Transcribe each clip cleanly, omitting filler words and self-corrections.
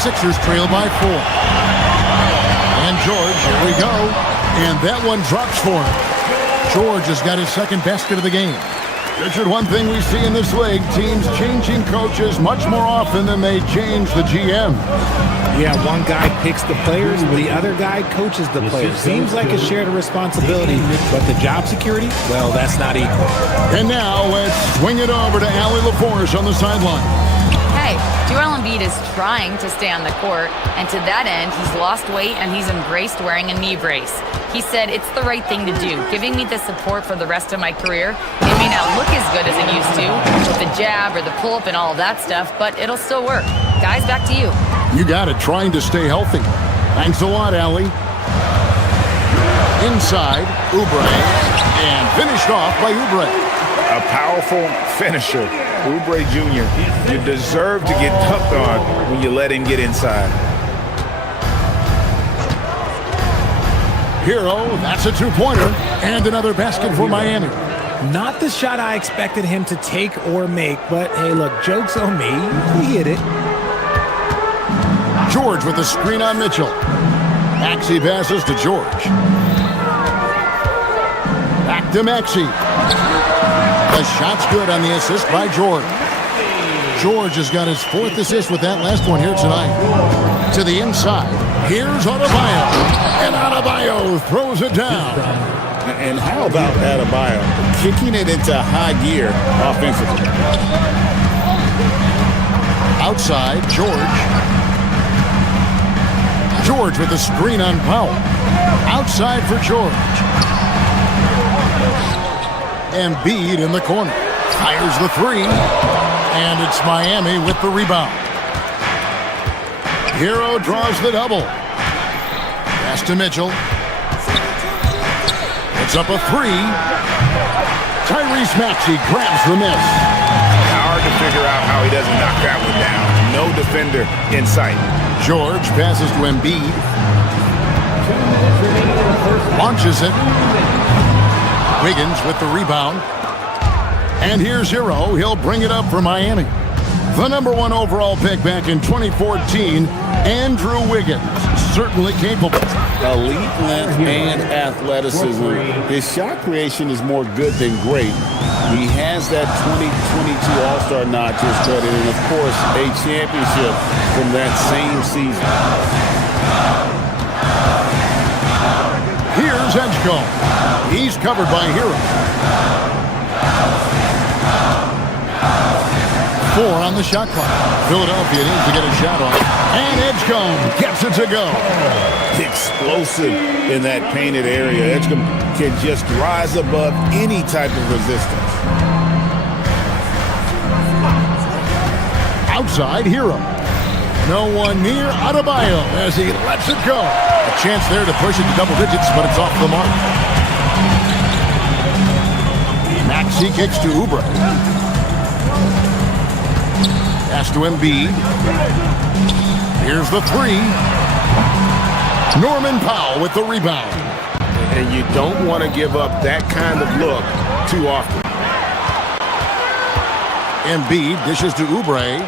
76ers trail by 4. And George, here we go. And that one drops for him. George has got his second basket of the game. Richard, one thing we see in this league, teams changing coaches much more often than they change the GM. Yeah, one guy picks the players, the other guy coaches the players. Seems like a shared responsibility, but the job security, well, that's not equal. And now let's swing it over to Allie LaForge on the sideline. Hey, Joel Embiid is trying to stay on the court, and to that end, he's lost weight and he's embraced wearing a knee brace. He said, it's the right thing to do, giving me the support for the rest of my career. It may not look as good as it used to, with the jab or the pull-up and all of that stuff, but it'll still work. Guys, back to you. You got it, trying to stay healthy. Thanks a lot, Allie. Inside, Oubre, and finished off by Oubre. A powerful finisher, Oubre Jr. You deserve to get dunked on when you let him get inside. Hero, that's a two-pointer, and another basket for Miami. Not the shot I expected him to take or make, but hey, look, joke's on me. He hit it. George with the screen on Mitchell. Maxey passes to George. Back to Maxey. The shot's good on the assist by George. George has got his fourth assist with that last one here tonight. To the inside. Here's Adebayo. And Adebayo throws it down. And how about Adebayo kicking it into high gear offensively? Outside, George. George with the screen on Powell. Outside for George. Embiid in the corner. Fires the three. And it's Miami with the rebound. Hero draws the double. Pass to Mitchell. Puts up a three. Tyrese Maxey grabs the miss. Hard to figure out how he doesn't knock that one down. No defender in sight. George passes to Embiid. Launches it. Wiggins with the rebound. And here's Hero. He'll bring it up for Miami. The number 1 overall pick back in 2014, Andrew Wiggins. Certainly capable. Elite length and athleticism. His shot creation is more good than great. He has that 2022 All-Star nod to his credit, and of course, a championship from that same season. Here's Edgecombe. He's covered by Hero. 4 on the shot clock. Philadelphia needs to get a shot on. And Edgecombe gets it to go. Explosive in that painted area. Edgecombe can just rise above any type of resistance. Outside, Hero. No one near Adebayo as he lets it go. A chance there to push it to double digits, but it's off the mark. Maxey kicks to Oubre. Pass to Embiid. Here's the three. Norman Powell with the rebound. And you don't want to give up that kind of look too often. Embiid dishes to Oubre.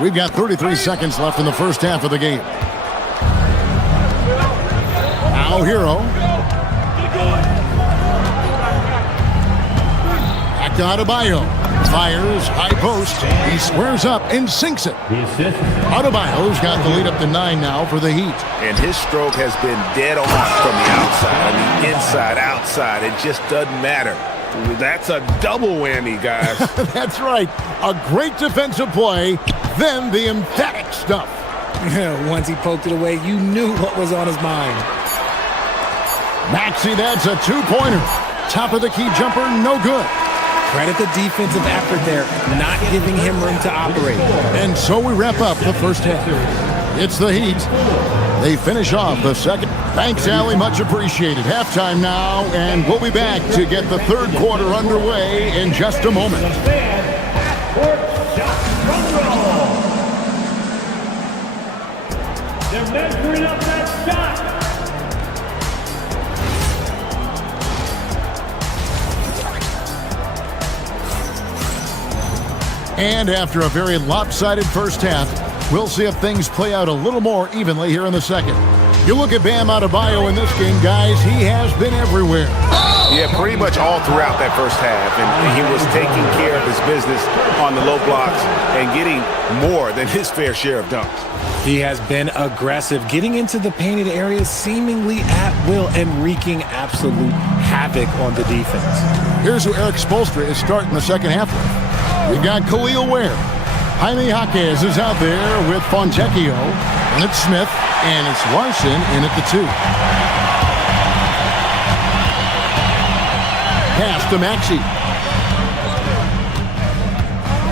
We've got 33 seconds left in the first half of the game. Now Hero. Back to Adebayo. Fires, high post. He squares up and sinks it. Adebayo's got the lead up to 9 now for the Heat. And his stroke has been dead on from the outside. I mean, inside, outside. It just doesn't matter. That's a double whammy, guys. That's right. A great defensive play, then the emphatic stuff. Once he poked it away, you knew what was on his mind. Maxey, that's a two-pointer. Top of the key jumper, no good. Credit the defensive effort there, not giving him room to operate. And so we wrap up the first half. It's the Heat. They finish off the second. Thanks, Allie. Much appreciated. Halftime now, and we'll be back to get the third quarter underway in just a moment. They're measuring up that shot. And after a very lopsided first half, we'll see if things play out a little more evenly here in the second. You look at Bam Adebayo in this game, guys, he has been everywhere. Yeah, pretty much all throughout that first half. And he was taking care of his business on the low blocks and getting more than his fair share of dunks. He has been aggressive, getting into the painted areas seemingly at will and wreaking absolute havoc on the defense. Here's who Eric Spoelstra is starting the second half with. We've got Khalil Ware. Jaime Jaquez is out there with Fontecchio. And it's Smith, and it's Larson in at the 2. Pass to Maxey.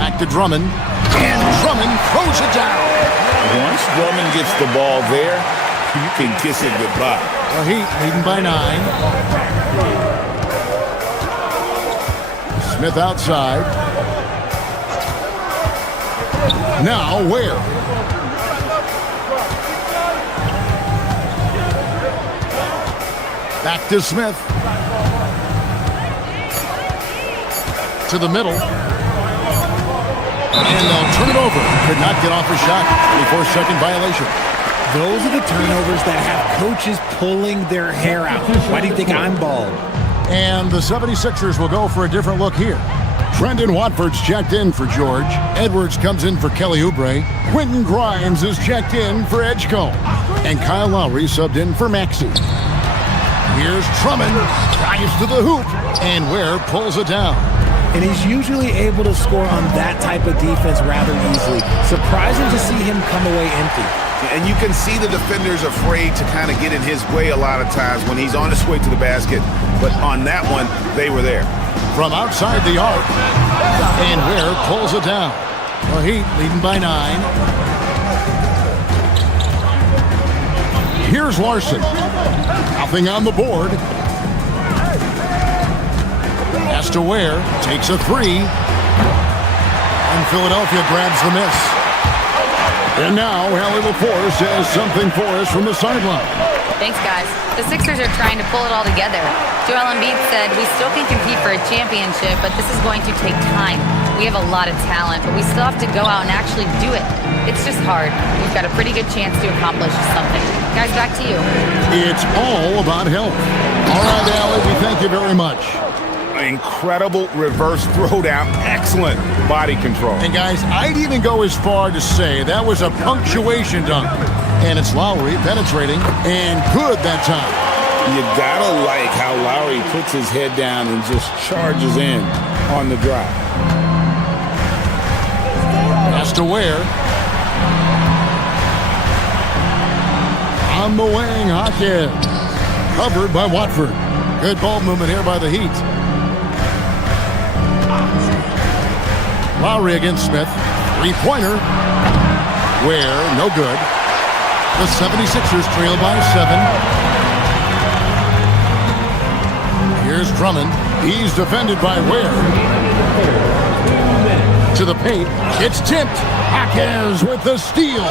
Back to Drummond. And Drummond throws it down. Once Drummond gets the ball there, you can kiss it goodbye. The Heat leading by 9. Smith outside. Now Ware. Back to Smith. To the middle. And they'll turn it over. Could not get off a shot. 24-second violation. Those are the turnovers that have coaches pulling their hair out. Why do you think I'm bald? And the 76ers will go for a different look here. Trendon Watford's checked in for George. Edwards comes in for Kelly Oubre. Quentin Grimes is checked in for Edgecombe. And Kyle Lowry subbed in for Maxey. Here's Drummond. Drives to the hoop. And Ware pulls it down. And he's usually able to score on that type of defense rather easily. Surprising to see him come away empty. And you can see the defenders afraid to kind of get in his way a lot of times when he's on his way to the basket. But on that one, they were there. From outside the arc. And Ware pulls it down. The Heat leading by 9. Here's Larson. Nothing on the board. Pass to Ware. Takes a 3. And Philadelphia grabs the miss. And now, Hallie LaForce has something for us from the sideline. Thanks, guys. The Sixers are trying to pull it all together. Joel Embiid said, we still can compete for a championship, but this is going to take time. We have a lot of talent, but we still have to go out and actually do it. It's just hard. We've got a pretty good chance to accomplish something. Guys, back to you. It's all about health. All right, Allie, we thank you very much. Incredible reverse throwdown. Excellent body control. And guys, I'd even go as far to say that was a punctuation dunk. And it's Lowry penetrating, and good that time. You gotta like how Lowry puts his head down and just charges in on the drive. Pass to Ware. On the wing, Jaquez. Covered by Watford. Good ball movement here by the Heat. Lowry against Smith. Three-pointer. Ware, no good. The 76ers trail by 7. Here's Drummond. He's defended by Ware. To the paint. It's tipped. Jaquez with the steal.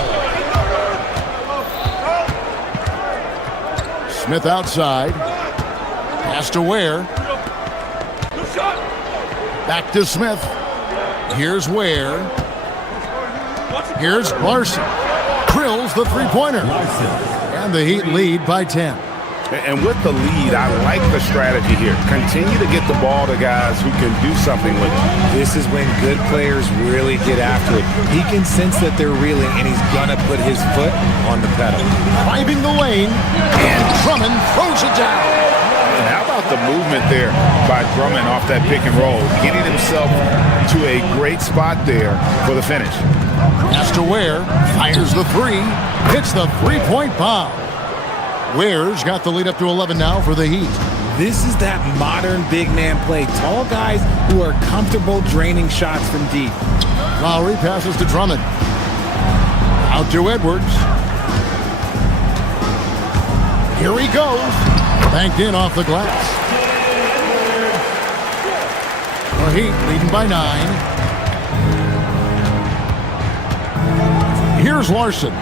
Smith outside. Pass to Ware. Back to Smith. Here's Ware. Here's Larson. Drills the three-pointer. And the Heat lead by 10. And with the lead, I like the strategy here. Continue to get the ball to guys who can do something with it. This is when good players really get after it. He can sense that they're reeling, and he's going to put his foot on the pedal. Driving the lane, and Drummond throws it down. And how about the movement there by Drummond off that pick and roll, getting himself to a great spot there for the finish. Pass to Ware, fires the 3, hits the three-point bomb. Ware's got the lead up to 11 now for the Heat. This is that modern big man play. Tall guys who are comfortable draining shots from deep. Lowry passes to Drummond. Out to Edwards. Here he goes. Banked in off the glass. The Heat leading by 9. Here's Larson.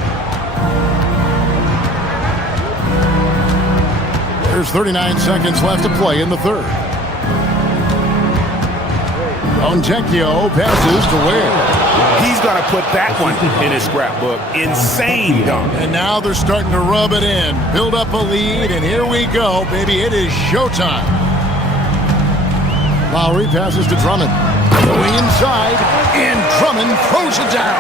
There's 39 seconds left to play in the third. Fontecchio passes to Ware. He's going to put that one in his scrapbook. Insane dunk. And now they're starting to rub it in. Build up a lead, and here we go, baby. It is showtime. Lowry passes to Drummond. Going inside, and Drummond throws it down.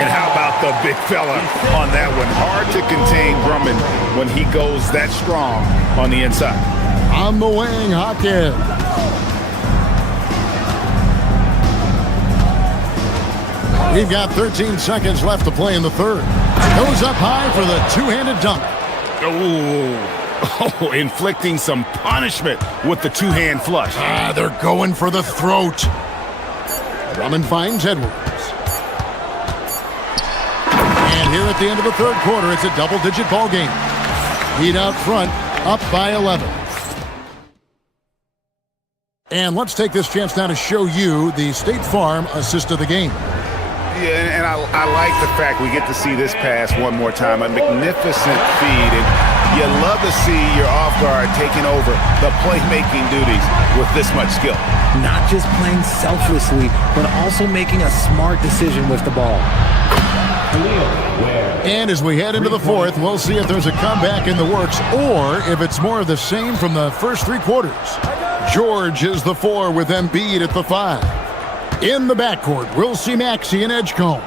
And how about the big fella on that one? Hard to contain Drummond when he goes that strong on the inside. On the wing, Hawkins. We've got 13 seconds left to play in the third. Goes up high for the two-handed dunk. Oh, inflicting some punishment with the two-hand flush. They're going for the throat. Drummond finds Edwards. And here at the end of the third quarter, it's a double-digit ball game. Heat out front, up by 11. And let's take this chance now to show you the State Farm assist of the game. Yeah, and I like the fact we get to see this pass one more time. A magnificent feed, and you love to see your off guard taking over the playmaking duties with this much skill. Not just playing selflessly, but also making a smart decision with the ball. And as we head into the fourth, we'll see if there's a comeback in the works or if it's more of the same from the first three quarters. George is the 4 with Embiid at the 5. In the backcourt, we'll see Maxey and Edgecombe.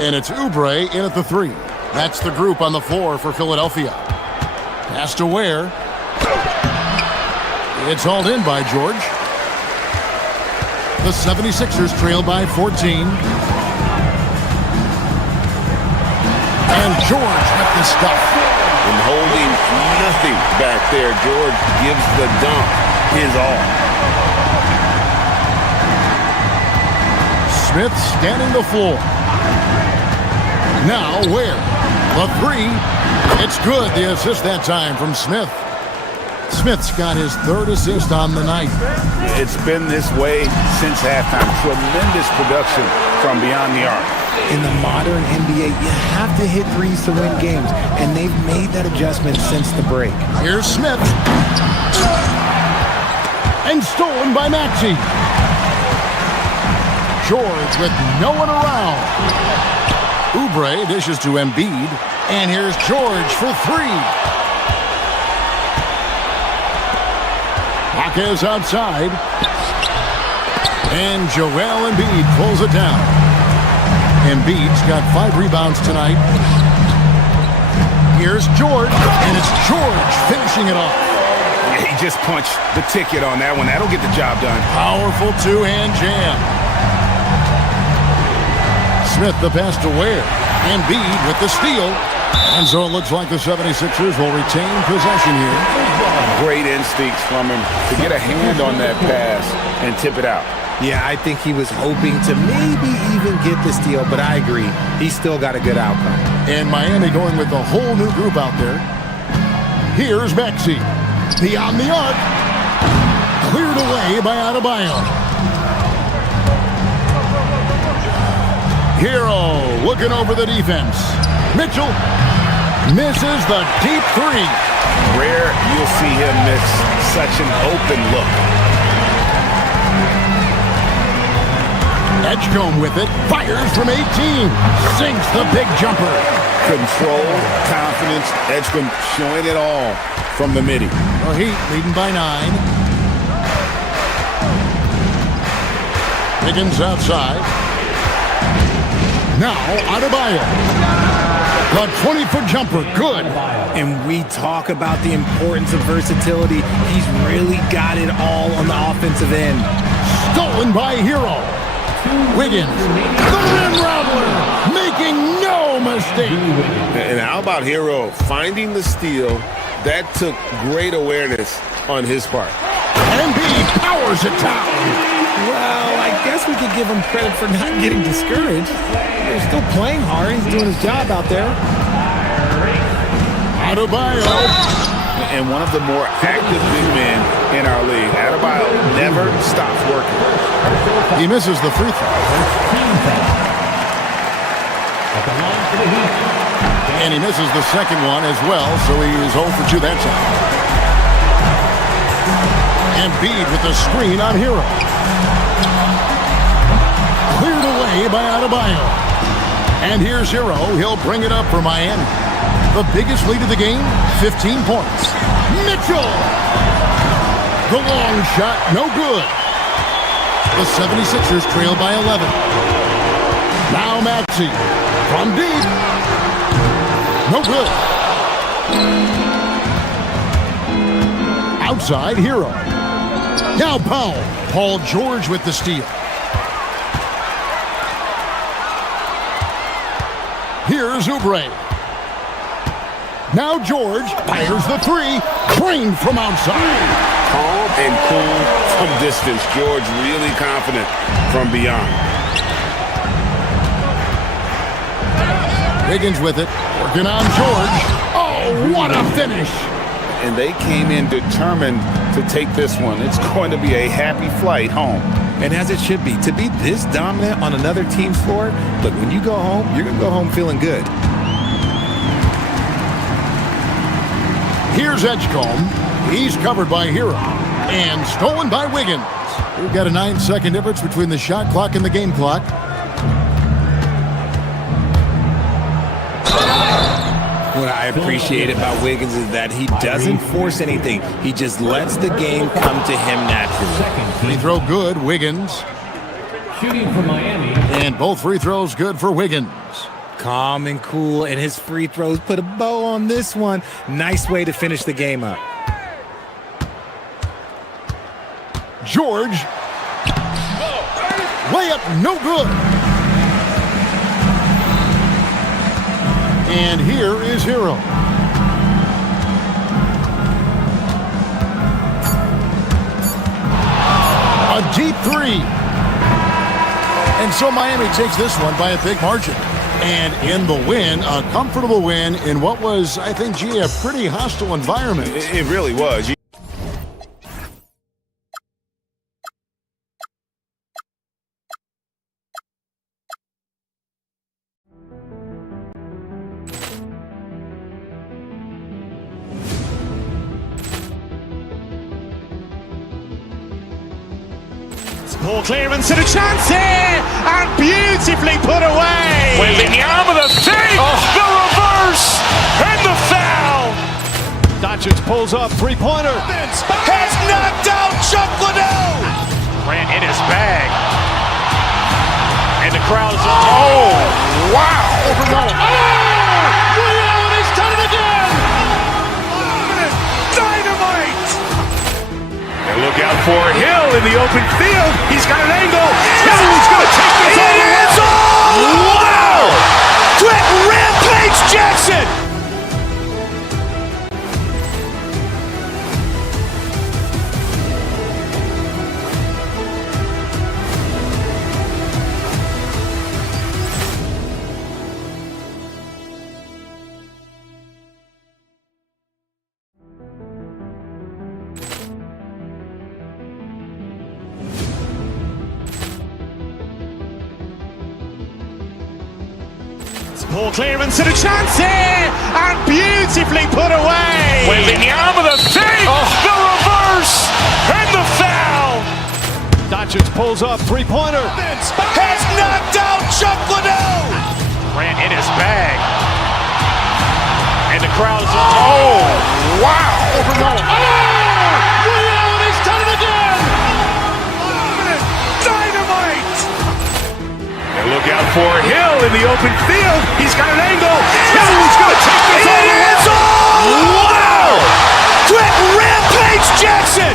And it's Oubre in at the 3. That's the group on the floor for Philadelphia. Pass to Ware. It's hauled in by George. The 76ers trail by 14. And George with the stuff. And holding nothing back there, George gives the dunk his all. Smith scanning the floor. Now Ware. The 3. It's good. The assist that time from Smith. Smith's got his 3rd assist on the night. It's been this way since halftime. Tremendous production from beyond the arc. In the modern NBA, you have to hit threes to win games, and they've made that adjustment since the break. Here's Smith. And stolen by Maxey. George with no one around. Oubre dishes to Embiid. And here's George for 3. Hawkins outside. And Joel Embiid pulls it down. Embiid's got 5 rebounds tonight. Here's George. And it's George finishing it off. He just punched the ticket on that one. That'll get the job done. Powerful two-hand jam. Smith the pass to Ware. Embiid with the steal. And so it looks like the 76ers will retain possession here. Great instincts from him to get a hand on that pass and tip it out. Yeah, I think he was hoping to maybe even get the steal, but I agree. He still got a good outcome. And Miami going with a whole new group out there. Here's Maxey. Beyond the arc. Cleared away by Adebayo. Hero looking over the defense. Mitchell misses the deep 3. Rare you'll see him miss such an open look. Edgecombe with it. Fires from 18. Sinks the big jumper. Control, confidence, Edgecombe showing it all from the midi. The Heat leading by 9. Higgins outside. Now, Adebayo. The 20-foot jumper, good. And we talk about the importance of versatility. He's really got it all on the offensive end. Stolen by Hero. Wiggins, the rim rattler, making no mistake. And how about Hero finding the steal? That took great awareness on his part. Embiid powers it down. Well, I guess we could give him credit for not getting discouraged. They're still playing hard. He's doing his job out there. Adebayo. And one of the more active big men in our league. Adebayo never stops working. He misses the free throw. And he misses the second one as well, so he's 0 for 2 that time. Embiid with the screen on Hero. away by Adebayo. And here's Hero. He'll bring it up for Miami. The biggest lead of the game, 15 points. Mitchell! The long shot, no good. The 76ers trail by 11. Now Maxey from deep. No good. Outside, Hero. Now Powell. Paul George with the steal. Here's Oubre. Now George fires the three. Crane from outside. Calm and cool from distance. George really confident from beyond. Wiggins with it. Working on George. Oh, what a finish. And they came in determined to take this one. It's going to be a happy flight home. And as it should be. To be this dominant on another team's floor, look, when you go home, you're going to go home feeling good. Here's Edgecombe. He's covered by Hero. And stolen by Wiggins. We've got a 9-second difference between the shot clock and the game clock. What I appreciate about Wiggins is that he doesn't force anything. He just lets the game come to him naturally. Free throw good, Wiggins. Shooting for Miami. And both free throws good for Wiggins. Calm and cool, and his free throws put a bow on this one. Nice way to finish the game up. George. Layup no good. And here is Hero. A deep three. And so Miami takes this one by a big margin. And in the win, a comfortable win in what was, I think, a pretty hostile environment. It really was. Poor clearance and a chance here, and beautifully put away. Wembanyama with a three, the reverse, and the foul. Doncic pulls up, three-pointer. Has knocked out Chuck Liddell. Ran in his bag, and the crowd is. Oh, wow! Overall. Liddell, and he's done it again. Dynamite! And look out for Hill in the open field. He's got an angle. Hill's going to take this all the way. Wow! Quick Rampage Jackson! Poor clearance and a chance here, and beautifully put away. Wembanyama with a three, the reverse, and the foul. Doncic pulls up, three-pointer. Has knocked out Chuck Liddell. Ran in his bag, and the crowd is. Oh, wow! Overall. Liddell, and he's done it again. Dynamite! And look out for Hill in the open field. He's got an angle. Hill's going to take this all the way. Wow! Quick Rampage Jackson!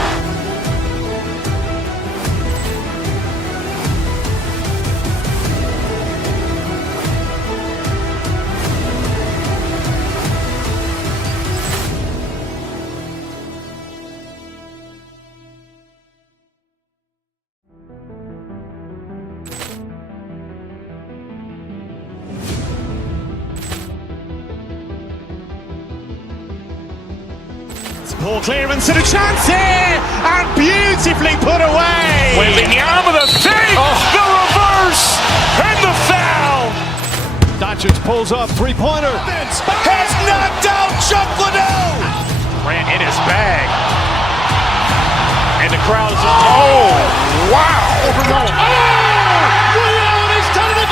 Poor clearance and a chance here, and beautifully put away. Wembanyama with a three, the reverse, and the foul. Doncic pulls up, three-pointer. Has knocked out Chuck Liddell. Ran in his bag, and the crowd is. Oh, wow! Overall. Liddell, and he's done it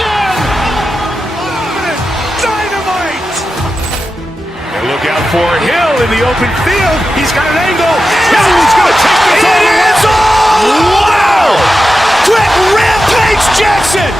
open field. He's got an angle. He's going to take this all the way. Wow! Quick rampage Jackson!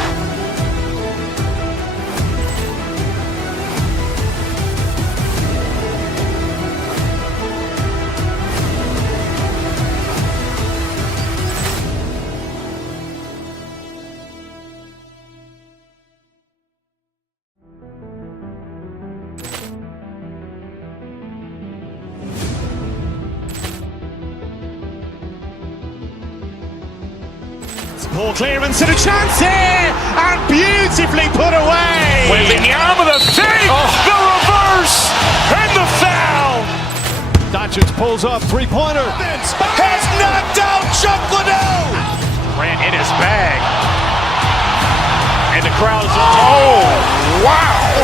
Poor clearance and a chance here, and beautifully put away. Wembanyama with a save, the reverse, and the foul. Doncic pulls up, three-pointer. Has knocked out Chuck Liddell. Grant in his bag, and the crowd is wow!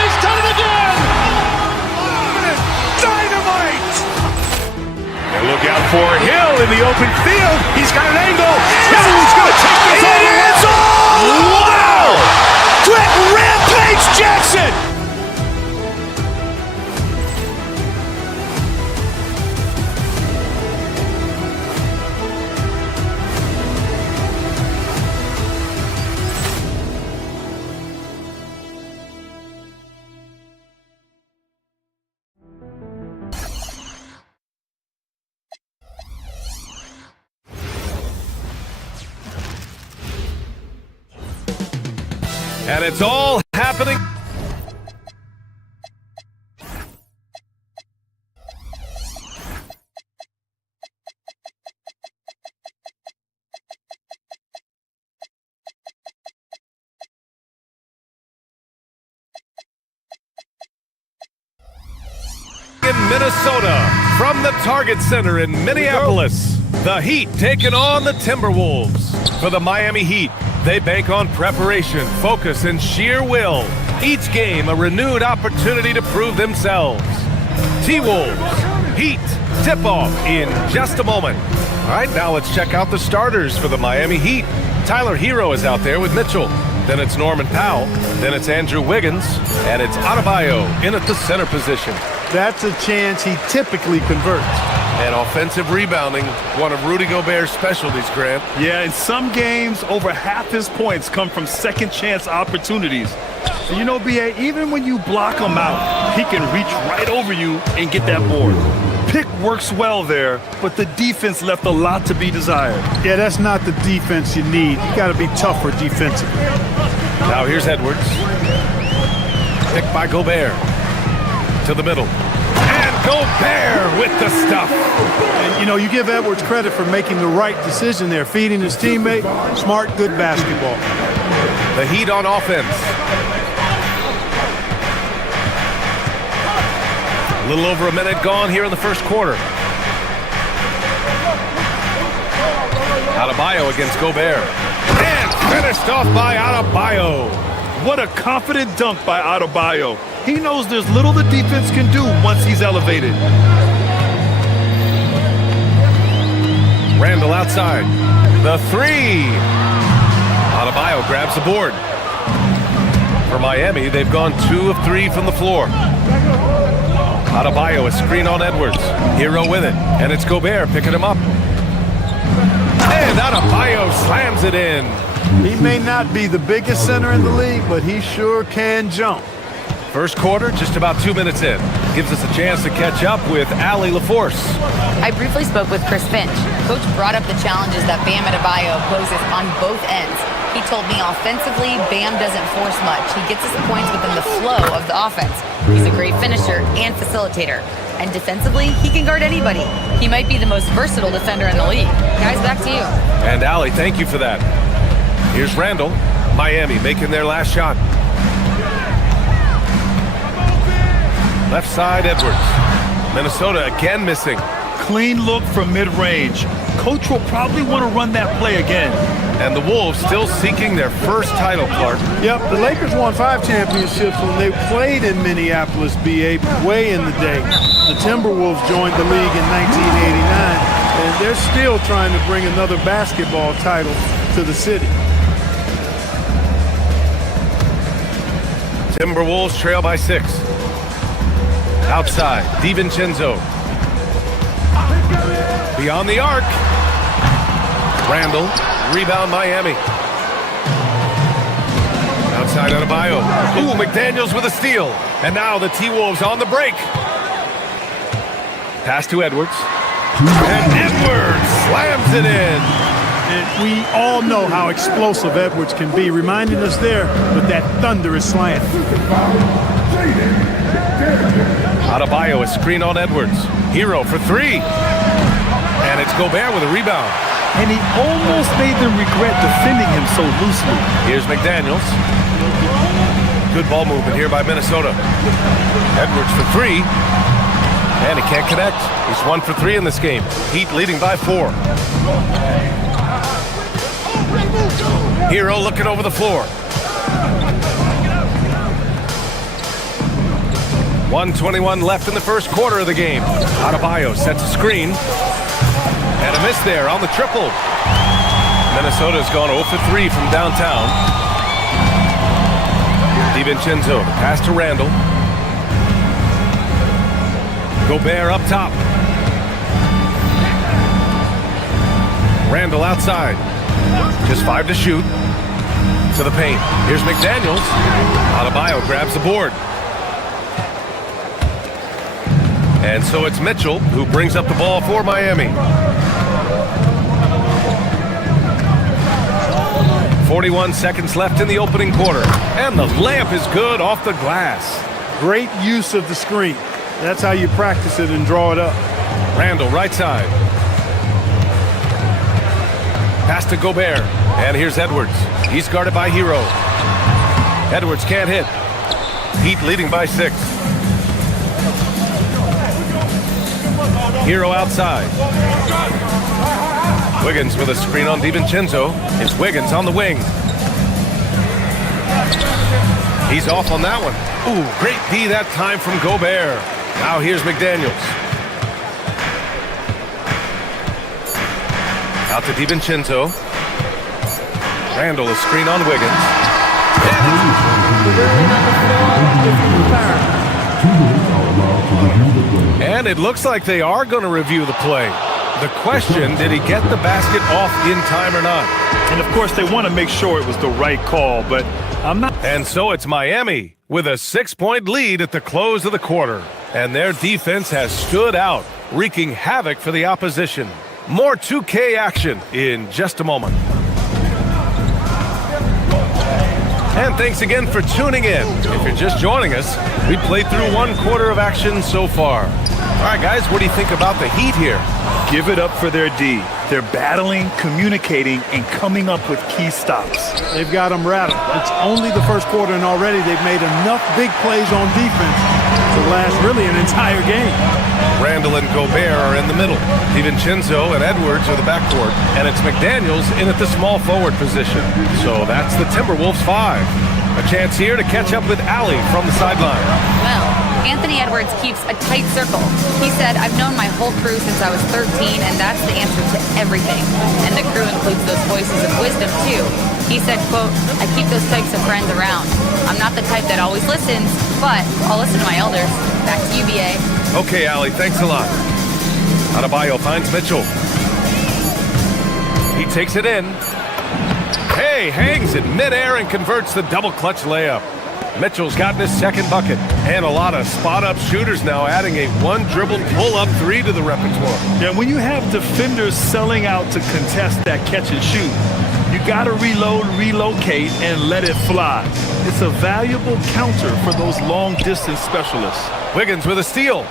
He's done it again. Dynamite! And look out for Hill in the open field. He's got an angle. Hill is going to take this all the way. Wow! Quick rampage Jackson! And it's all happening. In Minnesota, from the Target Center in Minneapolis, the Heat taking on the Timberwolves. For the Miami Heat, they bank on preparation, focus, and sheer will. Each game a renewed opportunity to prove themselves. T-Wolves, Heat, tip-off in just a moment. All right, now let's check out the starters for the Miami Heat. Tyler Hero is out there with Mitchell. Then it's Norman Powell. Then it's Andrew Wiggins. And it's Adebayo in at the center position. That's a chance he typically converts. And offensive rebounding, one of Rudy Gobert's specialties, Grant. Yeah, in some games, over half his points come from second-chance opportunities. And you know, B.A., even when you block him out, he can reach right over you and get that board. Pick works well there, but the defense left a lot to be desired. Yeah, that's not the defense you need. You got to be tougher defensively. Now here's Edwards. Picked by Gobert. To the middle. And Gobert with the stuff. And, you know, you give Edwards credit for making the right decision there, feeding his teammate. Smart, good basketball. The Heat on offense. A little over a minute gone here in the first quarter. Adebayo against Gobert. And finished off by Adebayo. What a confident dunk by Adebayo. He knows there's little the defense can do once he's elevated. Randall outside. The three. Adebayo grabs the board. For Miami, they've gone 2 of 3 from the floor. Adebayo, a screen on Edwards. Hero with it. And it's Gobert picking him up. And Adebayo slams it in. He may not be the biggest center in the league, but he sure can jump. First quarter, just about 2 minutes in. Gives us a chance to catch up with Allie LaForce. I briefly spoke with Chris Finch. Coach brought up the challenges that Bam Adebayo poses on both ends. He told me offensively, Bam doesn't force much. He gets his points within the flow of the offense. He's a great finisher and facilitator. And defensively, he can guard anybody. He might be the most versatile defender in the league. Guys, back to you. And Allie, thank you for that. Here's Randall. Miami making their last shot. Left side, Edwards. Minnesota again missing. Clean look from mid-range. Coach will probably want to run that play again. And the Wolves still seeking their first title, Clark. Yep, the Lakers won 5 championships when they played in Minneapolis, B.A., way in the day. The Timberwolves joined the league in 1989, and they're still trying to bring another basketball title to the city. Timberwolves trail by 6. Outside, DiVincenzo. Beyond the arc. Randall, rebound Miami. Outside Adebayo. Ooh, McDaniels with a steal. And now the T-Wolves on the break. Pass to Edwards. And Edwards slams it in. And we all know how explosive Edwards can be, reminding us there with that thunderous slam. Adebayo, a screen on Edwards. Hero for three. And it's Gobert with a rebound. And he almost made them regret defending him so loosely. Here's McDaniels. Good ball movement here by Minnesota. Edwards for three. And he can't connect. He's 1 for 3 in this game. Heat leading by 4. Hero looking over the floor. 1:21 left in the first quarter of the game. Adebayo sets a screen. And a miss there on the triple. Minnesota's gone 0 for 3 from downtown. DiVincenzo, pass to Randall. Gobert up top. Randall outside. Just 5 to shoot. To the paint. Here's McDaniels. Adebayo grabs the board. And so it's Mitchell who brings up the ball for Miami. 41 seconds left in the opening quarter. And the layup is good off the glass. Great use of the screen. That's how you practice it and draw it up. Randall, right side. Pass to Gobert. And here's Edwards. He's guarded by Hero. Edwards can't hit. Heat leading by 6. Hero outside. Wiggins with a screen on DiVincenzo. It's Wiggins on the wing. He's off on that one. Ooh, great D that time from Gobert. Now here's McDaniels. Out to DiVincenzo. Randall, a screen on Wiggins. And it looks like they are going to review the play. The question, did he get the basket off in time or not? And of course, they want to make sure it was the right call, but I'm not. And so it's Miami with a 6-point lead at the close of the quarter. And their defense has stood out, wreaking havoc for the opposition. More 2K action in just a moment. And thanks again for tuning in. If you're just joining us, we played through 1 quarter of action so far. All right, guys, what do you think about the Heat here? Give it up for their D. They're battling, communicating, and coming up with key stops. They've got them rattled. It's only the first quarter, and already they've made enough big plays on defense to last really an entire game. Randall and Gobert are in the middle. DiVincenzo and Edwards are the backcourt. And it's McDaniels in at the small forward position. So that's the Timberwolves 5. A chance here to catch up with Allie from the sideline. Well, Anthony Edwards keeps a tight circle. He said, I've known my whole crew since I was 13, and that's the answer to everything. And the crew includes those voices of wisdom, too. He said, quote, I keep those types of friends around. I'm not the type that always listens, but I'll listen to my elders. Back to you, BA. Okay, Allie, thanks a lot. Adebayo finds Mitchell. He takes it in. Hey, hangs it midair and converts the double clutch layup. Mitchell's gotten his second bucket. And a lot of spot-up shooters now adding a one-dribble pull-up 3 to the repertoire. Yeah, when you have defenders selling out to contest that catch and shoot, you got to reload, relocate, and let it fly. It's a valuable counter for those long-distance specialists. Wiggins with a steal.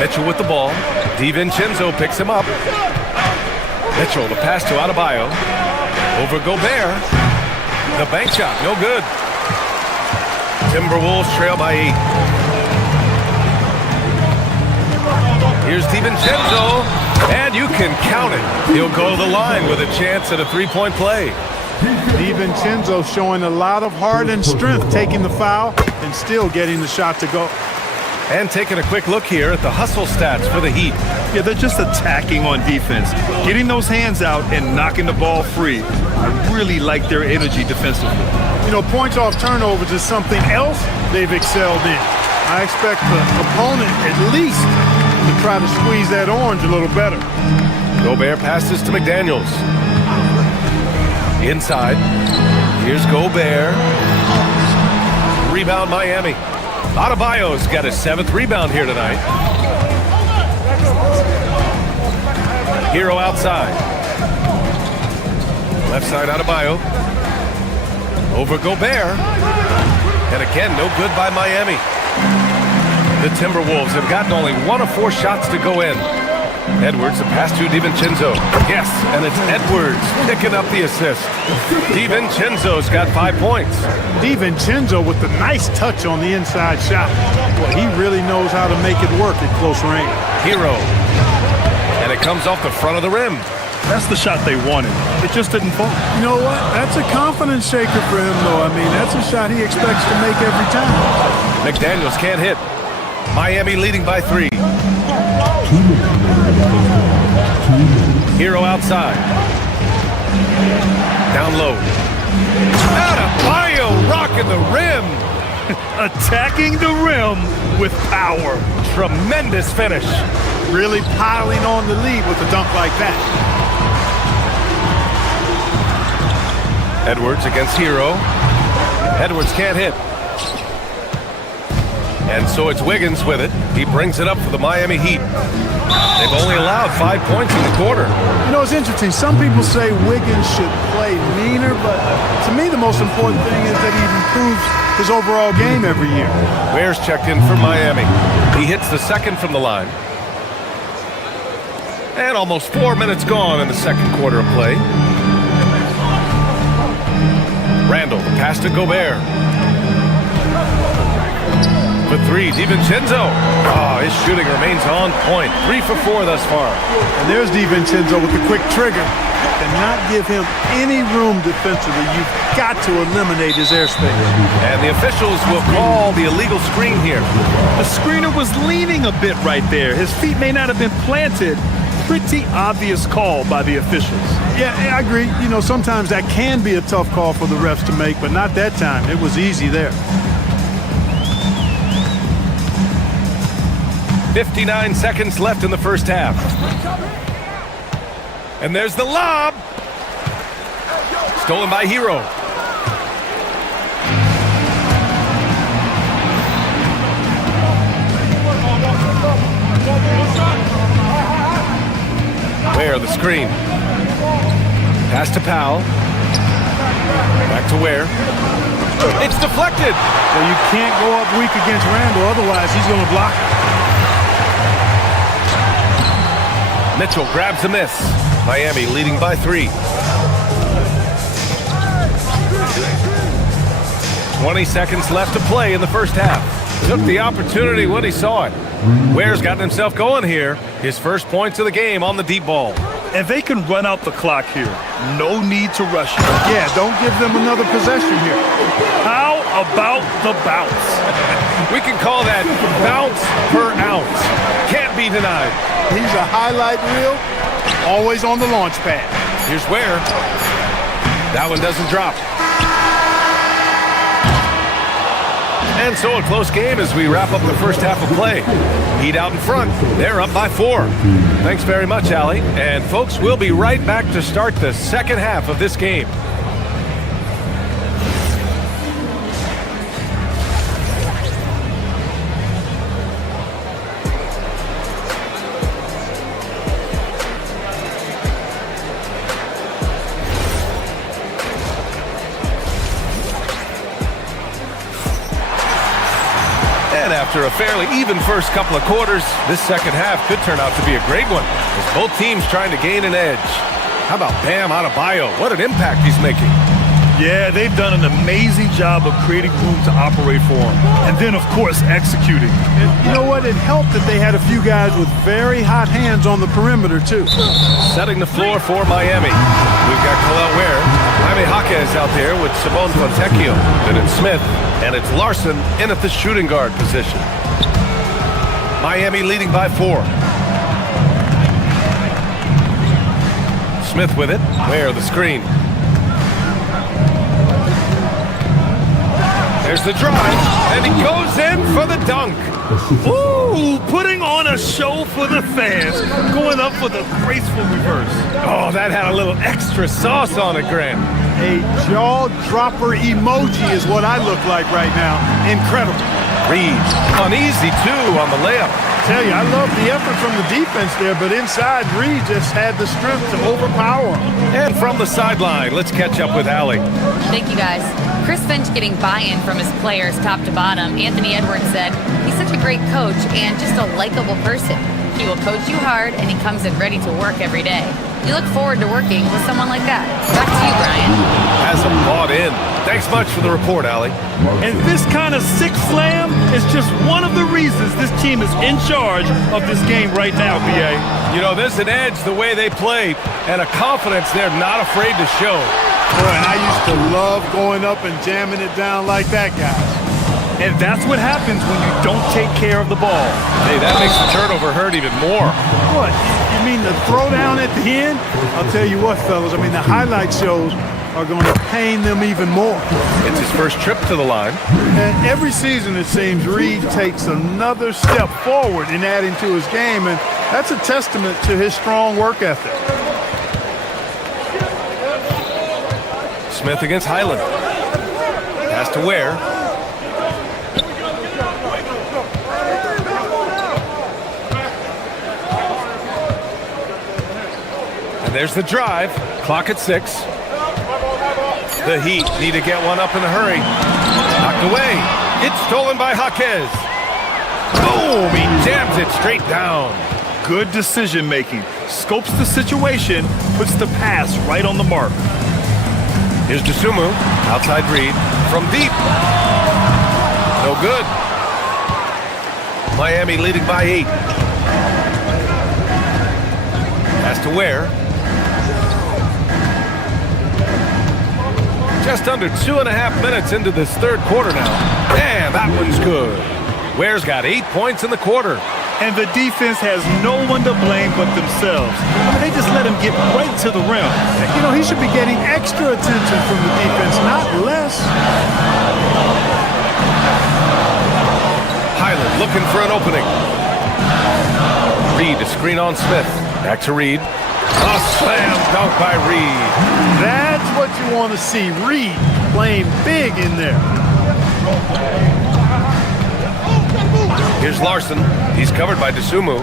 Mitchell with the ball. DiVincenzo picks him up. Mitchell, the pass to Adebayo. Over Gobert. The bank shot, no good. Timberwolves trail by 8. Here's DiVincenzo, and you can count it. He'll go to the line with a chance at a 3-point play. DiVincenzo showing a lot of heart and strength, taking the foul and still getting the shot to go. And taking a quick look here at the hustle stats for the Heat. Yeah, they're just attacking on defense. Getting those hands out and knocking the ball free. I really like their energy defensively. You know, points off turnovers is something else they've excelled in. I expect the opponent at least to try to squeeze that orange a little better. Gobert passes to McDaniels. Inside. Here's Gobert. Rebound Miami. Adebayo's got his 7th rebound here tonight. Hero outside. Left side Adebayo. Over Gobert. And again, no good by Miami. The Timberwolves have gotten only 1 of 4 shots to go in. Edwards, the pass to DiVincenzo. Yes, and it's Edwards picking up the assist. DiVincenzo's got 5 points. DiVincenzo with the nice touch on the inside shot. Well, he really knows how to make it work at close range. Hero. And it comes off the front of the rim. That's the shot they wanted. It just didn't fall. You know what? That's a confidence shaker for him, though. I mean, that's a shot he expects to make every time. McDaniels can't hit. Miami leading by 3. Hero outside. Down low. Adebayo rocking the rim. Attacking the rim with power. Tremendous finish. Really piling on the lead with a dunk like that. Edwards against Hero. Edwards can't hit. And so it's Wiggins with it. He brings it up for the Miami Heat. They've only allowed 5 points in the quarter. You know, it's interesting. Some people say Wiggins should play meaner, but to me the most important thing is that he improves his overall game every year. Ware's checked in for Miami. He hits the 2nd from the line. And almost 4 minutes gone in the 2nd quarter of play. Randall, the pass to Gobert. For 3, DiVincenzo. Oh, his shooting remains on point. 3 for 4 thus far. And there's DiVincenzo with the quick trigger. And not give him any room defensively. You've got to eliminate his airspace. And the officials will call the illegal screen here. The screener was leaning a bit right there. His feet may not have been planted. Pretty obvious call by the officials. Yeah, I agree. You know, sometimes that can be a tough call for the refs to make, but not that time. It was easy there. 59 seconds left in the first half. And there's the lob. Stolen by Hero. Ware, the screen. Pass to Powell. Back to Ware. It's deflected. Well, you can't go up weak against Randall, otherwise he's going to block it. Mitchell grabs a miss. Miami leading by 3. 20 seconds left to play in the first half. Took the opportunity when he saw it. Ware's gotten himself going here. His first points of the game on the deep ball. And they can run out the clock here. No need to rush it. Yeah, don't give them another possession here. How about the bounce? We can call that bounce per ounce. Can't be denied. He's a highlight reel, always on the launch pad. Here's Ware. That one doesn't drop. And so a close game as we wrap up the first half of play. Heat out in front. They're up by 4. Thanks very much, Allie. And folks, we'll be right back to start the second half of this game. After a fairly even first couple of quarters, this second half could turn out to be a great one, as both teams trying to gain an edge. How about Bam Adebayo? What an impact he's making. Yeah, they've done an amazing job of creating room to operate for him. And then, of course, executing. And you know what? It helped that they had a few guys with very hot hands on the perimeter, too. Setting the floor for Miami. We've got Khalil Ware. Jaime Jaquez out there with Simone Fontecchio. Then it's Smith. And it's Larson in at the shooting guard position. Miami leading by 4. Smith with it. Where the screen. There's the drive, and he goes in for the dunk. Ooh, putting on a show for the fans, going up for the graceful reverse. Oh, that had a little extra sauce on it, Grant. A jaw-dropper emoji is what I look like right now. Incredible. Reed, uneasy too on the layup. Tell you, I love the effort from the defense there, but inside, Reed just had the strength to overpower him. And from the sideline, let's catch up with Allie. Thank you, guys. Chris Finch getting buy-in from his players top to bottom. Anthony Edwards said, he's such a great coach and just a likable person. He will coach you hard, and he comes in ready to work every day. We look forward to working with someone like that. Back to you, Brian. Has him bought in. Thanks much for the report, Allie. And this kind of sick slam is just one of the reasons this team is in charge of this game right now, B.A. You know, there's an edge the way they play and a confidence they're not afraid to show. Boy, and I used to love going up and jamming it down like that guy. And that's what happens when you don't take care of the ball. Hey, that makes the turnover hurt even more. What? You mean the throwdown at the end? I'll tell you what, fellas. I mean, the highlight shows are going to pain them even more. It's his first trip to the line. And every season, it seems, Reed takes another step forward in adding to his game, and that's a testament to his strong work ethic. Smith against Highland. Pass to Ware. And there's the drive. Clock at 6. The Heat need to get one up in a hurry. Knocked away. It's stolen by Jaquez. Boom! He jams it straight down. Good decision making. Scopes the situation, puts the pass right on the mark. Here's Dosunmu. Outside Reed. From deep. No good. Miami leading by 8. Pass to Ware. Just under 2.5 minutes into this third quarter now. And that one's good. Ware's got 8 points in the quarter. And the defense has no one to blame but themselves. I mean, they just let him get right to the rim. You know, he should be getting extra attention from the defense, not less. Highland looking for an opening. Reed to screen on Smith. Back to Reed. A slam dunk by Reed. That's what you want to see. Reed playing big in there. Here's Larson. He's covered by Dosunmu.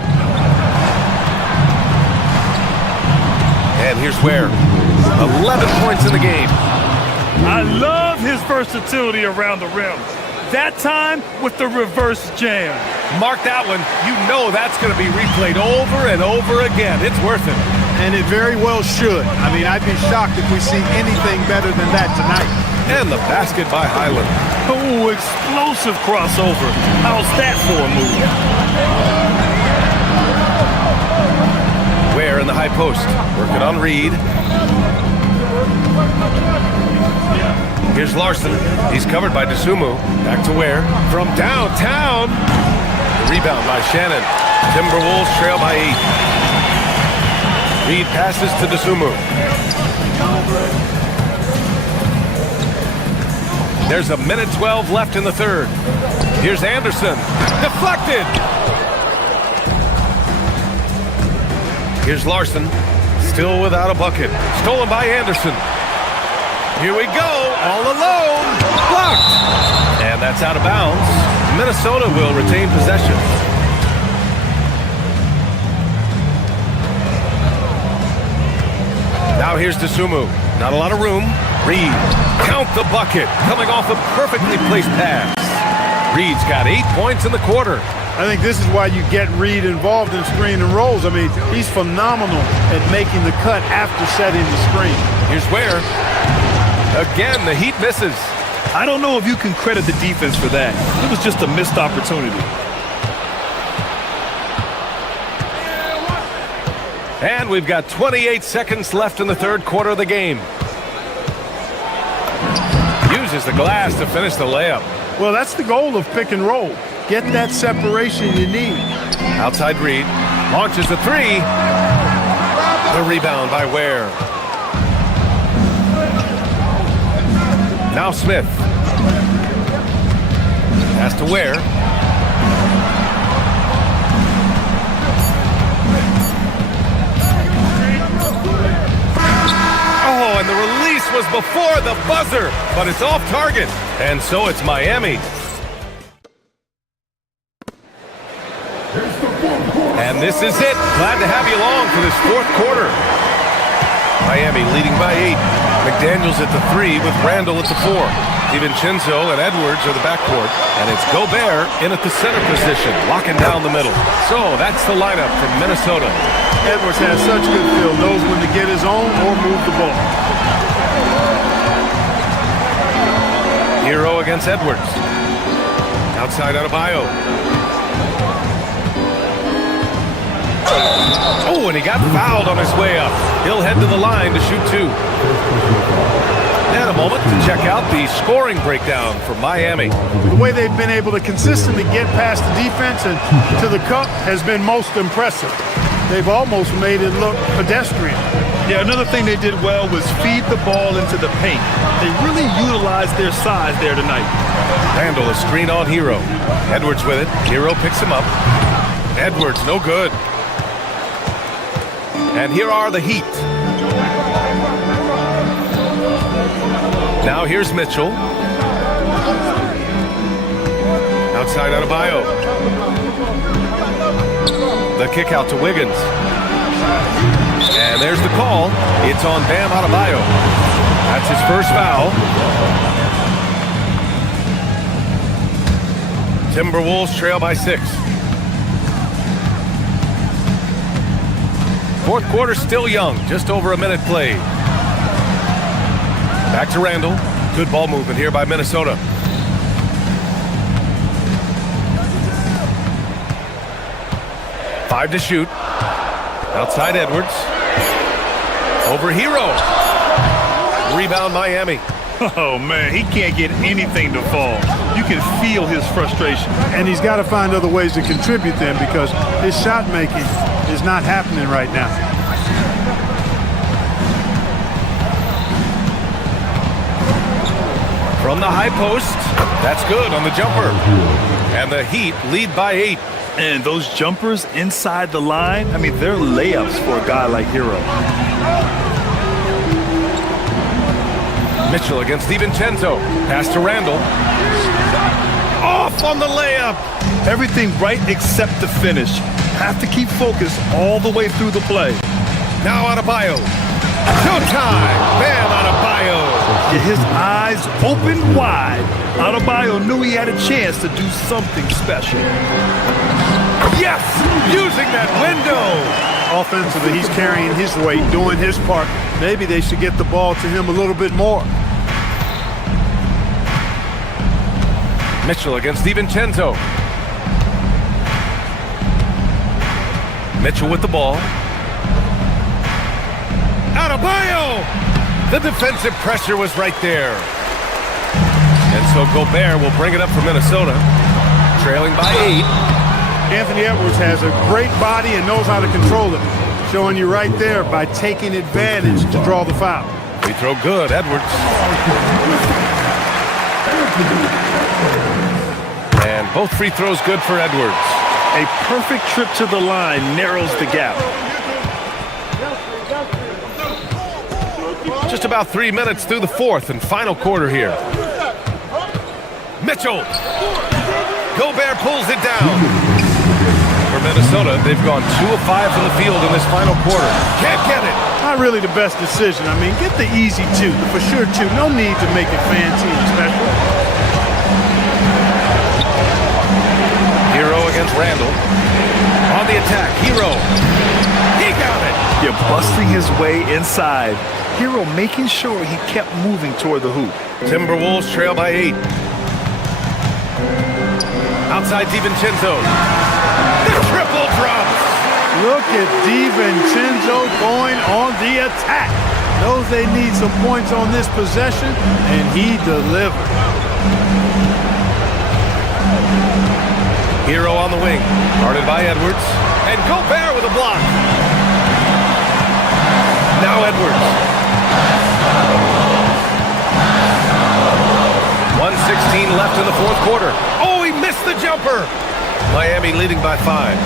And here's Ware. 11 points in the game. I love his versatility around the rim. That time with the reverse jam. Mark that one. You know that's going to be replayed over and over again. It's worth it. And it very well should. I mean, I'd be shocked if we see anything better than that tonight. And the basket by Highland. Oh, explosive crossover. How's that for a move? Ware in the high post. Working on Reed. Here's Larson. He's covered by Dosunmu. Back to Ware. From downtown. The rebound by Shannon. Timberwolves trail by 8. Reed passes to Dosunmu. There's a minute 12 left in the third. Here's Anderson. Deflected. Here's Larson. Still without a bucket. Stolen by Anderson. Here we go. All alone. Blocked. And that's out of bounds. Minnesota will retain possession. Now here's Dosunmu. Not a lot of room. Reed. Count the bucket. Coming off a perfectly placed pass. Reed's got 8 points in the quarter. I think this is why you get Reed involved in screen and rolls. I mean, he's phenomenal at making the cut after setting the screen. Here's Ware. Again, the Heat misses. I don't know if you can credit the defense for that. It was just a missed opportunity. And we've got 28 seconds left in the third quarter of the game. Uses the glass to finish the layup. Well, that's the goal of pick and roll. Get that separation you need. Outside read. Launches a three. The rebound by Ware. Now Smith. Pass to Ware. Oh, and the release was before the buzzer, but it's off target. And so it's Miami. And this is it. Glad to have you along for this fourth quarter. Miami leading by 8. McDaniels at the 3 with Randall at the 4. DiVincenzo and Edwards are the backcourt. And it's Gobert in at the center position, locking down the middle. So that's the lineup from Minnesota. Edwards has such good feel, knows when to get his own or move the ball. Hero against Edwards. Outside Adebayo. Oh, and he got fouled on his way up. He'll head to the line to shoot 2. And a moment to check out the scoring breakdown for Miami. The way they've been able to consistently get past the defense and to the cup has been most impressive. They've almost made it look pedestrian. Yeah, another thing they did well was feed the ball into the paint. They really utilized their size there tonight. Randall, a screen on Hero. Edwards with it. Hero picks him up. Edwards, no good. And here are the Heat. Now here's Mitchell. Outside Adebayo. The kick out to Wiggins. And there's the call. It's on Bam Adebayo. That's his first foul. Timberwolves trail by 6. Fourth quarter still young, just over a minute played. Back to Randall. Good ball movement here by Minnesota. Five to shoot. Outside Edwards. Over Hero. Rebound Miami. Oh, man, he can't get anything to fall. You can feel his frustration. And he's got to find other ways to contribute then because his shot making is not happening right now. From the high post, that's good on the jumper. And the Heat lead by 8. And those jumpers inside the line, I mean, they're layups for a guy like Hero. Mitchell against DiVincenzo. Pass to Randall. Off on the layup. Everything right except the finish. Have to keep focus all the way through the play. Now Adebayo. Showtime! Bam Adebayo. Yeah, his eyes open wide. Adebayo knew he had a chance to do something special. Yes! Using that window! Offensively, he's carrying his weight, doing his part. Maybe they should get the ball to him a little bit more. Mitchell against DiVincenzo. Mitchell with the ball. Adebayo! The defensive pressure was right there. And so Gobert will bring it up for Minnesota. Trailing by 8. Anthony Edwards has a great body and knows how to control it. Showing you right there by taking advantage to draw the foul. Free throw good, Edwards. And both free throws good for Edwards. A perfect trip to the line narrows the gap. Just about 3 minutes through the fourth and final quarter here. Mitchell. Gobert pulls it down. For Minnesota, they've gone 2 of 5 from the field in this final quarter. Can't get it. Not really the best decision. I mean, get the easy 2, the for sure 2. No need to make it fancy and special. Hero against Randall. On the attack, Hero. He got it. You're busting his way inside. Hero making sure he kept moving toward the hoop. Timberwolves trail by 8. Outside DiVincenzo. The triple drops. Look at DiVincenzo going on the attack. Knows they need some points on this possession, and he delivered. Hero on the wing, guarded by Edwards. And Gobert with a block. Now Edwards. 1:16 left in the fourth quarter. Oh, he missed the jumper. Miami leading by 5.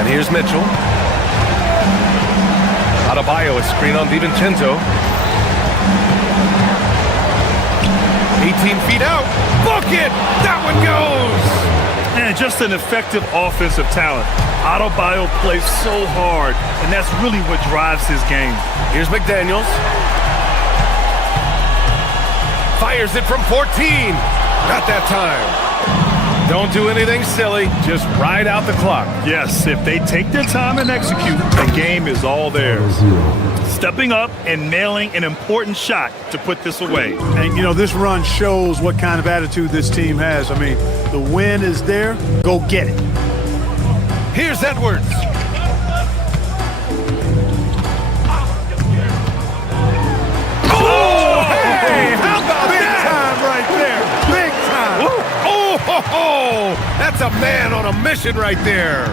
And here's Mitchell. Adebayo, a screen on DiVincenzo. 18 feet out. Book it! That one goes! And just an effective offensive talent. Adebayo plays so hard, and that's really what drives his game. Here's McDaniels. Fires it from 14. Not that time. Don't do anything silly. Just ride out the clock. Yes, if they take their time and execute, the game is all theirs. Stepping up and nailing an important shot to put this away. And, you know, this run shows what kind of attitude this team has. I mean, the win is there. Go get it. Here's Edwards. Oh, hey, how about Big that? time right there. Big time. Oh, ho, ho. That's a man on a mission right there.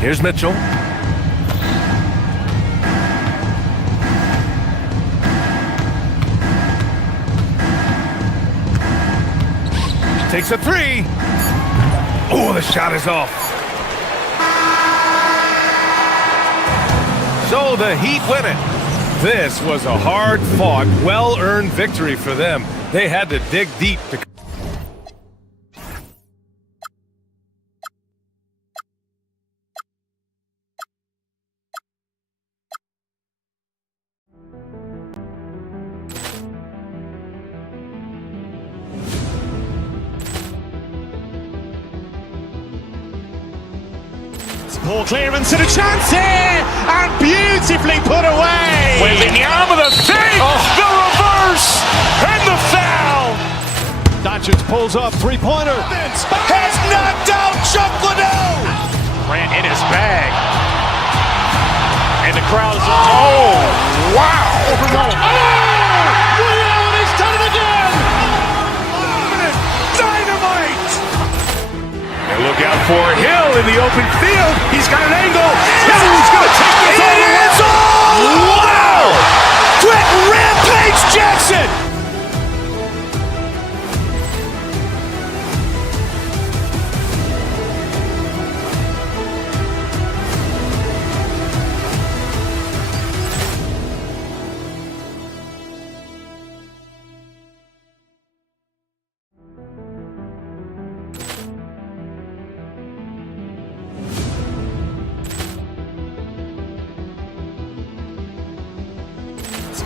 Here's Mitchell. Takes a 3. Oh, the shot is off. So the Heat win it. This was a hard-fought, well-earned victory for them. They had to dig deep to... Poor clearance and a chance here, and beautifully put away. Wembanyama the save, the reverse, and the foul. Doncic pulls up, three-pointer. Has knocked out Chocolate. Ran in his bag, and the crowd is. Oh, wow! He's done it again. Dynamite! And look out for Hill in the open field. He's got an angle. Hill's going to take this all the way. Wow! Quick Rampage Jackson!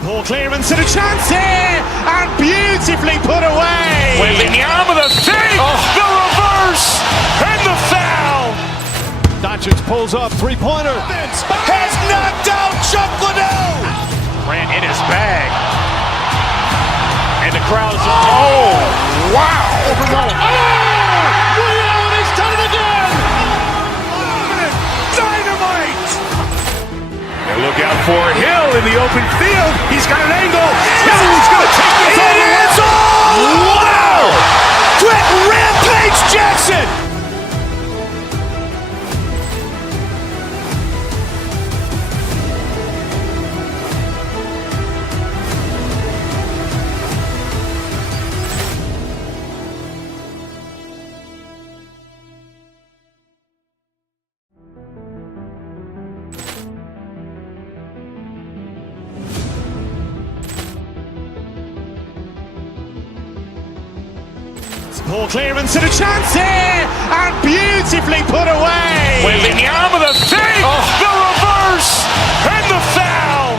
Poor clearance and a chance here, and beautifully put away. Wembanyama the save, the reverse, and the foul. Doncic pulls up, three-pointer. Has knocked out Chocolate. Ran in his bag, and the crowd is. Oh, wow! He's done it again. Dynamite! And look out for Hill in the open field. He's got an angle. Hill's going to take this all the way. Wow! Quick Rampage Jackson! Poor clearance and a chance here, and beautifully put away. Wembanyama the save, the reverse, and the foul.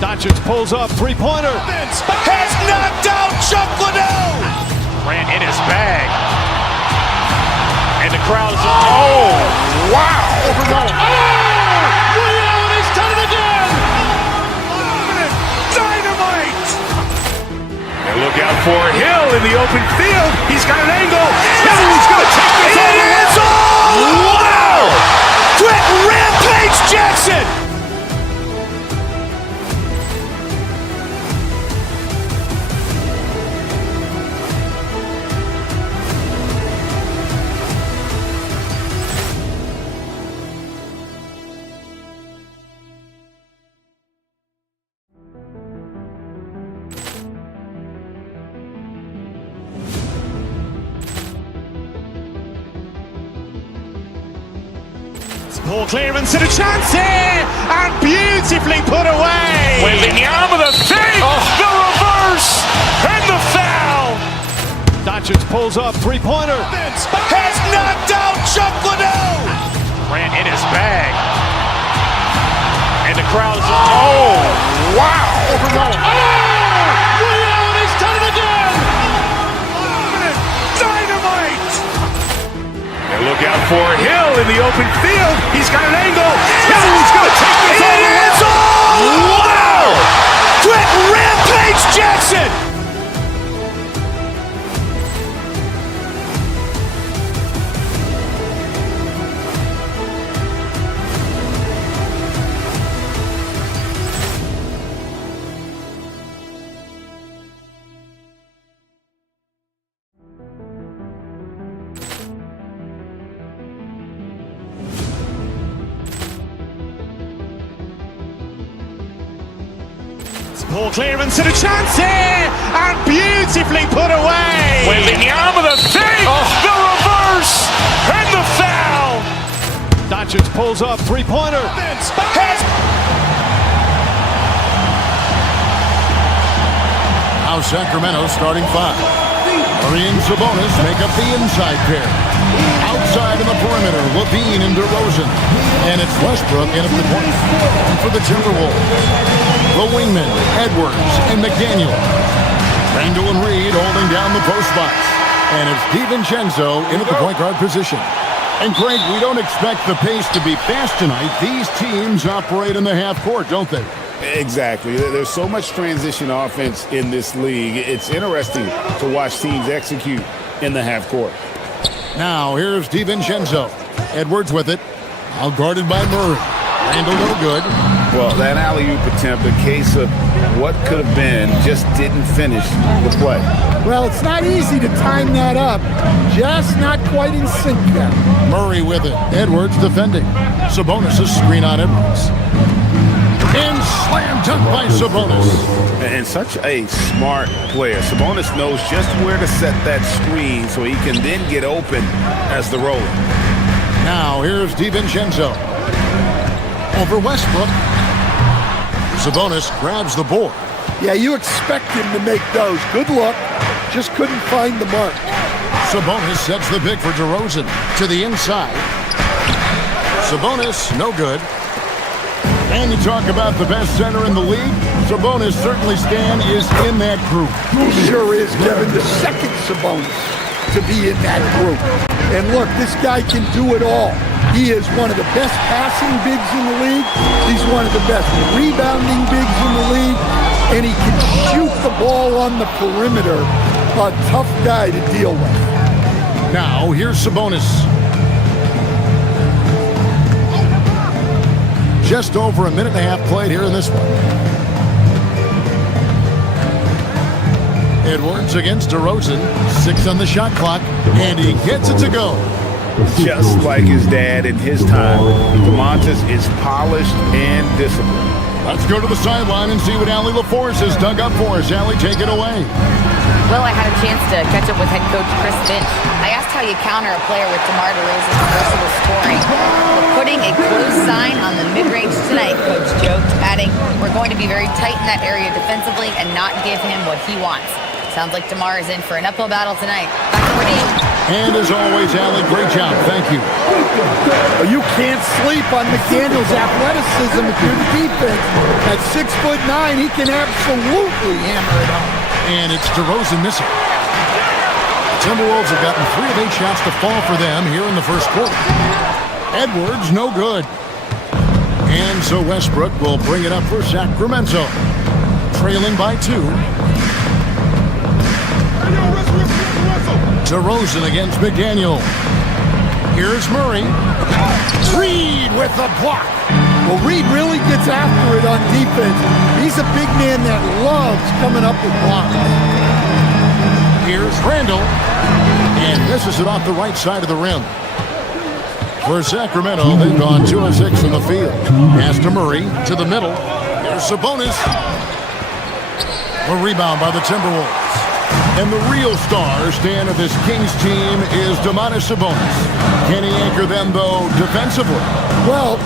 Doncic pulls up, three-pointer. Has knocked out Chocolate. Ran in his bag, and the crowd is. Oh, wow! He's done it again. Dynamite! And look out for Hill in the open field. He's got an angle. Hill's going to take this all the way. Wow! Quick Rampage Jackson! Ball clearance and a chance here, and beautifully put away. Wembanyama the save, the reverse, and the foul. Doncic pulls up, three-pointer. Has knocked out Chuck Liddell. Ran in his bag. And the crowd is, oh, wow. Overruled. Ray Allen has done it again. Dynamite. And look out for Hill in the open field. He's got an angle. Hill's going to take this all the way. It's all. Wow. Quick Rampage Jackson. Ball clearance and a chance here, and beautifully put away. Wembanyama the save, the reverse, and the foul. Doncic pulls up, three-pointer. Now Sacramento starting five. Murray and Sabonis make up the inside pair. Outside in the perimeter, Levine and DeRozan. And it's Westbrook in at the point. And for the Timberwolves, the wingmen, Edwards and McDaniel. Randall and Reed holding down the post box. And it's DiVincenzo in at the point guard position. And Greg, we don't expect the pace to be fast tonight. These teams operate in the half court, don't they? Exactly. There's so much transition offense in this league. It's interesting to watch teams execute in the half court. Now, here's DiVincenzo. Edwards with it. Now guarded by Murray. Randall no good. Well, that alley-oop attempt, a case of what could have been, just didn't finish the play. Well, it's not easy to time that up. Just not quite in sync there. Murray with it. Edwards defending. Sabonis' screen on Edwards. And slam dunk by Sabonis. And such a smart player. Sabonis knows just where to set that screen so he can then get open as the roller. Now, here's DiVincenzo. Over Westbrook. Sabonis grabs the board. Yeah, you expect him to make those. Good luck. Just couldn't find the mark. Sabonis sets the pick for DeRozan to the inside. Sabonis, no good. And you talk about the best center in the league. Sabonis, certainly Stan, is in that group. He sure is, Kevin. The second Sabonis to be in that group. And look, this guy can do it all. He is one of the best passing bigs in the league. He's one of the best rebounding bigs in the league. And he can shoot the ball on the perimeter. A tough guy to deal with. Now, here's Sabonis. Just over a minute and a half played here in this one. Edwards against DeRozan. 6 on the shot clock. And he gets it to go. Just like his dad in his time, DeMontis is polished and disciplined. Let's go to the sideline and see what Allie LaForce has dug up for us. Allie, take it away. Well, I had a chance to catch up with head coach Chris Finch. I asked how you counter a player with DeMar DeRozan's versatile scoring. We're putting a close sign on the mid-range tonight, Coach joked, adding, we're going to be very tight in that area defensively and not give him what he wants. Sounds like DeMar is in for an uphill battle tonight. Back over to you. And as always, Allie, great job. Thank you. You can't sleep on McDaniel's athleticism if you're the defense. At 6'9", he can absolutely hammer it home. And it's DeRozan missing. The Timberwolves have gotten 3 of 8 shots to fall for them here in the first quarter. Edwards, no good. And so Westbrook will bring it up for Sacramento. Trailing by 2. DeRozan against McDaniel. Here's Murray. Reed with the block. Well, Reed really gets after it on defense. He's a big man that loves coming up with blocks. Here's Randall. And misses it off the right side of the rim. For Sacramento, they've gone 2 of 6 from the field. Pass to Murray to the middle. Here's Sabonis. A rebound by the Timberwolves. And the real star stand of this Kings team is Sabonis. Can he anchor them, though, defensively? Well,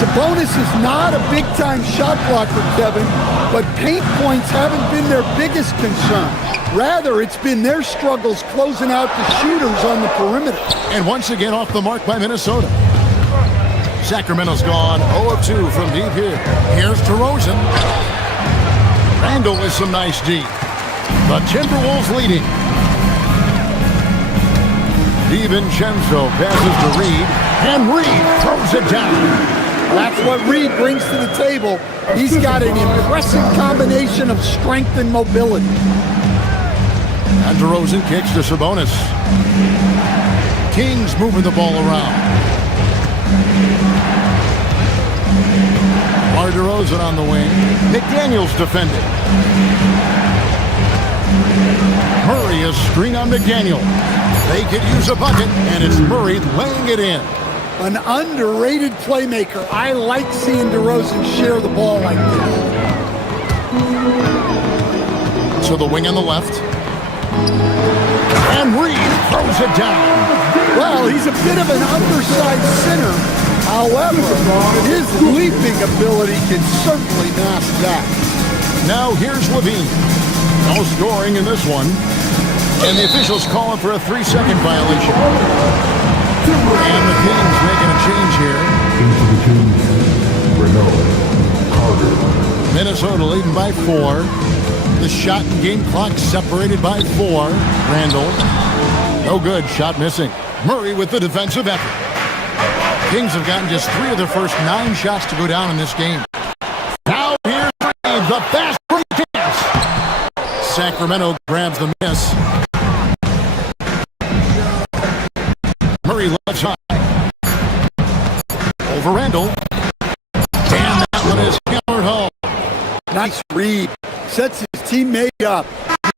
Sabonis is not a big-time shot blocker, Kevin, but paint points haven't been their biggest concern. Rather, it's been their struggles closing out the shooters on the perimeter. And once again off the mark by Minnesota. Sacramento's gone 0 of 2 from deep here. Here's DeRozan. Randall with some nice D. The Timberwolves leading. DiVincenzo passes to Reed, and Reed throws it down. That's what Reed brings to the table. He's got an impressive combination of strength and mobility. And DeRozan kicks to Sabonis. Kings moving the ball around. Mar DeRozan on the wing. McDaniels defending. Murray a screen on McDaniel. They could use a bucket, and it's Murray laying it in. An underrated playmaker. I like seeing DeRozan share the ball like this. To the wing on the left. And Reed throws it down. Well, he's a bit of an undersized center. However, his leaping ability can certainly mask that. Now here's Levine. No scoring in this one. And the officials calling for a 3-second violation. And the Kings making a change here. Into the Kings, Renault, Carter. Minnesota leading by 4. The shot and game clock separated by 4. Randall. No good. Shot missing. Murray with the defensive effort. Kings have gotten just 3 of their first 9 shots to go down in this game. Now here's Reed, the fast break dance. Sacramento grabs the miss. Murray left side. Over Randall. And that one is hammered home. Nice read. Sets his teammate up.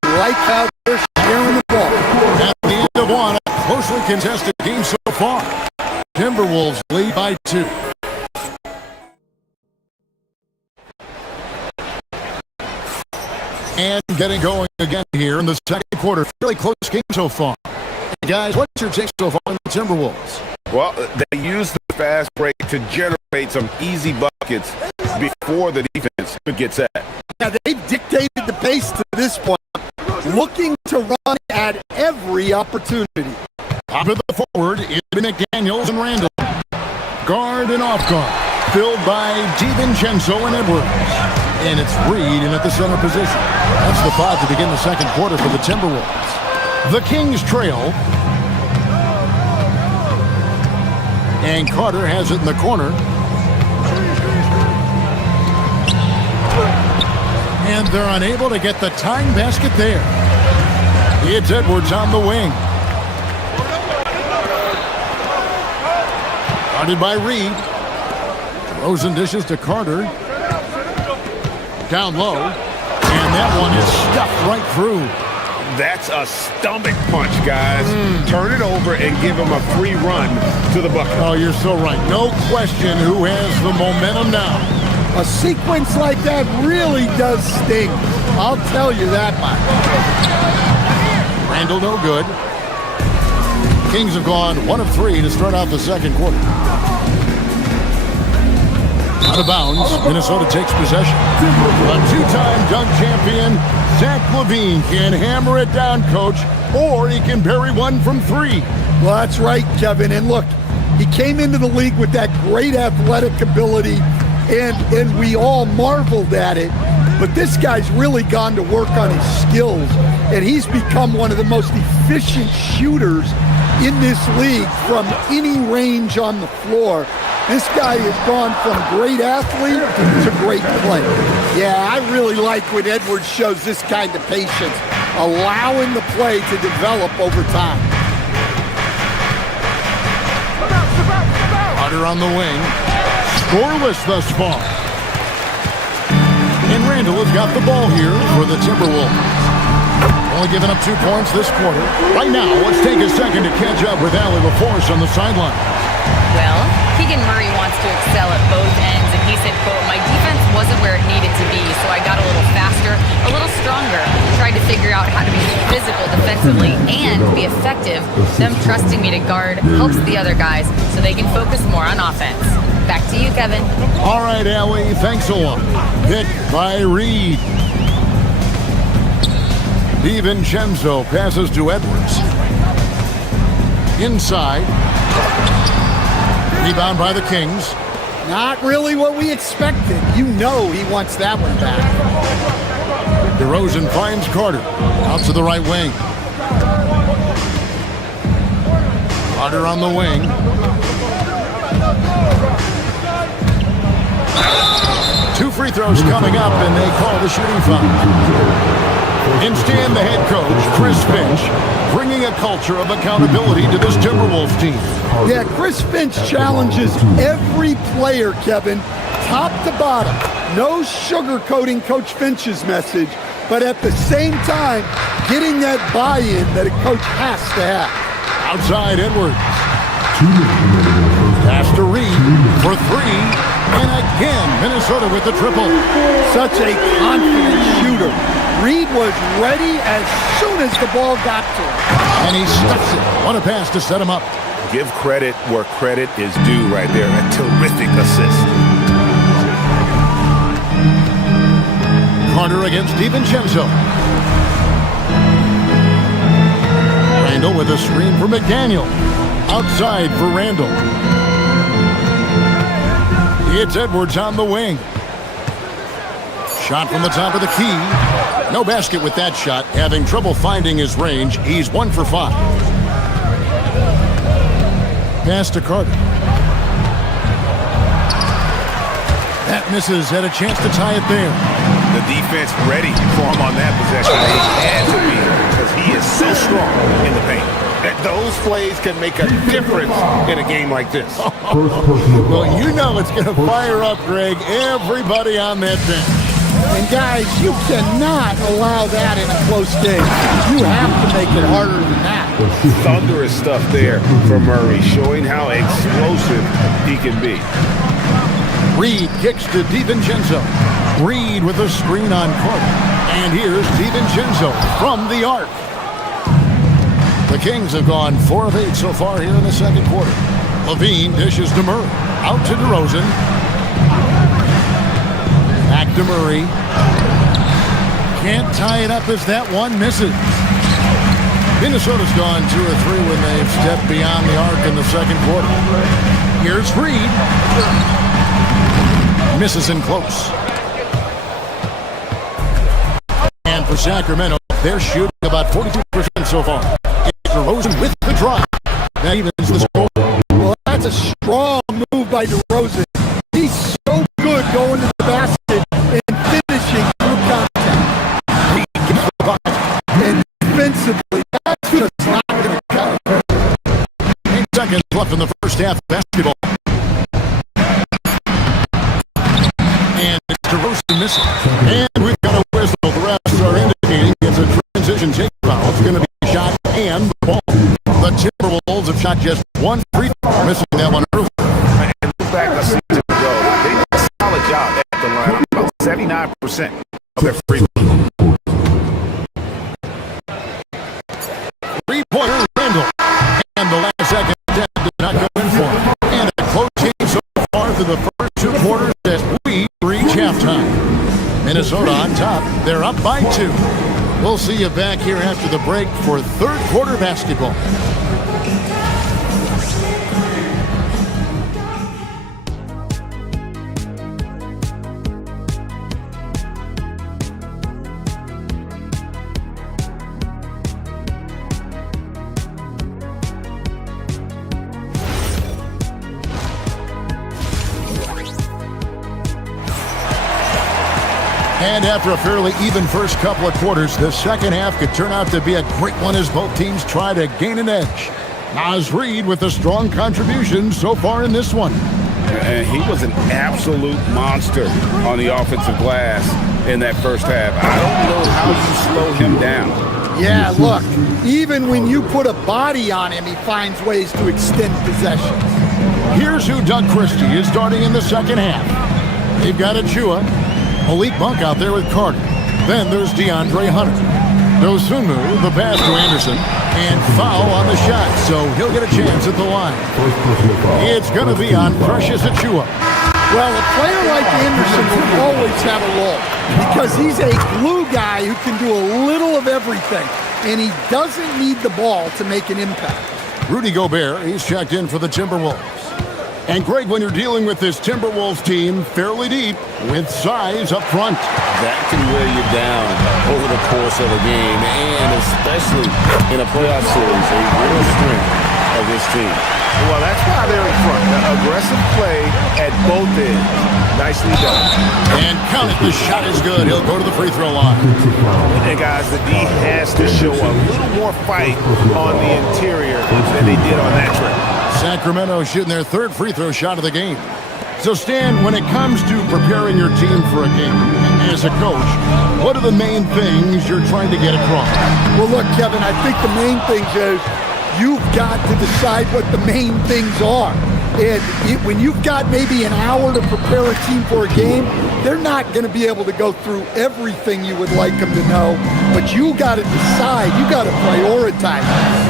Like how they're sharing the ball. At the end of one, a closely contested game so far. Timberwolves lead by 2. And getting going again here in the second quarter. Really close game so far. Hey guys, what's your take so far on the Timberwolves? Well, they use the fast break to generate some easy buckets before the defense gets at. Yeah, they've dictated the pace to this point, looking to run at every opportunity. Top of the forward is McDaniels and Randall. Guard and off guard, filled by DiVincenzo and Edwards. And it's Reed in at the center position. That's the 5 to begin the second quarter for the Timberwolves. The Kings trail. And Carter has it in the corner. And they're unable to get the tying basket there. It's Edwards on the wing. Guarded by Reed. Rosen dishes to Carter. Down low. And that one is stuffed right through. That's a stomach punch, guys. Turn it over and give him a free run to the bucket. Oh, you're so right. No question who has the momentum now. A sequence like that really does sting. I'll tell you that much. Randall no good. Kings have gone 1 of 3 to start out the second quarter. Out of bounds, Minnesota takes possession. A 2-time dunk champion, Zach LaVine can hammer it down, coach, or he can bury one from 3. Well, that's right, Kevin. And look, he came into the league with that great athletic ability, and we all marveled at it. But this guy's really gone to work on his skills, and he's become one of the most efficient shooters in this league from any range on the floor. This guy has gone from great athlete to great player. Yeah, I really like when Edwards shows this kind of patience, allowing the play to develop over time. Carter on the wing. Scoreless thus far. And Randall has got the ball here for the Timberwolves. Only giving up 2 points this quarter. Right now, let's take a second to catch up with Allie LaForce on the sideline. Well, Keegan Murray wants to excel at both ends, and he said, quote, "My defense wasn't where it needed to be, so I got a little faster faster, a little stronger. Tried to figure out how to be physical defensively and be effective. Them trusting me to guard helps the other guys so they can focus more on offense. Back to you, Kevin. All right, Allie, thanks a lot. Pick by Reed. DiVincenzo passes to Edwards. Inside. Rebound by the Kings. Not really what we expected. You know he wants that one back. DeRozan finds Carter. Out to the right wing. Carter on the wing. Two free throws coming up, and they call the shooting foul. Instead, the head coach, Chris Finch, bringing a culture of accountability to this Timberwolves team. Yeah, Chris Finch challenges every player, Kevin, top to bottom. No sugarcoating Coach Finch's message, but at the same time, getting that buy-in that a coach has to have. Outside Edwards. Pass to Reed for three. And again, Minnesota with the triple. Such a confident shooter. Reed was ready as soon as the ball got to him. And he stuffs it. What a pass to set him up. Give credit where credit is due right there. A terrific assist. Carter against DiVincenzo. Randall with a screen for McDaniel. Outside for Randall. It's Edwards on the wing. Shot from the top of the key. No basket with that shot. Having trouble finding his range. He's 1 for 5. Pass to Carter. That misses. Had a chance to tie it there. The defense ready for him on that possession. They had to be because he is so strong in the paint. Those plays can make a difference in a game like this. Well, you know it's going to fire up, Greg, everybody on that bench. And guys, you cannot allow that in a close game. You have to make it harder than that. Thunderous stuff there for Murray, showing how explosive he can be. Reed kicks to DiVincenzo. Reed with a screen on Carter. And here's DiVincenzo from the arc. The Kings have gone 4 of 8 so far here in the second quarter. Levine dishes to Murray. Out to DeRozan. Back to Murray. Can't tie it up as that one misses. Minnesota's gone 2 or 3 when they've stepped beyond the arc in the second quarter. Here's Reed. Misses in close. And for Sacramento, they're shooting about 42% so far. DeRozan with the drive. That evens the score. Well, that's a strong move by DeRozan. He's so good going to the basket and finishing through contact. He gets the bucket. And defensively, that's just not going to cut. 8 seconds left in the first half of basketball. And it's DeRozan missing. And we've got a whistle. The refs are indicating it's a transition take foul. It's going to be a shot and the ball. The Timberwolves have shot just 1 free throw, missing that one earlier. And look back a season ago, they did a solid job at the line. About 79% of their free throws. 3-pointer Randall. And the last second did not go in for him. And a close game so far through the first 2 quarters as we reach halftime. Minnesota on top. They're up by 2. We'll see you back here after the break for third quarter basketball. And after a fairly even first couple of quarters, the second half could turn out to be a great one as both teams try to gain an edge. Naz Reid with a strong contribution so far in this one. And he was an absolute monster on the offensive glass in that first half. I don't know how you slow him down. Yeah, look, even when you put a body on him, he finds ways to extend possessions. Here's who Doug Christie is starting in the second half. They've got Achua, Malik Monk out there with Carter. Then there's DeAndre Hunter. Dosunmu, the pass to Anderson, and foul on the shot, so he'll get a chance at the line. It's going to be on Precious Achiuwa. Well, a player like Anderson will always have a role because he's a glue guy who can do a little of everything, and he doesn't need the ball to make an impact. Rudy Gobert, he's checked in for the Timberwolves. And Greg, when you're dealing with this Timberwolves team fairly deep with size up front, that can wear you down over the course of a game, and especially in a playoff series, a real strength of this team. Well, that's why they're in front. The aggressive play at both ends. Nicely done. And count it, the shot is good. He'll go to the free throw line. And guys, the D has to show a little more fight on the interior than they did on that trip. Sacramento shooting their third free throw shot of the game. So, Stan, when it comes to preparing your team for a game, as a coach, what are the main things you're trying to get across? Well, look, Kevin, I think the main things is you've got to decide what the main things are. And when you've got maybe an hour to prepare a team for a game, they're not going to be able to go through everything you would like them to know. But you got to decide. You got to prioritize.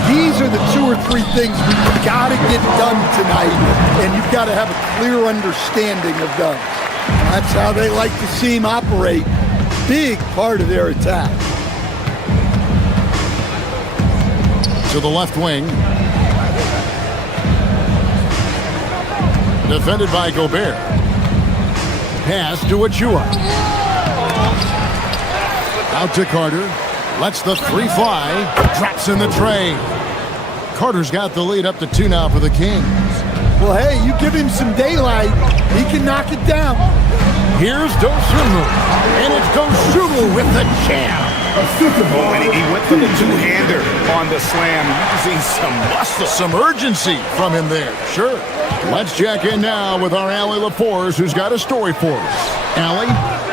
These are the 2 or 3 things we've got to get done tonight, and you've got to have a clear understanding of those. That's how they like to see him operate. Big part of their attack. To the left wing. Defended by Gobert. Pass to Achiuwa. Out to Carter. Lets the 3 fly. Drops in the tray. Carter's got the lead up to 2 now for the Kings. Well, hey, you give him some daylight, he can knock it down. Here's Dosunmu. And it's Dosunmu with the jam. Oh, and he went for the two-hander on the slam, using some muscle. Some urgency from him there, sure. Let's check in now with our Allie LaForce, who's got a story for us. Allie?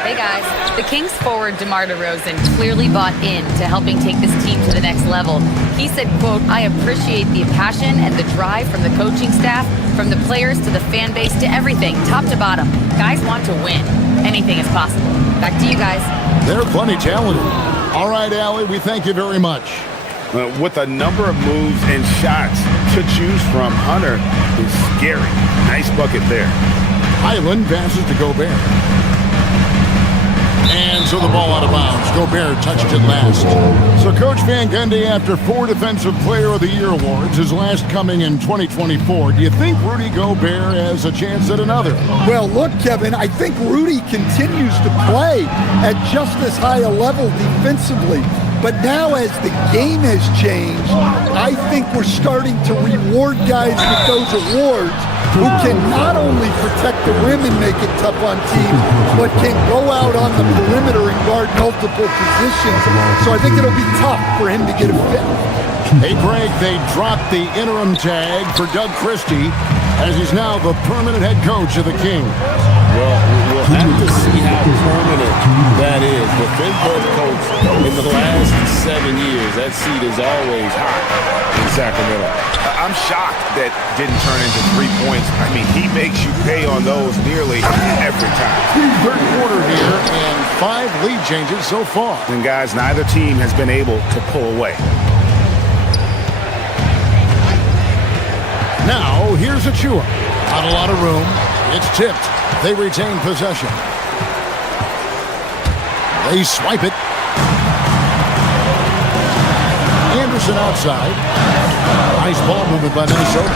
Hey, guys. The Kings forward DeMar DeRozan clearly bought in to helping take this team to the next level. He said, quote, "I appreciate the passion and the drive from the coaching staff, from the players to the fan base to everything, top to bottom. Guys want to win. Anything is possible." Back to you guys. They're plenty talented. All right, Allie, we thank you very much. With a number of moves and shots to choose from, Hunter is scary. Nice bucket there. Highland passes to Gobert. And so the ball out of bounds. Gobert touched it last. So Coach Van Gundy, after 4 Defensive Player of the Year awards, his last coming in 2024, do you think Rudy Gobert has a chance at another? Well, look, Kevin, I think Rudy continues to play at just as high a level defensively. But now as the game has changed, I think we're starting to reward guys with those awards who can not only protect the rim and make it tough on teams, but can go out on the perimeter and guard multiple positions. So I think it'll be tough for him to get a fit. Hey, Greg, they dropped the interim tag for Doug Christie as he's now the permanent head coach of the Kings. Well, we'll have to see how permanent that is. But they've both coached in the last 7 years. That seat is always hot in Sacramento. I'm shocked that didn't turn into 3 points. I mean, he makes you pay on those nearly every time. Third quarter here and 5 lead changes so far. And guys, neither team has been able to pull away. Now, here's Achiuwa. Not a lot of room. It's tipped. They retain possession. They swipe it. Anderson outside. Nice ball movement by Minnesota.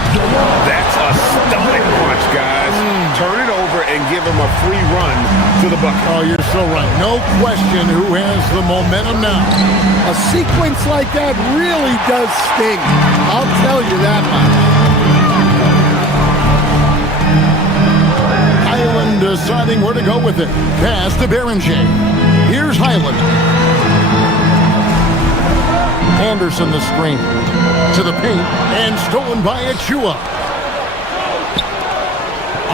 That's a stomach punch, guys. Turn it over and give him a free run to the bucket. Oh, you're so right. No question who has the momentum now. A sequence like that really does sting. I'll tell you that much. Highland deciding where to go with it. Pass to Berenger. Here's Highland. Anderson the screen. To the paint and stolen by Achiuwa.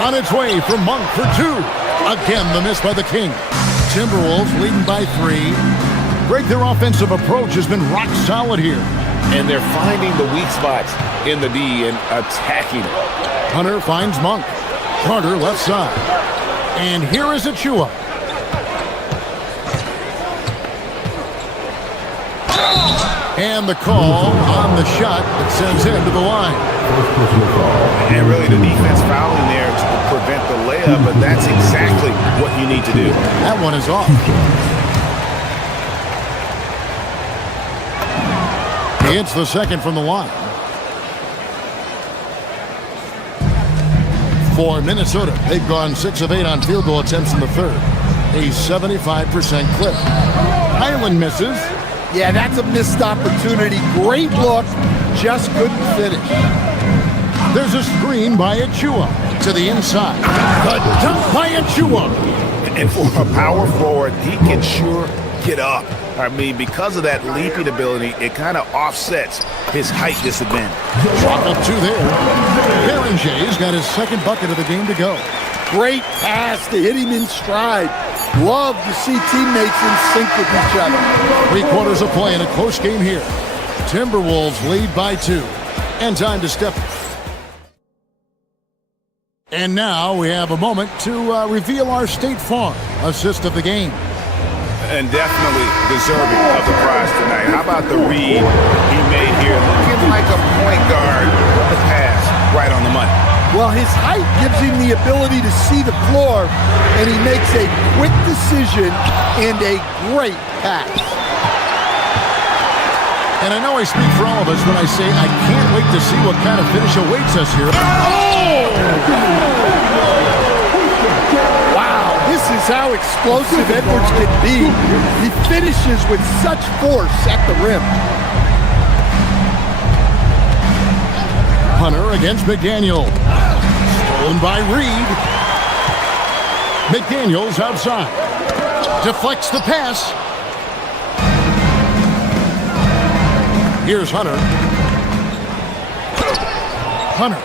On its way from Monk for 2. Again, the miss by the Kings. Timberwolves leading by 3. Greg, their offensive approach has been rock solid here. And they're finding the weak spots in the D and attacking it. Hunter finds Monk. Carter left side. And here is Achiuwa. And the call on the shot that sends him to the line. And really the defense fouling there to prevent the layup, but that's exactly what you need to do. That one is off. He hits the second from the line. For Minnesota, they've gone 6 of 8 on field goal attempts in the third. A 75% clip. Highland misses. Yeah, that's a missed opportunity. Great look, just couldn't finish. There's a screen by Achua to the inside. The dunk by Achua. And for a power forward, he can sure get up. I mean, because of that leaping ability, it kind of offsets his height disadvantage. Drop up 2 there. Berenger's got his second bucket of the game to go. Great pass to hit him in stride. Love to see teammates in sync with each other. 3/4 of play in a close game here. Timberwolves lead by 2. And time to step. And now we have a moment to reveal our State Farm assist of the game. And definitely deserving of the prize tonight. How about the read he made here? Looking like a point guard. The pass right on the money. Well, his height gives him the ability to see the floor, and he makes a quick decision and a great pass. And I know I speak for all of us when I say I can't wait to see what kind of finish awaits us here. Wow, this is how explosive Edwards can be. He finishes with such force at the rim. Hunter against McDaniel. Stolen by Reed. McDaniels outside. Deflects the pass. Here's Hunter. Hunter.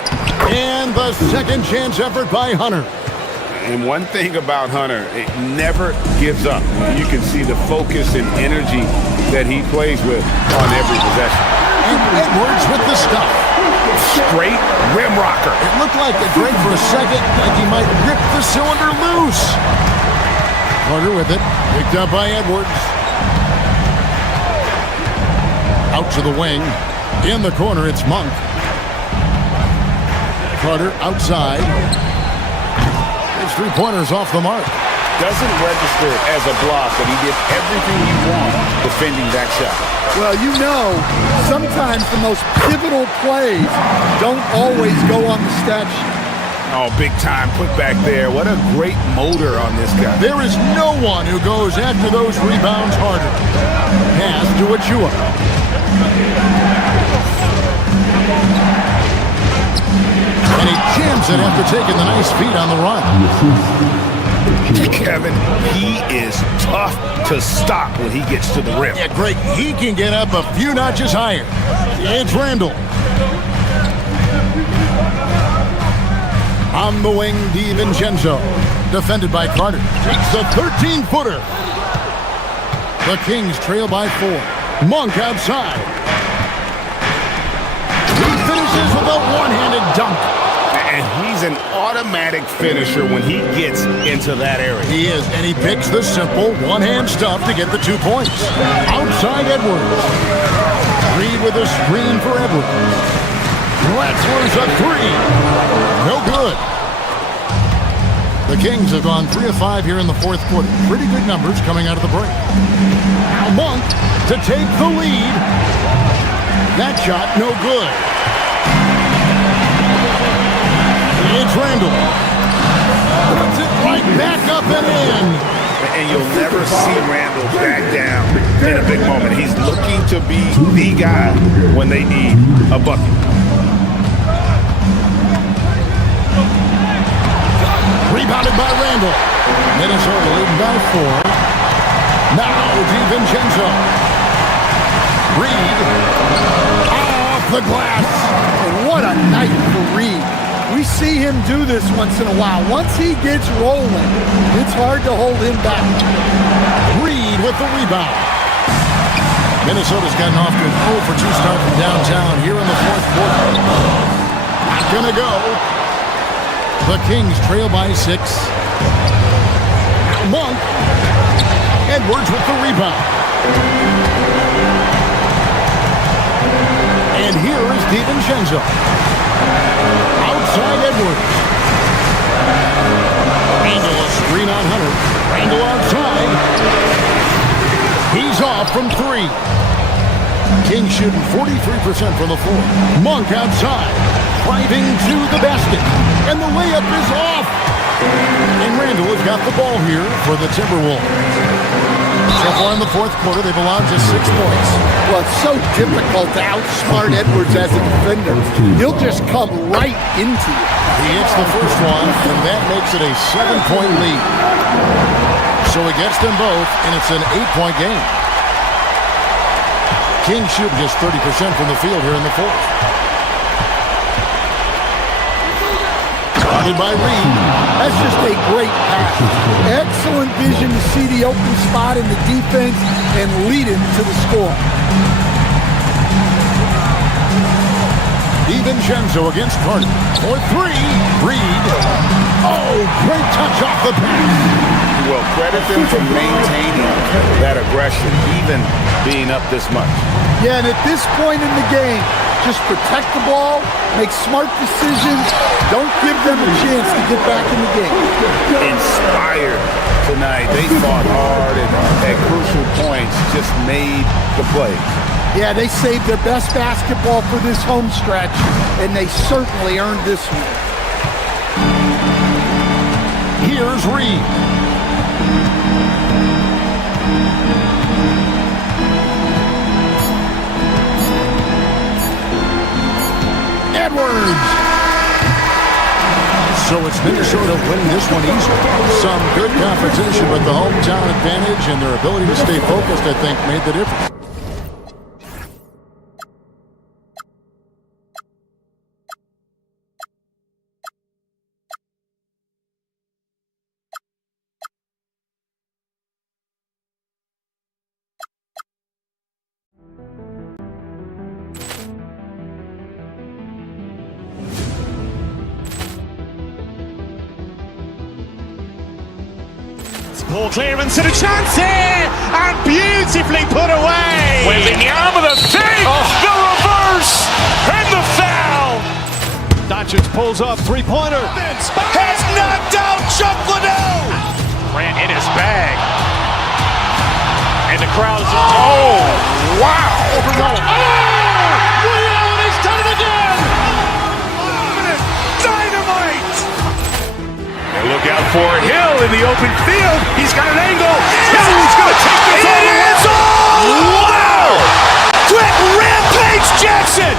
And the second chance effort by Hunter. And one thing about Hunter, it never gives up. You can see the focus and energy that he plays with on every possession. And Edwards with the stuff. Straight rim rocker. It looked like it, Greg, for a second, like he might rip the cylinder loose. Carter with it. Picked up by Edwards. Out to the wing. In the corner, it's Monk. Carter outside. His 3-pointers off the mark. Doesn't register as a block, but he did everything you want defending that shot. Well, you know, sometimes the most pivotal plays don't always go on the stat sheet. Oh, big time put back there. What a great motor on this guy. There is no one who goes after those rebounds harder. Pass to Achua. And he jams it after taking the nice feed on the run. Kevin, he is tough to stop when he gets to the rim. Yeah, Greg, he can get up a few notches higher. It's Randall. On the wing, DiVincenzo. Defended by Carter. Takes the 13-footer. The Kings trail by 4. Monk outside. He finishes with a one-handed dunk. And he's an automatic finisher when he gets into that area. He is, and he picks the simple one-hand stuff to get the 2 points. Outside Edwards. Reed with a screen for Edwards. Wetzler's a 3. No good. The Kings have gone 3 of 5 here in the 4th quarter. Pretty good numbers coming out of the break. Now Monk to take the lead. That shot no good. It's Randall. Puts it right back up and in. And you'll never see Randall back down in a big moment. He's looking to be the guy when they need a bucket. Rebounded by Randall. Minnesota leading by 4. Now DiVincenzo. Reed. Off the glass. And what a night for Reed. We see him do this once in a while. Once he gets rolling, it's hard to hold him back. Reed with the rebound. Minnesota's gotten off to an 0 for 2 start from downtown here in the 4th quarter. Not gonna go. The Kings trail by 6. Monk. Edwards with the rebound. DiVincenzo. Outside Edwards. Randall a screen on Hunter. Randall outside. He's off from 3. King shooting 43% from the floor. Monk outside. Driving to the basket. And the layup is off. And Randall has got the ball here for the Timberwolves. So far in the fourth quarter, they've allowed just 6 points. Well, it's so difficult to outsmart Edwards as a defender. He'll just come right into you. He hits the first one, and that makes it a 7-point lead. So he gets them both, and it's an 8-point game. King shooting just 30% from the field here in the fourth. Spotted by Reed. That's just a great pass. Excellent vision to see the open spot in the defense and lead him to the score. DiVincenzo against Carter. For 3. Reed. Oh, great touch off the pass. Well, credit them for maintaining that aggression, even being up this much. Yeah, and at this point in the game, just protect the ball, make smart decisions, don't give them a chance to get back in the game. Inspired tonight. They fought hard and at crucial points just made the plays. Yeah, they saved their best basketball for this home stretch, and they certainly earned this one. Here's Reed. Edwards. So it's Minnesota winning this one easily. Some good competition, but the hometown advantage and their ability to stay focused, I think, made the difference. Ball clearance and a chance here, and beautifully put away. Wembanyama the fake, the reverse, and the foul. Doncic pulls up, three-pointer. Has knocked out Chuck Liddell. Ran in his bag, and the crowd is. Oh, wow! Overall. Ray Allen has done it again. Dynamite! And look out for Hill in the open field. He's got an angle. Hill's going to take this all the way. Wow! Quick rampage Jackson!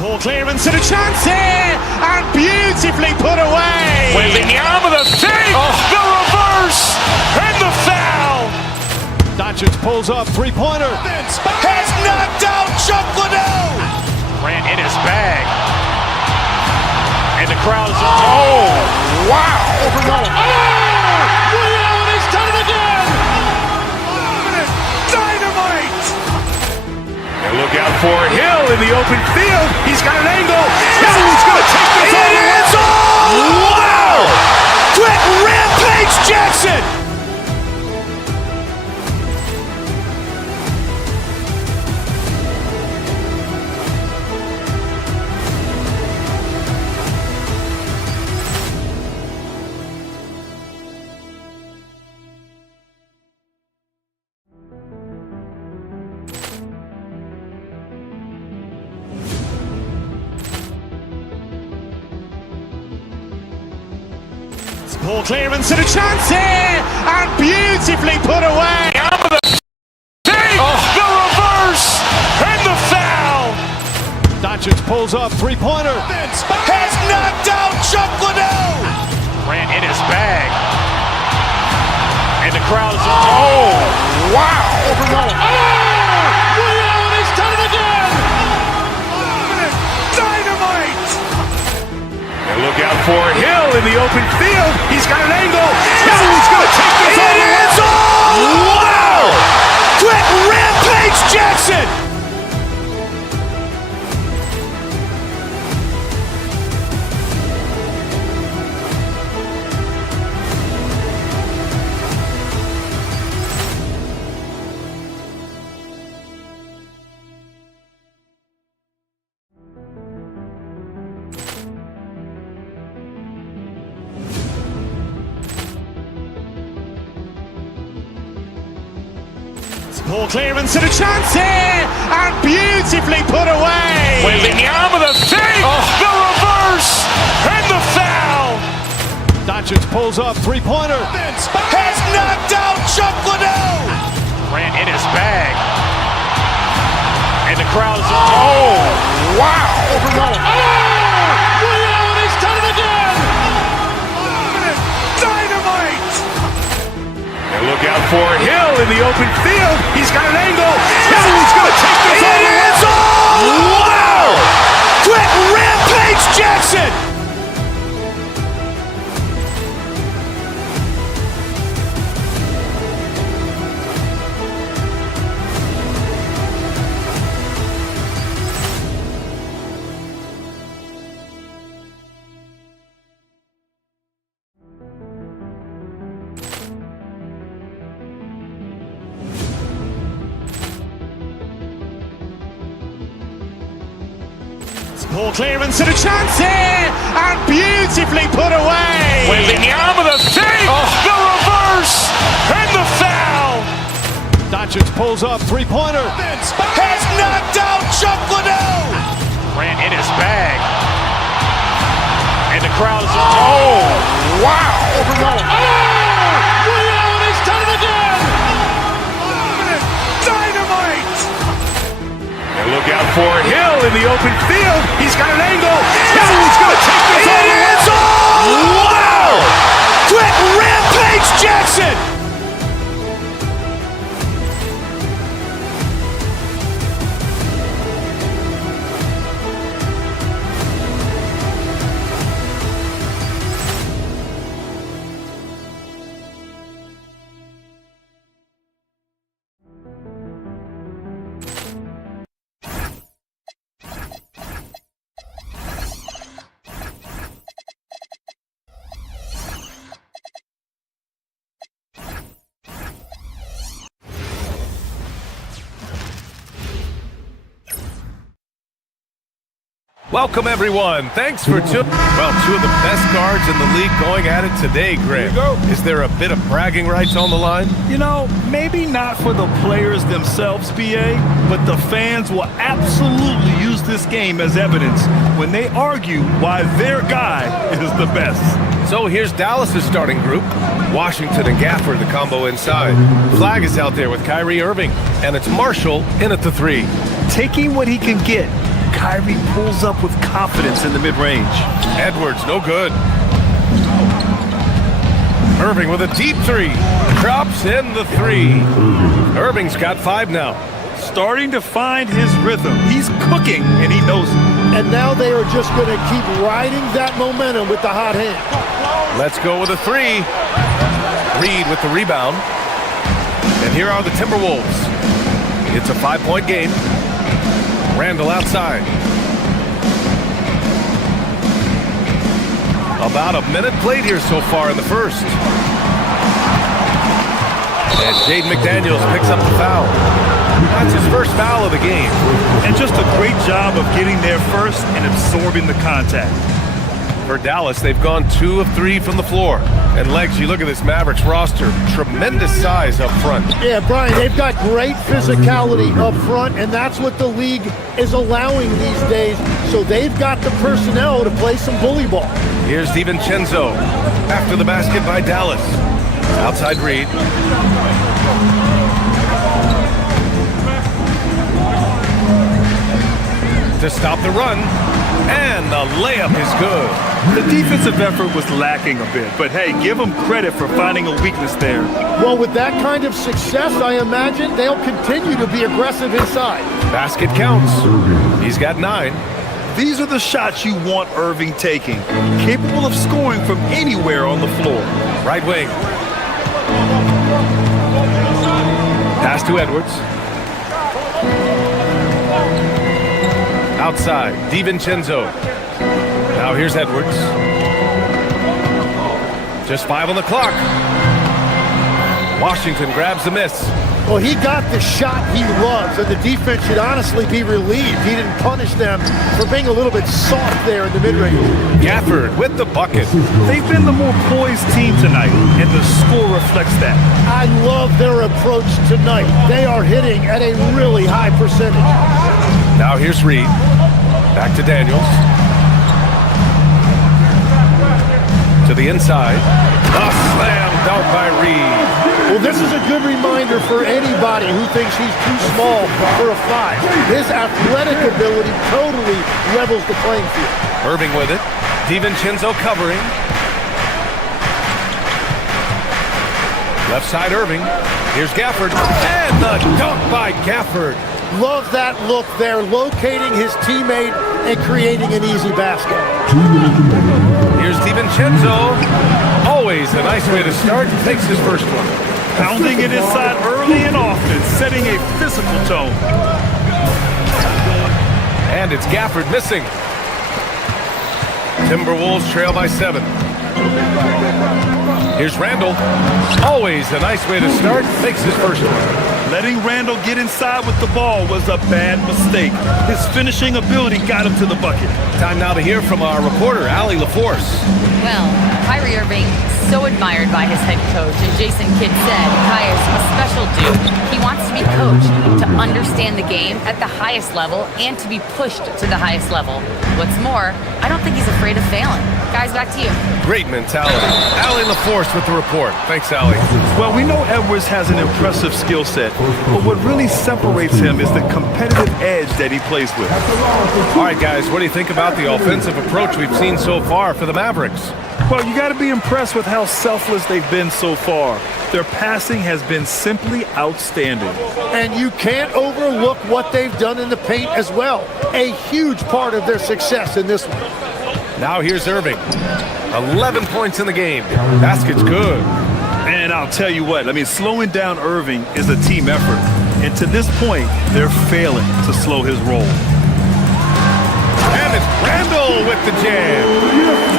Ball clearance and a chance here, and beautifully put away. Wembanyama the fake, the reverse, and the foul. Doncic pulls up, three-pointer. Has knocked out Chuck Liddell. Ran in his bag, and the crowd is. Oh, wow! Overall. Ray Allen has done it again. Dynamite! And look out for Hill in the open field. He's got an angle. Hill's going to take this all the way. Wow! Quick rampage Jackson! Ball clearance and a chance here, and beautifully put away. The reverse, and the foul. Doncic pulls up, three-pointer. Has knocked out Chuck Liddell. Ran in his bag, and the crowd is. Oh, wow! Overall. Ray Allen has done it again. Dynamite! the open field. He's got an angle. He's going to take this all the way. Wow! Quick rampage Jackson! Ball clearance and a chance here, and beautifully put away. Wembanyama the fake, the reverse, and the foul. Doncic pulls up, three-pointer. Has knocked out Chuck Liddell. Grant in his bag. And the crowd is... Oh, wow. Ray Allen has done it again. Dynamite. And look out for Hill in the open field. He's got an angle. Hill's going to take this all the way. Wow! Quick rampage Jackson! Ball clearance and a chance here, and beautifully put away. Wembanyama the fake, the reverse, and the foul. Doncic pulls up, three-pointer. Has knocked out Chuck Liddell. Grant in his bag. And the crowd is... Ray Allen has done it again. Dynamite. And look out for Hill in the open field. He's got an angle. Hill's going to take this all the way. Wow! Quick rampage Jackson! Welcome, everyone. Thanks for two of the best guards in the league going at it today, Graham. Is there a bit of bragging rights on the line? You know, maybe not for the players themselves, BA, but the fans will absolutely use this game as evidence when they argue why their guy is the best. So here's Dallas' starting group. Washington and Gafford, the combo inside. Flag is out there with Kyrie Irving, and it's Marshall in at the three. Taking what he can get, Kyrie pulls up with confidence in the mid-range. Edwards, no good. Irving with a deep three. Drops in the three. Irving's got 5 now. Starting to find his rhythm. He's cooking, and he knows it. And now they are just going to keep riding that momentum with the hot hand. Let's go with a 3. Reed with the rebound. And here are the Timberwolves. It's a 5-point game. Randall outside. About a minute played here so far in the first. And Jaden McDaniels picks up the foul. That's his first foul of the game. And just a great job of getting there first and absorbing the contact. For Dallas, they've gone 2 of 3 from the floor. And Legs, you look at this Mavericks roster, tremendous size up front. Yeah, Brian, they've got great physicality up front, and that's what the league is allowing these days. So they've got the personnel to play some bully ball. Here's DiVincenzo after the basket by Dallas. Outside Reed. To stop the run, and the layup is good. The defensive effort was lacking a bit, but hey, give them credit for finding a weakness there. Well, with that kind of success, I imagine they'll continue to be aggressive inside. Basket counts. He's got 9. These are the shots you want Irving taking, capable of scoring from anywhere on the floor. Right wing. Pass to Edwards. Outside, DiVincenzo. Now here's Edwards. Just 5 on the clock. Washington grabs the miss. Well, he got the shot he loves, and the defense should honestly be relieved. He didn't punish them for being a little bit soft there in the mid-range. Gafford with the bucket. They've been the more poised team tonight, and the score reflects that. I love their approach tonight. They are hitting at a really high percentage. Now here's Reed. Back to Daniels. To the inside. A slam dunk by Reed. Well, this is a good reminder for anybody who thinks he's too small for a 5. His athletic ability totally levels the playing field. Irving with it. DiVincenzo covering. Left side Irving. Here's Gafford. And the dunk by Gafford. Love that look there, locating his teammate and creating an easy basket. Here's DiVincenzo. Always a nice way to start. Takes his first one. Pounding it inside early and often, setting a physical tone. And it's Gafford missing. Timberwolves trail by 7. Here's Randall. Always a nice way to start. Makes his first one. Letting Randall get inside with the ball was a bad mistake. His finishing ability got him to the bucket. Time now to hear from our reporter, Allie LaForce. Well, Kyrie Irving, so admired by his head coach, and Jason Kidd said Kai is a special dude. He wants to be coached to understand the game at the highest level and to be pushed to the highest level. What's more, I don't think he's afraid of failing. Guys, back to you. Great mentality. Allie LaForce with the report. Thanks, Allie. Well, we know Edwards has an impressive skill set, but what really separates him is the competitive edge that he plays with. All right, guys, what do you think about the offensive approach we've seen so far for the Mavericks? Well, you got to be impressed with how selfless they've been so far. Their passing has been simply outstanding. And you can't overlook what they've done in the paint as well. A huge part of their success in this one. Now here's Irving. 11 points in the game. Basket's good. And I'll tell you what, slowing down Irving is a team effort. And to this point, they're failing to slow his roll. And it's Randall with the jam.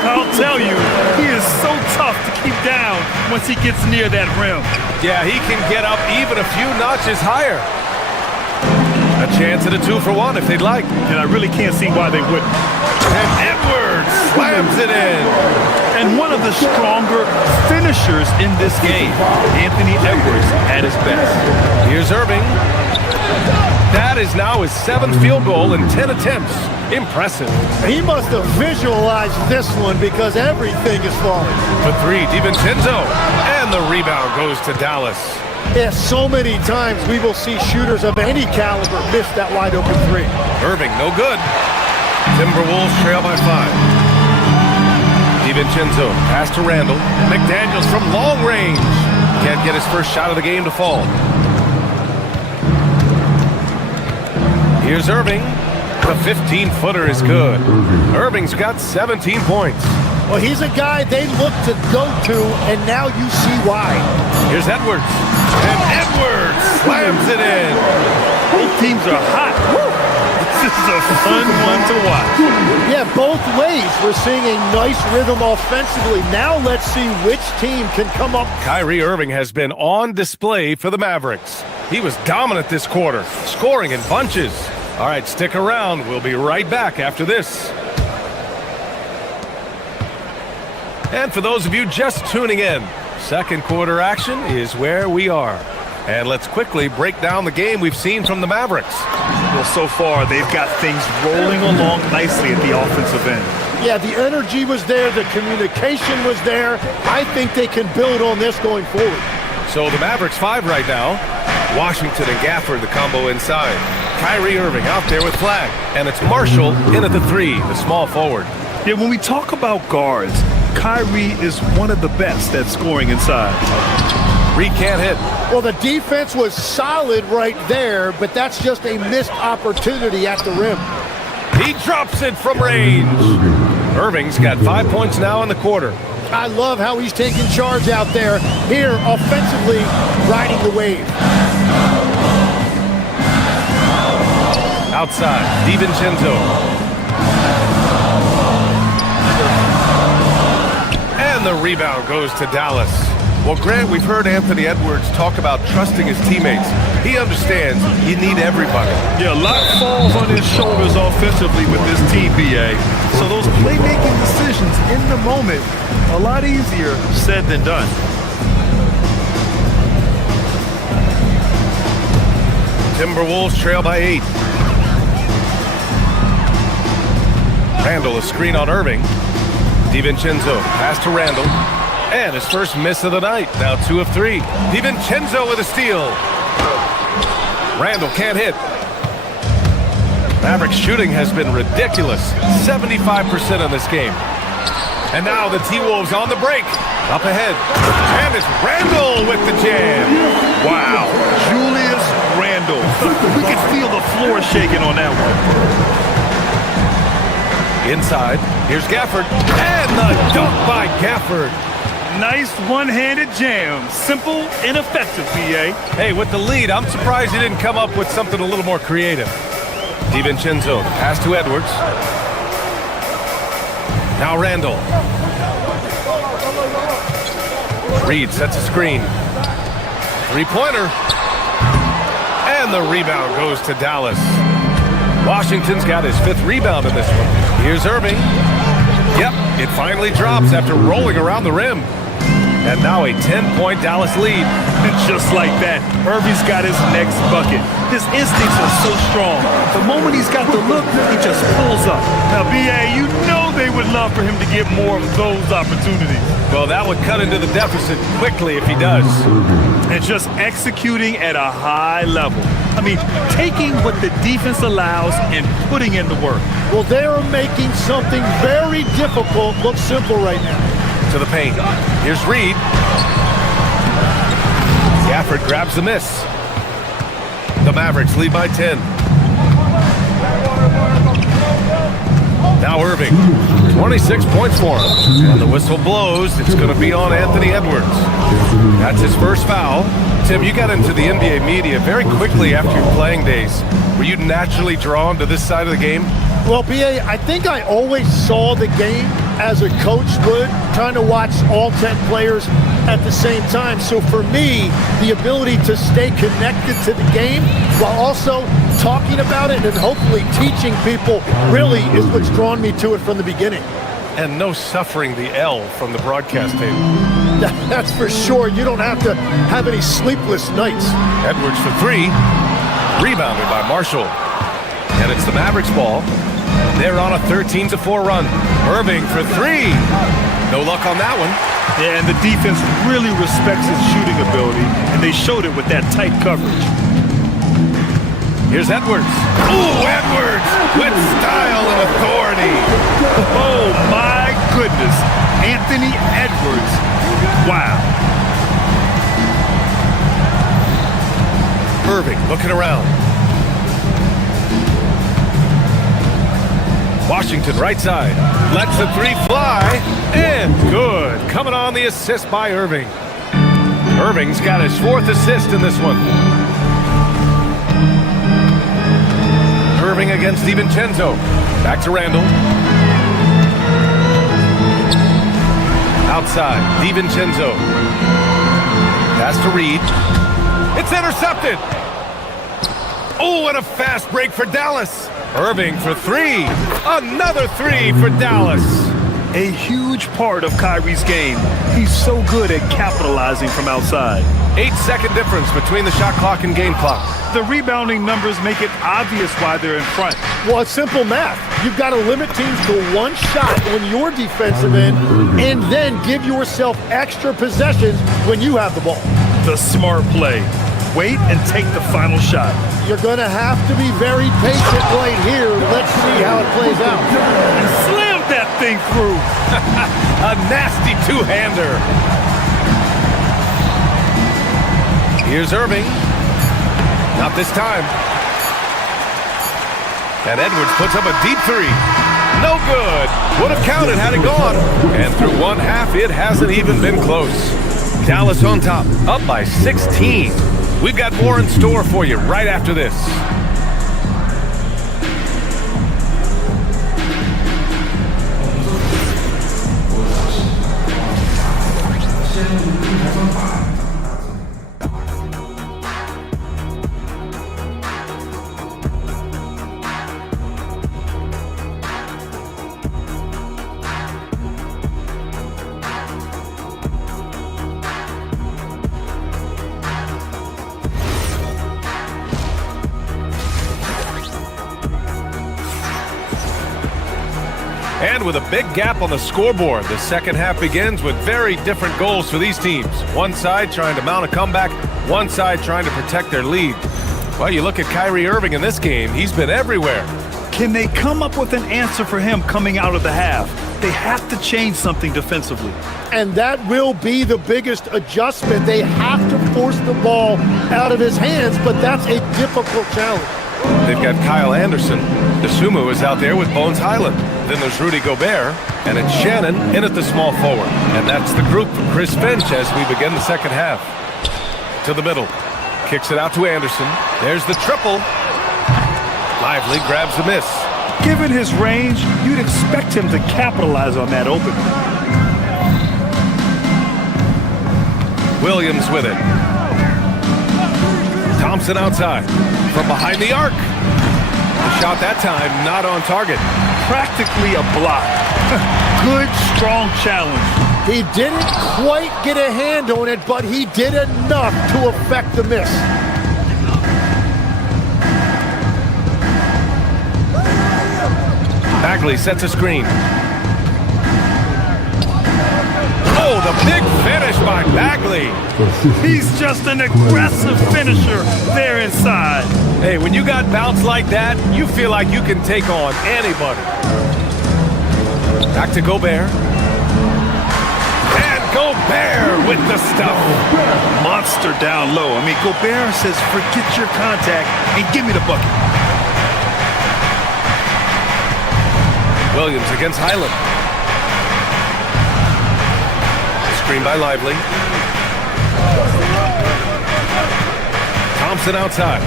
I'll tell you, he is so tough to keep down once he gets near that rim. Yeah, he can get up even a few notches higher. A chance at a 2-for-1 if they'd like. And I really can't see why they wouldn't. And Edwards slams it in. And one of the stronger finishers in this game, Anthony Edwards at his best. Here's Irving. That is now his 7th field goal in 10 attempts. Impressive. He must have visualized this one because everything is falling. For 3, DiVincenzo. And the rebound goes to Dallas. Yeah, so many times we will see shooters of any caliber miss that wide open 3. Irving, no good. Timberwolves trail by 5. DiVincenzo, pass to Randall. McDaniels from long range. Can't get his first shot of the game to fall. Here's Irving. The 15-footer is good. Irving's got 17 points. Well, he's a guy they look to go to, and now you see why. Here's Edwards. And Edwards slams it in. Both teams are hot. This is a fun one to watch. Yeah, both ways. We're seeing a nice rhythm offensively. Now let's see which team can come up. Kyrie Irving has been on display for the Mavericks. He was dominant this quarter, scoring in bunches. All right, stick around. We'll be right back after this. And for those of you just tuning in, second quarter action is where we are. And let's quickly break down the game we've seen from the Mavericks. Well, so far, they've got things rolling along nicely at the offensive end. Yeah, the energy was there. The communication was there. I think they can build on this going forward. So the Mavericks 5 right now. Washington and Gafford, the combo inside. Kyrie Irving out there with Flag. And it's Marshall in at the 3, the small forward. Yeah, when we talk about guards, Kyrie is one of the best at scoring inside. Reed can't hit. Well, the defense was solid right there, but that's just a missed opportunity at the rim. He drops it from range. Irving's got 5 points now in the quarter. I love how he's taking charge out there. Here, offensively, riding the wave. Outside, DiVincenzo. And the rebound goes to Dallas. Well, Grant, we've heard Anthony Edwards talk about trusting his teammates. He understands you need everybody. Yeah, a lot falls on his shoulders offensively with this team, BA. So those playmaking decisions in the moment, a lot easier said than done. Timberwolves trail by 8. Randall, a screen on Irving. DiVincenzo, pass to Randall. And his first miss of the night. Now 2 of 3. DiVincenzo with a steal. Randall can't hit. Mavericks shooting has been ridiculous. 75% in this game. And now the T-Wolves on the break. Up ahead. And it's Randall with the jam. Wow. Julius Randall. We could feel the floor shaking on that one. Inside. Here's Gafford. And the dunk by Gafford. Nice one-handed jam. Simple and effective, BA. Hey, with the lead, I'm surprised he didn't come up with something a little more creative. DiVincenzo, pass to Edwards. Now Randall. Reed sets a screen. Three-pointer. And the rebound goes to Dallas. Washington's got his 5th rebound in this one. Here's Irving. Yep, it finally drops after rolling around the rim. And now a 10-point Dallas lead. And just like that, Irving's got his next bucket. His instincts are so strong. The moment he's got the look, he just pulls up. Now, BA, you know they would love for him to get more of those opportunities. Well, that would cut into the deficit quickly if he does. And just executing at a high level. I mean, taking what the defense allows and putting in the work. Well, they are making something very difficult look simple right now. To the paint. Here's Reed. Gafford grabs the miss. The Mavericks lead by 10. Now Irving. 26 points for him. And the whistle blows. It's going to be on Anthony Edwards. That's his first foul. Tim, you got into the NBA media very quickly after your playing days. Were you naturally drawn to this side of the game? Well, BA, I think I always saw the game as a coach would, trying to watch all 10 players at the same time. So for me, the ability to stay connected to the game while also talking about it and hopefully teaching people really is what's drawn me to it from the beginning. And no suffering the L from the broadcast table. That's for sure. You don't have to have any sleepless nights. Edwards for 3. Rebounded by Marshall. And it's the Mavericks ball. They're on a 13-4 run. Irving for 3. No luck on that one. Yeah, and the defense really respects his shooting ability, and they showed it with that tight coverage. Here's Edwards. Ooh, Edwards with style and authority. Oh, my goodness. Anthony Edwards. Wow. Irving looking around. Washington right side. Lets the 3 fly. And good. Coming on the assist by Irving. Irving's got his 4th assist in this one. Irving against DiVincenzo. Back to Randall. Outside. DiVincenzo. Pass to Reed. It's intercepted. Oh, and a fast break for Dallas. Irving for 3. Another 3 for Dallas. A huge part of Kyrie's game. He's so good at capitalizing from outside. 8-second difference between the shot clock and game clock. The rebounding numbers make it obvious why they're in front. Well, it's simple math. You've got to limit teams to one shot on your defensive end and then give yourself extra possessions when you have the ball. The smart play. Wait and take the final shot. You're going to have to be very patient right here. Let's see how it plays out. And slam that thing through. A nasty two-hander. Here's Irving. Not this time. And Edwards puts up a deep three. No good. Would have counted had it gone. And through one half, it hasn't even been close. Dallas on top, up by 16. We've got more in store for you right after this. And with a big gap on the scoreboard, the second half begins with very different goals for these teams. One side trying to mount a comeback, one side trying to protect their lead. Well, you look at Kyrie Irving in this game, he's been everywhere. Can they come up with an answer for him coming out of the half? They have to change something defensively. And that will be the biggest adjustment. They have to force the ball out of his hands, but that's a difficult challenge. They've got Kyle Anderson. Dosunmu is out there with Bones Highland. Then there's Rudy Gobert, and it's Shannon in at the small forward. And that's the group for Chris Finch as we begin the second half. To the middle. Kicks it out to Anderson. There's the triple. Lively grabs the miss. Given his range, you'd expect him to capitalize on that opening. Williams with it. Thompson outside. From behind the arc. The shot that time not on target. Practically a block. Good, strong challenge. He didn't quite get a hand on it, but he did enough to affect the miss. Bagley sets a screen. Oh, the big finish by Bagley. He's just an aggressive finisher there inside. Hey, when you got bounce like that, you feel like you can take on anybody. Back to Gobert. And Gobert with the stuff. Monster down low. I mean, Gobert says, forget your contact and give me the bucket. Williams against Highland. Screen by Lively. Thompson outside.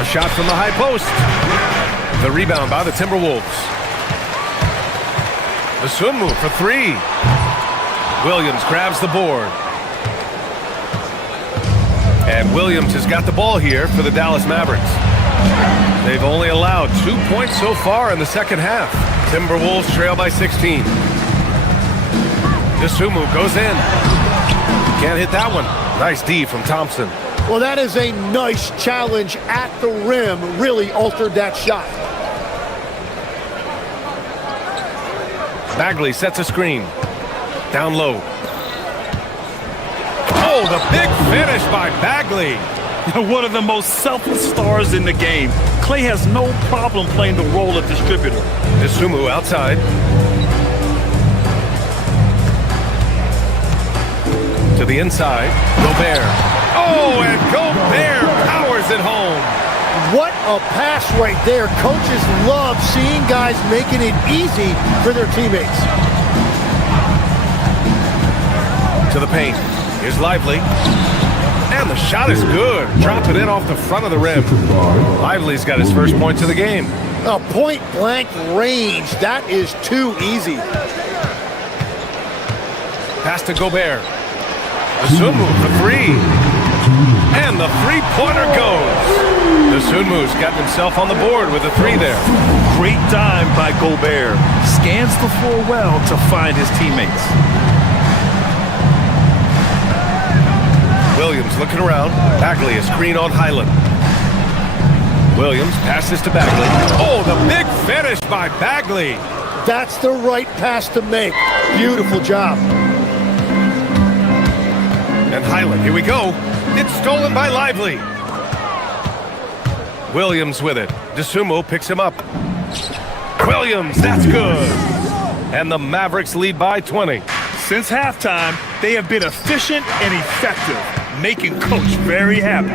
A shot from the high post. The rebound by the Timberwolves. The swim move for three. Williams grabs the board. And Williams has got the ball here for the Dallas Mavericks. They've only allowed 2 points so far in the second half. Timberwolves trail by 16. Dosunmu goes in. Can't hit that one. Nice D from Thompson. Well, that is a nice challenge at the rim. Really altered that shot. Bagley sets a screen. Down low. Oh, the big finish by Bagley. One of the most selfless stars in the game. Klay has no problem playing the role of distributor. Dosunmu outside. To the inside. Gobert. Oh, and Gobert powers it home. What a pass right there. Coaches love seeing guys making it easy for their teammates. To the paint. Here's Lively. And the shot is good. Dropping it off the front of the rim. Lively's got his first points of the game. A point-blank range. That is too easy. Pass to Gobert. Dosunmu for three. And the three-pointer goes. Dosunmu's got himself on the board with a three there. Great dime by Gobert. Scans the floor well to find his teammates. Williams looking around. Bagley a screen on Highland. Williams passes to Bagley. Oh, the big finish by Bagley. That's the right pass to make. Beautiful job. And Highland, here we go. It's stolen by Lively. Williams with it. Dosunmu picks him up. Williams, that's good. And the Mavericks lead by 20. Since halftime, they have been efficient and effective. making Coach very happy.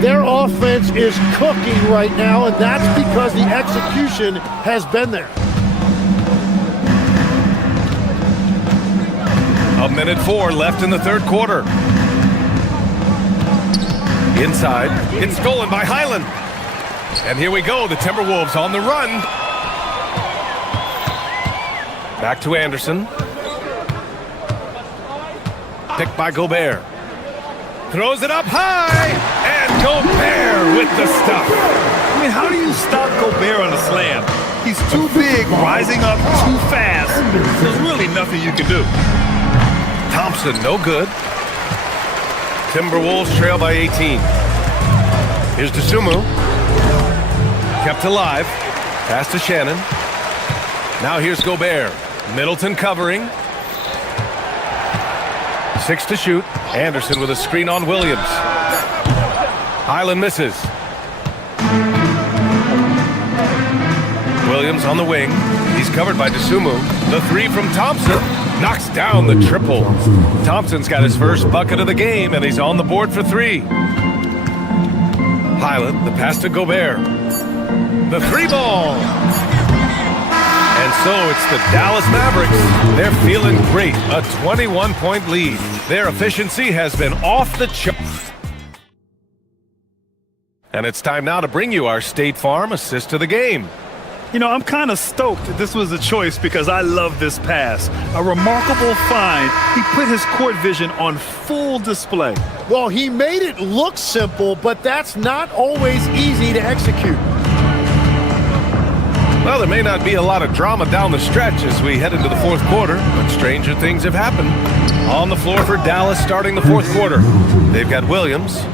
Their offense is cooking right now, and that's because the execution has been there. A minute 4 left in the third quarter. Inside, it's stolen by Highland. And here we go, the Timberwolves on the run. Back to Anderson. Picked by Gobert. Throws it up high, and Gobert with the stuff. I mean, how do you stop Gobert on a slam? He's too big, rising up too fast. There's really nothing you can do. Thompson, no good. Timberwolves trail by 18. Here's Dosunmu. Kept alive. Pass to Shannon. Now here's Gobert. Middleton covering. 6 to shoot. Anderson with a screen on Williams. Highland misses. Williams on the wing. He's covered by Dosunmu. The 3 from Thompson. Knocks down the triple. Thompson's got his first bucket of the game, and he's on the board for 3. Highland, the pass to Gobert. The 3 ball. And so it's the Dallas Mavericks. They're feeling great. A 21-point lead. Their efficiency has been off the charts. And it's time now to bring you our State Farm assist of the game. You know, I'm kind of stoked that this was a choice because I love this pass. A remarkable find. He put his court vision on full display. Well, he made it look simple, but that's not always easy to execute. Well, there may not be a lot of drama down the stretch as we head into the fourth quarter, but stranger things have happened. On the floor for Dallas starting the fourth quarter. They've got Williams.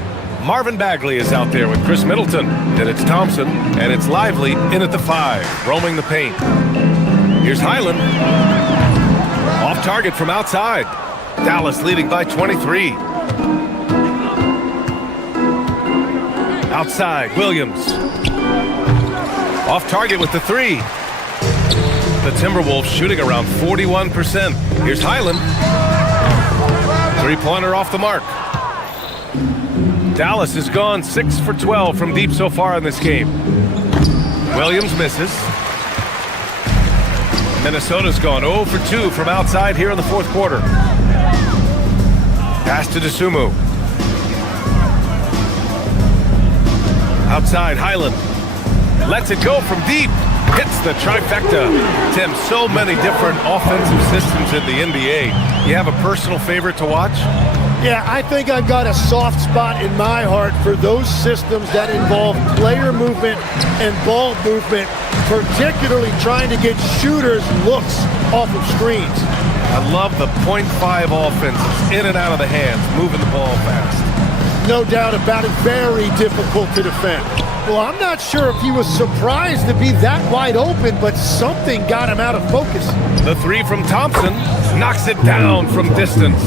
Marvin Bagley is out there with Chris Middleton. Then it's Thompson, and it's Lively in at the 5, roaming the paint. Here's Highland. Off target from outside. Dallas leading by 23. Outside, Williams. Off target with the 3. The Timberwolves shooting around 41%. Here's Highland. 3-pointer off the mark. Dallas has gone 6 for 12 from deep so far in this game. Williams misses. Minnesota's gone 0 for 2 from outside here in the fourth quarter. Pass to Dosunmu. Outside, Highland. Lets it go from deep. Hits the trifecta. Tim, so many different offensive systems in the NBA. You have a personal favorite to watch? Yeah, I think I've got a soft spot in my heart for those systems that involve player movement and ball movement, particularly trying to get shooters looks off of screens. I love the .5 offenses, in and out of the hands, moving the ball fast. No doubt about it, very difficult to defend. Well, I'm not sure if he was surprised to be that wide open, but something got him out of focus. The 3 from Thompson knocks it down from distance.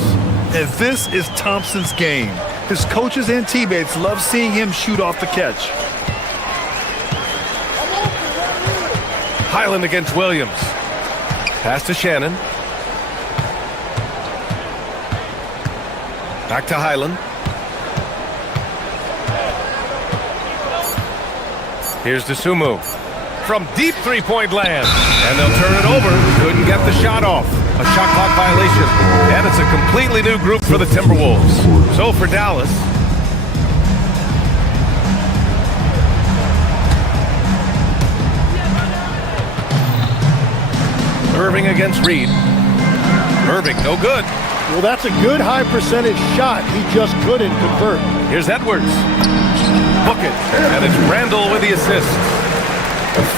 And this is Thompson's game. His coaches and teammates love seeing him shoot off the catch. Highland against Williams. Pass to Shannon. Back to Highland. Here's Dosunmu. From deep 3-point land. And they'll turn it over. Couldn't get the shot off. A shot clock violation. And it's a completely new group for the Timberwolves. So for Dallas. Irving against Reed. Irving, no good. Well, that's a good high percentage shot. He just couldn't convert. Here's Edwards. Book it. And it's Randall with the assist.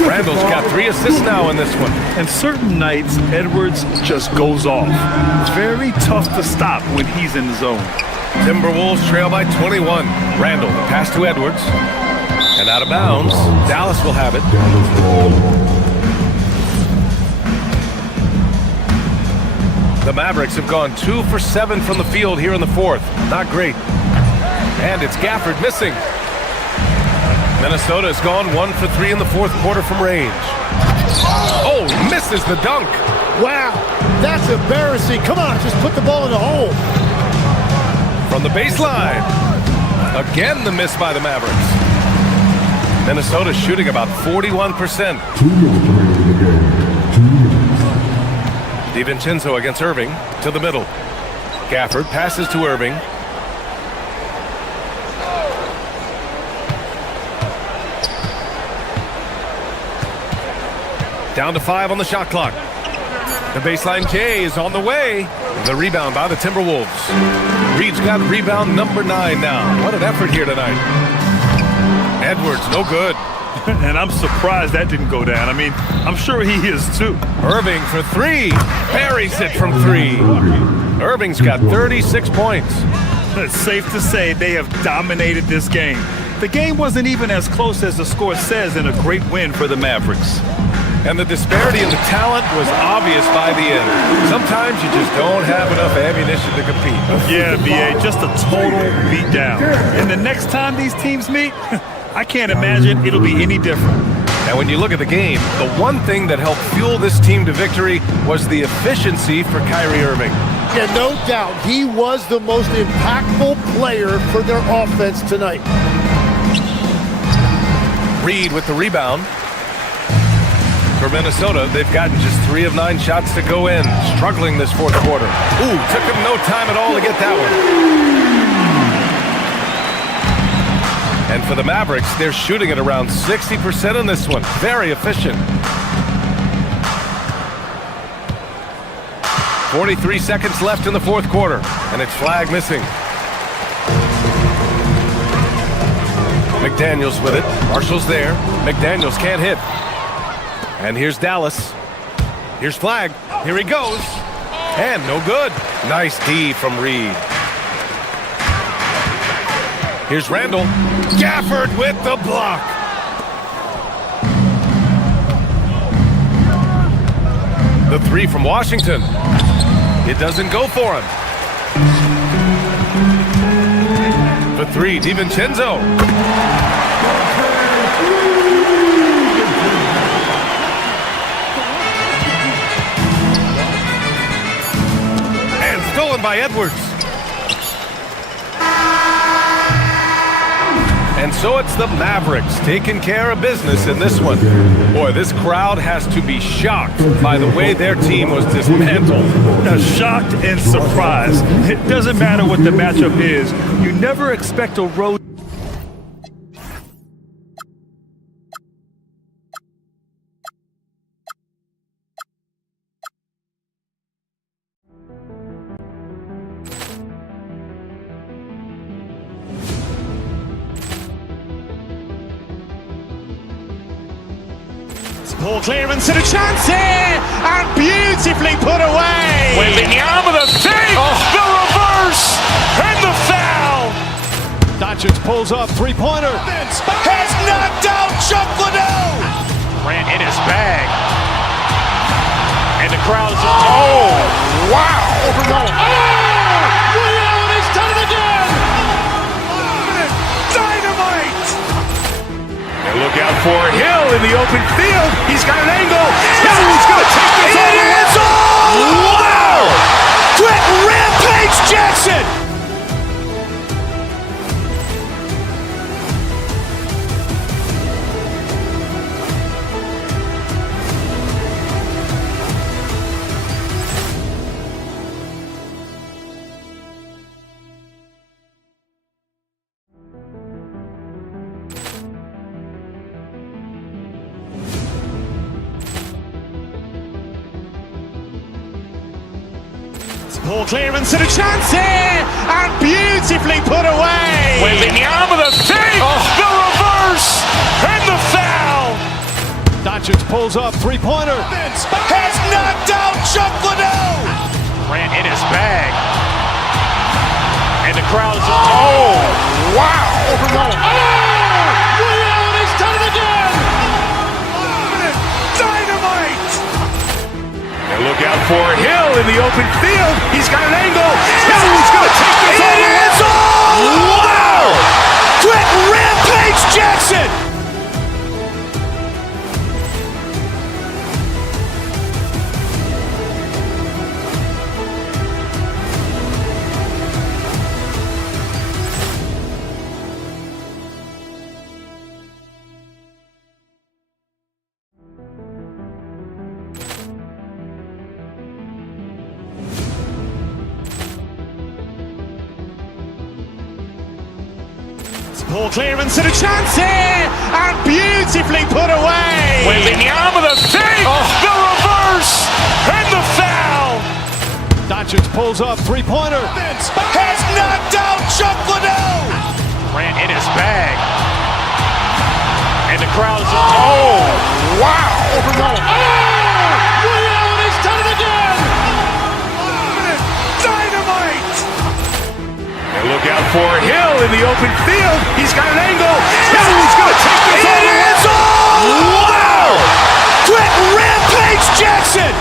Randall's got 3 assists now in this one. And certain nights, Edwards just goes off. Very tough to stop when he's in the zone. Timberwolves trail by 21. Randall, the pass to Edwards. And out of bounds. Dallas will have it. The Mavericks have gone 2 for 7 from the field here in the fourth. Not great. And it's Gafford missing. Minnesota has gone 1 for 3 in the fourth quarter from range. Oh, misses the dunk. Wow, that's embarrassing. Come on, just put the ball in the hole. From the baseline. Again, the miss by the Mavericks. Minnesota shooting about 41%. 2 minutes remaining in the game. 2 minutes. DiVincenzo against Irving to the middle. Gafford passes to Irving. Down to 5 on the shot clock. The baseline K is on the way. The rebound by the Timberwolves. Reed's got rebound number 9 now. What an effort here tonight. Edwards, no good. And I'm surprised that didn't go down. I mean, I'm sure he is too. Irving for 3. Buries it from 3. Irving's got 36 points. It's safe to say they have dominated this game. The game wasn't even as close as the score says in a great win for the Mavericks. And the disparity in the talent was obvious by the end. Sometimes you just don't have enough ammunition to compete. Yeah, B.A., just a total beatdown. And the next time these teams meet, I can't imagine it'll be any different. And when you look at the game, the one thing that helped fuel this team to victory was the efficiency for Kyrie Irving. Yeah, no doubt. He was the most impactful player for their offense tonight. Reed with the rebound. For Minnesota, they've gotten just 3 of 9 shots to go in, struggling this fourth quarter. Ooh, took them no time at all to get that one. And for the Mavericks, they're shooting at around 60% in this one. Very efficient. 43 seconds left in the fourth quarter, and it's flag missing. McDaniels with it. Marshall's there. McDaniels can't hit. And here's Dallas. Here's flag. Here he goes. And no good. Nice D from Reed. Here's Randall. Gafford with the block. The 3 from Washington. It doesn't go for him. For 3, DiVincenzo. Stolen by Edwards. And so it's the Mavericks taking care of business in this one. Boy, this crowd has to be shocked by the way their team was dismantled. Shocked and surprised. It doesn't matter what the matchup is. You never expect a road. Poor clearance and a chance here, and beautifully put away. Wembanyama the save, the reverse, and the foul. Doncic pulls up, three-pointer. Has knocked out Chuck Liddell. Ran in his bag, and the crowd is. Oh, wow! Liddell has done it again. Dynamite! And look out for Hill in the open field. He's got an angle. Hill's going to take this all the way. Wow! Quick Rampage Jackson! Poor clearance and a chance here, and beautifully put away. Wembanyama the save, the reverse, and the foul. Doncic pulls up, three-pointer. Has knocked out Chuck Liddell. Ran in his bag, and the crowd is. Oh, wow! Liddell has done it again. Dynamite! And look out for Hill in the open field. He's got an angle. Hill's going to take this all the way. Wow! Quick Rampage Jackson! Ball clearance and a chance here, and beautifully put away. Wembanyama the save, the reverse, and the foul. Doncic pulls up, three-pointer. Has knocked out Chuck Liddell. Grant in his bag. And the crowd is, oh, wow. Ray Allen has done it again. Dynamite. And look out for Hill in the open field. He's got an angle. Hill's going to take this all the way. Wow. Quick rampage Jackson.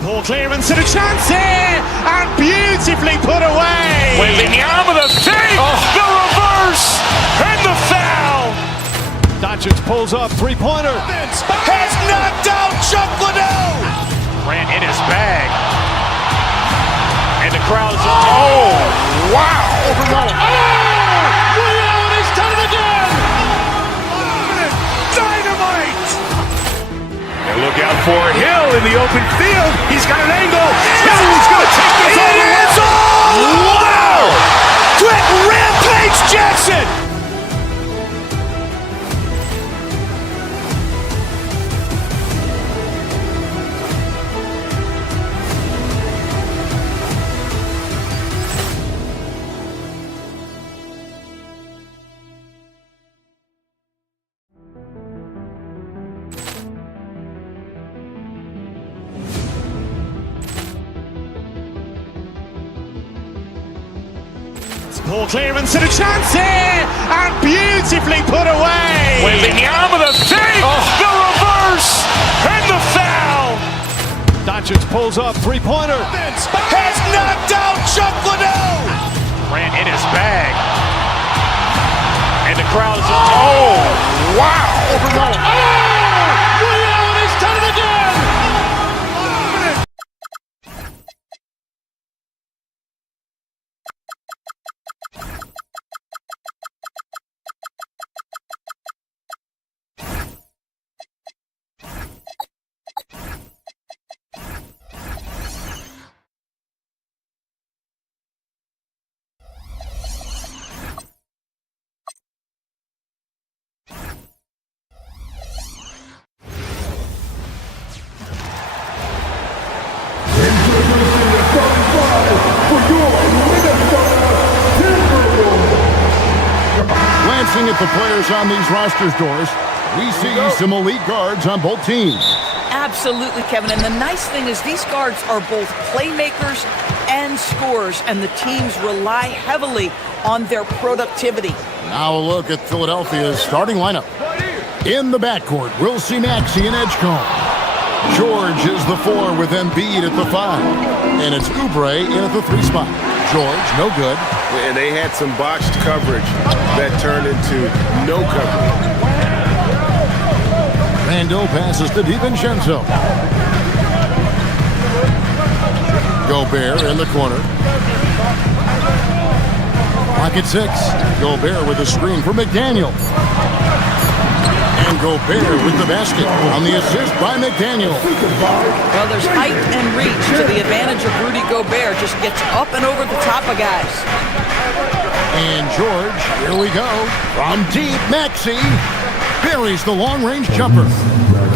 Ball clearance and a chance here, and beautifully put away. Wembanyama the save, the reverse, and the foul. Doncic pulls up, three-pointer. Has knocked out Chuck Liddell. Grant in his bag. And the crowd is, oh, wow. Ray Allen has done it again. Dynamite. And look out for Hill in the open field. He's got an angle. Hill's going to take this all the way. Wow. Quick rampage Jackson. Ball clearance and a chance here, and beautifully put away. Wembanyama the save, the reverse, and the foul. Doncic pulls up, three-pointer. Has knocked out Chuck Liddell. Grant in his bag. And the crowd is, oh, wow. Ray Allen has done it again. Glancing at the players on these rosters, Doris, we see some elite guards on both teams. Absolutely, Kevin. And the nice thing is these guards are both playmakers and scorers, and the teams rely heavily on their productivity. Now a look at Philadelphia's starting lineup. In the backcourt, we'll see Maxey and Edgecombe. George is the 4 with Embiid at the 5. And it's Oubre in at the 3 spot. George, no good. And they had some botched coverage that turned into no coverage. Randall passes to DiVincenzo. Gobert in the corner. Pocket 6. Gobert with a screen for McDaniel. And Gobert with the basket on the assist by McDaniel. Well, there's height and reach to the advantage of Rudy Gobert. Just gets up and over the top of guys. And George, here we go. From deep, Maxey buries the long-range jumper.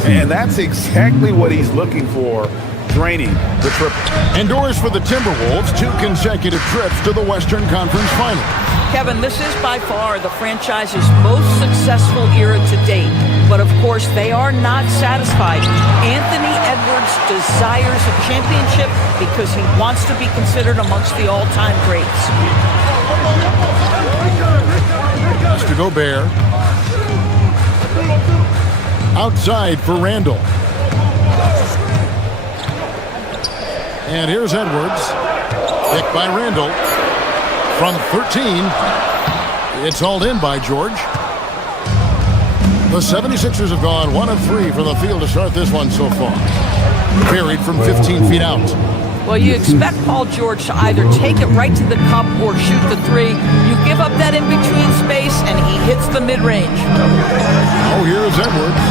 And that's exactly what he's looking for, draining the triple. And doors for the Timberwolves, 2 consecutive trips to the Western Conference Finals. Kevin, this is by far the franchise's most successful era to date. But of course, they are not satisfied. Anthony Edwards desires a championship because he wants to be considered amongst the all-time greats. Mr. Gobert. Outside for Randall. And here's Edwards. Picked by Randall. From 13. It's hauled in by George. The 76ers have gone 1 of 3 from the field to start this one so far. Buried from 15 feet out. Well, you expect Paul George to either take it right to the cup or shoot the three. You give up that in-between space, and he hits the mid-range. Oh, here's Edwards.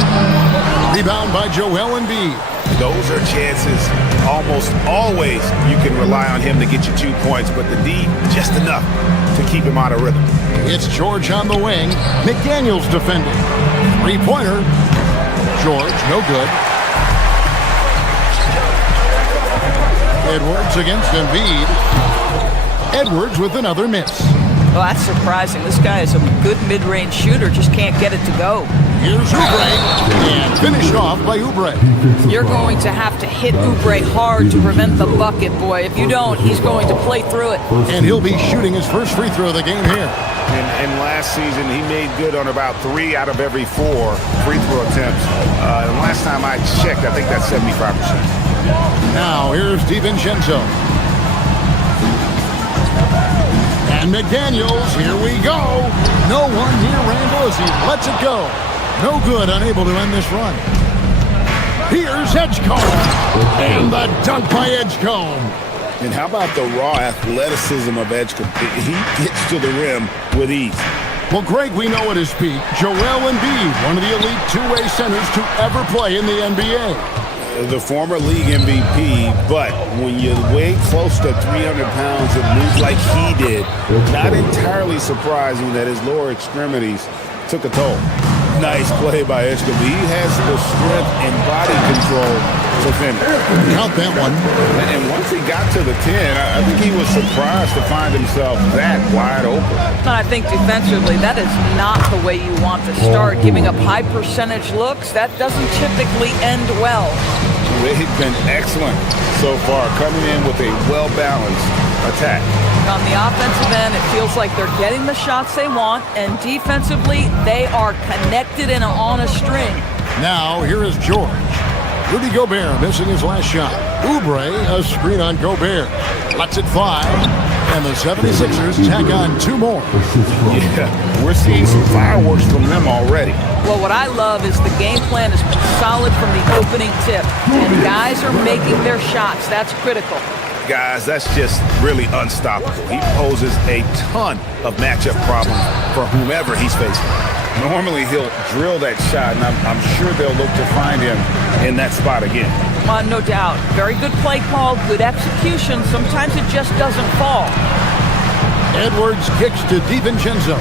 Rebound by Joel Embiid. Those are chances. Almost always you can rely on him to get you 2 points, but the D, just enough to keep him out of rhythm. It's George on the wing. McDaniels defending. Three-pointer. George, no good. Edwards against Embiid. Edwards with another miss. Well, that's surprising. This guy is a good mid-range shooter, just can't get it to go. Here's Oubre, and finished off by Oubre. You're going to have to hit Oubre hard to prevent the bucket, boy. If you don't, he's going to play through it. And he'll be shooting his first free throw of the game here. And last season, he made good on about 3 out of every 4 free throw attempts. And last time I checked, I think that's 75%. Now, here's DiVincenzo. And McDaniels, here we go. No one near Randall as he lets it go. No good, unable to end this run. Here's Edgecombe. And the dunk by Edgecombe. And how about the raw athleticism of Edgecombe? He gets to the rim with ease. Well, Greg, we know at his peak, Joel Embiid, one of the elite two-way centers to ever play in the NBA. The former league MVP, but when you weigh close to 300 pounds and moves like he did, not entirely surprising that his lower extremities took a toll. Nice play by Edgecombe. He has the strength and body control to finish. Count that one. And once he got to the 10, I think he was surprised to find himself that wide open. And I think defensively, that is not the way you want to start. Giving up high percentage looks, that doesn't typically end well. They've been excellent so far, coming in with a well-balanced attack. On the offensive end, it feels like they're getting the shots they want, and defensively, they are connected and on a string. Now, here is George. Rudy Gobert missing his last shot. Oubre, a screen on Gobert. Lets it fly, and the 76ers tack on 2 more. Yeah, we're seeing some fireworks from them already. Well, what I love is the game plan is solid from the opening tip, and guys are making their shots. That's critical. Guys, that's just really unstoppable. He poses a ton of matchup problems for whomever he's facing. Normally, he'll drill that shot, and I'm sure they'll look to find him in that spot again. No doubt. Very good play call, good execution. Sometimes it just doesn't fall. Edwards kicks to DiVincenzo.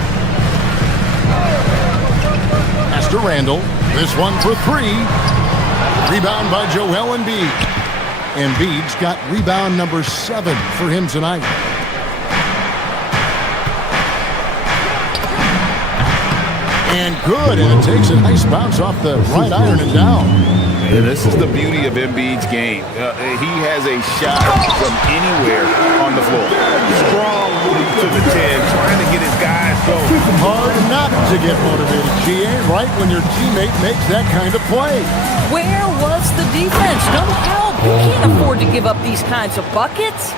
Pass to Randall. This one for 3. Rebound by Joel Embiid. Embiid's got rebound number 7 for him tonight. And good, and it takes a nice bounce off the right iron and down. And this is the beauty of Embiid's game. He has a shot from anywhere on the floor. Strong move to the 10, trying to get his guys going. Hard not to get motivated, GA, right when your teammate makes that kind of play. Where was the defense? No help. You can't afford to give up these kinds of buckets.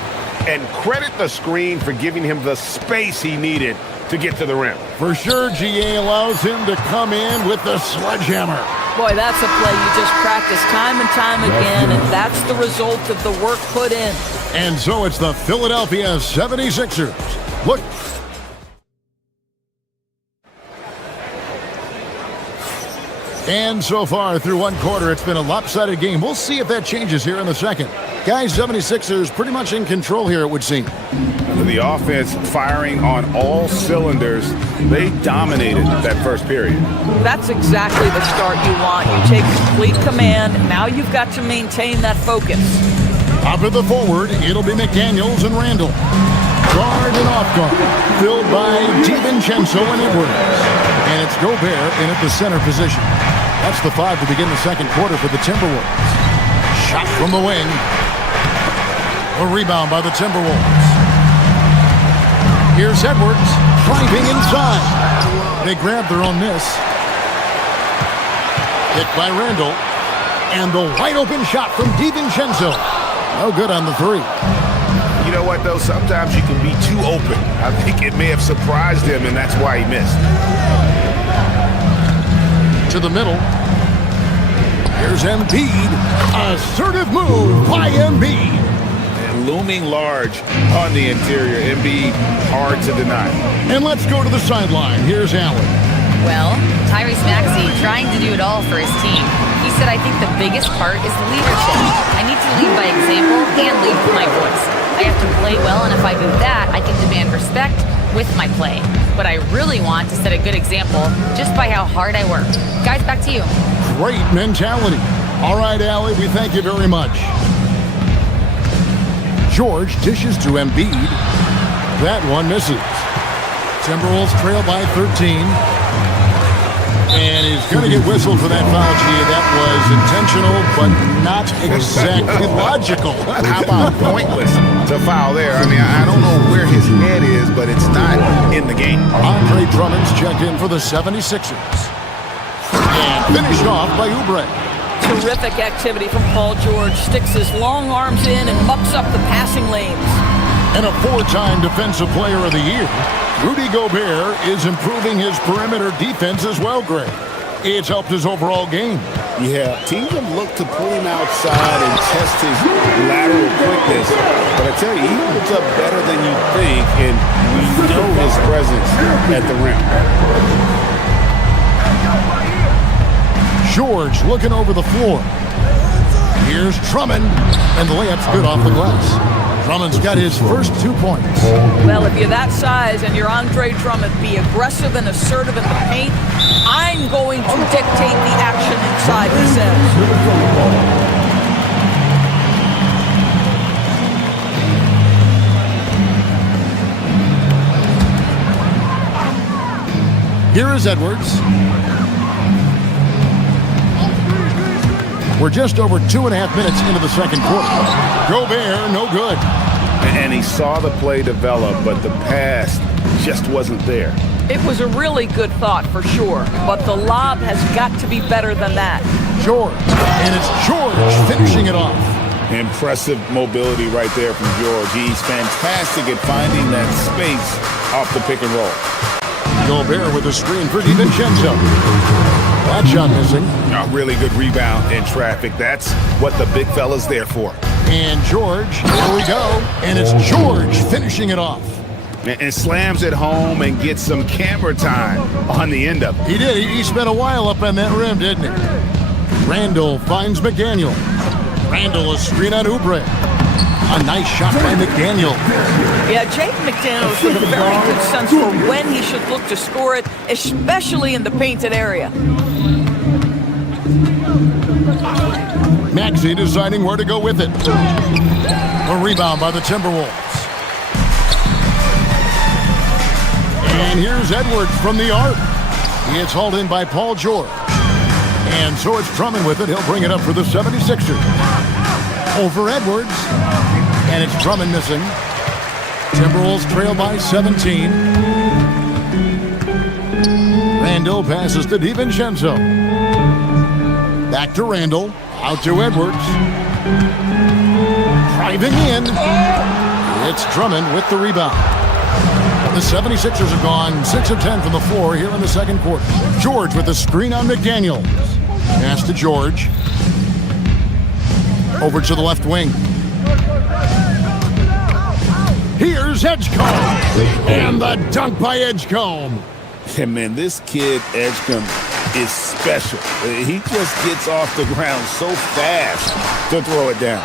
And credit the screen for giving him the space he needed to get to the rim. For sure, GA allows him to come in with the sledgehammer. Boy, that's a play you just practice time and time again, and that's the result of the work put in. And so it's the Philadelphia 76ers. Look. And so far through one quarter, it's been a lopsided game. We'll see if that changes here in the second. Guys, 76ers pretty much in control here, it would seem. The offense firing on all cylinders. They dominated that first period. That's exactly the start you want. You take complete command. Now you've got to maintain that focus. Top of the forward, it'll be McDaniels and Randall. Guard and off guard, filled by DiVincenzo and Edwards. And it's Gobert in at the center position. That's the 5 to begin the second quarter for the Timberwolves. Shot from the wing. A rebound by the Timberwolves. Here's Edwards, driving inside. They grab their own miss. Hit by Randall. And the wide open shot from DiVincenzo. No good on the 3. You know what, though? Sometimes you can be too open. I think it may have surprised him, and that's why he missed. to the middle. Here's Embiid. Assertive move by Embiid. And looming large on the interior. Embiid, hard to deny. And let's go to the sideline. Here's Allen. Well, Tyrese Maxey trying to do it all for his team. He said, I think the biggest part is leadership. I need to lead by example and lead with my voice. I have to play well, and if I do that, I can demand respect with my play. But I really want to set a good example just by how hard I work. Guys, back to you. Great mentality. All right, Allie, we thank you very much. George dishes to Embiid. That one misses. Timberwolves trail by 13. And he's going to get whistled for that foul. Gee, that was intentional, but not exactly logical. How about pointless to foul there? I mean, I don't know where his head is, but it's not in the game. Andre Drummond's checked in for the 76ers. And finished off by Oubre. Terrific activity from Paul George. Sticks his long arms in and mucks up the passing lanes. And a 4-time Defensive Player of the Year, Rudy Gobert is improving his perimeter defense as well, Greg. It's helped his overall game. Yeah, teams have looked to pull him outside and test his lateral quickness. But I tell you, he holds up better than you think, and we know his presence at the rim. George looking over the floor. Here's Drummond, and the layup's good off the glass. Drummond's got his first 2 points. Well, if you're that size and you're Andre Drummond, be aggressive and assertive in the paint. I'm going to dictate the action inside, he says. Here is Edwards. We're just over 2.5 minutes into the second quarter. Gobert, no good. And he saw the play develop, but the pass just wasn't there. It was a really good thought for sure, but the lob has got to be better than that. George, and it's George finishing it off. Impressive mobility right there from George. He's fantastic at finding that space off the pick and roll. Gobert with a screen for DiVincenzo. That shot missing. A really good rebound in traffic. That's what the big fella's there for. And George, here we go. And it's George finishing it off. And slams it home and gets some camera time on the end of it. He did. He spent a while up on that rim, didn't he? Randall finds McDaniel. Randall a screen on Oubre. A nice shot by McDaniel. Yeah, Jake McDaniels with a very good sense for when he should look to score it, especially in the painted area. Maxey deciding where to go with it. A rebound by the Timberwolves. And here's Edwards from the arc. He is hauled in by Paul George. And so it's Drummond with it. He'll bring it up for the 76ers. Over Edwards. And it's Drummond missing. Timberwolves trail by 17. Randall passes to DiVincenzo. Back to Randall. Out to Edwards. Driving in. It's Drummond with the rebound. The 76ers have gone 6 of 10 from the floor here in the second quarter. George with the screen on McDaniel. Pass to George. Over to the left wing. Here's Edgecombe. And the dunk by Edgecombe. Yeah, man, this kid, Edgecombe, is special. He just gets off the ground so fast to throw it down.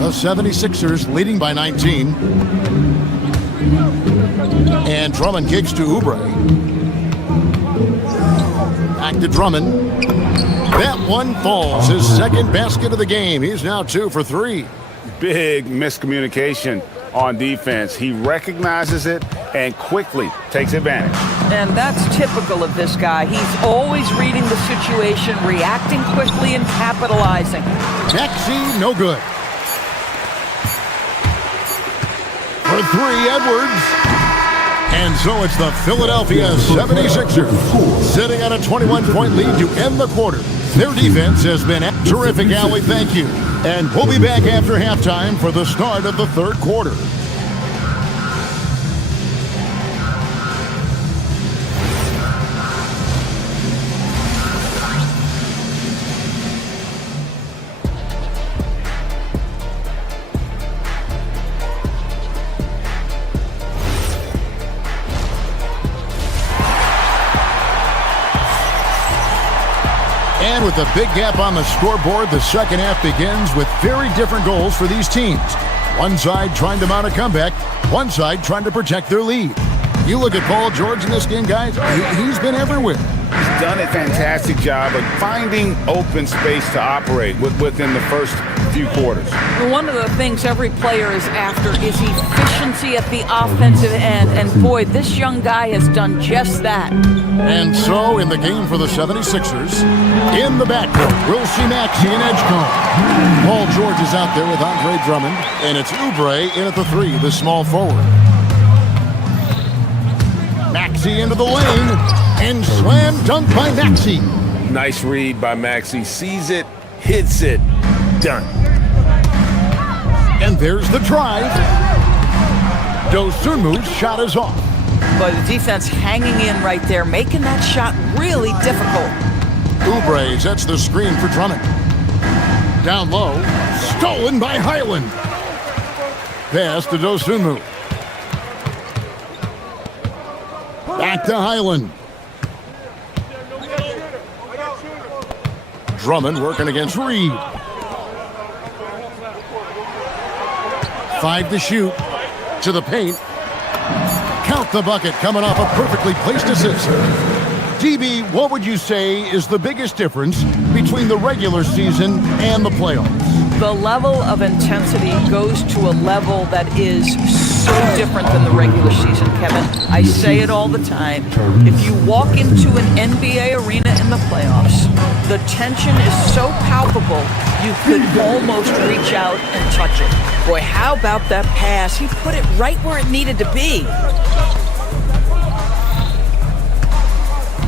The 76ers leading by 19. And Drummond kicks to Oubre. Back to Drummond. That one falls. His second basket of the game. He's now 2 for 3. Big miscommunication on defense. He recognizes it and quickly takes advantage. And that's typical of this guy. He's always reading the situation, reacting quickly and capitalizing. Maxey, no good. For 3, Edwards. And so it's the Philadelphia 76ers sitting on a 21-point lead to end the quarter. Their defense has been terrific, Allie. Thank you. And we'll be back after halftime for the start of the third quarter. With a big gap on the scoreboard, the second half begins with very different goals for these teams. One side trying to mount a comeback, one side trying to protect their lead. You look at Paul George in this game, guys, he's been everywhere. He's done a fantastic job of finding open space to operate within the first few quarters. One of the things every player is after is efficiency at the offensive end, and boy, this young guy has done just that. And so, in the game for the 76ers, in the backcourt, we'll see Maxey and Edgecombe. Paul George is out there with Andre Drummond, and it's Oubre in at the 3, the small forward. Maxey into the lane, and slam dunk by Maxey. Nice read by Maxey. Sees it, hits it, done. And there's the drive. Dosunmu's shot is off. But the defense hanging in right there, making that shot really difficult. Oubre sets the screen for Drummond. Down low, stolen by Highland. Pass to Dosunmu. Back to Highland. Drummond working against Reed. 5 to shoot. To the paint. Count the bucket coming off a perfectly placed assist. DB, what would you say is the biggest difference between the regular season and the playoffs? The level of intensity goes to a level that is so different than the regular season, Kevin. I say it all the time. If you walk into an NBA arena in the playoffs, the tension is so palpable, you could almost reach out and touch it. Boy, how about that pass? He put it right where it needed to be.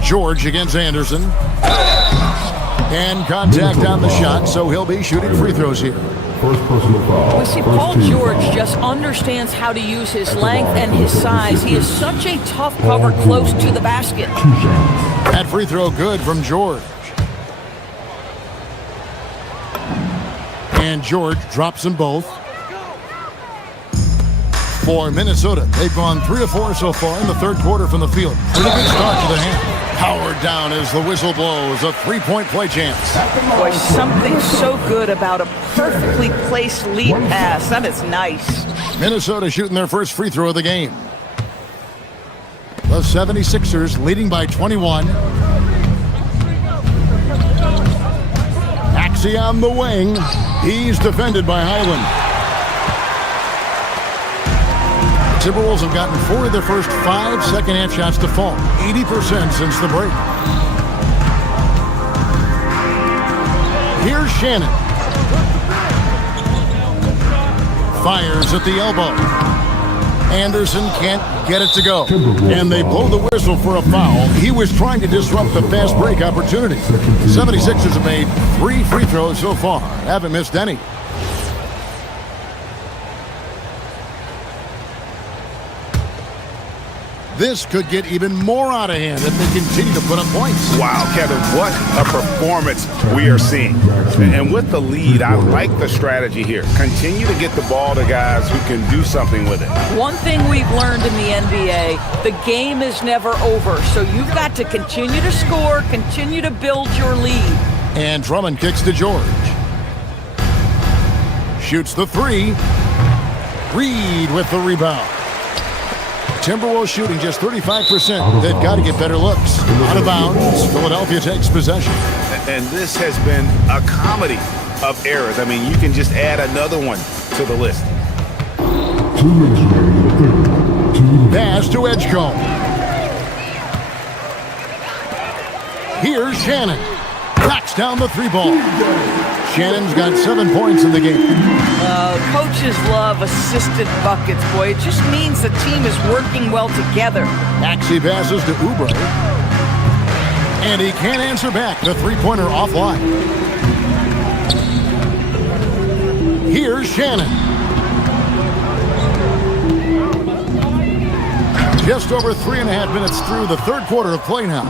George against Anderson. And contact on the shot, so he'll be shooting free throws here. We see Paul George just understands how to use his length and his size. He is such a tough cover close to the basket. That free throw good from George. And George drops them both. For Minnesota, they've gone 3 of 4 so far in the third quarter from the field. Pretty good start to the hand. Powered down as the whistle blows. A 3-point play chance. Boy, something so good about a perfectly placed lead pass. That is nice. Minnesota shooting their first free throw of the game. The 76ers leading by 21. Maxey on the wing. He's defended by Highland. Timberwolves have gotten 4 of their first 5 second-half shots to fall. 80% since the break. Here's Shannon. Fires at the elbow. Anderson can't get it to go. And they blow the whistle for a foul. He was trying to disrupt the fast break opportunity. 76ers have made 3 free throws so far. Haven't missed any. This could get even more out of hand if they continue to put up points. Wow, Kevin, what a performance we are seeing. And with the lead, I like the strategy here. Continue to get the ball to guys who can do something with it. One thing we've learned in the NBA, the game is never over. So you've got to continue to score, continue to build your lead. And Drummond kicks to George. Shoots the 3. Reed with the rebound. Timberwolves shooting just 35%. They've got to get better looks. Out of bounds, Philadelphia takes possession. And this has been a comedy of errors. I mean, you can just add another one to the list. Pass to Edgecombe. Here's Shannon. Knocks down the 3-ball. Shannon's got 7 points in the game. Coaches love assisted buckets, boy. It just means the team is working well together. Maxey passes to Oubre. And he can't answer back. The 3-pointer offline. Here's Shannon. Just over 3.5 minutes through the third quarter of play now.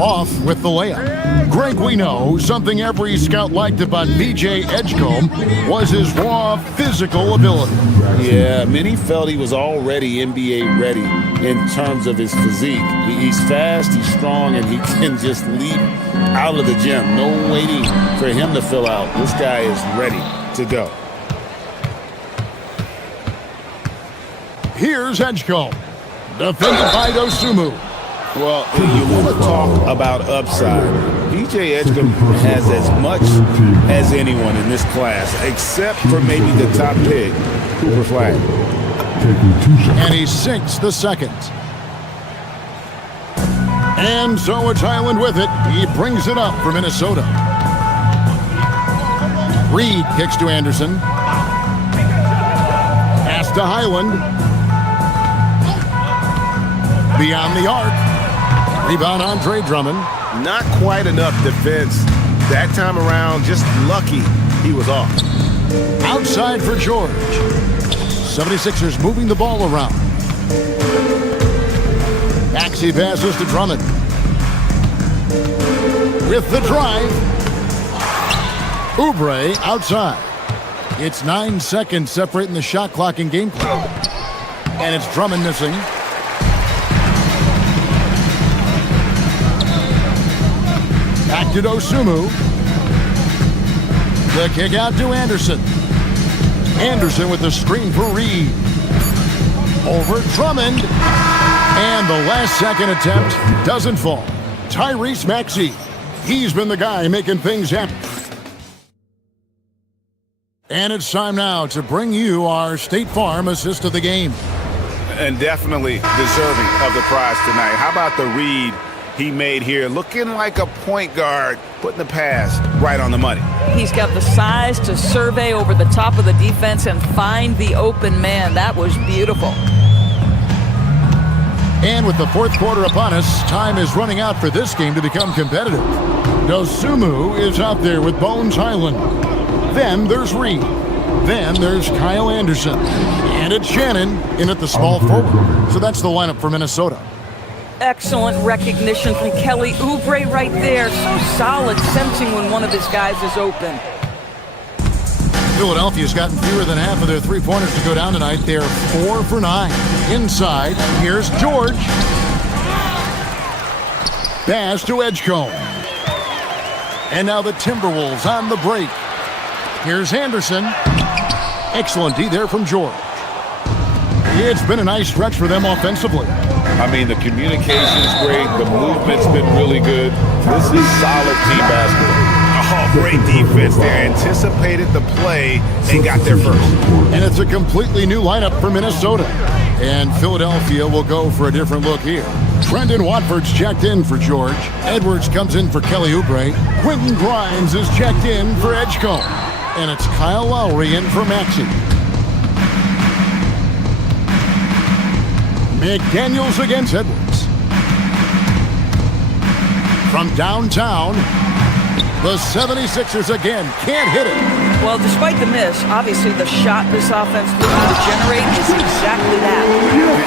off with the layup. Greg, we know something every scout liked about B.J. Edgecombe was his raw physical ability. Yeah, many felt he was already NBA ready in terms of his physique. He's fast, he's strong, and he can just leap out of the gym. No waiting for him to fill out. This guy is ready to go. Here's Edgecombe, defended by Dosunmu. Well, you want to talk about upside. B.J. Edgecombe has as much as anyone in this class, except for maybe the top pick, Cooper Flag. And he sinks the second. And so it's Highland with it. He brings it up for Minnesota. Reed kicks to Anderson. Pass to Highland. Beyond the arc. Rebound, Andre Drummond. Not quite enough defense. That time around, just lucky he was off. Outside for George. 76ers moving the ball around. Maxey passes to Drummond. With the drive. Oubre outside. It's 9 seconds separating the shot clock and game clock. And it's Drummond missing. Back to Dosunmu. The kick out to Anderson. Anderson with the screen for Reed. Over Drummond. And the last second attempt doesn't fall. Tyrese Maxey. He's been the guy making things happen. And it's time now to bring you our State Farm assist of the game. And definitely deserving of the prize tonight. How about the read he made here? Looking like a point guard, putting the pass right on the money. He's got the size to survey over the top of the defense and find the open man. That was beautiful. And with the fourth quarter upon us, time is running out for this game to become competitive. Dosunmu is out there with Bones Highland. Then there's Reed. Then there's Kyle Anderson. And it's Shannon in at the small forward. So that's the lineup for Minnesota. Excellent recognition from Kelly Oubre right there. So solid, sensing when one of his guys is open. Philadelphia's gotten fewer than half of their three-pointers to go down tonight. They're 4 for 9. Inside, here's George. Pass to Edgecombe. And now the Timberwolves on the break. Here's Anderson. Excellent D there from George. It's been a nice stretch for them offensively. I mean, the communication's great. The movement's been really good. This is solid team basketball. Oh, great defense there. Anticipated the play and got there first. And it's a completely new lineup for Minnesota. And Philadelphia will go for a different look here. Brendan Watford's checked in for George. Edwards comes in for Kelly Oubre. Quentin Grimes is checked in for Edgecombe. And it's Kyle Lowry in for Maxey. McDaniels against Edwards. From downtown, the 76ers again can't hit it. Well, despite the miss, obviously the shot this offense looking to generate is exactly that.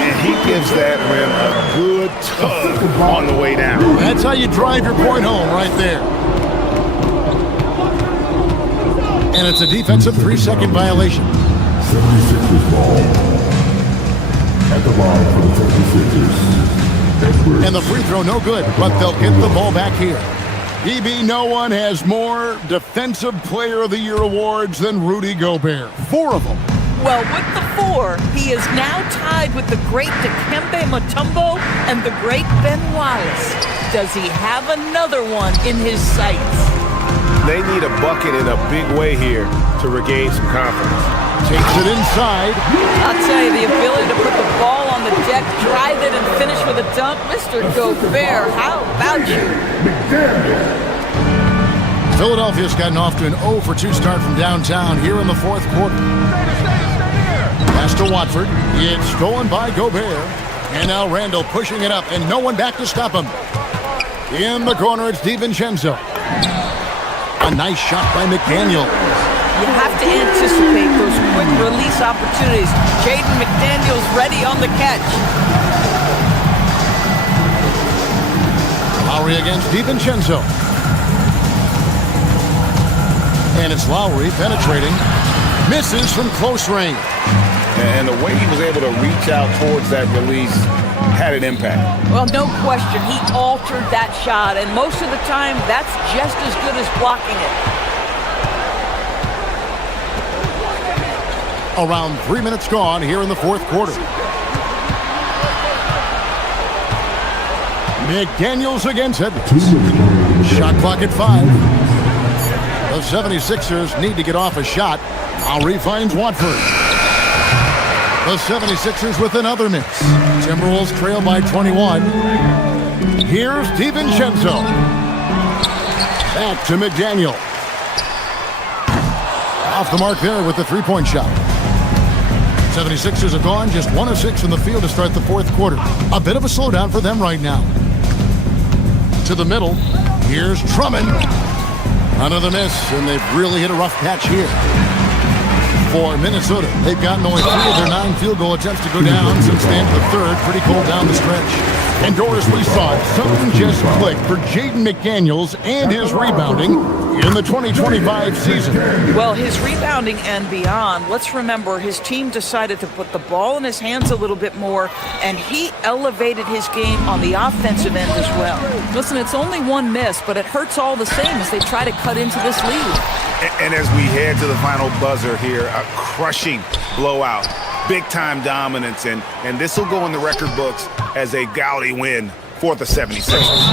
And he gives that rim a good tug on the way down. That's how you drive your point home right there. And it's a defensive 3-second violation. 76ers ball. At the line for the 76ers. And the free throw no good, but they'll get the ball back here. EB, no one has more Defensive Player of the Year awards than Rudy Gobert. 4 of them. Well, with the 4, he is now tied with the great Dikembe Mutombo and the great Ben Wallace. Does he have another one in his sights? They need a bucket in a big way here to regain some confidence. Takes it inside. I'll tell you, the ability to put the ball on the deck, drive it, and finish with a dunk. Mr. Gobert, how about you? Philadelphia's gotten off to an 0 for 2 start from downtown here in the fourth quarter. Pass to Watford. It's stolen by Gobert. And now Randall pushing it up, and no one back to stop him. In the corner, it's DiVincenzo. A nice shot by McDaniel. You have to anticipate those quick release opportunities. Jaden McDaniels ready on the catch. Lowry against DiVincenzo. And it's Lowry penetrating. Misses from close range. And the way he was able to reach out towards that release had an impact. Well, no question. He altered that shot, and most of the time, that's just as good as blocking it. Around 3 minutes gone here in the fourth quarter. McDaniels against Edwards. Shot clock at 5. The 76ers need to get off a shot. Lowry finds Watford. The 76ers with another miss. Timberwolves trail by 21. Here's DiVincenzo. Back to McDaniel. Off the mark there with the three-point shot. 76ers have gone just 1 of 6 from the field to start the fourth quarter. A bit of a slowdown for them right now. To the middle. Here's Drummond. Another miss, and they've really hit a rough patch here. For Minnesota, they've gotten only 3 of their 9 field goal attempts to go down since the end of the third. Pretty cold down the stretch. And Doris, we saw it. Something just clicked for Jaden McDaniels and his rebounding in the 2025 season. Well, his rebounding and beyond, let's remember his team decided to put the ball in his hands a little bit more, and he elevated his game on the offensive end as well. Listen, it's only 1 miss, but it hurts all the same as they try to cut into this lead. And as we head to the final buzzer here, a crushing blowout, big-time dominance, and this will go in the record books as a gaudy win for the 76ers.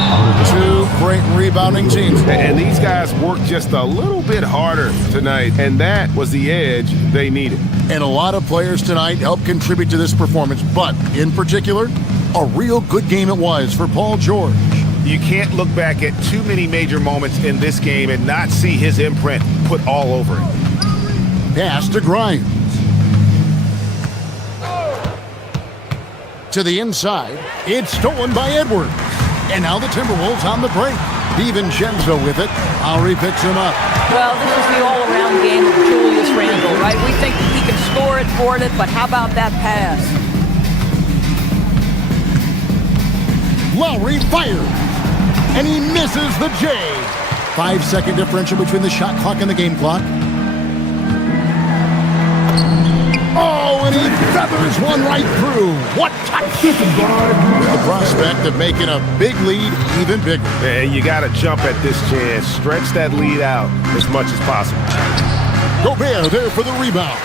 2 great rebounding teams. And these guys worked just a little bit harder tonight, and that was the edge they needed. And a lot of players tonight helped contribute to this performance, but in particular, a real good game it was for Paul George. You can't look back at too many major moments in this game and not see his imprint put all over it. Pass to Grimes. To the inside. It's stolen by Edwards. And now the Timberwolves on the break. DiVincenzo with it. Lowry picks him up. Well, this is the all-around game of Julius Randle, right? We think he can score it, board it, but how about that pass? Lowry fires. And he misses the J. 5-second differential between the shot clock and the game clock. Oh, and he feathers one right through. What touch! The prospect of making a big lead even bigger. And you got to jump at this chance. Stretch that lead out as much as possible. Gobert there for the rebound.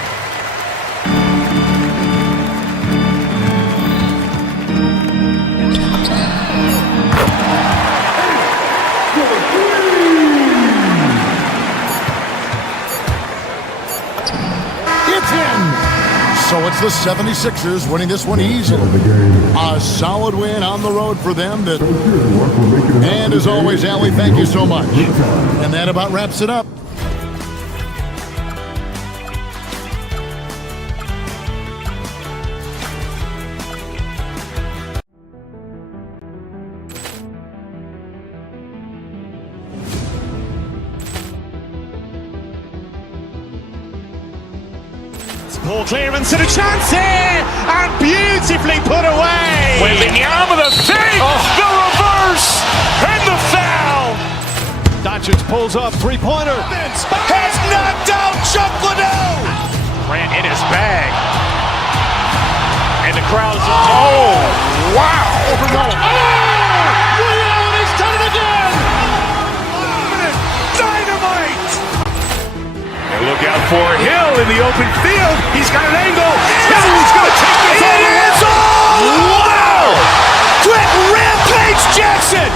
So it's the 76ers winning this one easily. A solid win on the road for them. And as always, Allie, thank you so much. And that about wraps it up. Ball clearance and a chance here, and beautifully put away. Wembanyama the fake, the reverse, and the foul. Doncic pulls up, three-pointer. Has knocked out Chuck Liddell. Ran in his bag. And the crowd's oh, wow. Liddell, and he's done it again. Dynamite. And look out for Hill in the open field. He's got an angle. He's going to take this all the way. Wow! Quick Rampage Jackson.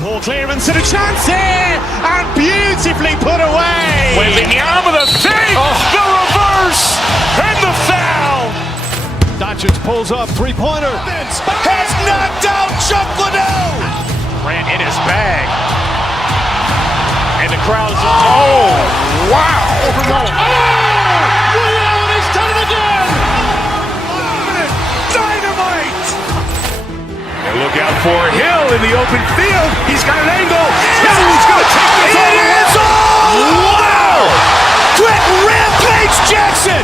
Ball clearance and a chance here, and beautifully put away. Wembanyama the fake, the reverse, and the foul. Doncic pulls up, three-pointer. Has knocked out Chuck Liddell. Ran in his bag. And the crowd's wow! Ray Allen has done it again! Dynamite! And look out for Hill in the open field. He's got an angle. Hill's going to take this all the way. Wow! Quick Rampage Jackson!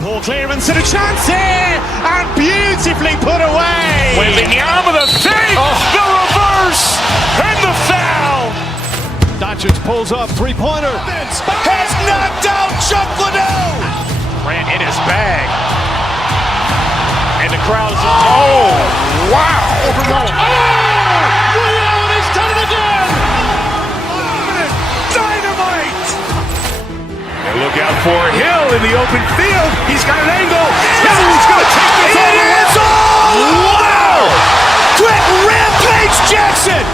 Ball clearance and a chance here, and beautifully put away. Wembanyama the fake, the reverse, and the foul. Doncic pulls up, three-pointer. Has knocked out Chuck Liddell. Ran in his bag, and the crowd's Wow! Ray Allen has done it again. Dynamite! And look out for Hill in the open field. He's got an angle. Hill's going to take this all the way. Wow! Quick Rampage Jackson!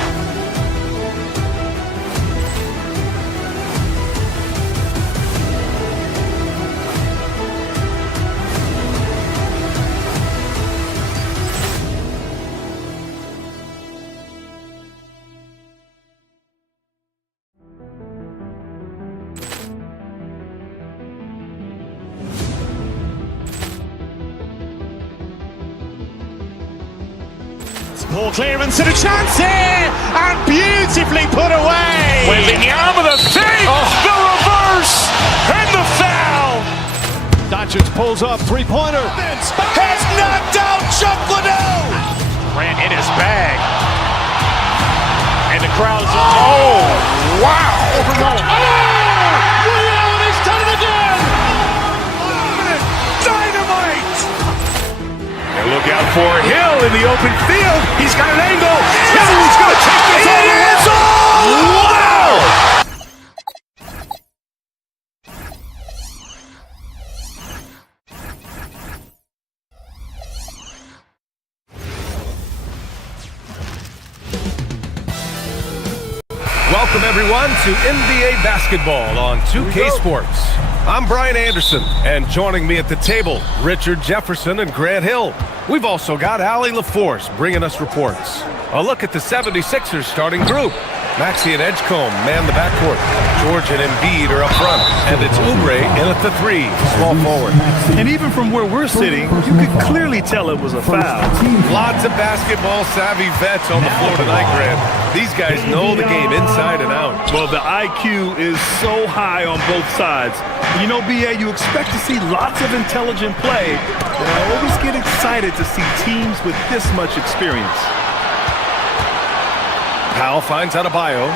Ball clearance and a chance here, and beautifully put away. Wembanyama the fake, the reverse, and the foul. Doncic pulls up, three-pointer. Has knocked out Chuck Liddell. Ran in his bag, and the crowd's Wow! Ray Allen has done it again. Dynamite! And look out for Hill in the open field. He's got an angle. Hill's going to take this all the way. Wow! Welcome, everyone, to NBA Basketball on 2K Sports. I'm Brian Anderson, and joining me at the table, Richard Jefferson and Grant Hill. We've also got Allie LaForce bringing us reports. A look at the 76ers starting group. Maxey and Edgecombe man the backcourt. George and Embiid are up front, and it's Oubre in at the three, small forward. And even from where we're sitting, you could clearly tell it was a foul. Lots of basketball-savvy vets on the floor tonight, Grant. These guys know the game inside and out. Well, the IQ is so high on both sides. You know, BA, you expect to see lots of intelligent play, but I always get excited to see teams with this much experience. Powell finds Adebayo.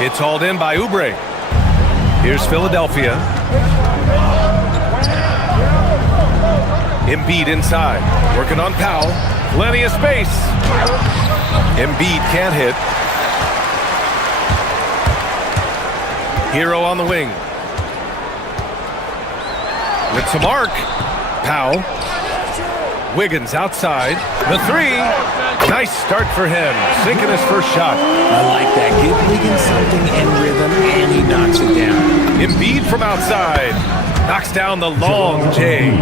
It's hauled in by Oubre. Here's Philadelphia. Embiid inside. Working on Powell. Plenty of space. Embiid can't hit. Hero on the wing. With some arc. Powell. Wiggins outside. The three. Nice start for him. Sinking his first shot. I like that. Give Wiggins something in rhythm, and he knocks it down. Embiid from outside. Knocks down the long J.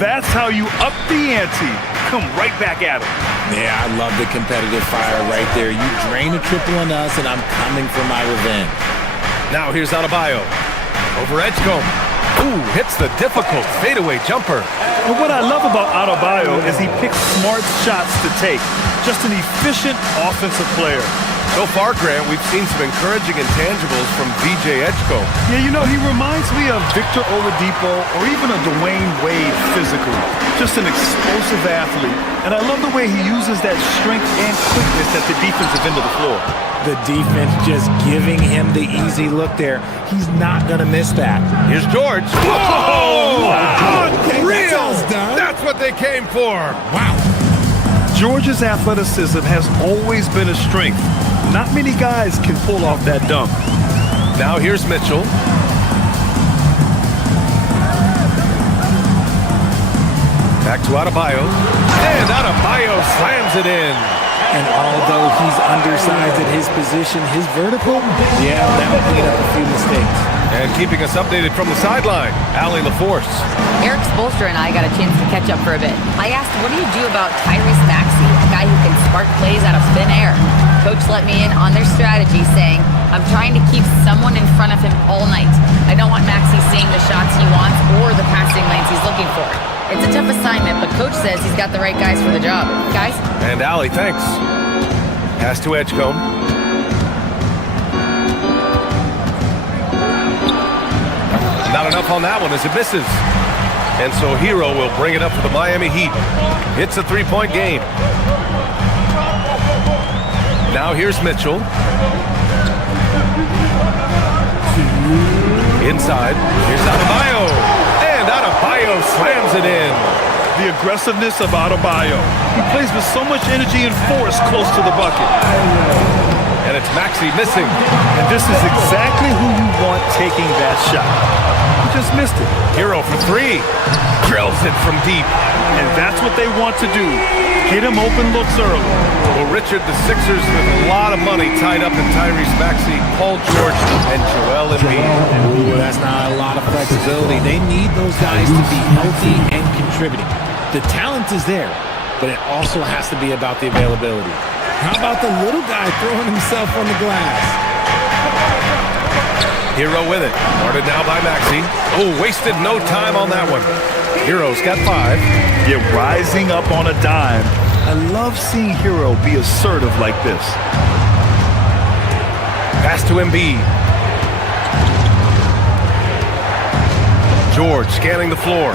That's how you up the ante. Come right back at him. Yeah, I love the competitive fire right there. You drain a triple on us, and I'm coming for my revenge. Now here's Adebayo. Over Edgecombe. Ooh, hits the difficult fadeaway jumper. And what I love about Adebayo is he picks smart shots to take. Just an efficient offensive player. So far, Grant, we've seen some encouraging intangibles from VJ Edgecombe. Yeah, you know, he reminds me of Victor Oladipo or even a Dwayne Wade physically. Just an explosive athlete. And I love the way he uses that strength and quickness at the defensive end of the floor. The defense just giving him the easy look there. He's not going to miss that. Here's George. Whoa! Unreal! That's what they came for. Wow. George's athleticism has always been a strength. Not many guys can pull off that dunk. Now here's Mitchell. Back to Adebayo. And Adebayo slams it in. And although he's undersized at his position, his vertical, that'll clean up a few mistakes. And keeping us updated from the sideline, Allie LaForce. Eric Spoelstra and I got a chance to catch up for a bit. I asked, what do you do about Tyrese Maxey, a guy who can spark plays out of thin air? Coach let me in on their strategy, saying, I'm trying to keep someone in front of him all night. I don't want Maxey seeing the shots he wants or the passing lanes he's looking for. It's a tough assignment, but Coach says he's got the right guys for the job. Guys? And Allie, thanks. Pass to Edgecombe. Not enough on that one as it misses. And so Hero will bring it up for the Miami Heat. It's a three-point game. Now here's Mitchell. Inside. Here's Adebayo. And Adebayo slams it in. The aggressiveness of Adebayo. He plays with so much energy and force close to the bucket. And it's Maxey missing. And this is exactly who you want taking that shot. He just missed it. Hero for three. Drills it from deep. And that's what they want to do. Get him open looks early. Well, Richard, the Sixers with a lot of money tied up in Tyrese Maxey, Paul George, and Joel Embiid. Ooh, that's not a lot of flexibility. They need those guys to be healthy and contributing. The talent is there, but it also has to be about the availability. How about the little guy throwing himself on the glass? Hero with it. Guarded now by Maxey. Oh, wasted no time on that one. Hero's got 5. Yeah, rising up on a dime. I love seeing Hero be assertive like this. Pass to Embiid. George scanning the floor.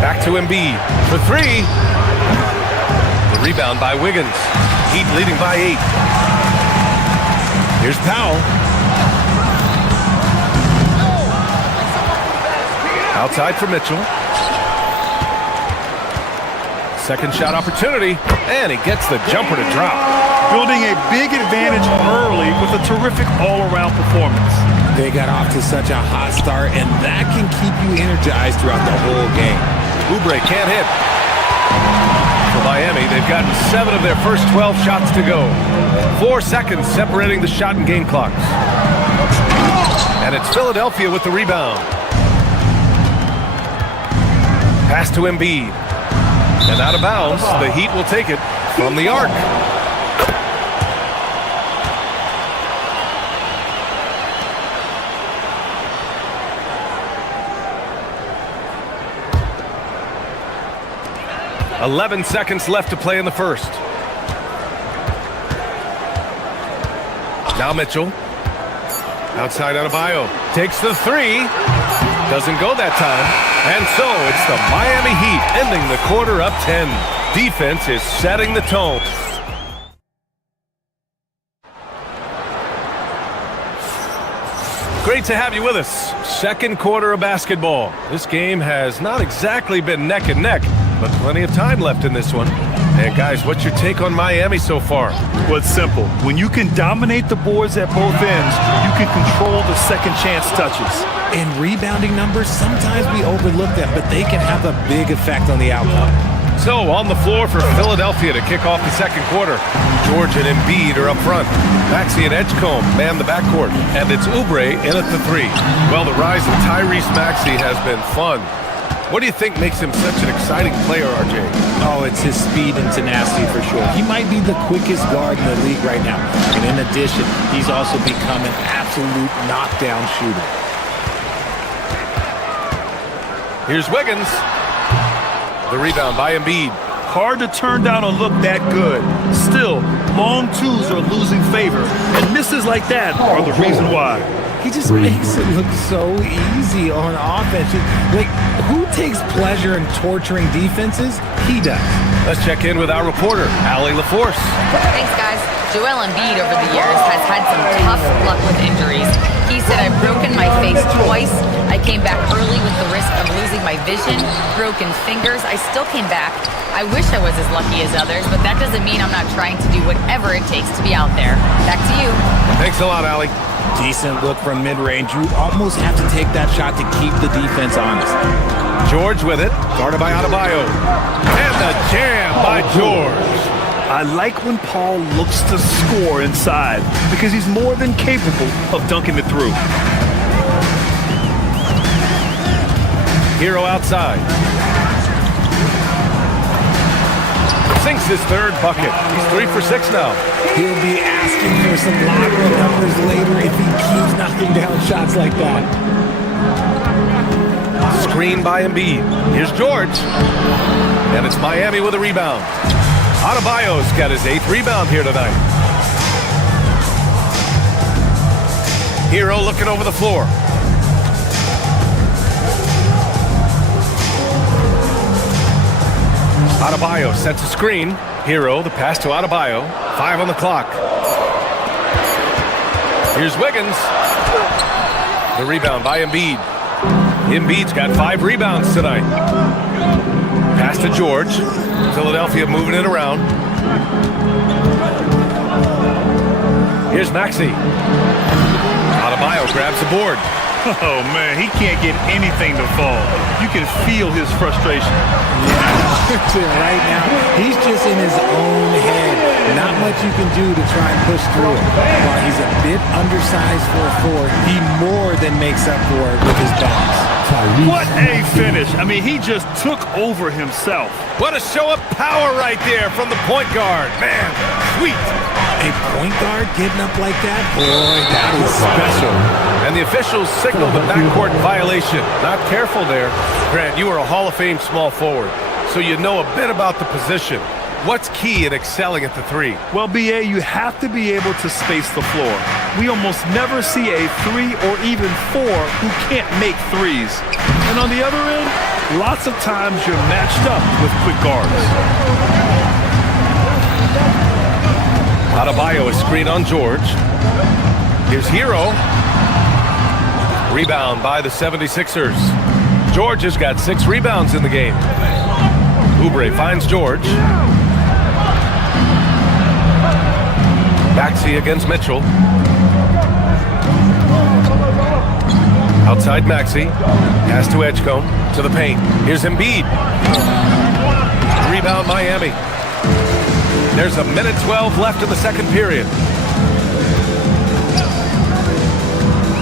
Back to Embiid for 3. The rebound by Wiggins. Heat leading by 8. Here's Powell. Outside for Mitchell. Second shot opportunity, and he gets the jumper to drop. Building a big advantage early with a terrific all-around performance. They got off to such a hot start, and that can keep you energized throughout the whole game. Oubre can't hit. For Miami, they've gotten 7 of their first 12 shots to go. 4 seconds separating the shot and game clocks. And it's Philadelphia with the rebound. Pass to Embiid. And out of bounds, the Heat will take it from the arc. "11 seconds left to play in the first. Now Mitchell. Outside Adebayo. Takes the 3. Doesn't go that time. And so it's the Miami Heat ending the quarter up 10. Defense is setting the tone. Great to have you with us. Second quarter of basketball. This game has not exactly been neck and neck, but plenty of time left in this one. And guys, what's your take on Miami so far? Well, it's simple. When you can dominate the boards at both ends, you can control the second chance touches. In rebounding numbers, sometimes we overlook them, but they can have a big effect on the outcome. So on the floor for Philadelphia to kick off the second quarter. George and Embiid are up front. Maxey and Edgecombe man the backcourt. And it's Oubre in at the 3. Well, the rise of Tyrese Maxey has been fun. What do you think makes him such an exciting player, RJ? Oh, it's his speed and tenacity for sure. He might be the quickest guard in the league right now. And in addition, he's also become an absolute knockdown shooter. Here's Wiggins. The rebound by Embiid. Hard to turn down a look that good. Still, long twos are losing favor. And misses like that are the reason why. He just makes it look so easy on offense. Like, who takes pleasure in torturing defenses? He does. Let's check in with our reporter, Allie LaForce. Thanks, guys. Joel Embiid over the years has had some tough luck with injuries. He said, I've broken my face twice. I came back early with the risk of losing my vision, broken fingers. I still came back. I wish I was as lucky as others, but that doesn't mean I'm not trying to do whatever it takes to be out there. Back to you. Thanks a lot, Allie. Decent look from mid-range. You almost have to take that shot to keep the defense honest. George with it, guarded by Adebayo. And the jam by George. I like when Paul looks to score inside because he's more than capable of dunking it through. Hero outside. Sinks his third bucket. He's 3 for 6 now. He'll be asking for some lottery numbers later if he keeps knocking down shots like that. Screen by Embiid. Here's George. And it's Miami with a rebound. Adebayo's got his 8th rebound here tonight. Hero looking over the floor. Adebayo sets a screen. Hero, the pass to Adebayo. 5 on the clock. Here's Wiggins. The rebound by Embiid. Embiid's got 5 rebounds tonight. Pass to George. Philadelphia moving it around. Here's Maxey. Adebayo grabs the board. Oh, man, he can't get anything to fall. You can feel his frustration. Right now, he's just in his own head. Not much you can do to try and push through it. While he's a bit undersized for a 4, he more than makes up for it with his bounce. What a finish. I mean, he just took over himself. What a show of power right there from the point guard. Man, sweet. A point guard getting up like that? Boy, that is special. And the officials signaled the backcourt violation. Not careful there. Grant, you are a Hall of Fame small forward, so you know a bit about the position. What's key in excelling at the 3? Well, B.A., you have to be able to space the floor. We almost never see a 3 or even 4 who can't make threes. And on the other end, lots of times you're matched up with quick guards. Adebayo is screen on George. Here's Hero. Rebound by the 76ers. George has got 6 rebounds in the game. Oubre finds George. Maxey against Mitchell. Outside Maxey. Pass to Edgecombe. To the paint. Here's Embiid. Rebound Miami. There's a minute 12 left in the second period.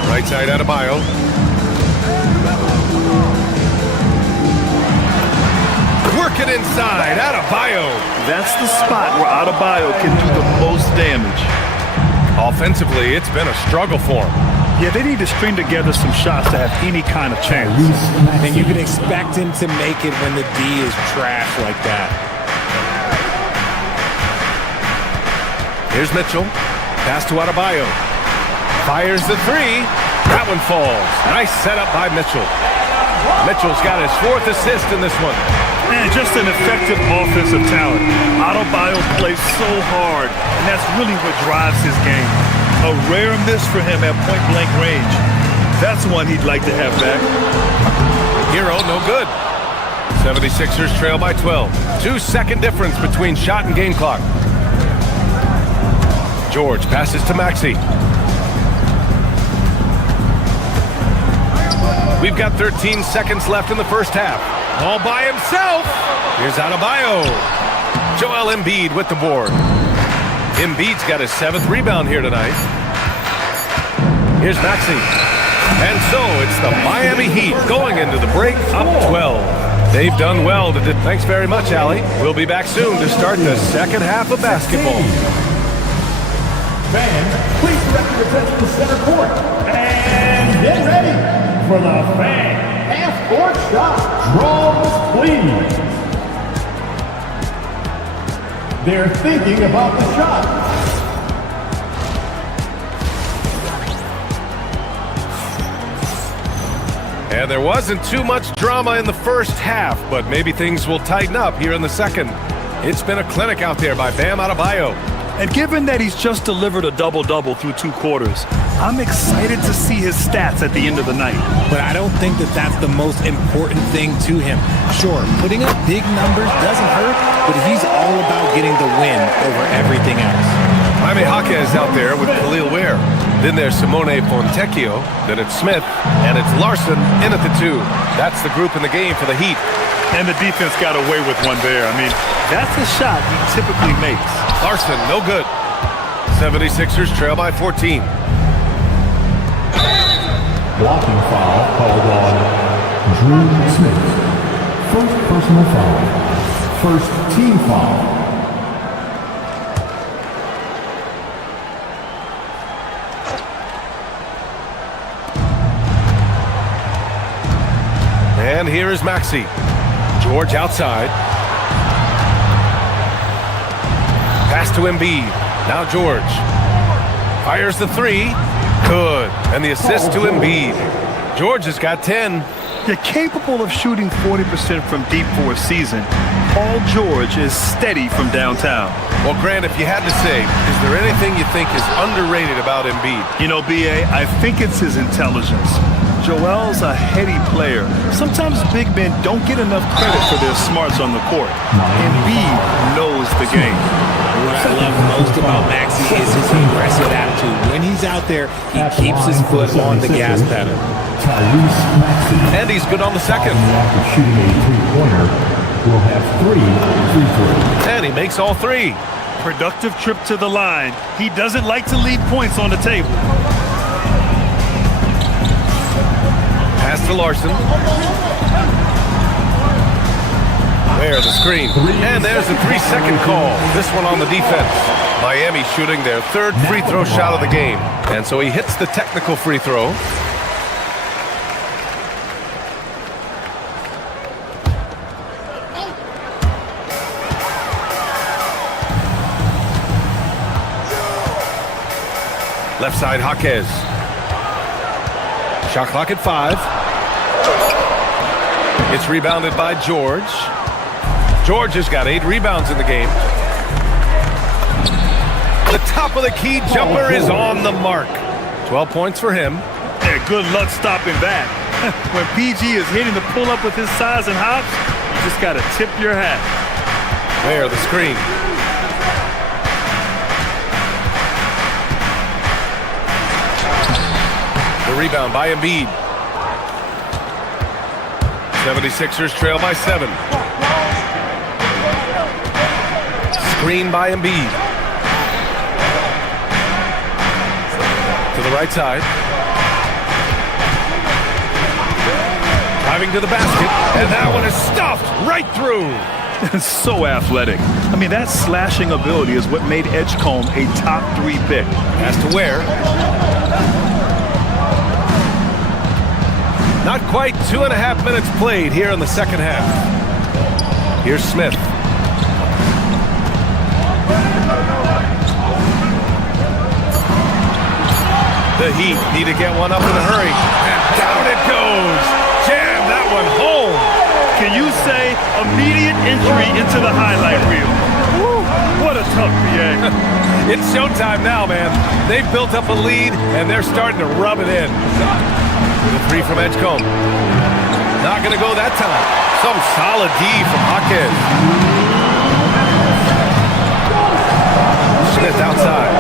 Right side Adebayo. Work it inside, Adebayo. That's the spot where Adebayo can do the most damage. Offensively, it's been a struggle for him. Yeah, they need to string together some shots to have any kind of chance. And you can expect him to make it when the D is trash like that. Here's Mitchell. Pass to Adebayo. Fires the 3. That one falls. Nice setup by Mitchell. Mitchell's got his 4th assist in this one. Man, just an effective offensive talent. Adebayo plays so hard, and that's really what drives his game. A rare miss for him at point-blank range. That's one he'd like to have back. Hero, no good. 76ers trail by 12. 2-second difference between shot and game clock. George passes to Maxey. We've got 13 seconds left in the first half. All by himself. Here's Adebayo. Joel Embiid with the board. Embiid's got his 7th rebound here tonight. Here's Maxey. And so it's the Miami Heat going into the break up 12. They've done well to thanks very much, Allie. We'll be back soon to start the second half of basketball. Fans, please direct your attention to center court. And get ready for the fan half-court shot. Draws, please. They're thinking about the shot. And there wasn't too much drama in the first half, but maybe things will tighten up here in the second. It's been a clinic out there by Bam Adebayo. And given that he's just delivered a double-double through 2 quarters, I'm excited to see his stats at the end of the night. But I don't think that that's the most important thing to him. Sure, putting up big numbers doesn't hurt, but he's all about getting the win over everything else. Jaime Jaquez out there with Khalil Ware. Then there's Simone Fontecchio. Then it's Smith. And it's Larson in at the 2. That's the group in the game for the Heat. And the defense got away with one there. I mean, that's a shot he typically makes. Larson, no good. 76ers trail by 14. Blocking foul called on Drew Smith. First personal foul. First team foul. And here is Maxey. George outside. Pass to Embiid. Now George. Fires the 3. Good. And the assist to Embiid. George has got 10. You're capable of shooting 40% from deep for a season. Paul George is steady from downtown. Well, Grant, if you had to say, is there anything you think is underrated about Embiid? You know, B.A., I think it's his intelligence. Joel's a heady player. Sometimes big men don't get enough credit for their smarts on the court. Embiid knows the game. What I love most about Maxey is his aggressive attitude. When he's out there, he keeps his foot on the gas pedal. And he's good on the second. After shooting a three-pointer, will have 3 free throws. And he makes all 3. Productive trip to the line. He doesn't like to leave points on the table. Pass to Larson. There, the screen. And there's the 3-second call. This one on the defense. Miami shooting their 3rd free throw shot of the game. And so he hits the technical free throw. Left side, Jaquez. Shot clock at 5. It's rebounded by George. George has got 8 rebounds in the game. The top of the key jumper is on the mark. 12 points for him. Yeah, good luck stopping that. When PG is hitting the pull-up with his size and hops, you just got to tip your hat. There, the screen. The rebound by Embiid. 76ers trail by 7. Screen by Embiid. To the right side. Driving to the basket. And that one is stuffed right through. So athletic. I mean, that slashing ability is what made Edgecombe a top 3 pick. Has to wear. Not quite 2.5 minutes played here in the second half. Here's Smith. The Heat need to get one up in a hurry. And down it goes. Jam that one home. Can you say immediate entry into the highlight reel? Woo, what a tough PA. It's showtime now, man. They've built up a lead, and they're starting to rub it in. The 3 from Edgecombe. Not going to go that time. Some solid D from Jaquez. Smith outside.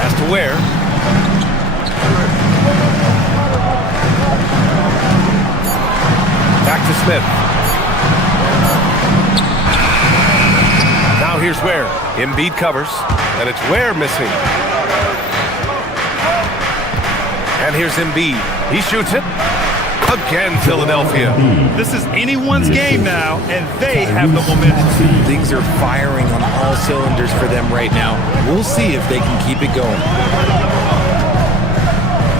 Has to wear. Back to Smith. Now here's Ware. Embiid covers. And it's Ware missing. And here's Embiid. He shoots it. Again, Philadelphia. This is anyone's game now, and they have the momentum. Things are firing on all cylinders for them right now. We'll see if they can keep it going.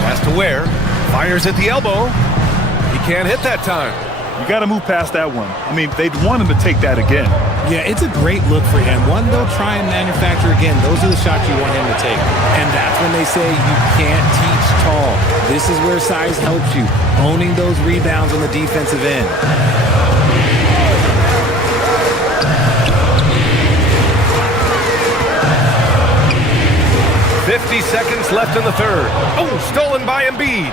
Pass to Ware. Fires at the elbow. He can't hit that time. You got to move past that one. I mean, they'd want him to take that again. Yeah, it's a great look for him. One, they'll try and manufacture again. Those are the shots you want him to take. And that's when they say you can't teach tall. This is where size helps you. Owning those rebounds on the defensive end. 50 seconds left in the third. Oh, stolen by Embiid.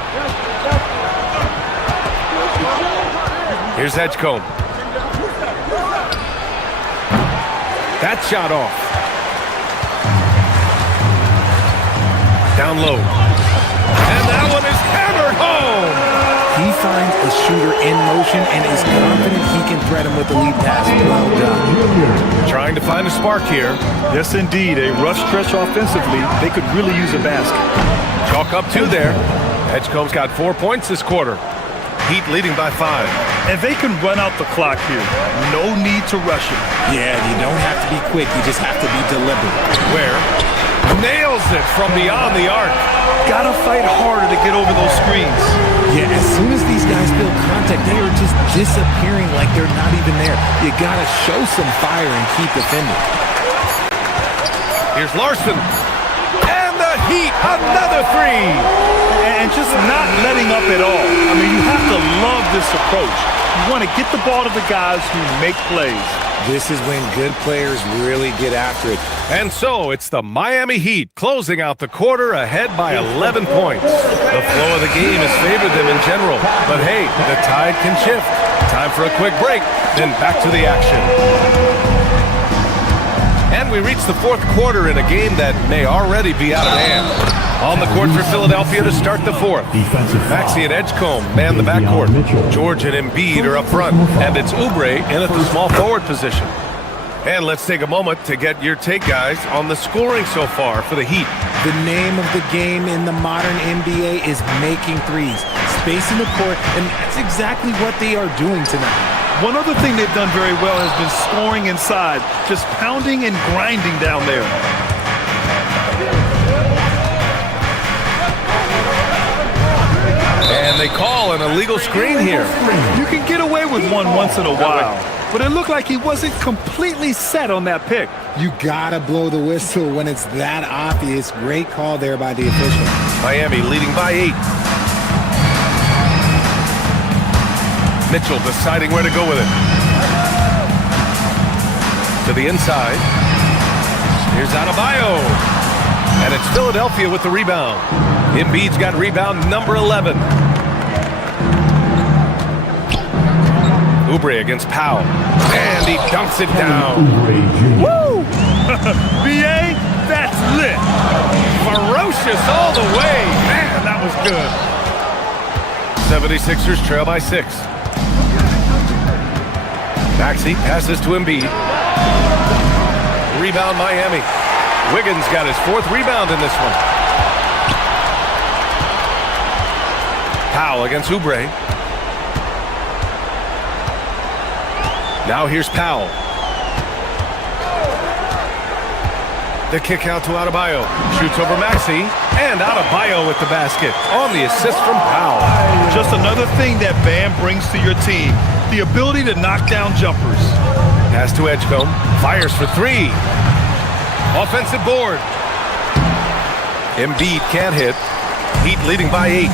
Here's Edgecombe. That shot off. Down low. And that one is hammered home. He finds a shooter in motion and is confident he can thread him with the lead pass. Well done. Trying to find a spark here. Yes, indeed. A rough stretch offensively. They could really use a basket. Chalk up 2 there. Edgecombe's got 4 points this quarter. Heat leading by 5. And they can run out the clock here. No need to rush it. Yeah, you don't have to be quick. You just have to be deliberate. Where? Nails it from beyond the arc. Gotta fight harder to get over those screens. Yeah, as soon as these guys feel contact, they are just disappearing like they're not even there. You gotta show some fire and keep defending. Here's Larson. And the Heat, another 3. And just not letting up at all. I mean, you have to love this approach. You want to get the ball to the guys who make plays. This is when good players really get after it. And so it's the Miami Heat closing out the quarter ahead by 11 points. The flow of the game has favored them in general. But hey, the tide can shift. Time for a quick break, then back to the action. And we reach the 4th quarter in a game that may already be out of hand. On the court for Philadelphia to start the 4th. Maxey and Edgecombe man the backcourt. George and Embiid are up front. And it's Oubre in at the small forward position. And let's take a moment to get your take, guys, on the scoring so far for the Heat. The name of the game in the modern NBA is making threes. Spacing the court, and that's exactly what they are doing tonight. One other thing they've done very well has been scoring inside, just pounding and grinding down there. And they call an illegal screen here. You can get away with one once in a while, but it looked like he wasn't completely set on that pick. You gotta blow the whistle when it's that obvious. Great call there by the official. Miami leading by 8. Mitchell deciding where to go with it. To the inside. Here's Adebayo. And it's Philadelphia with the rebound. Embiid's got rebound number 11. Oubre against Powell. And he dunks it down. Woo! B.A., that's lit. Ferocious all the way. Man, that was good. 76ers trail by 6. Maxey passes to Embiid. Rebound Miami. Wiggins got his 4th rebound in this one. Powell against Oubre. Now here's Powell. The kick out to Adebayo. Shoots over Maxey. And Adebayo with the basket on the assist from Powell. Just another thing that Bam brings to your team. The ability to knock down jumpers. Pass to Edgecombe. Fires for 3. Offensive board. Embiid can't hit. Heat leading by 8.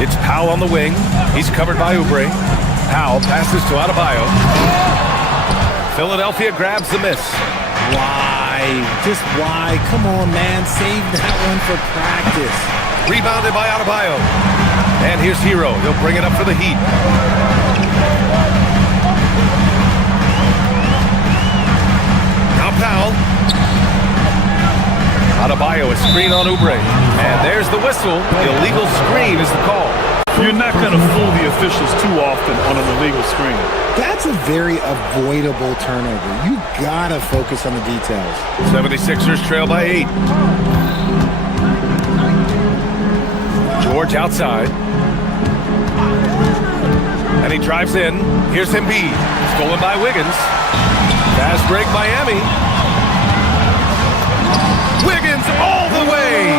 It's Powell on the wing. He's covered by Oubre. Powell passes to Adebayo. Philadelphia grabs the miss. Why? Just why? Come on, man. Save that one for practice. Rebounded by Adebayo. And here's Hero. He'll bring it up for the Heat. Now Powell. Adebayo is screen on Oubre. And there's the whistle. The illegal screen is the call. You're not going to fool the officials too often on an illegal screen. That's a very avoidable turnover. You gotta focus on the details. 76ers trail by 8. George outside. And he drives in. Here's Embiid. Stolen by Wiggins. Fast break Miami. Wiggins all the way.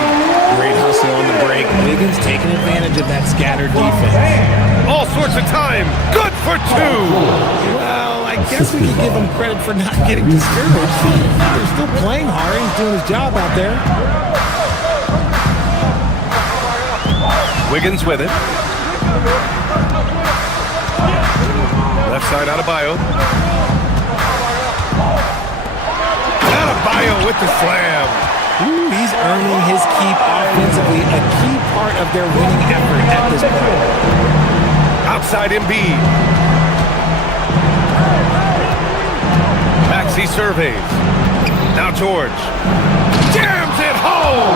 Great hustle on the break. Wiggins taking advantage of that scattered defense. All sorts of time. Good for 2. Well, I guess we could give him credit for not getting discouraged. They're still playing hard. He's doing his job out there. Wiggins with it. Left side Adebayo. Adebayo with the slam. Ooh, he's earning his keep offensively, a key part of their winning effort at this point. Outside Embiid. he surveys. Now George jams it home.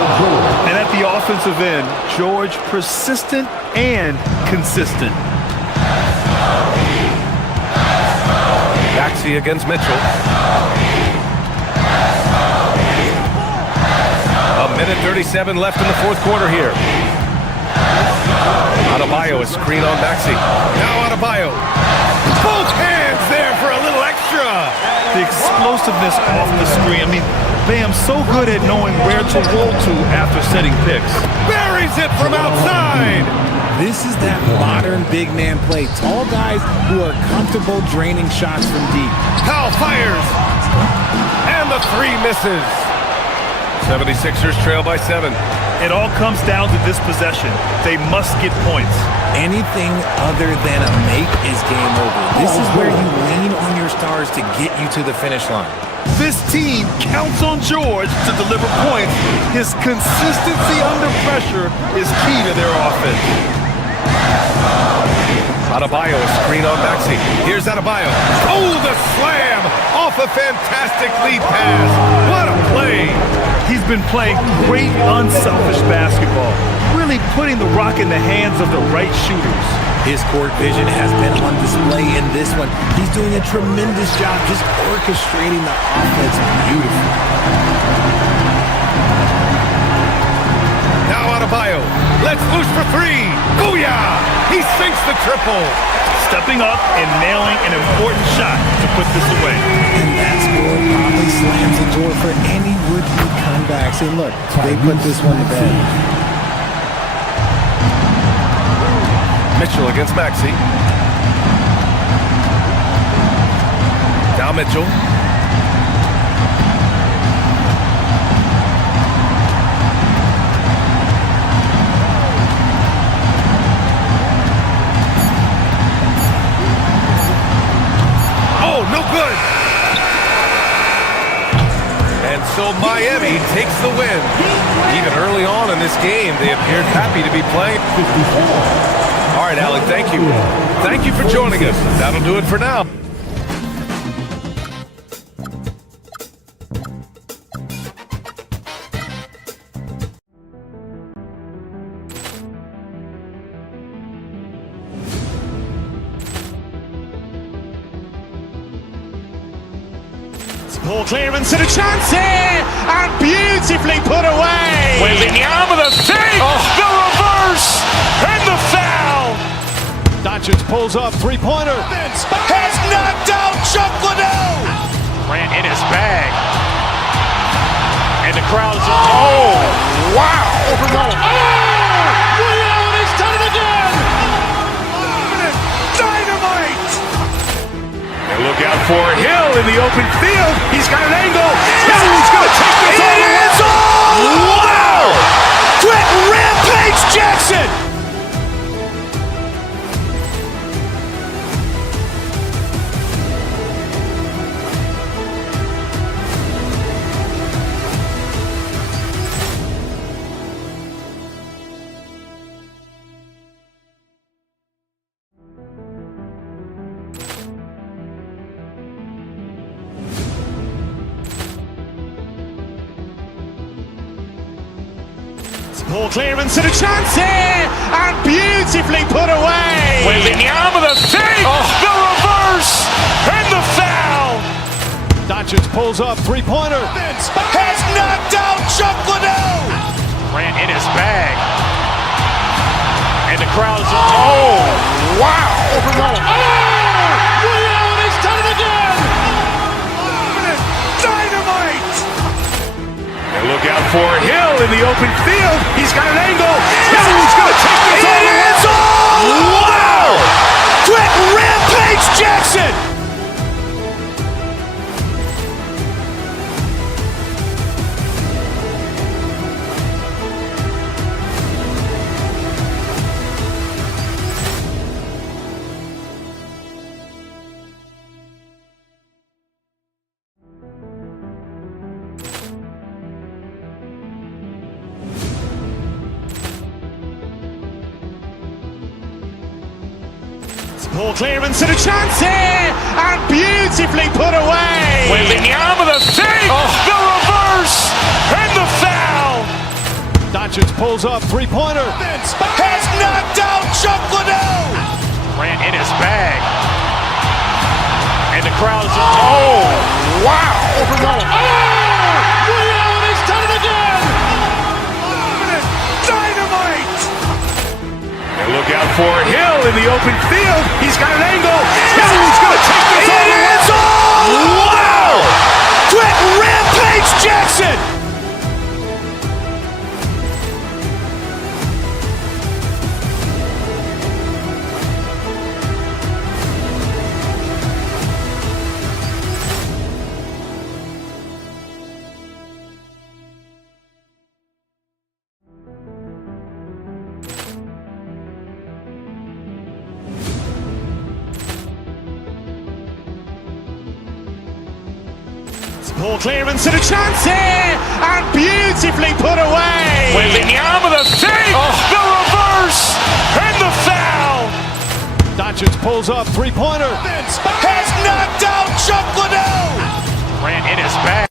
And at the offensive end, George persistent and consistent. Maxey against Mitchell. A minute 37 left in the fourth quarter here. Adebayo is screen on Maxey. Now Adebayo. Both hands there for a little extra. The explosiveness off the screen. I mean, Bam's so good at knowing where to roll to after setting picks. Buries it from outside. This is that modern big man play. Tall guys who are comfortable draining shots from deep. Powell fires. And the three misses. 76ers trail by 7. It all comes down to this possession. They must get points. Anything other than a make is game over. This is where you lean on your stars to get you to the finish line. This team counts on George to deliver points. His consistency under pressure is key to their offense. Adebayo is screen on Maxey. Here's Adebayo. Oh, the slam off a fantastic lead pass. What a play. He's been playing great, unselfish basketball, really putting the rock in the hands of the right shooters. His court vision has been on display in this one. He's doing a tremendous job just orchestrating the offense beautifully. Now Adebayo lets loose for 3. Booyah! He sinks the triple. Stepping up and nailing an important shot to put this away. And that score probably slams the door for any would-be comebacks. And look, they put this one to bed. Mitchell against Maxey. Now Mitchell. Oh, no good. And so Miami takes the win. Even early on in this game, they appeared happy to be playing. All right, Alec, thank you. Thank you for joining us. That'll do it for now. Ball clearance and a chance here, and beautifully put away. Wembanyama the fake, the reverse, and the foul. Doncic pulls up, three-pointer. Has knocked out Chuck Liddell. Ran in his bag, and the crowd is. Oh, wow! Liddell, and he's done it again. Dynamite! And look out for Hill in the open field. He's got an angle. Hill's going to take this all the way. Wow! Quick rampage Jackson! Ball clearance and a chance here, and beautifully put away. Wembanyama the fake, the reverse, and the foul. Doncic pulls up, three-pointer. Has knocked out Chuck Liddell. Ran in his bag, and the crowd is. Oh, wow! Liddell, and he's done it again. Dynamite! And look out for Hill in the open field. He's got an angle. Hill's going to take this all the way. Wow! Quick rampage Jackson! Ball clearance and a chance here, and beautifully put away. Wembanyama the save, the reverse, and the foul. Doncic pulls up, three-pointer. Has knocked out Chuck Liddell. Ran in his bag. And the crowd is... Oh, wow. He's done it again. Dynamite. And look out for Hill in the open field. He's got an angle. Hill's going to take this all the way. Wow. Quick Rampage Jackson. Ball clearance and a chance here, and beautifully put away. Wembanyama the save, the reverse, and the foul. Doncic pulls up, three-pointer. Has knocked out Chuck Liddell. Ran in his bag.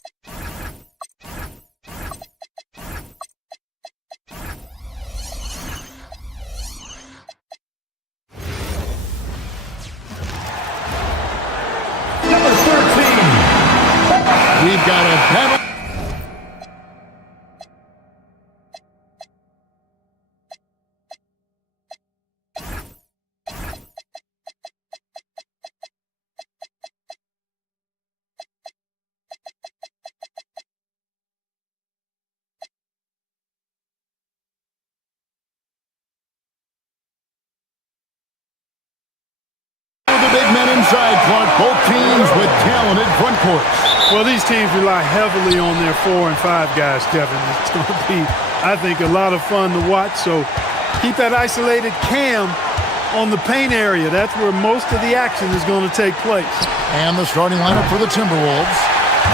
We've got a battle. The big men inside, Clark. Both teams with talented front courts. Well, these teams rely heavily on their 4 and 5 guys, Kevin. It's going to be, I think, a lot of fun to watch. So keep that isolated cam on the paint area. That's where most of the action is going to take place. And the starting lineup for the Timberwolves.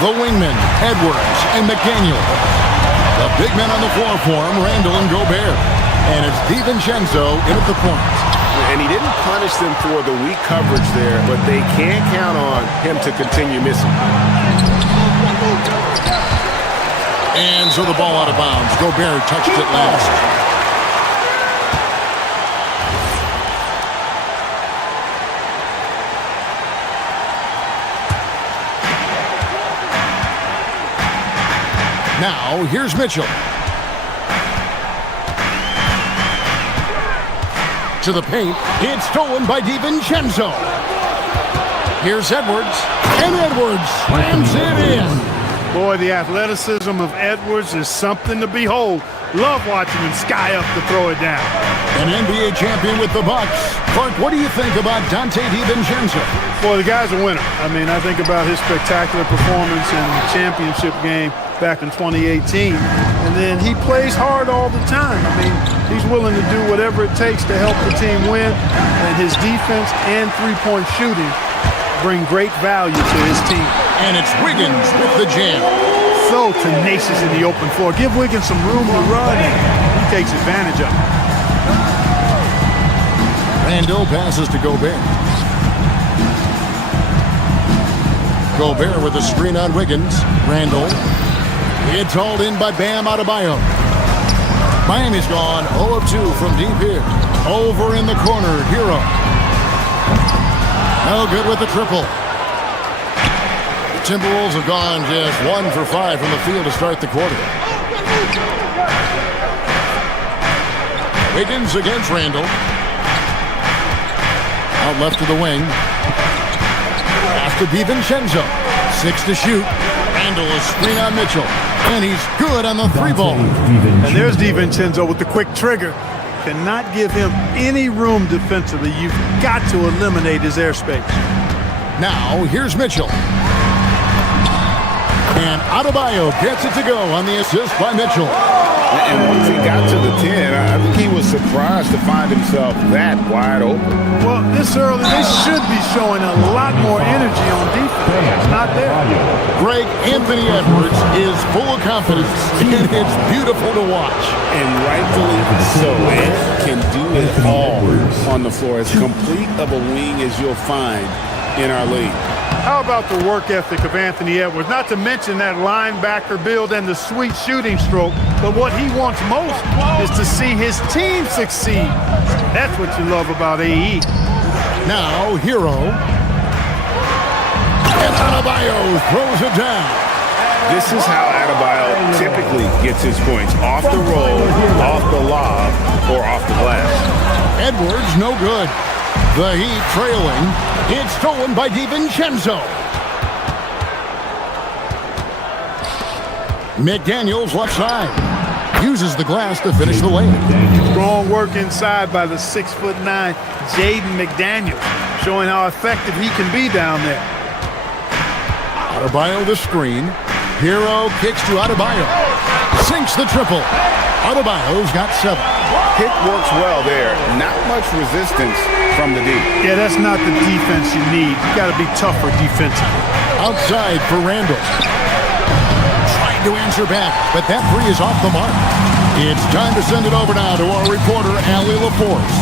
The wingmen, Edwards and McDaniel. The big men on the floor for him, Randall and Gobert. And it's DiVincenzo in at the point. And he didn't punish them for the weak coverage there, but they can't count on him to continue missing. And so the ball out of bounds. Gobert touched it last. Now, here's Mitchell. To the paint. It's stolen by DiVincenzo. Here's Edwards. And Edwards slams it in. Boy, the athleticism of Edwards is something to behold. Love watching him sky up to throw it down. An NBA champion with the Bucks. Clark, what do you think about Dante DiVincenzo? Boy, the guy's a winner. I mean, I think about his spectacular performance in the championship game back in 2018. And then he plays hard all the time. I mean, he's willing to do whatever it takes to help the team win. And his defense and three-point shooting bring great value to his team. And it's Wiggins with the jam. So tenacious in the open floor. Give Wiggins some room to run, and he takes advantage of it. Randall passes to Gobert. Gobert with a screen on Wiggins. Randall. It's hauled in by Bam Adebayo. Miami's gone 0 of 2 from deep here. Over in the corner, Hero. No good with the triple. The Timberwolves have gone just 1 for 5 from the field to start the quarter. Wiggins against Randall. Out left to the wing. Pass to DiVincenzo. 6 to shoot. Randall is screen on Mitchell. And he's good on the 3-ball. And there's DiVincenzo with the quick trigger. Cannot give him any room defensively. You've got to eliminate his airspace. Now, here's Mitchell. And Adebayo gets it to go on the assist by Mitchell. And once he got to the 10, I think he was surprised to find himself that wide open. Well, this early, they should be showing a lot more energy on defense. It's not there. Greg, Anthony Edwards is full of confidence, and it's beautiful to watch. And rightfully so. Man can do it all on the floor. As complete of a wing as you'll find in our league. How about the work ethic of Anthony Edwards? Not to mention that linebacker build and the sweet shooting stroke, but what he wants most is to see his team succeed. That's what you love about AE. Now, Hero. And Adebayo throws it down. This is how Adebayo typically gets his points. Off the roll, off the lob, or off the glass. Edwards, no good. The Heat trailing. It's stolen by DiVincenzo. McDaniels left side. Uses the glass to finish the lane. Strong work inside by the 6'9" Jaden McDaniels, showing how effective he can be down there. Adebayo the screen. Hero kicks to Adebayo. Sinks the triple. Adebayo's got 7. Pick works well there. Not much resistance from the D. Yeah, that's not the defense you need. You got to be tougher defensively. Outside for Randall. Trying to answer back, but that three is off the mark. It's time to send it over now to our reporter, Allie LaForce.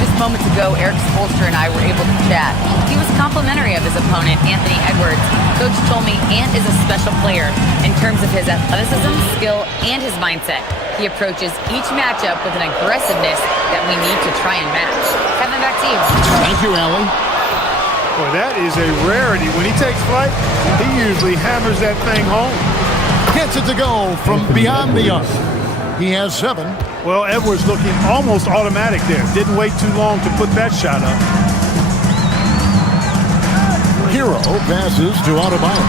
Just moments ago, Eric Spoelstra and I were able to chat. He was complimentary of his opponent, Anthony Edwards. Coach told me Ant is a special player in terms of his athleticism, skill, and his mindset. He approaches each matchup with an aggressiveness that we need to try and match. Kevin, back to you. Thank you, Allie. Boy, that is a rarity. When he takes flight, he usually hammers that thing home. Gets it to go from beyond the arc. He has 7. Well, Edwards looking almost automatic there. Didn't wait too long to put that shot up. Hero passes to Adebayo.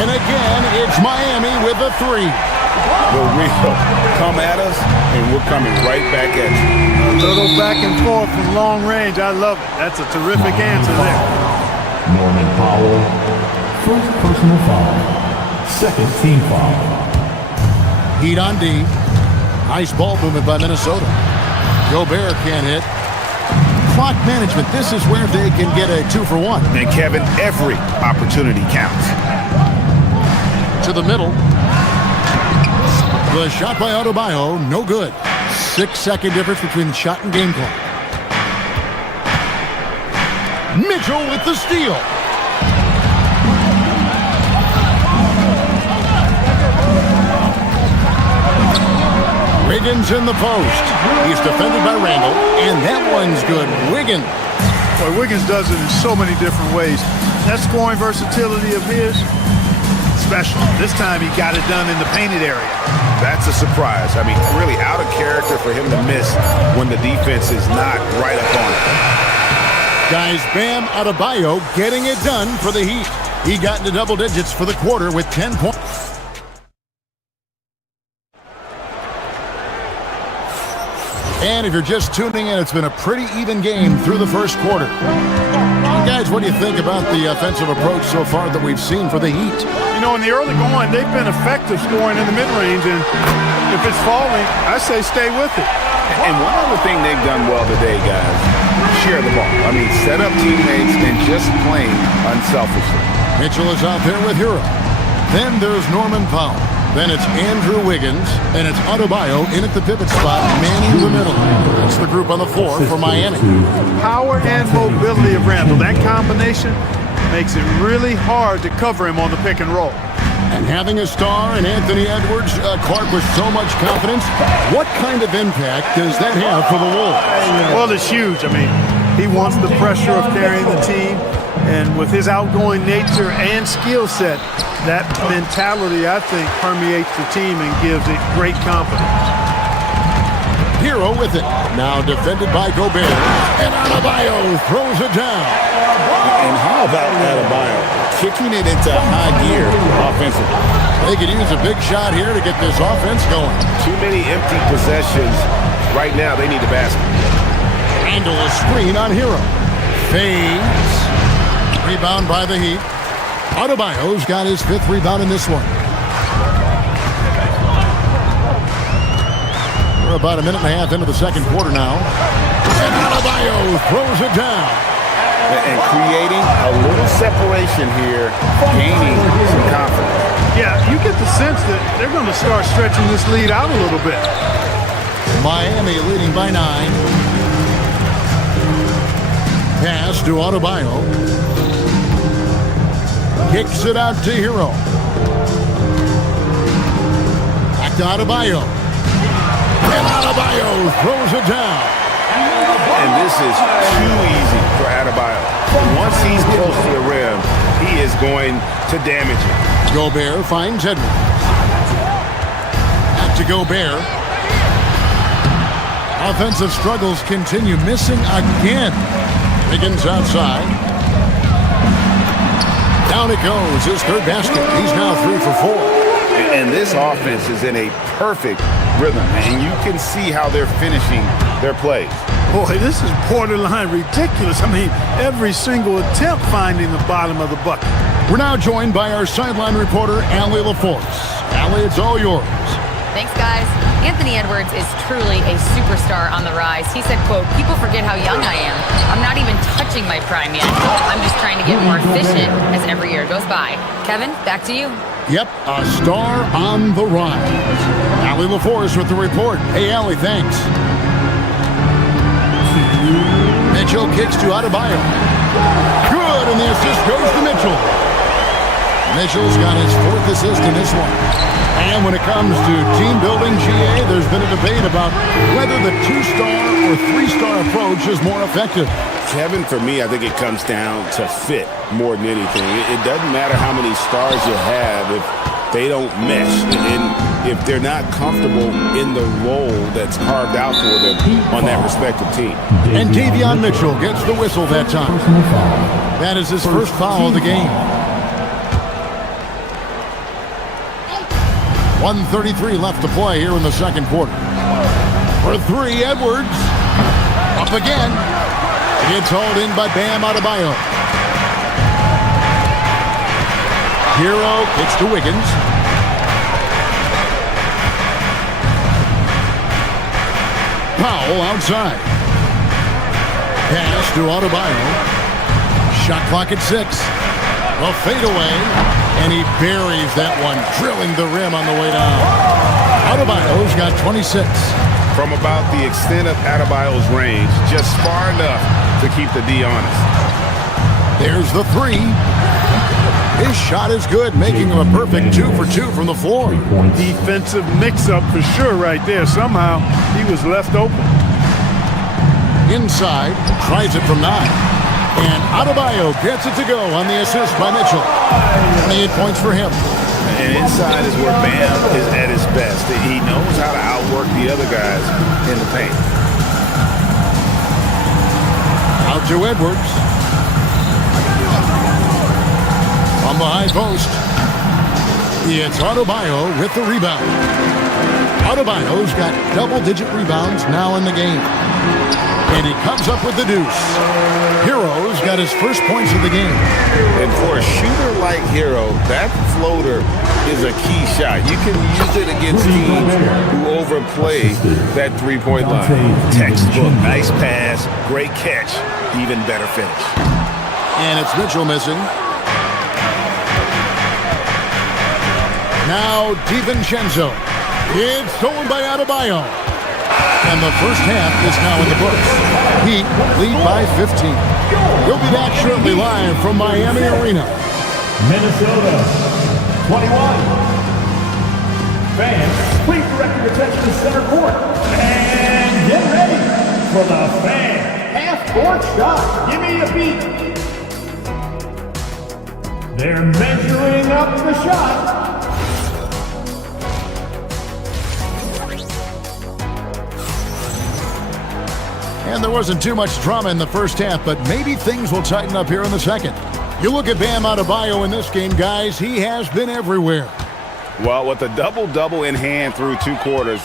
And again, it's Miami with a 3. The real come at us, and we're coming right back at you. A little back and forth from long range. I love it. That's a terrific answer there. Norman Powell, first personal foul, second team foul. Heat on D. Nice ball movement by Minnesota. Gobert can't hit. Clock management. This is where they can get a 2 for 1. And Kevin, every opportunity counts. To the middle. The shot by Adebayo, no good. 6-second difference between shot and game clock. Mitchell with the steal. Wiggins in the post. He's defended by Randall, and that one's good. Wiggins. Boy, Wiggins does it in so many different ways. That scoring versatility of his, special. This time he got it done in the painted area. That's a surprise. I mean, really out of character for him to miss when the defense is not right up on it. Guys, Bam Adebayo getting it done for the Heat. He got into double digits for the quarter with 10 points. And if you're just tuning in, it's been a pretty even game through the first quarter. Guys, what do you think about the offensive approach so far that we've seen for the Heat? You know, in the early going, they've been effective scoring in the mid-range, and if it's falling, I say stay with it. And one other thing they've done well today, guys, share the ball. I mean, set up teammates and just playing unselfishly. Mitchell is out there with Hero. Then there's Norman Powell. Then it's Andrew Wiggins, and it's Adebayo in at the pivot spot, manning the middle. That's the group on the floor for Miami. Power and mobility of Randall. That combination makes it really hard to cover him on the pick and roll. And having a star in Anthony Edwards, Clark, with so much confidence, what kind of impact does that have for the Wolves? Well, it's huge. I mean, he wants the pressure of carrying the team, and with his outgoing nature and skill set, that mentality, I think, permeates the team and gives it great confidence. Hero with it. Now defended by Gobert. And Adebayo throws it down. And how about Adebayo kicking it into high gear offensively? They could use a big shot here to get this offense going. Too many empty possessions. Right now, they need a basket. Handle a screen on Hero. Fades. Rebound by the Heat. Adebayo's got his 5th rebound in this one. We're about a minute and a half into the second quarter now. And Adebayo throws it down. And creating a little separation here, gaining some confidence. Yeah, you get the sense that they're going to start stretching this lead out a little bit. Miami leading by 9. Pass to Adebayo. Kicks it out to Hero. Back to Adebayo. And Adebayo throws it down. And this is too easy for Adebayo. Once he's close to the rim, he is going to damage it. Gobert finds Edwards. Back to Gobert. Offensive struggles continue, missing again. Higgins outside. Down it goes, his third basket. He's now 3 for 4. And this offense is in a perfect rhythm, and you can see how they're finishing their plays. Boy, this is borderline ridiculous. I mean, every single attempt finding the bottom of the bucket. We're now joined by our sideline reporter, Allie LaForce. Allie, it's all yours. Thanks, guys. Anthony Edwards is truly a superstar on the rise. He said, quote, "People forget how young I am. I'm not even touching my prime yet. I'm just trying to get more efficient as every year goes by." Kevin, back to you. Yep, a star on the rise. Allie LaForce with the report. Hey, Allie, thanks. Mitchell kicks to Adebayo. Good, and the assist goes to Mitchell. Mitchell's got his 4th assist in this one. And when it comes to team building, GA, there's been a debate about whether the 2-star or 3-star approach is more effective. Kevin, for me, I think it comes down to fit more than anything. It doesn't matter how many stars you have if they don't mesh and if they're not comfortable in the role that's carved out for them on that respective team. And Davion Mitchell gets the whistle that time. That is his first foul of the game. 1:33 left to play here in the second quarter. For 3, Edwards. Up again. It's hauled in by Bam Adebayo. Hero kicks to Wiggins. Powell outside. Pass to Adebayo. Shot clock at 6. A fadeaway. And he buries that one, drilling the rim on the way down. Adebayo's got 26. From about the extent of Adebayo's range, just far enough to keep the D honest. There's the 3. His shot is good, making him a perfect 2 for 2 from the floor. Defensive mix-up for sure right there. Somehow he was left open. Inside, tries it from 9. And Adebayo gets it to go on the assist by Mitchell. 28 points for him. And inside is where Bam is at his best. He knows how to outwork the other guys in the paint. Out to Edwards. From the high post. It's Adebayo with the rebound. Adebayo's got double-digit rebounds now in the game. And he comes up with the deuce. Hero's got his first points of the game. And for a shooter like Hero, that floater is a key shot. You can use it against teams who overplay that three-point line. Textbook, nice pass, great catch, even better finish. And it's Mitchell missing. Now DiVincenzo. It's stolen by Adebayo. And the first half is now in the books. Heat lead by 15. We'll be back shortly live from Miami Arena. Minnesota, 21. Fans, please direct your attention to center court. And get ready for the fan half-court shot. Give me a beat. They're measuring up the shot. And there wasn't too much drama in the first half, but maybe things will tighten up here in the second. You look at Bam Adebayo in this game, guys, he has been everywhere. Well, with a double-double in hand through 2 quarters,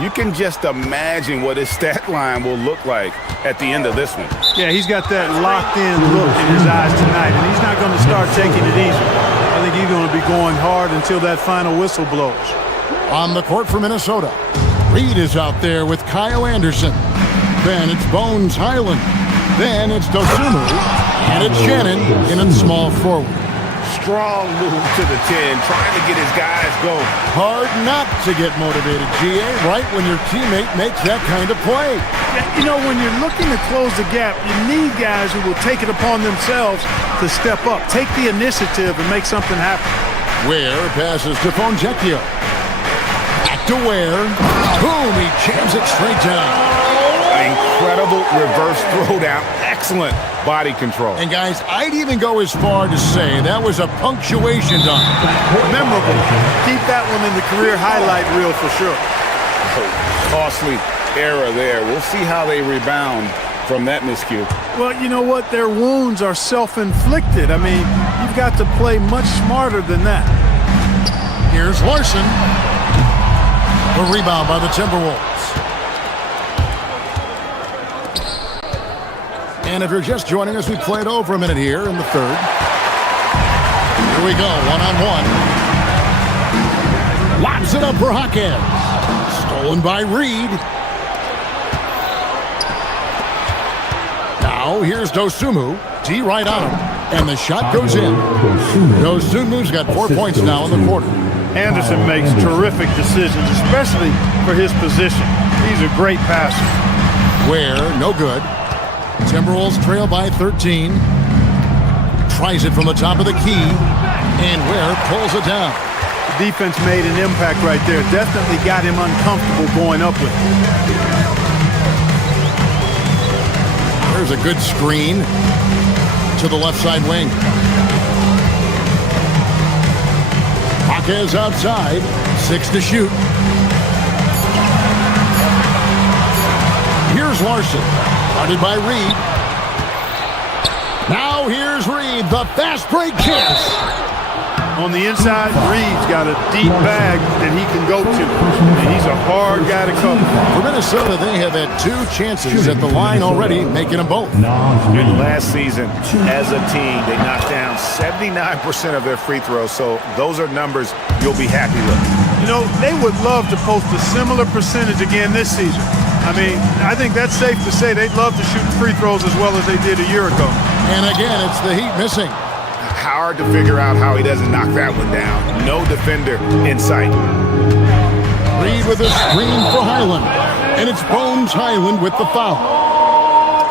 you can just imagine what his stat line will look like at the end of this one. Yeah, he's got that locked-in look in his eyes tonight, and he's not going to start taking it easy. I think he's going to be going hard until that final whistle blows. On the court for Minnesota, Reed is out there with Kyle Anderson. Then it's Bones Highland. Then it's Dosunmu. And it's Shannon in at small forward. Strong move to the 10, trying to get his guys going. Hard not to get motivated, GA, right when your teammate makes that kind of play. You know, when you're looking to close the gap, you need guys who will take it upon themselves to step up, take the initiative and make something happen. Ware passes to Foncecchio. Back to Ware. Boom, he jams it straight down. Incredible reverse throwdown. Excellent body control. And guys, I'd even go as far to say that was a punctuation dunk. Memorable. Keep that one in the career highlight reel for sure. Costly error there. We'll see how they rebound from that miscue. Well, you know what? Their wounds are self-inflicted. I mean, you've got to play much smarter than that. Here's Larson. The rebound by the Timberwolves. And if you're just joining us, we played over a minute here in the third. Here we go, one-on-one. Lobs it up for Hawkins. Stolen by Reed. Now here's Dosunmu. D right on him. And the shot goes in. Dosunmu's got 4 points now in the quarter. Anderson makes terrific decisions, especially for his position. He's a great passer. Ware, no good. Timberwolves trail by 13. Tries it from the top of the key. And Ware pulls it down. The defense made an impact right there. Definitely got him uncomfortable going up with it. There's a good screen to the left side wing. Hawkins outside. 6 to shoot. Here's Larson. Guarded by Reed. Now here's Reed. The fast break chance. On the inside, Reed's got a deep bag that he can go to. And he's a hard guy to cover. For Minnesota, they have had 2 chances at the line already, making them both. Last season, as a team, they knocked down 79% of their free throws. So those are numbers you'll be happy with. You know, they would love to post a similar percentage again this season. I mean, I think that's safe to say they'd love to shoot free throws as well as they did a year ago. And again, it's the Heat missing. Hard to figure out how he doesn't knock that one down. No defender in sight. Reed with a screen for Highland. And it's Bones Highland with the foul.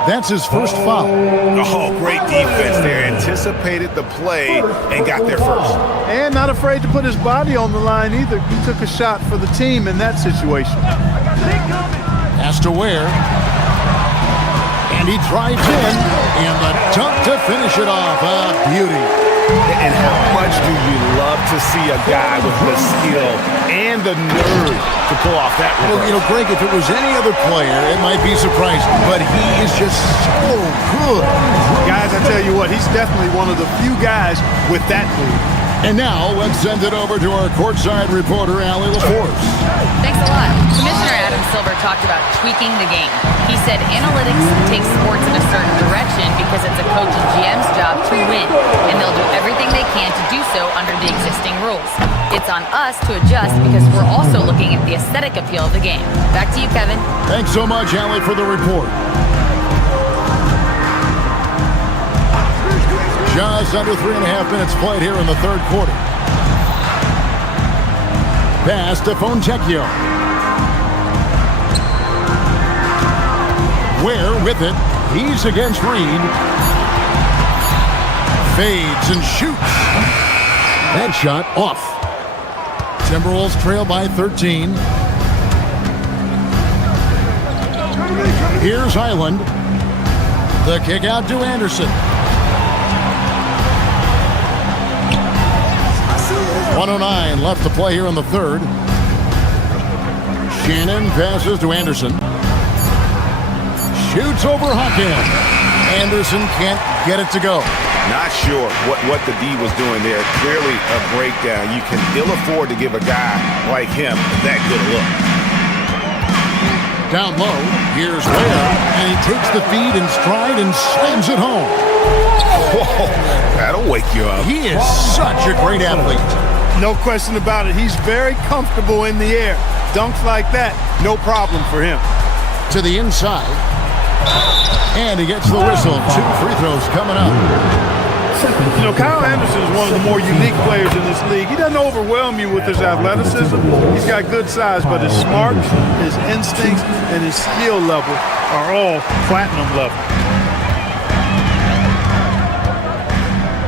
That's his first foul. Oh, great defense there. Anticipated the play and got there first. And not afraid to put his body on the line either. He took a shot for the team in that situation. Has to Ware. And he drives in. And the dunk to finish it off. A beauty. And how much do you love to see a guy with the skill and the nerve to pull off that reverse? Well, you know, Greg, if it was any other player, it might be surprising. But he is just so good. Guys, I tell you what, he's definitely one of the few guys with that move. And now, let's send it over to our courtside reporter, Allie LaForce. Thanks a lot. Commissioner Adam Silver talked about tweaking the game. He said analytics takes sports in a certain direction because it's a coach and GM's job to win, and they'll do everything they can to do so under the existing rules. It's on us to adjust because we're also looking at the aesthetic appeal of the game. Back to you, Kevin. Thanks so much, Allie, for the report. Just under 3.5 minutes played here in the third quarter. Pass to Foncecchio. Ware with it. He's against Reed. Fades and shoots. That shot off. Timberwolves trail by 13. Here's Highland. The kick out to Anderson. 1:09 left to play here in the third. Shannon passes to Anderson. Shoots over Hawkins. Anderson can't get it to go. Not sure what the D was doing there. Clearly a breakdown. You can ill afford to give a guy like him that good a look. Down low, here's Ware, and he takes the feed in stride and slams it home. Whoa, that'll wake you up. He is such a great athlete. No question about it. He's very comfortable in the air. Dunks like that, no problem for him. To the inside. And he gets the whistle. 2 free throws coming up. You know, Kyle Anderson is one of the more unique players in this league. He doesn't overwhelm you with his athleticism. He's got good size, but his smart, his instincts, and his skill level are all platinum level.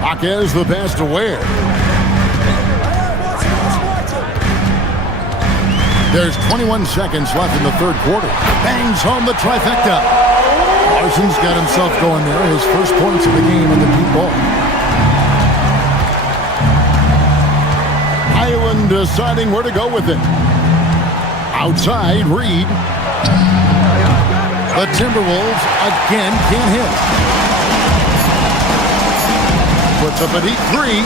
Jaquez the pass to Ware. There's 21 seconds left in the third quarter. Bangs home the trifecta. Larson's got himself going there. His first points of the game in the deep ball. Highland deciding where to go with it. Outside, Reed. The Timberwolves again can't hit. Puts up a deep three.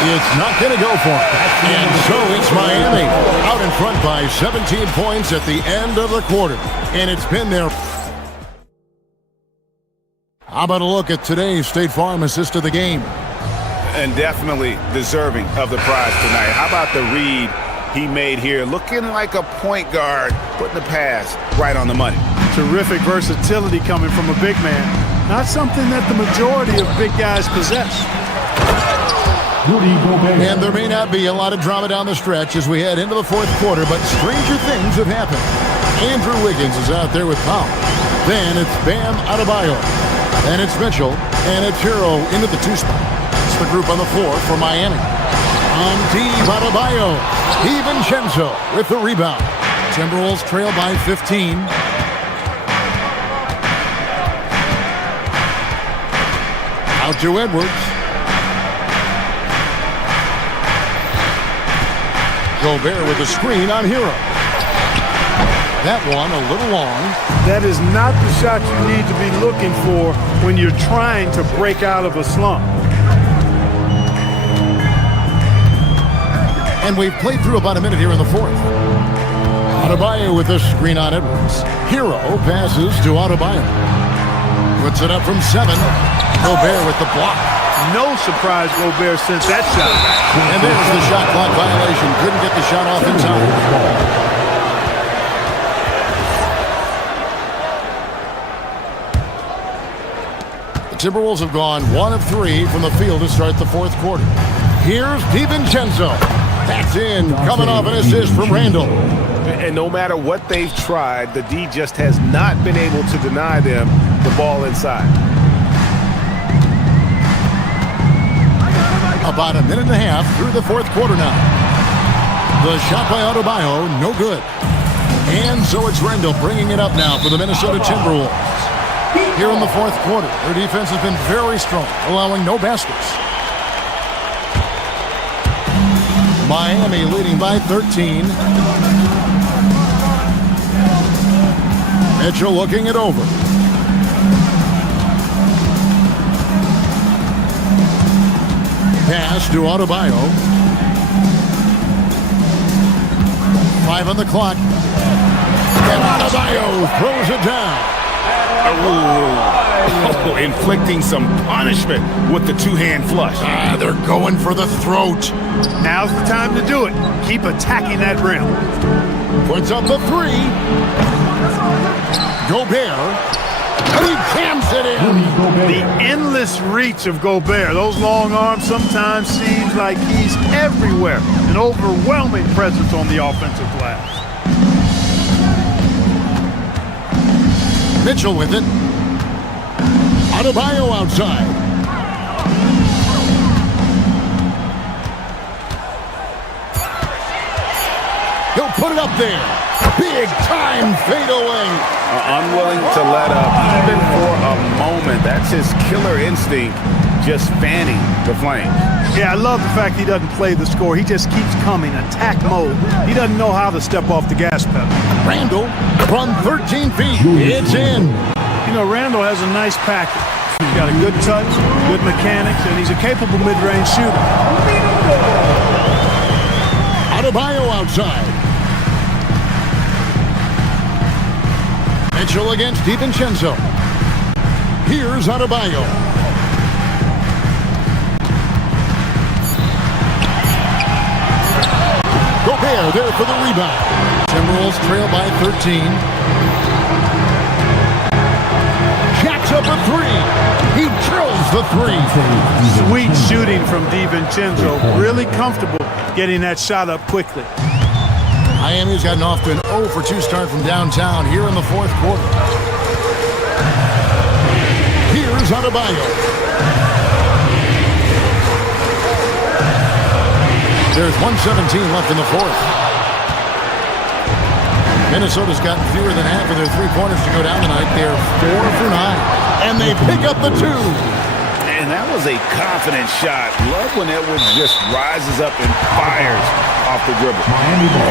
It's not going to go for it. And so it's Miami out in front by 17 points at the end of the quarter. And it's been there. How about a look at today's State Farm assist of the game? And definitely deserving of the prize tonight. How about the read he made here? Looking like a point guard, putting the pass right on the money. Terrific versatility coming from a big man. Not something that the majority of big guys possess. And there may not be a lot of drama down the stretch as we head into the fourth quarter, but stranger things have happened. Andrew Wiggins is out there with Powell. Then it's Bam Adebayo. And it's Mitchell. And it's Hero into the two spot. It's the group on the floor for Miami. On Steve Adebayo. DiVincenzo with the rebound. Timberwolves trail by 15. Out to Edwards. Gobert with a screen on Hero. That one a little long. That is not the shot you need to be looking for when you're trying to break out of a slump. And we've played through about a minute here in the fourth. Adebayo with a screen on Edwards. Hero passes to Adebayo. Puts it up from 7. Gobert with the block. No surprise Gobert sent that shot back. And there's the shot clock violation. Couldn't get the shot off in time. The Timberwolves have gone 1 of 3 from the field to start the fourth quarter. Here's DiVincenzo. That's in, coming off an assist from Randall. And no matter what they've tried, the D just has not been able to deny them the ball inside. About a minute and a half through the fourth quarter now. The shot by Adebayo, no good. And so it's Randall bringing it up now for the Minnesota Timberwolves. Here in the fourth quarter, their defense has been very strong, allowing no baskets. Miami leading by 13. Mitchell looking it over. Pass to Adebayo. 5 on the clock. And Adebayo throws it down. Oh, inflicting some punishment with the two-hand flush. They're going for the throat. Now's the time to do it. Keep attacking that rim. Puts up the 3. Gobert. And he jams it in. The endless reach of Gobert. Those long arms sometimes seems like he's everywhere. An overwhelming presence on the offensive glass. Mitchell with it. Adebayo outside. He'll put it up there. Big time fadeaway. Unwilling to let up even for a moment. That's his killer instinct, just fanning the flames. Yeah, I love the fact he doesn't play the score. He just keeps coming, attack mode. He doesn't know how to step off the gas pedal. Randall from 13 feet. It's in. You know, Randall has a nice package. He's got a good touch, good mechanics, and he's a capable mid-range shooter. Adebayo outside. Mitchell against DiVincenzo. Here's Adebayo. Gobert there for the rebound. Timberwolves trail by 13. Jacks up a 3. He drills Here's the three. Sweet shooting from DiVincenzo. Really comfortable getting that shot up quickly. Miami's gotten off to an 0 for 2 start from downtown here in the fourth quarter. Here's Adebayo. There's 1:17 left in the fourth. Minnesota's gotten fewer than half of their three-pointers to go down tonight. They're 4 for 9. And they pick up the 2. And that was a confident shot. Love when Edwards just rises up and fires off the dribble.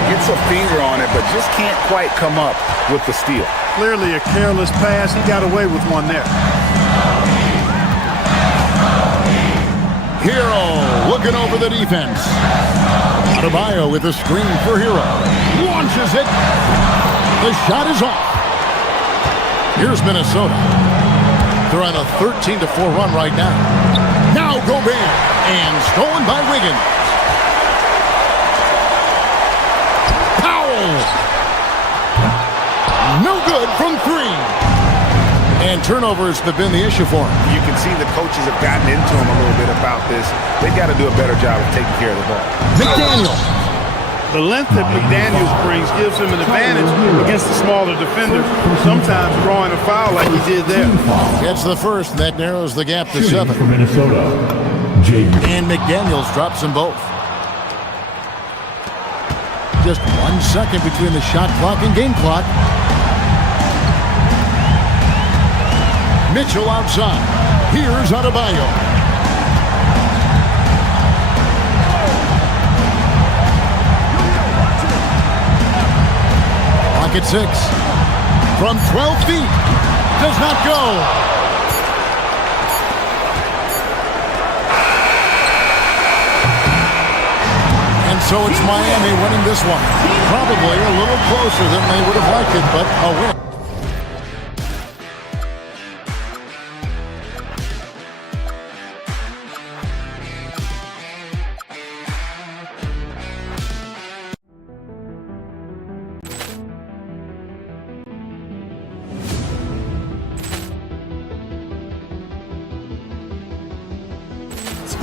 Gets a finger on it, but just can't quite come up with the steal. Clearly a careless pass. He got away with one there. Hero looking over the defense. Adebayo with a screen for Hero. Launches it. The shot is off. Here's Minnesota. They're on a 13-4 run right now. Now Gobert. And stolen by Wiggins. Powell. No good from 3. And turnovers have been the issue for him. You can see the coaches have gotten into him a little bit about this. They've got to do a better job of taking care of the ball. McDaniel. The length that McDaniels brings gives him an advantage against the smaller defenders, sometimes drawing a foul like he did there. Gets the first, and that narrows the gap to 7. For Minnesota, And McDaniels drops them both. Just 1 second between the shot clock and game clock. Mitchell outside. Here's Adebayo. Pocket 6. From 12 feet. Does not go. And so it's Miami winning this one. Probably a little closer than they would have liked it, but a win.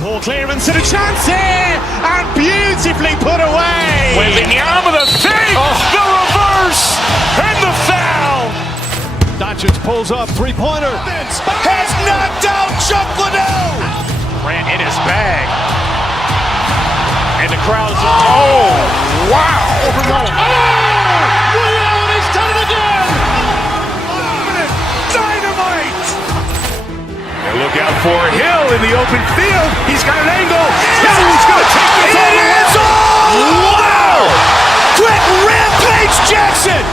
Ball clearance and a chance here, and beautifully put away. Wembanyama the save, the reverse, and the foul. Doncic pulls up, three-pointer. Has knocked out Chuck Liddell. Ran in his bag. And the crowd's, oh, wow. He's done it again. Dynamite. Look out for Hill in the open field. He's got an angle. He's going to take this all the way. Wow! Quick Rampage Jackson.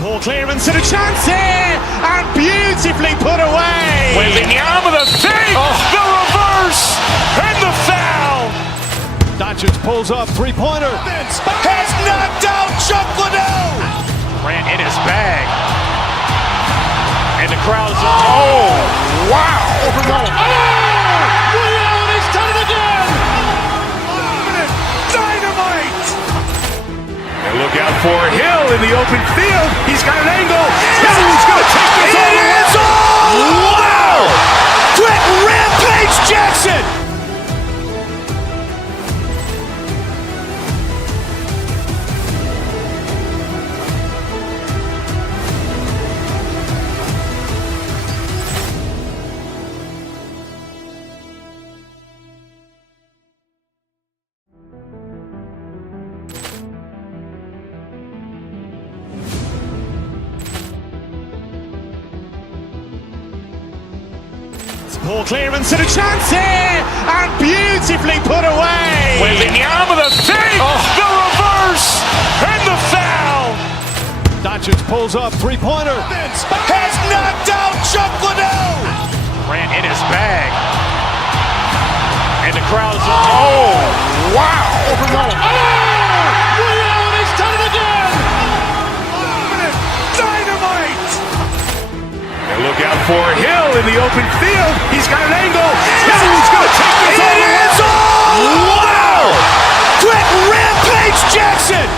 Ball clearance and a chance here, and beautifully put away. Wembanyama the save, the reverse, and the foul. Doncic pulls up, three-pointer. Has knocked out Chuck Liddell. Ran in his bag. And the crowd's, oh, wow. He's done it again. Dynamite. And look out for Hill in the open field. He's got an angle. He's going to take this all the way. Wow! Quick Rampage Jackson. Ball clearance and a chance here, and beautifully put away. Wembanyama the save, the reverse, and the foul. Doncic pulls up, three-pointer. Has knocked out Chuck Liddell. Ran in his bag. And the crowd's, for Hill in the open field. He's got an angle. Hill's going to take this all the way. Wow! Quick rampage Jackson!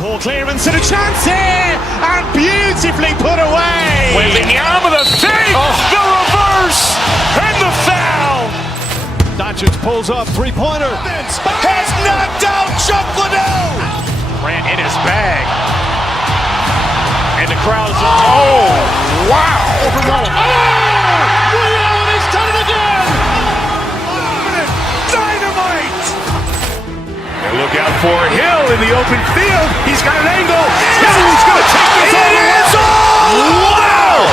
Poor clearance and a chance here, and beautifully put away. Wembanyama the fake, the reverse, and the foul. Doncic pulls up, three-pointer. Has knocked out Chuck Liddell. Ran in his bag, and the crowd is wow! Liddell, he's done it again. Dynamite! And look out for Hill in the open field. He's got an angle. Hill's going to take this all the way. Wow!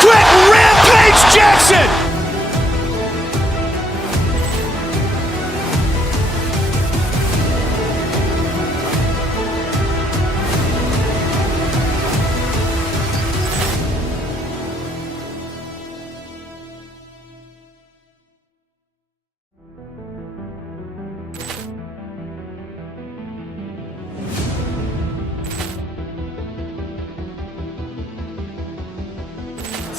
Quick rampage Jackson!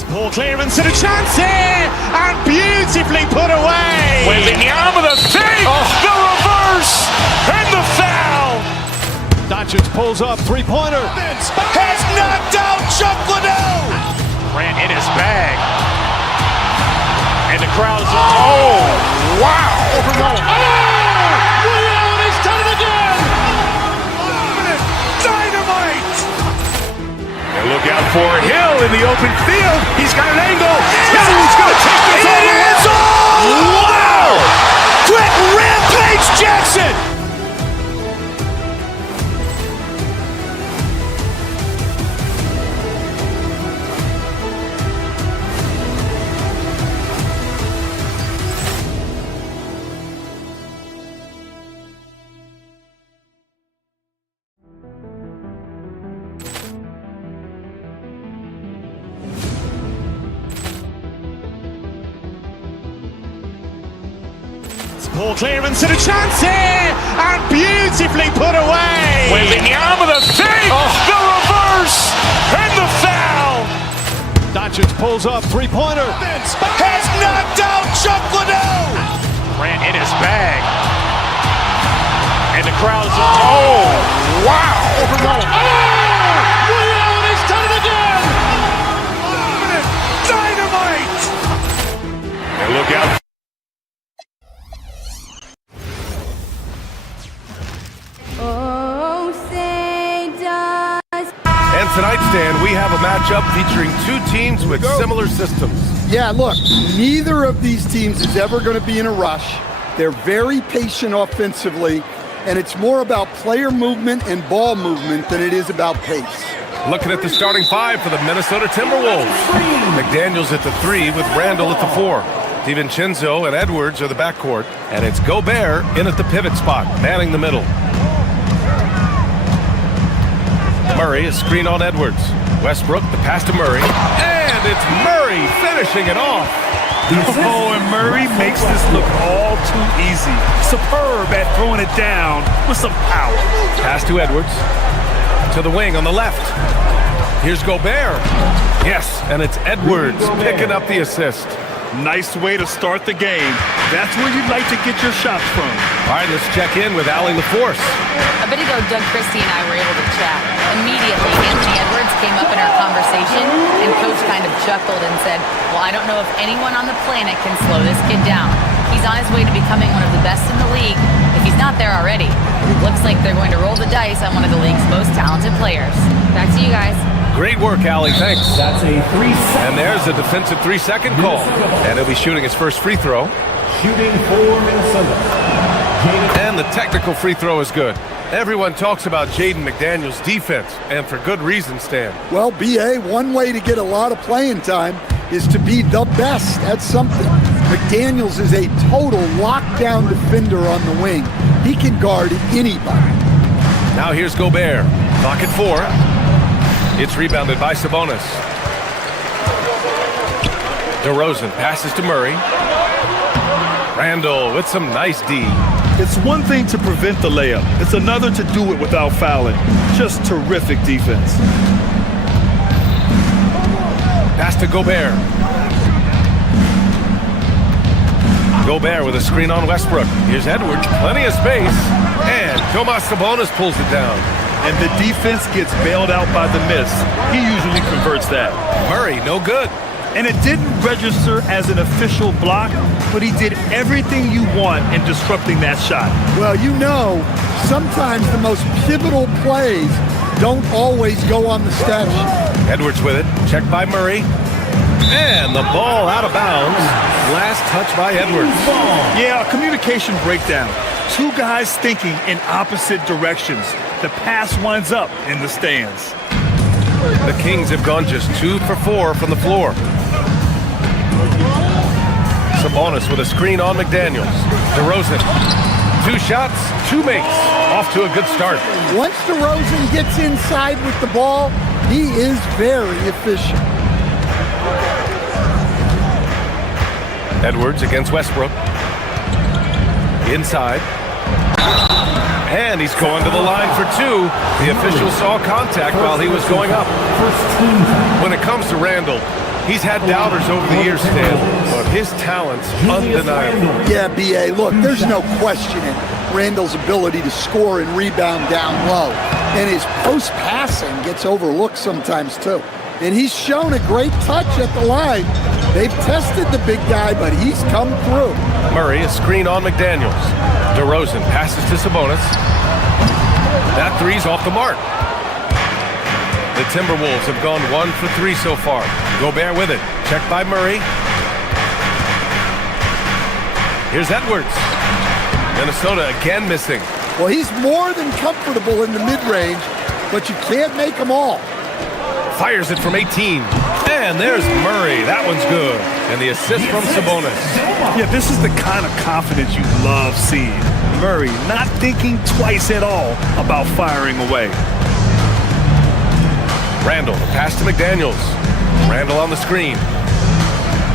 Poor clearance and a chance here, and beautifully put away. Wembanyama the fake, the reverse, and the foul. Doncic pulls up, three-pointer. Has knocked out Chuck Liddell. Ran in his bag, and the crowd is wow! Liddell, he's done it again. Dynamite! And look out for Hill in the open field. He's got an angle. Hill's going to take this all the way. Wow! Quick rampage Jackson! Poor clearance and a chance here, and beautifully put away. Wembanyama the fake, the reverse, and the foul. Doncic pulls up, three-pointer. Has knocked out Chuck Liddell. Ran in his bag, and the crowd is wow! Liddell, he's done it again. Dynamite! And look out. And tonight, Stan, we have a matchup featuring two teams with similar systems. Yeah, look, neither of these teams is ever going to be in a rush. They're very patient offensively, and it's more about player movement and ball movement than it is about pace. Looking at the starting five for the Minnesota Timberwolves. McDaniels at the 3 with Randall at the 4. DiVincenzo and Edwards are the backcourt, and it's Gobert in at the pivot spot, manning the middle. Murray is screen on Edwards. Westbrook, the pass to Murray. And it's Murray finishing it off. Oh, and Murray makes this look all too easy. Superb at throwing it down with some power. Pass to Edwards. To the wing on the left. Here's Gobert. Yes, and it's Edwards picking up the assist. Nice way to start the game. That's where you'd like to get your shots from. All right, let's check in with Allie LaForce. A bit ago, Doug Christie and I were able to chat. Immediately, Anthony Edwards came up in our conversation, and Coach kind of chuckled and said, well, I don't know if anyone on the planet can slow this kid down. He's on his way to becoming one of the best in the league, if he's not there already. Looks like they're going to roll the dice on one of the league's most talented players. Back to you guys. Great work, Allie. Thanks. That's a 3-second. And there's a defensive 3-second call. And he'll be shooting his first free throw. Shooting for Minnesota. And the technical free throw is good. Everyone talks about Jaden McDaniels' defense, and for good reason, Stan. Well, B.A., one way to get a lot of playing time is to be the best at something. McDaniels is a total lockdown defender on the wing. He can guard anybody. Now here's Gobert. Clock at 4. It's rebounded by Sabonis. DeRozan passes to Murray. Randall with some nice D. It's one thing to prevent the layup. It's another to do it without fouling. Just terrific defense. Pass to Gobert. Gobert with a screen on Westbrook. Here's Edwards, plenty of space. And Domas Sabonis pulls it down. And the defense gets bailed out by the miss. He usually converts that. Murray, no good. And it didn't register as an official block, but he did everything you want in disrupting that shot. Well, you know, sometimes the most pivotal plays don't always go on the stat sheet. Edwards with it, checked by Murray. And the ball out of bounds. Last touch by Edwards. Yeah, a communication breakdown. Two guys thinking in opposite directions. The pass winds up in the stands. The Kings have gone just 2 for 4 from the floor. Sabonis with a screen on McDaniels. DeRozan. 2 shots, 2 makes. Off to a good start. Once DeRozan gets inside with the ball, he is very efficient. Edwards against Westbrook. Inside. And he's going to the line for 2. The official saw contact while he was going up. When it comes to Randall, he's had doubters over the years, Stan, but his talent's undeniable. Yeah, B.A., look, there's no questioning Randall's ability to score and rebound down low. And his post-passing gets overlooked sometimes, too. And he's shown a great touch at the line. They've tested the big guy, but he's come through. Murray, a screen on McDaniels. DeRozan passes to Sabonis. That 3's off the mark. The Timberwolves have gone 1 for 3 so far. Gobert with it. Checked by Murray. Here's Edwards. Minnesota again missing. Well, he's more than comfortable in the mid-range, but you can't make them all. Fires it from 18. And there's Murray. That one's good. And the assist from Sabonis. Yeah, this is the kind of confidence you love seeing. Murray not thinking twice at all about firing away. Randall, pass to McDaniels. Randall on the screen.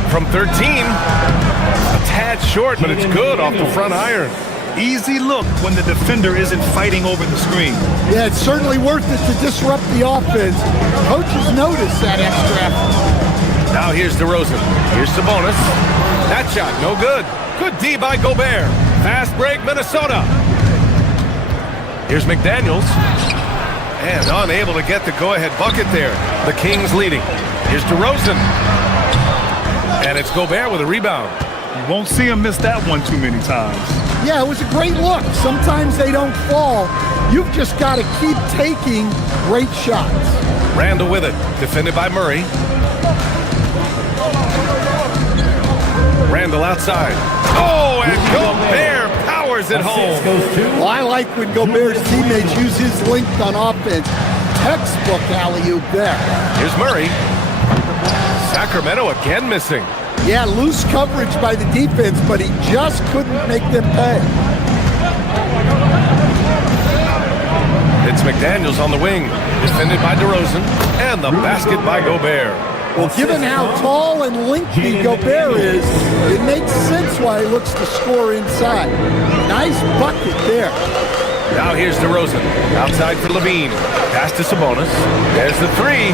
From 13. A tad short, but it's good off the front iron. Easy look when the defender isn't fighting over the screen. Yeah, it's certainly worth it to disrupt the offense. Coaches notice that extra effort. Now here's DeRozan. Here's Sabonis. That shot, no good. Good D by Gobert. Fast break, Minnesota. Here's McDaniels. And unable to get the go-ahead bucket there. The Kings leading. Here's DeRozan. And it's Gobert with a rebound. You won't see him miss that one too many times. Yeah, it was a great look. Sometimes they don't fall. You've just got to keep taking great shots. Randall with it. Defended by Murray. Randall outside. Oh, and Gobert powers it home. Well, I like when Gobert's teammates use his length on offense. Textbook alley-oop there. Here's Murray. Sacramento again missing. Yeah, loose coverage by the defense, but he just couldn't make them pay. It's McDaniels on the wing, defended by DeRozan, and the basket by Gobert. Well, given how tall and lengthy Gobert is, it makes sense why he looks to score inside. Nice bucket there. Now here's DeRozan, outside for Levine. Pass to Sabonis. There's the 3.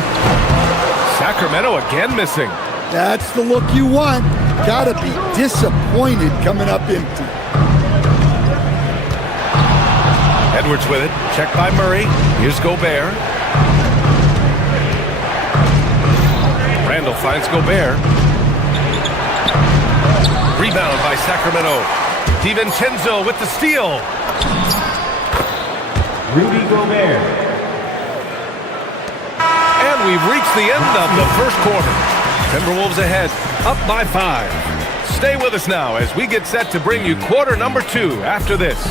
Sacramento again missing. That's the look you want. Gotta be disappointed coming up empty. Edwards with it. Checked by Murray. Here's Gobert. Randall finds Gobert. Rebound by Sacramento. DiVincenzo with the steal. Rudy Gobert. And we've reached the end of the first quarter. Timberwolves ahead, up by 5. Stay with us now as we get set to bring you quarter number 2 after this.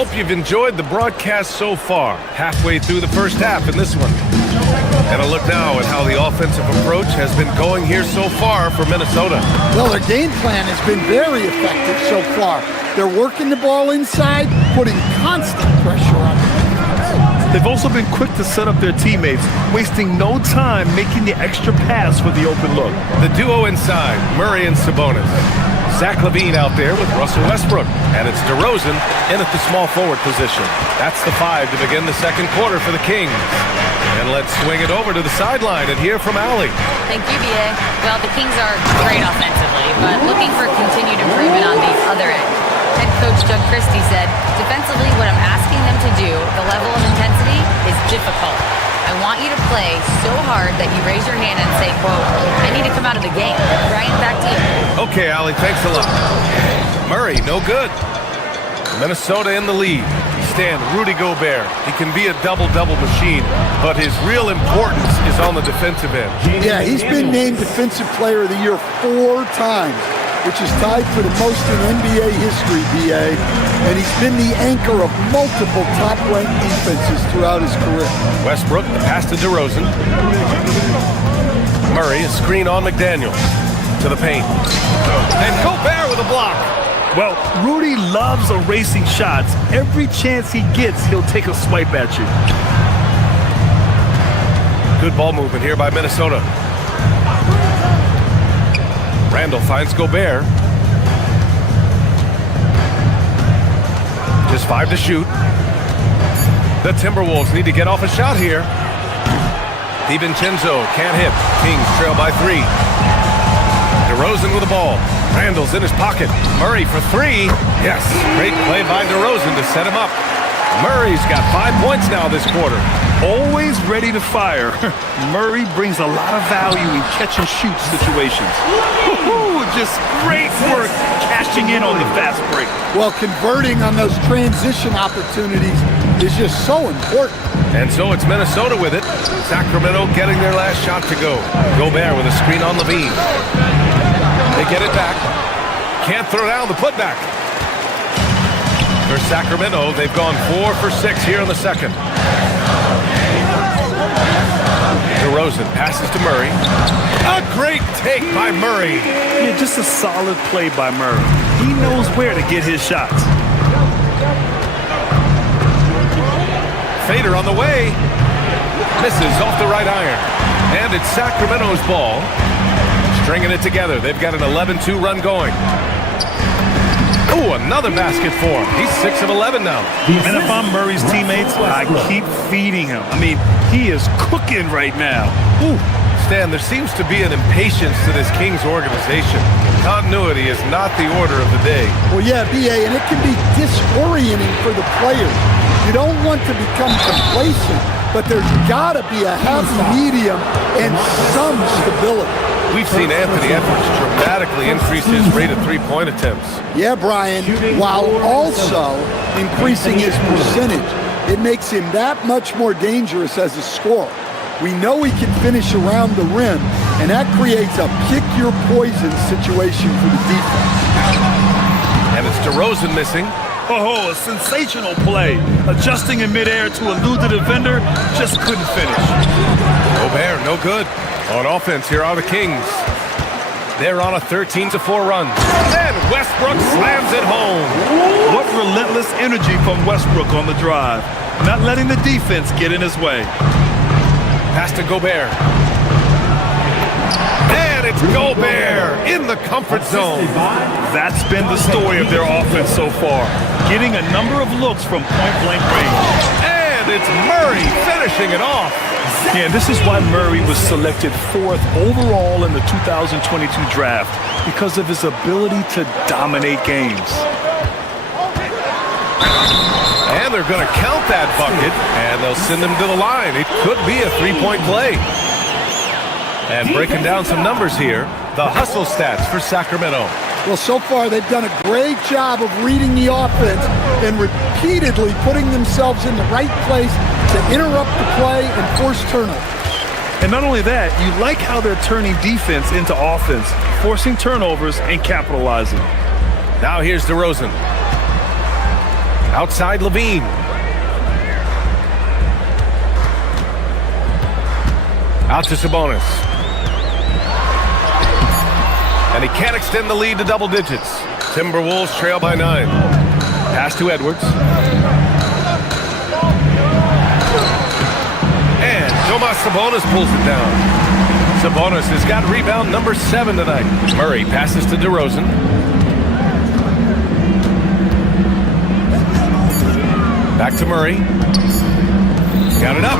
Hope you've enjoyed the broadcast so far. Halfway through the first half in this one. And a look now at how the offensive approach has been going here so far for Minnesota. Well, their game plan has been very effective so far. They're working the ball inside, putting constant pressure on them. They've also been quick to set up their teammates, wasting no time making the extra pass for the open look. The duo inside, Murray and Sabonis. Zach LaVine out there with Russell Westbrook. And it's DeRozan in at the small forward position. That's the 5 to begin the second quarter for the Kings. And let's swing it over to the sideline and hear from Allie. Thank you, B.A. Well, the Kings are great offensively, but looking for continued improvement on the other end. Head coach Doug Christie said, defensively, what I'm asking them to do, the level of intensity, is difficult. I want you to play so hard that you raise your hand and say, quote, I need to come out of the game. Brian, back to you. Okay, Allie, thanks a lot. Murray, no good. Minnesota in the lead. Stand Rudy Gobert. He can be a double-double machine, but his real importance is on the defensive end. Yeah, he's been named Defensive Player of the Year 4 times, which is tied for the most in NBA history, BA. And he's been the anchor of multiple top-ranked defenses throughout his career. Westbrook, the pass to DeRozan. Murray, a screen on McDaniels. To the paint. And Gobert with a block. Well, Rudy loves erasing shots. Every chance he gets, he'll take a swipe at you. Good ball movement here by Minnesota. Randall finds Gobert. Just 5 to shoot. The Timberwolves need to get off a shot here. DiVincenzo can't hit. Kings trail by 3. DeRozan with the ball. Randall's in his pocket. Murray for 3. Yes, great play by DeRozan to set him up. Murray's got 5 points now this quarter. Always ready to fire. Murray brings a lot of value in catch-and-shoot situations. Woo-hoo, just great work cashing in on the fast break. Well, converting on those transition opportunities is just so important. And so it's Minnesota with it. Sacramento getting their last shot to go. Gobert with a screen on LaVine. They get it back. Can't throw down the putback. For Sacramento, they've gone 4 for 6 here in the second. DeRozan passes to Murray. A great take by Murray. Yeah, just a solid play by Murray. He knows where to get his shots. Fader on the way. Misses off the right iron. And it's Sacramento's ball. Stringing it together. They've got an 11-2 run going. Oh, another basket for him. He's 6 of 11 now. And if I'm Murray's teammates, I keep feeding him. I mean, he is cooking right now. Ooh. Stan, there seems to be an impatience to this Kings organization. Continuity is not the order of the day. Well, yeah, BA, and it can be disorienting for the players. You don't want to become complacent, but there's got to be a happy medium and some stability. We've seen Anthony Edwards dramatically increase his rate of three-point attempts. Yeah, Brian, while also increasing his percentage. It makes him that much more dangerous as a scorer. We know he can finish around the rim, and that creates a pick-your-poison situation for the defense. And it's DeRozan missing. Oh, a sensational play. Adjusting in midair to elude the defender, just couldn't finish. Gobert, no good. On offense, here are the Kings. They're on a 13-4 run. And Westbrook slams it home. What relentless energy from Westbrook on the drive. Not letting the defense get in his way. Pass to Gobert. And it's Gobert in the comfort zone. That's been the story of their offense so far. Getting a number of looks from point-blank range. And it's Murray finishing it off. Yeah, this is why Murray was selected 4th overall in the 2022 draft, because of his ability to dominate games. And they're going to count that bucket, and they'll send him to the line. It could be a three-point play. And breaking down some numbers here, the hustle stats for Sacramento. Well, so far they've done a great job of reading the offense and repeatedly putting themselves in the right place to interrupt the play and force turnovers. And not only that, you like how they're turning defense into offense, forcing turnovers and capitalizing. Now here's DeRozan. Outside Levine. Out to Sabonis. And he can't extend the lead to double digits. Timberwolves trail by 9. Pass to Edwards. And Domas Sabonis pulls it down. Sabonis has got rebound number 7 tonight. Murray passes to DeRozan. Back to Murray. Got it up.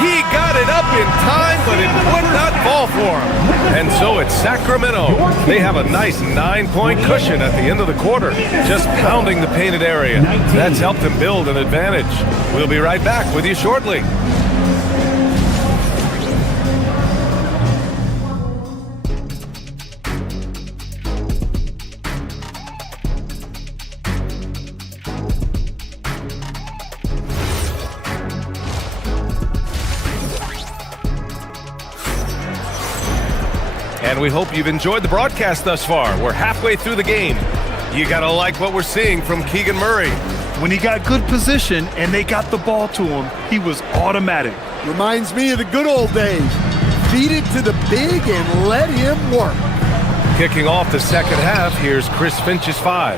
He got it up in time, but it would not fall for him. And so it's Sacramento. They have a nice 9-point cushion at the end of the quarter, just pounding the painted area. That's helped them build an advantage. We'll be right back with you shortly. And we hope you've enjoyed the broadcast thus far. We're halfway through the game. You gotta like what we're seeing from Keegan Murray. When he got good position and they got the ball to him, he was automatic. Reminds me of the good old days. Feed it to the big and let him work. Kicking off the second half, here's Chris Finch's 5.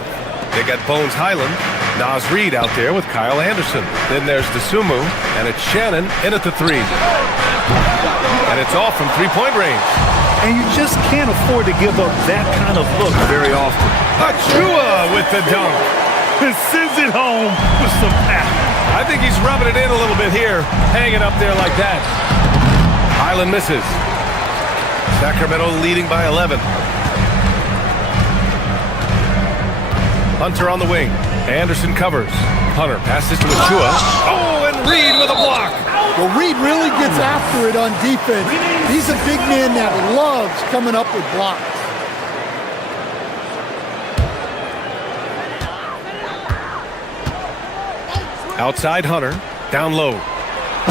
They got Bones Highland, Naz Reid out there with Kyle Anderson. Then there's Dosunmu, and it's Shannon in at the 3. And it's off from three-point range. And you just can't afford to give up that kind of look very often. Achua with the dunk. And sends it home with some pap. I think he's rubbing it in a little bit here, hanging up there like that. Highland misses. Sacramento leading by 11. Hunter on the wing. Anderson covers. Hunter passes to Achua. Oh, and Reid with a block. Well, Reid really gets after it on defense. He's a big man that loves coming up with blocks. Outside Hunter, down low.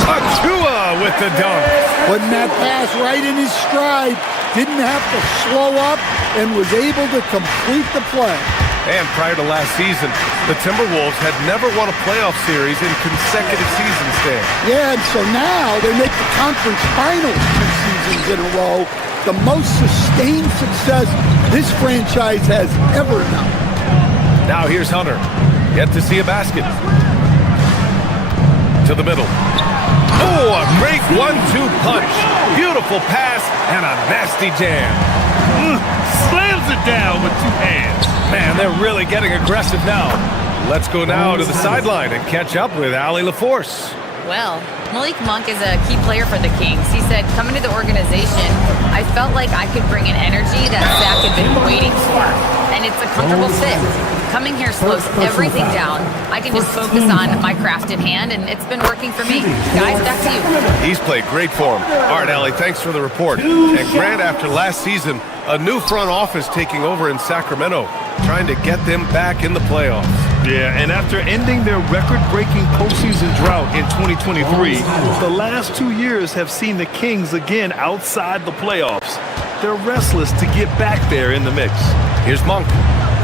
Achua with the dunk. Putting that pass right in his stride. Didn't have to slow up and was able to complete the play. And prior to last season, the Timberwolves had never won a playoff series in consecutive seasons there. Yeah, and so now they make the conference finals 2 seasons in a row. The most sustained success this franchise has ever known. Now here's Hunter. Yet to see a basket. To the middle. Oh, a great 1-2 punch. Beautiful pass and a nasty jam. Slams it down with 2 hands. Man, they're really getting aggressive now. Let's go now to the sideline and catch up with Allie LaForce. Well, Malik Monk is a key player for the Kings. He said, coming to the organization, I felt like I could bring an energy that Zach had been waiting for. And it's a comfortable fit. Coming here slows everything down. I can just focus on my craft in hand, and it's been working for me. Guys, back to you. He's played great for him. All right, Allie, thanks for the report. And Grant, after last season, a new front office taking over in Sacramento, trying to get them back in the playoffs. Yeah, and after ending their record-breaking postseason drought in 2023, the last 2 years have seen the Kings again outside the playoffs. They're restless to get back there in the mix. Here's Monk,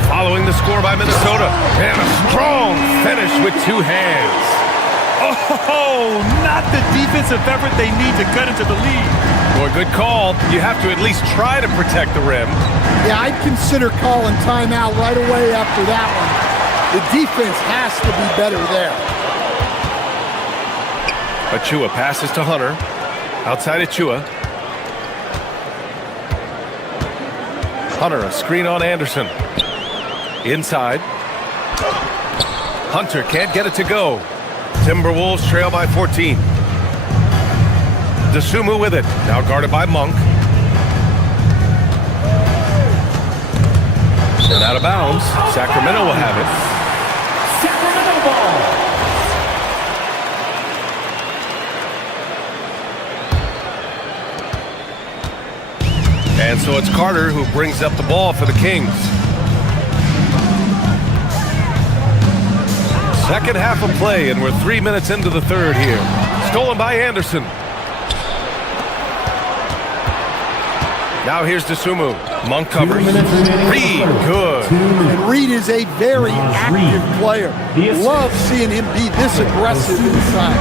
following the score by Minnesota, and a strong finish with 2 hands. Oh, not the defensive effort they need to cut into the lead. Boy, good call. You have to at least try to protect the rim. Yeah, I'd consider calling timeout right away after that one. The defense has to be better there. Achua passes to Hunter. Outside Achua. Hunter, a screen on Anderson. Inside. Hunter can't get it to go. Timberwolves trail by 14. Dosunmu with it. Now guarded by Monk. And out of bounds. Sacramento will have it. Sacramento ball. And so it's Carter who brings up the ball for the Kings. Second half of play, and we're 3 minutes into the third here. Stolen by Anderson. Now here's DeSumo. Monk covers. Reed, good. And Reed is a very active player. Love seeing him be this aggressive inside.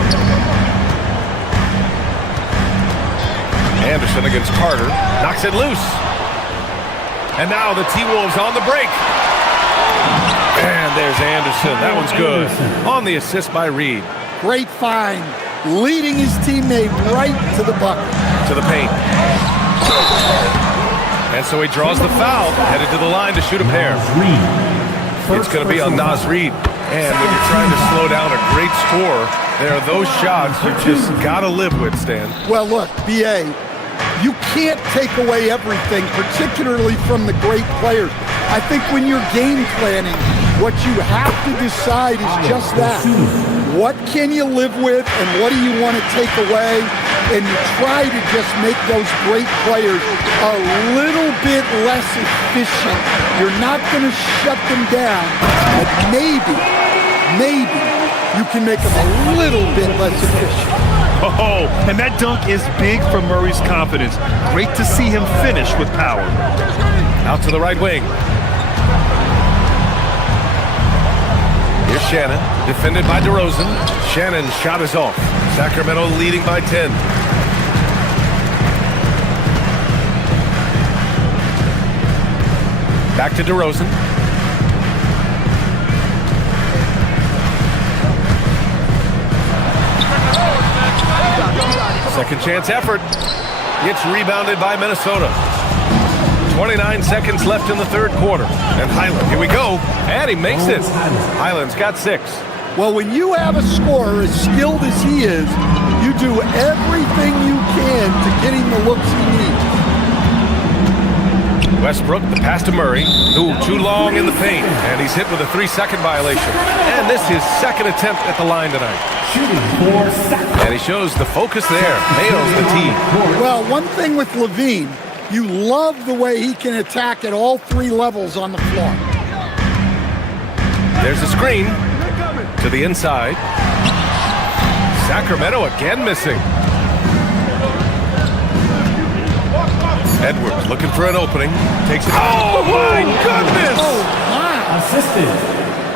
Anderson against Carter. Knocks it loose. And now the T-Wolves on the break. And there's Anderson. That one's good. On the assist by Reed. Great find. Leading his teammate right to the bucket. To the paint. And so he draws the foul, headed to the line to shoot a pair. It's going to be on Naz Reid. And when you're trying to slow down a great scorer, there are those shots you just got to live with, Stan. Well, look, B.A., you can't take away everything, particularly from the great players. I think when you're game planning, what you have to decide is just that. What can you live with and what do you want to take away? And you try to just make those great players a little bit less efficient. You're not going to shut them down, but maybe you can make them a little bit less efficient. Oh, and that dunk is big for Murray's confidence. Great to see him finish with power. Out to the right wing. Here's Shannon, defended by DeRozan. Shannon's shot is off. Sacramento leading by 10. Back to DeRozan. Second chance effort. Gets rebounded by Minnesota. 29 seconds left in the third quarter. And Highland, here we go. And he makes it. Highland's got 6. Well, when you have a scorer as skilled as he is, you do everything you can to get him the looks he needs. Westbrook, the pass to Murray. Ooh, too long in the paint. And he's hit with a 3-second violation. And this is his second attempt at the line tonight. And he shows the focus there. Nails the tee. Well, one thing with Levine, you love the way he can attack at all 3 levels on the floor. There's a screen to the inside. Sacramento again missing. Edwards looking for an opening. Takes it. Oh, my goodness! Assisted.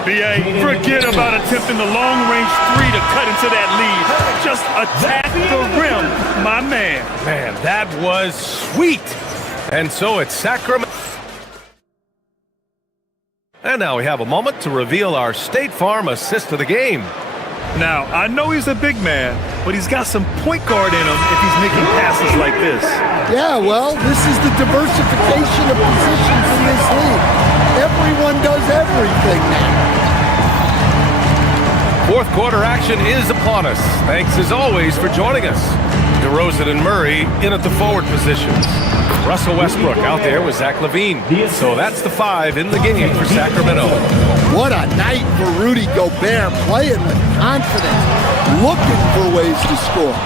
B.A., forget about attempting the long-range 3 to cut into that lead. Just attack the rim, my man. Man, that was sweet. And so it's Sacramento. And now we have a moment to reveal our State Farm assist of the game. Now, I know he's a big man, but he's got some point guard in him if he's making passes like this. Yeah, well, this is the diversification of positions in this league. Everyone does everything now. Fourth quarter action is upon us. Thanks as always for joining us. DeRozan and Murray in at the forward positions. Russell Westbrook out there with Zach LaVine. So that's the 5 in the game for Sacramento. What a night for Rudy Gobert, playing with confidence, looking for ways to score.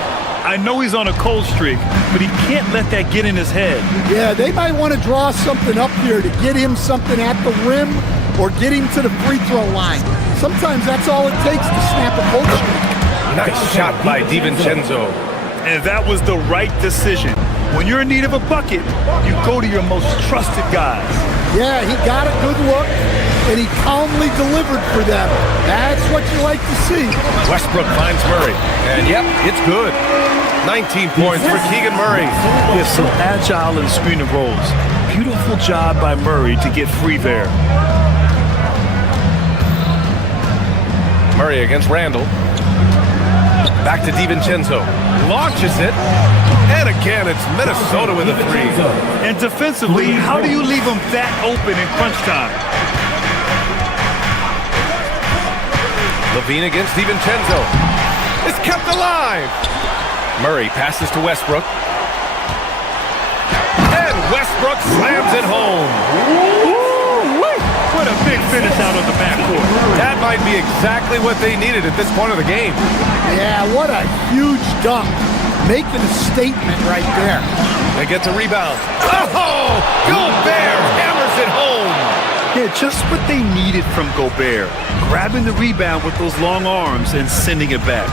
I know he's on a cold streak, but he can't let that get in his head. Yeah, they might want to draw something up here to get him something at the rim or get him to the free throw line. Sometimes that's all it takes to snap a cold streak. Nice shot by DiVincenzo. And that was the right decision. When you're in need of a bucket, you go to your most trusted guys. Yeah, he got a good look, and he calmly delivered for them. That's what you like to see. Westbrook finds Murray, and yep, it's good. 19 points for Keegan Murray. He is so agile in screen and rolls. Beautiful job by Murray to get free there. Murray against Randall. Back to DiVincenzo. Launches it. And again, it's Minnesota with a 3. And defensively, how do you leave them that open in crunch time? LaVine against DiVincenzo. It's kept alive. Murray passes to Westbrook. And Westbrook slams it home. What a big finish out on the backcourt. That might be exactly what they needed at this point of the game. Yeah, what a huge dunk. Making a statement right there. They get the rebound. Oh! Gobert hammers it home. Yeah, just what they needed from Gobert. Grabbing the rebound with those long arms and sending it back.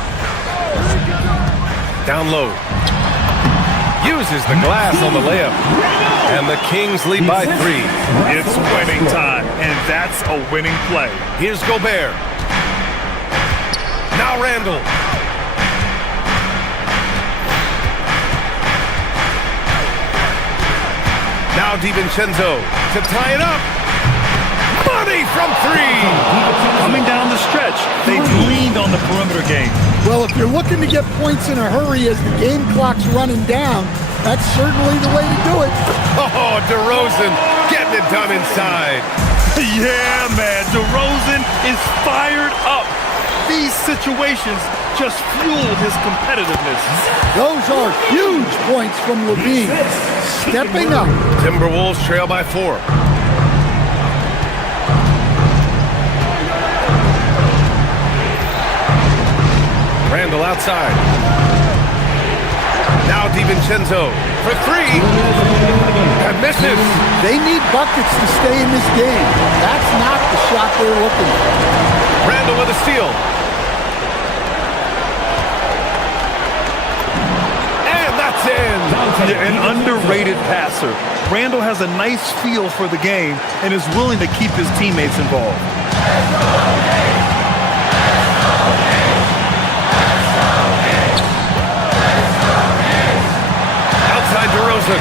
Down low. Uses the glass on the layup. And the Kings lead by 3. It's winning time, and that's a winning play. Here's Gobert. Now Randall. Now DiVincenzo to tie it up. Money from 3. Coming down the stretch, they've leaned on the perimeter game. Well, if you're looking to get points in a hurry as the game clock's running down, that's certainly the way to do it. Oh, DeRozan getting it done inside. Yeah, man, DeRozan is fired up. These situations just fuel his competitiveness. Those are huge points from Levine. Stepping up. Timberwolves trail by 4. Randall outside. Now DiVincenzo for 3. And misses. They need buckets to stay in this game. That's not the shot they're looking for. Randall with a steal. And that's in. Yeah, an underrated passer. Randall has a nice feel for the game and is willing to keep his teammates involved. DeRozan.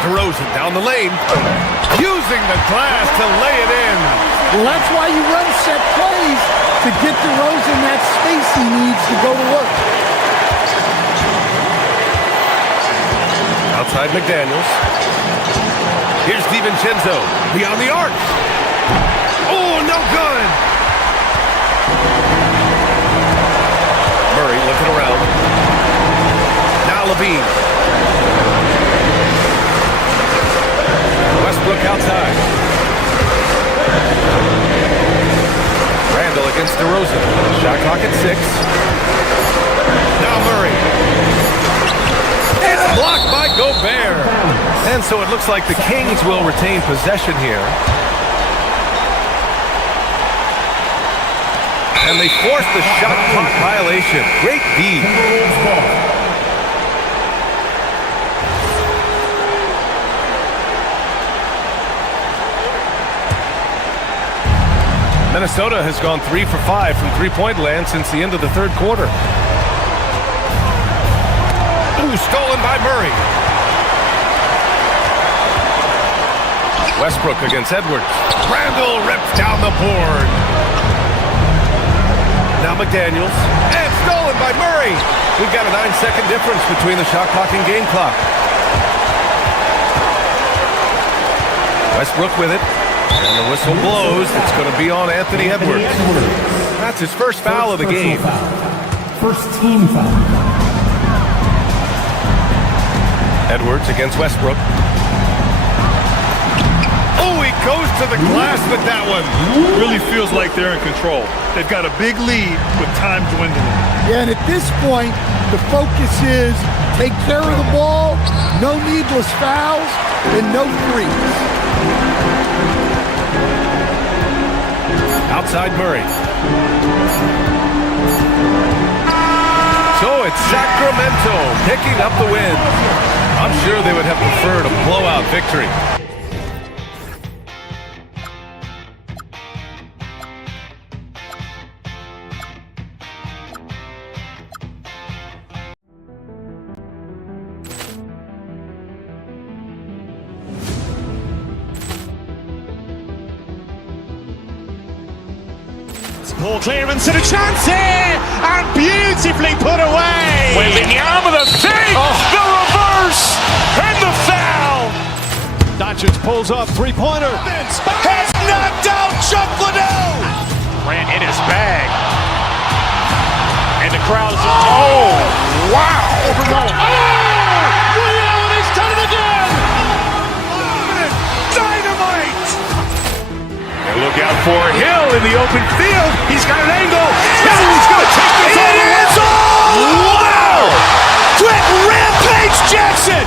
DeRozan down the lane, using the glass to lay it in. Well, that's why you run set plays to get DeRozan that space he needs to go to work. Outside McDaniels. Here's DiVincenzo beyond the arc. Oh, no good. Murray looking around. Now Levine. Westbrook outside. Randall against DeRozan. Shot clock at 6. Now Murray. It's blocked by Gobert. And so it looks like the Kings will retain possession here. And they forced the shot clock violation. Great D. Minnesota has gone 3 for 5 from three-point land since the end of the third quarter. Ooh, stolen by Murray. Westbrook against Edwards. Randall rips down the board. Now McDaniels. And stolen by Murray. We've got a 9-second difference between the shot clock and game clock. Westbrook with it. And the whistle blows. It's going to be on Anthony Edwards. That's his first foul of the game. First team foul. Edwards against Westbrook. Oh, he goes to the glass with that one. Really feels like they're in control. They've got a big lead with time dwindling. Yeah, and at this point, the focus is take care of the ball, no needless fouls, and no threes. Outside Murray. So it's Sacramento picking up the win. I'm sure they would have preferred a blowout victory. Ball clearance and a chance here, and beautifully put away. Wembanyama with a thing, the reverse, and the foul. Doncic pulls up, three-pointer. Has knocked out Chuck Liddell. Ran in his bag, and the crowd is. Oh, wow! Overrun. Oh, reality's done it again. Dynamite. Look out for Hill in the open field. He's got an angle. He's going to take this all the way. Wow! Quick Rampage Jackson.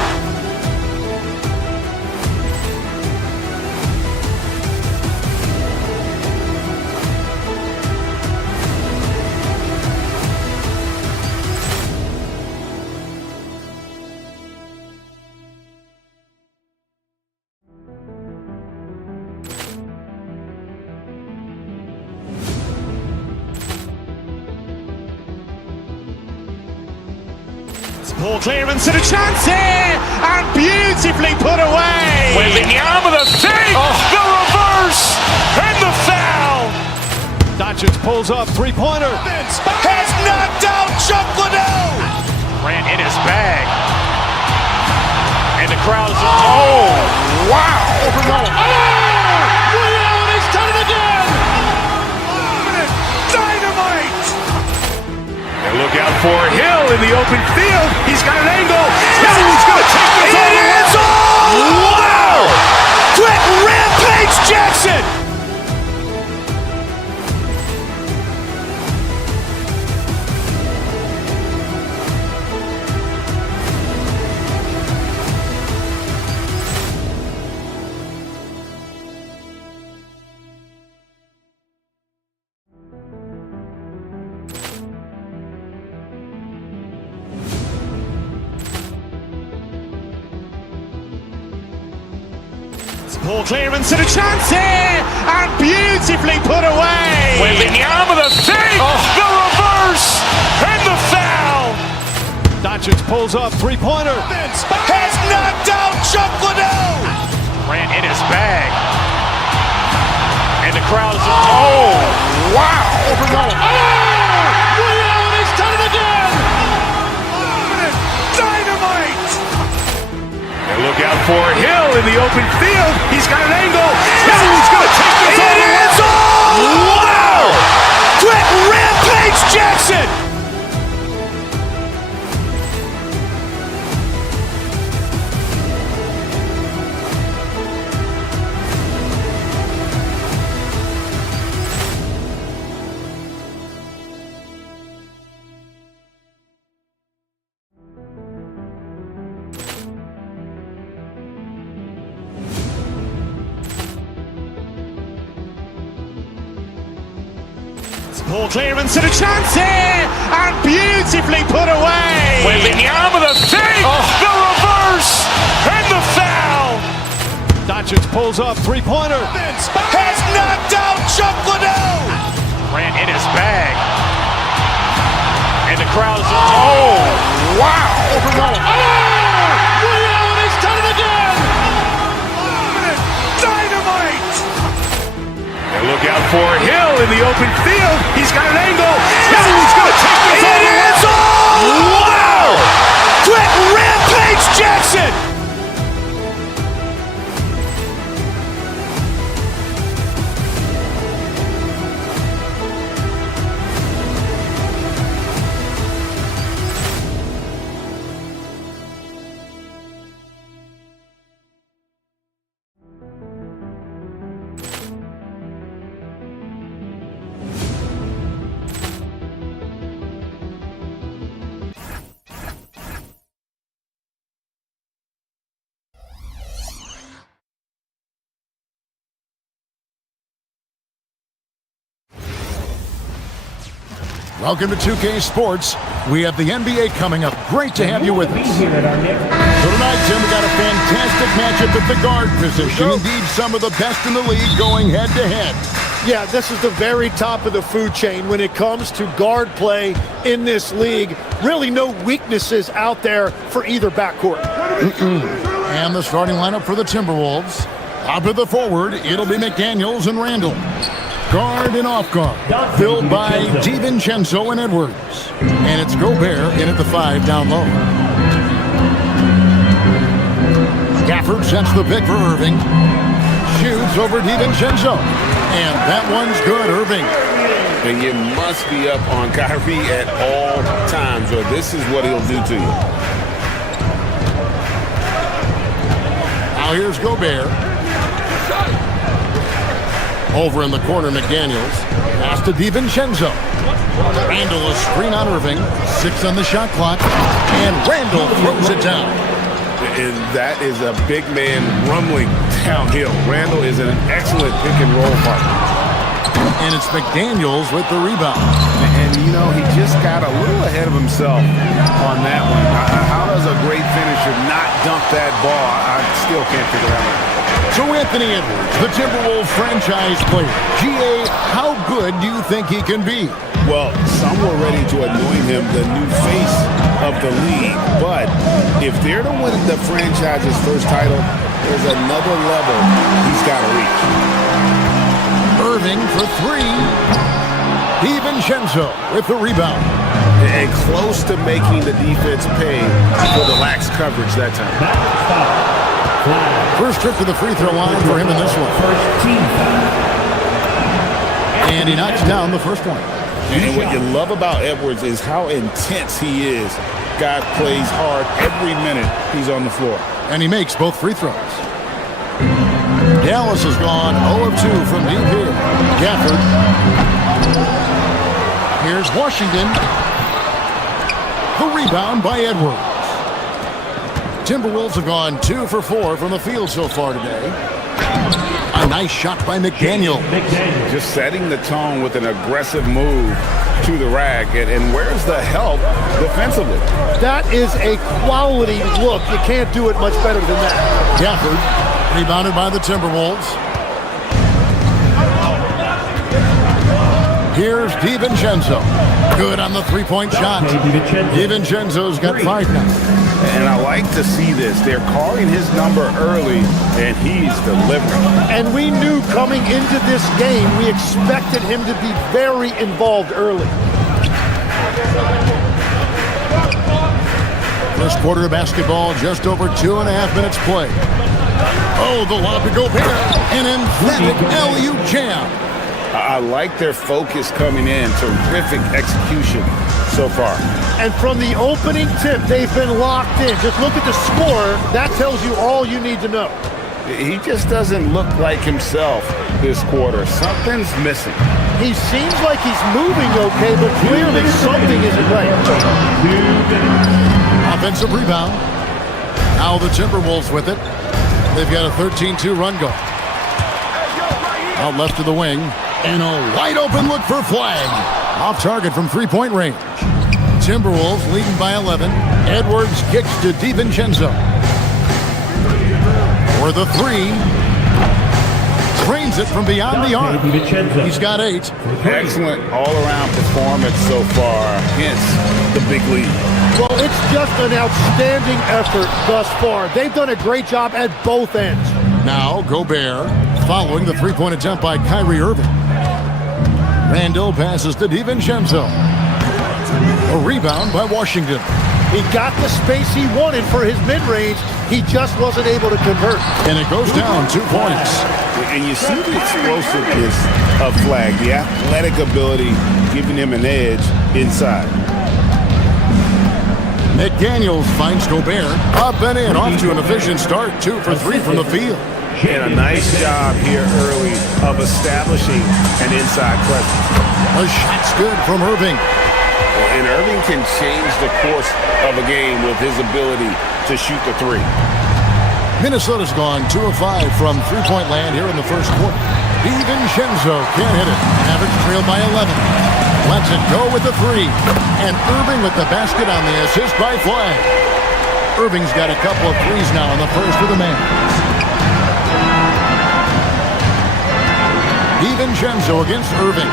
Poor clearance and a chance here, and beautifully put away. Wembanyama with a save, the reverse, and the foul. Doncic pulls up, three-pointer. Has knocked out Chuck Liddell. Ran in his bag. And the crowd is, oh, wow. Liddell, he's done it again. Dynamite. And look out for Hill in the open field. He's got an angle. Hill's going to take this all the way. Wow. Quick rampage Jackson. Poor clearance and a chance here, and beautifully put away. Wembanyama with a save, the reverse, and the foul. Doncic pulls up, three-pointer. Has knocked out Chuck Liddell. Ran in his bag. And the crowd is, oh, wow. Liddell, he's done it again. Dynamite. And look out for Hill in the open field. He's got an angle. Hill's going to take this all the way. Wow. Quick rampage Jackson. Poor clearance and a chance here, and beautifully put away. Wembanyama with a save, the reverse, and the foul. Doncic pulls up, three-pointer. Has knocked out Chuck Liddell. Ran in his bag. And the crowd is, oh, wow. Liddell, he's done it again. Dynamite. And look out for Hill in the open field. He's got an angle. Hill's going to take this all the way. Wow. Quick rampage Jackson. Welcome to 2K Sports. We have the NBA coming up. Great to have you with us. So tonight, Tim, we got a fantastic matchup at the guard position. Indeed, some of the best in the league going head-to-head. Yeah, this is the very top of the food chain when it comes to guard play in this league. Really no weaknesses out there for either backcourt. And the starting lineup for the Timberwolves. Top of the forward, it'll be McDaniels and Randall. Guard and off guard, filled by DiVincenzo and Edwards. And it's Gobert in at the 5 down low. Gafford sets the pick for Irving. Shoots over DiVincenzo. And that one's good, Irving. And you must be up on Kyrie at all times, or this is what he'll do to you. Now here's Gobert. Over in the corner, McDaniels. Pass to DiVincenzo. Randall a screen on Irving. 6 on the shot clock. And Randall throws it down. And that is a big man rumbling downhill. Randall is an excellent pick and roll partner. And it's McDaniels with the rebound. And, you know, he just got a little ahead of himself on that one. How does a great finisher not dump that ball? I still can't figure that out. So Anthony Edwards, the Timberwolves franchise player. GA, how good do you think he can be? Well, some were ready to anoint him the new face of the league. But if they're to win the franchise's first title, there's another level he's got to reach. Irving for three. DiVincenzo with the rebound. And close to making the defense pay for the lax coverage that time. First trip to the free throw line for him in this one. And he knocks down the first one. And what you love about Edwards is how intense he is. Guy plays hard every minute he's on the floor. And he makes both free throws. Dallas has gone 0 of 2 from deep here. Gafford. Here's Washington. The rebound by Edwards. Timberwolves have gone 2 for 4 from the field so far today. A nice shot by McDaniel. Just setting the tone with an aggressive move to the rack. And where's the help defensively? That is a quality look. You can't do it much better than that. Gafford, rebounded by the Timberwolves. Here's DiVincenzo. Good on the three-point shot. DiVincenzo's got 5 now. And I like to see this. They're calling his number early, and he's delivering. And we knew coming into this game, we expected him to be very involved early. First quarter of basketball, just over 2.5 minutes played. Oh, the lob to Gobert. An emphatic LU jam. I like their focus coming in. Terrific execution so far. And from the opening tip, they've been locked in. Just look at the score. That tells you all you need to know. He just doesn't look like himself this quarter. Something's missing. He seems like he's moving okay, but clearly something isn't right. Offensive rebound. Now the Timberwolves with it. They've got a 13-2 run going. Out left to the wing. And a wide open look for Flag. Off target from three-point range. Timberwolves leading by 11. Edwards kicks to DiVincenzo. For the three. Trains it from beyond the arc. He's got 8. Excellent all-around performance so far against the big lead. Well, it's just an outstanding effort thus far. They've done a great job at both ends. Now Gobert following the three-point attempt by Kyrie Irving. Randall passes to DiVincenzo. A rebound by Washington. He got the space he wanted for his mid-range. He just wasn't able to convert. And it goes down 2 points. And you see the explosiveness of Flag, the athletic ability giving him an edge inside. McDaniels finds Gobert. Up and in, off to an efficient start. 2 for 3 from the field. And a nice job here early of establishing an inside presence. A shot's good from Irving. And Irving can change the course of a game with his ability to shoot the three. Minnesota's gone 2 of 5 from three-point land here in the first quarter. DiVincenzo can't hit it. Mavericks trail by 11. Lets it go with the 3. And Irving with the basket on the assist by Flag. Irving's got a couple of threes now in the first for the Mavs. DiVincenzo against Irving.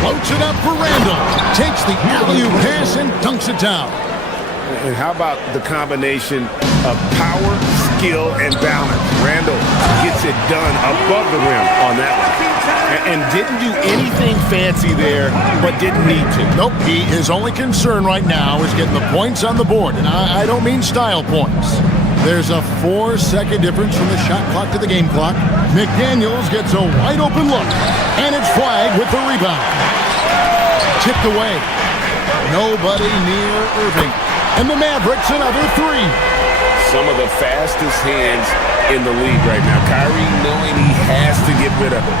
Floats it up for Randall. Takes the alley-oop pass and dunks it down. And how about the combination of power, skill, and balance? Randall gets it done above the rim on that one. And didn't do anything fancy there, but didn't need to. Nope, his only concern right now is getting the points on the board. And I don't mean style points. There's a 4-second difference from the shot clock to the game clock. McDaniels gets a wide open look. And it's Flag with the rebound. Tipped away. Nobody near Irving. And the Mavericks another 3. Some of the fastest hands in the league right now. Kyrie knowing he has to get rid of it.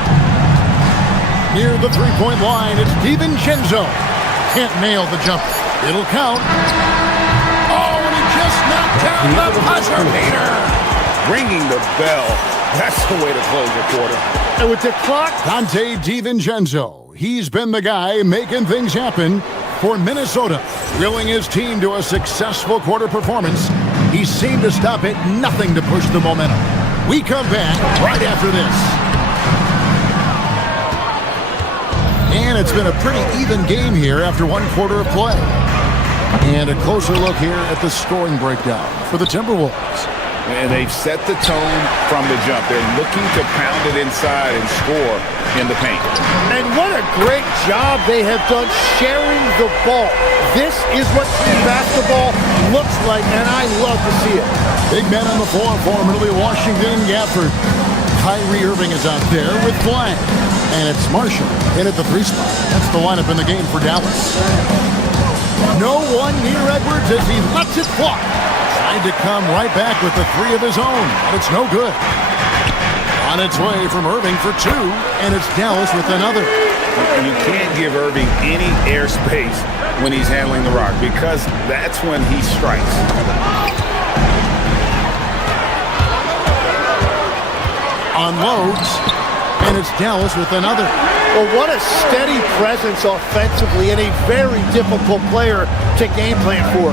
Near the three-point line, it's DiVincenzo. Can't nail the jumper. It'll count. Oh, and he just knocked down the buzzer beater. Ringing the bell. That's the way to close the quarter. And with the clock, Dante DiVincenzo. He's been the guy making things happen for Minnesota, willing his team to a successful quarter performance. He seemed to stop at nothing to push the momentum. We come back right after this. And it's been a pretty even game here after 1 quarter of play. And a closer look here at the scoring breakdown for the Timberwolves. And they've set the tone from the jump. They're looking to pound it inside and score in the paint. And what a great job they have done sharing the ball. This is what basketball looks like, and I love to see it. Big man on the floor for Washington and Gafford. Kyrie Irving is out there with Blank. And it's Marshall in at the 3 spot. That's the lineup in the game for Dallas. No one near Edwards as he lets it fly. Trying to come right back with the 3 of his own, but it's no good. On its way from Irving for 2, and it's Dallas with another. You can't give Irving any airspace when he's handling the rock because that's when he strikes. Unloads, and it's Dallas with another. Well, what a steady presence offensively and a very difficult player to game plan for.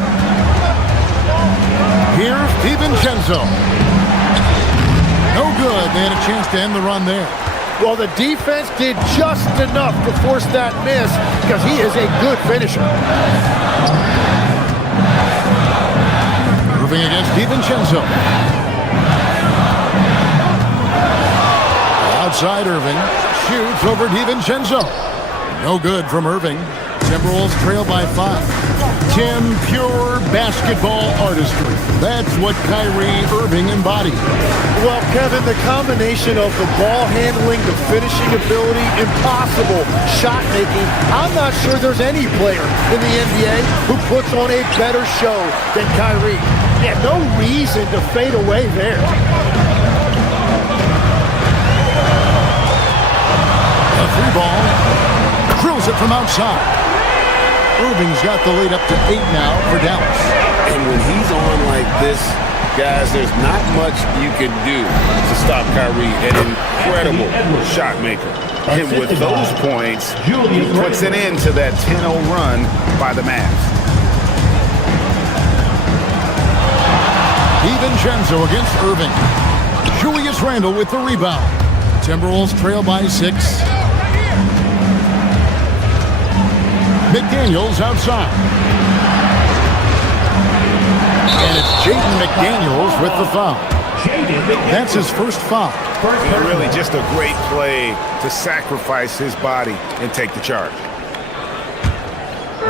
Here's DiVincenzo. No good. They had a chance to end the run there. Well, the defense did just enough to force that miss because he is a good finisher. Irving against DiVincenzo. Outside Irving. Shoots over DiVincenzo. No good from Irving. Timberwolves trail by 5. Tim, pure basketball artistry. That's what Kyrie Irving embodied. Well, Kevin, the combination of the ball handling, the finishing ability, impossible shot making. I'm not sure there's any player in the NBA who puts on a better show than Kyrie. Yeah, no reason to fade away there. A 3 ball. Drills it from outside. Irving's got the lead up to 8 now for Dallas. And when he's on like this, guys, there's not much you can do to stop Kyrie, an incredible shot maker. And with those points, he puts an end to that 10-0 run by the Mavs. DiVincenzo against Irving. Julius Randle with the rebound. Timberwolves trail by 6. McDaniels outside. And it's Jaden McDaniels with the foul. That's his first foul. And really just a great play to sacrifice his body and take the charge.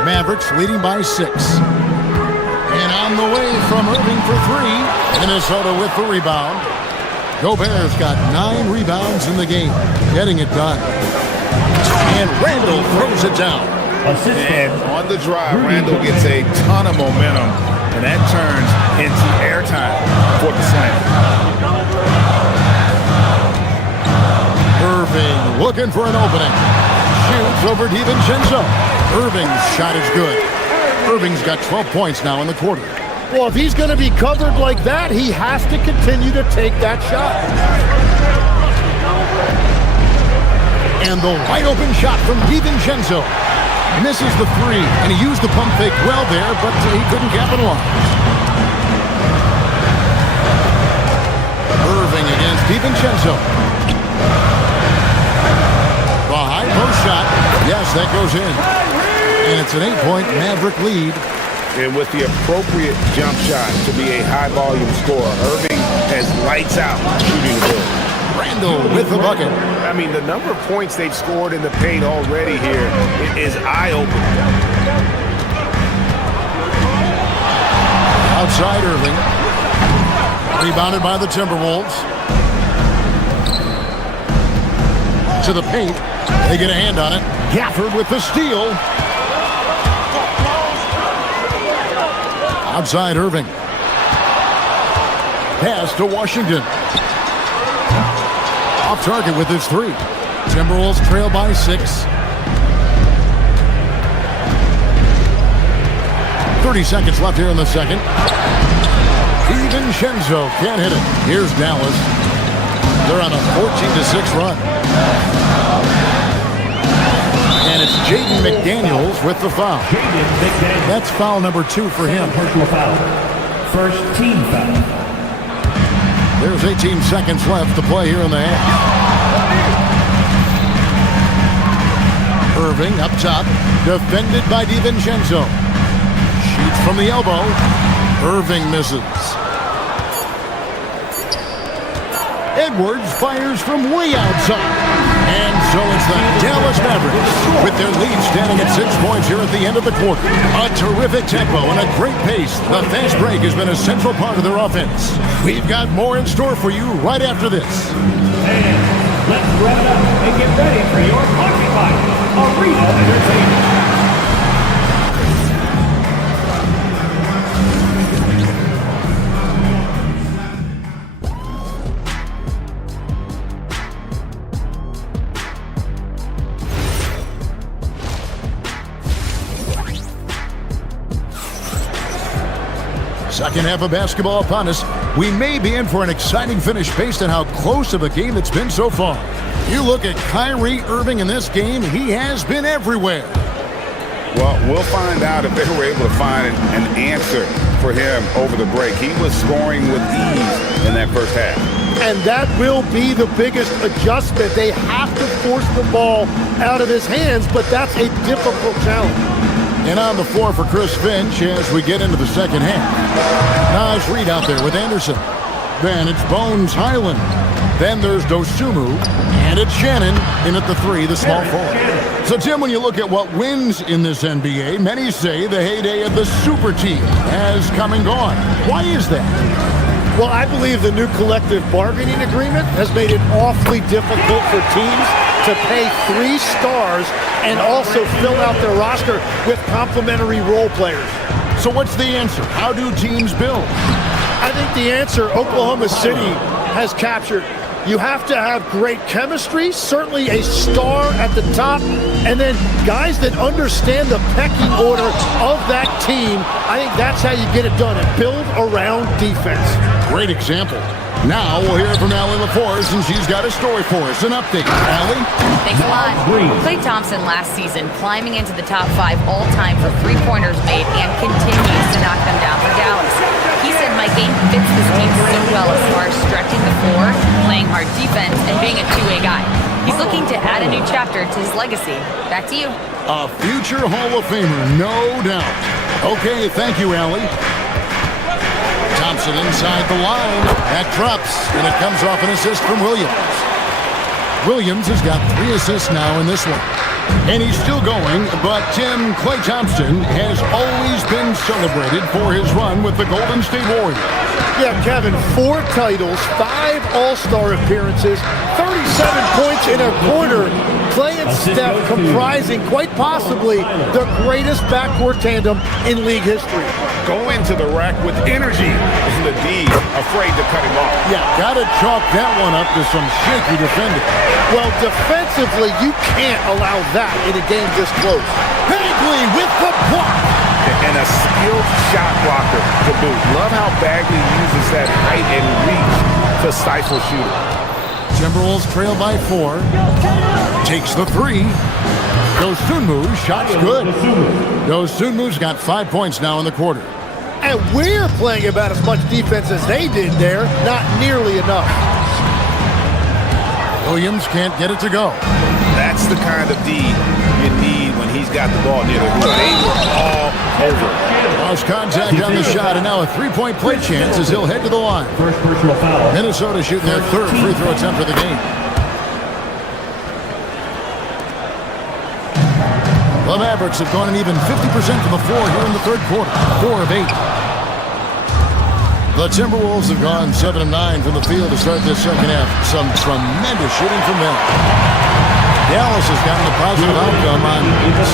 Mavericks leading by 6. And on the way from Irving for 3. Minnesota with the rebound. Gobert's got 9 rebounds in the game, getting it done. And Randle throws it down. And on the drive, Randle gets a ton of momentum, and that turns into airtime for the slam. Irving looking for an opening. Shoots over DiVincenzo. Irving's shot is good. Irving's got 12 points now in the quarter. Well, if he's going to be covered like that, he has to continue to take that shot. And the wide open shot from DiVincenzo. Misses the 3, and he used the pump fake well there, but he couldn't capitalize. Irving against DiVincenzo. The high post shot. Yes, that goes in. And it's an 8-point Maverick lead. And with the appropriate jump shot to be a high-volume scorer, Irving has lights out shooting ability. Randle with the bucket. I mean, the number of points they've scored in the paint already here is eye-opening. Outside Irving. Rebounded by the Timberwolves. To the paint. They get a hand on it. Gafford with the steal. Outside Irving. Pass to Washington. Off target with his 3. Timberwolves trail by 6. 30 seconds left here in the second. DiVincenzo can't hit it. Here's Dallas. They're on a 14-6 run. And it's Jaden McDaniels with the foul. That's foul number 2 for him. Personal foul. First team foul. There's 18 seconds left to play here in the half. Irving up top, defended by DiVincenzo. Shoots from the elbow. Irving misses. Edwards fires from way outside. And so it's the Dallas Mavericks with their lead standing at 6 points here at the end of the quarter. A terrific tempo and a great pace. The fast break has been a central part of their offense. We've got more in store for you right after this. And let's wrap it up and get ready for your Occupy Arena Entertainment. Second half of basketball upon us. We may be in for an exciting finish based on how close of a game it's been so far. You look at Kyrie Irving in this game, he has been everywhere. Well, we'll find out if they were able to find an answer for him over the break. He was scoring with ease in that first half. And that will be the biggest adjustment. They have to force the ball out of his hands, but that's a difficult challenge. And on the floor for Chris Finch as we get into the second half. Naz Reid out there with Anderson. Then it's Bones Highland. Then there's Dosunmu. And it's Shannon in at the 3, the small forward. So, Tim, when you look at what wins in this NBA, many say the heyday of the super team has come and gone. Why is that? Well, I believe the new collective bargaining agreement has made it awfully difficult for teams to pay 3 stars and also fill out their roster with complementary role players. So what's the answer? How do teams build? I think the answer Oklahoma City has captured. You have to have great chemistry, certainly a star at the top, and then guys that understand the pecking order of that team. I think that's how you get it done, and build around defense. Great example. Now we'll hear from Allie LaForce, and she's got a story for us. An update. Allie? Thanks a lot. Klay Thompson last season climbing into the top 5 all-time for three-pointers made and continues to knock them down for Dallas. He said my game fits this team so well as far as stretching the floor, playing hard defense, and being a two-way guy. He's looking to add a new chapter to his legacy. Back to you. A future Hall of Famer, no doubt. Okay, thank you, Allie. Thompson inside the line. That drops, and it comes off an assist from Williams. Williams has got 3 assists now in this one. And he's still going, but Tim, Klay Thompson has always been celebrated for his run with the Golden State Warriors. Yeah, Kevin, 4 titles, 5 All-Star appearances, 37 points in a quarter. Klay and Steph comprising quite possibly the greatest backcourt tandem in league history. Go into the rack with energy. Isn't the D afraid to cut him off? Yeah, gotta chalk that one up to some shaky defending. Well, defensively, you can't allow that in a game this close. Bagley with the block. And a skilled shot blocker to boot. Love how Bagley uses that height and reach to stifle shooter. Timberwolves trail by 4. Takes the 3. Dosunmu, shot's good. Dosunmu's got 5 points now in the quarter. And we're playing about as much defense as they did there. Not nearly enough. Williams can't get it to go. That's the kind of D you need when he's got the ball near the hoop. They were all over. Lost contact on the shot, and now a 3-point play chance as he'll head to the line. First personal foul. Minnesota shooting their 3rd free throw attempt of the game. The Mavericks have gone an even 50% from the floor here in the 3rd quarter. 4 of 8. The Timberwolves have gone 7 of 9 from the field to start this second half. Some tremendous shooting from them. Dallas has gotten a positive outcome on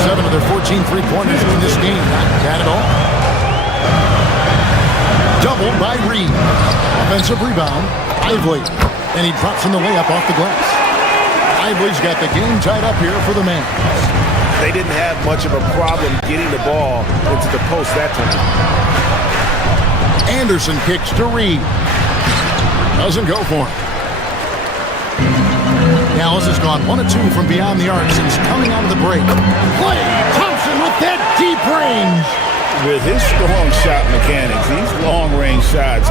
7 of their 14 three-pointers in this game. Not bad at all. Doubled by Reed. Offensive rebound. Ively. And he drops in the layup off the glass. Ively's got the game tied up here for the Mavs. They didn't have much of a problem getting the ball into the post that time. Anderson kicks to Reed. Doesn't go for him. Dallas has gone 1 of 2 from beyond the arc since coming out of the break. Klay Thompson with that deep range. With his strong shot mechanics, these long-range shots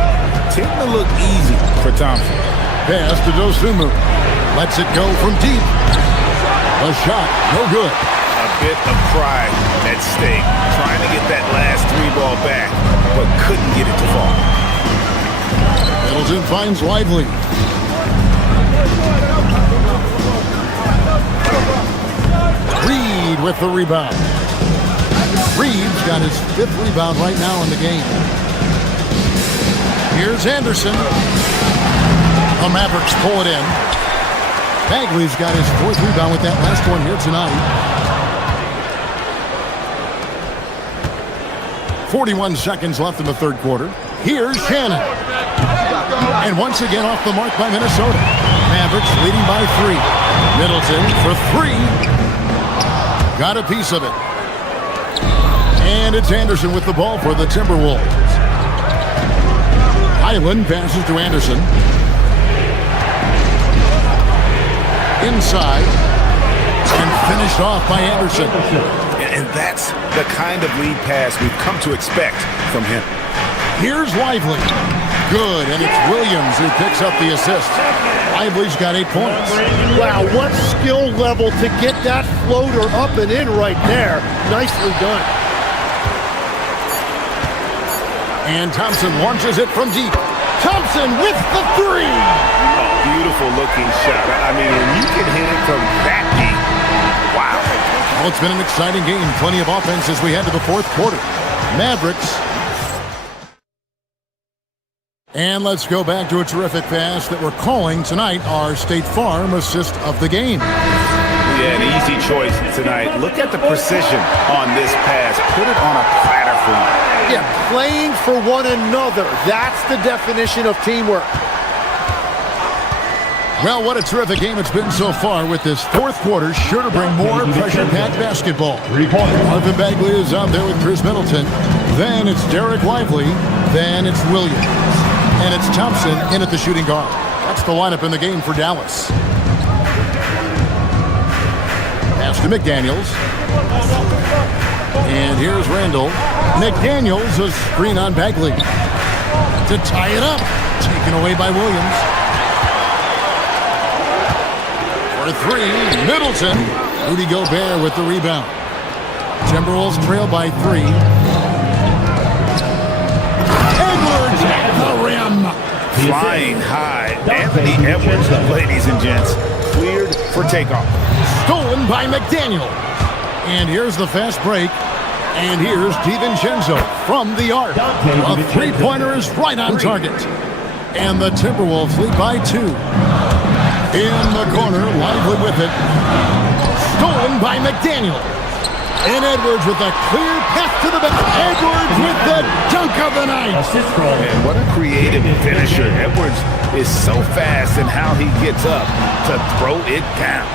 tend to look easy for Thompson. Pass to Dosunmu. Lets it go from deep. A shot, no good. A bit of pride at stake. Trying to get that last 3-ball back, but couldn't get it to fall. Middleton finds Lively. Reed with the rebound. Reed's got his 5th rebound right now in the game. Here's Anderson. The Mavericks pull it in. Bagley's got his 4th rebound with that last one here tonight. 41 seconds left in the 3rd quarter. Here's Shannon. And once again off the mark by Minnesota. Mavericks leading by 3. Middleton for 3. Got a piece of it. And it's Anderson with the ball for the Timberwolves. Highland passes to Anderson. Inside. And finished off by Anderson. And that's the kind of lead pass we've come to expect from him. Here's Lively. Good, and it's Williams who picks up the assist. Lively's got 8 points. Wow, what skill level to get that floater up and in right there. Nicely done. And Thompson launches it from deep. Thompson with the 3. Beautiful looking shot. I mean, when you can hit it from that deep, wow. Well, it's been an exciting game. Plenty of offense as we head to the 4th quarter. Mavericks. And let's go back to a terrific pass that we're calling tonight our State Farm assist of the game. Yeah, an easy choice tonight. Look at the precision on this pass. Put it on a platter for you. Yeah, playing for one another. That's the definition of teamwork. Well, what a terrific game it's been so far with this 4th quarter. Sure to bring more pressure-packed basketball. Marvin Bagley is out there with Chris Middleton. Then it's Derek Lively. Then it's Williams. And it's Thompson in at the shooting guard. That's the lineup in the game for Dallas. Pass to McDaniels. And here's Randall. McDaniels, a screen on Bagley. To tie it up. Taken away by Williams. For 3, Middleton. Rudy Gobert with the rebound. Timberwolves trail by 3. Edwards at the rim. Flying high. Anthony Edwards, ladies and gents, cleared for takeoff. Stolen by McDaniel. And here's the fast break. And here's DiVincenzo from the arc. A 3-pointer is right on target. And the Timberwolves lead by 2. In the corner, Lively with it. Stolen by McDaniel. And Edwards with a clear path to the back. Edwards with the dunk of the night. And what a creative finisher. Edwards is so fast in how he gets up to throw it down.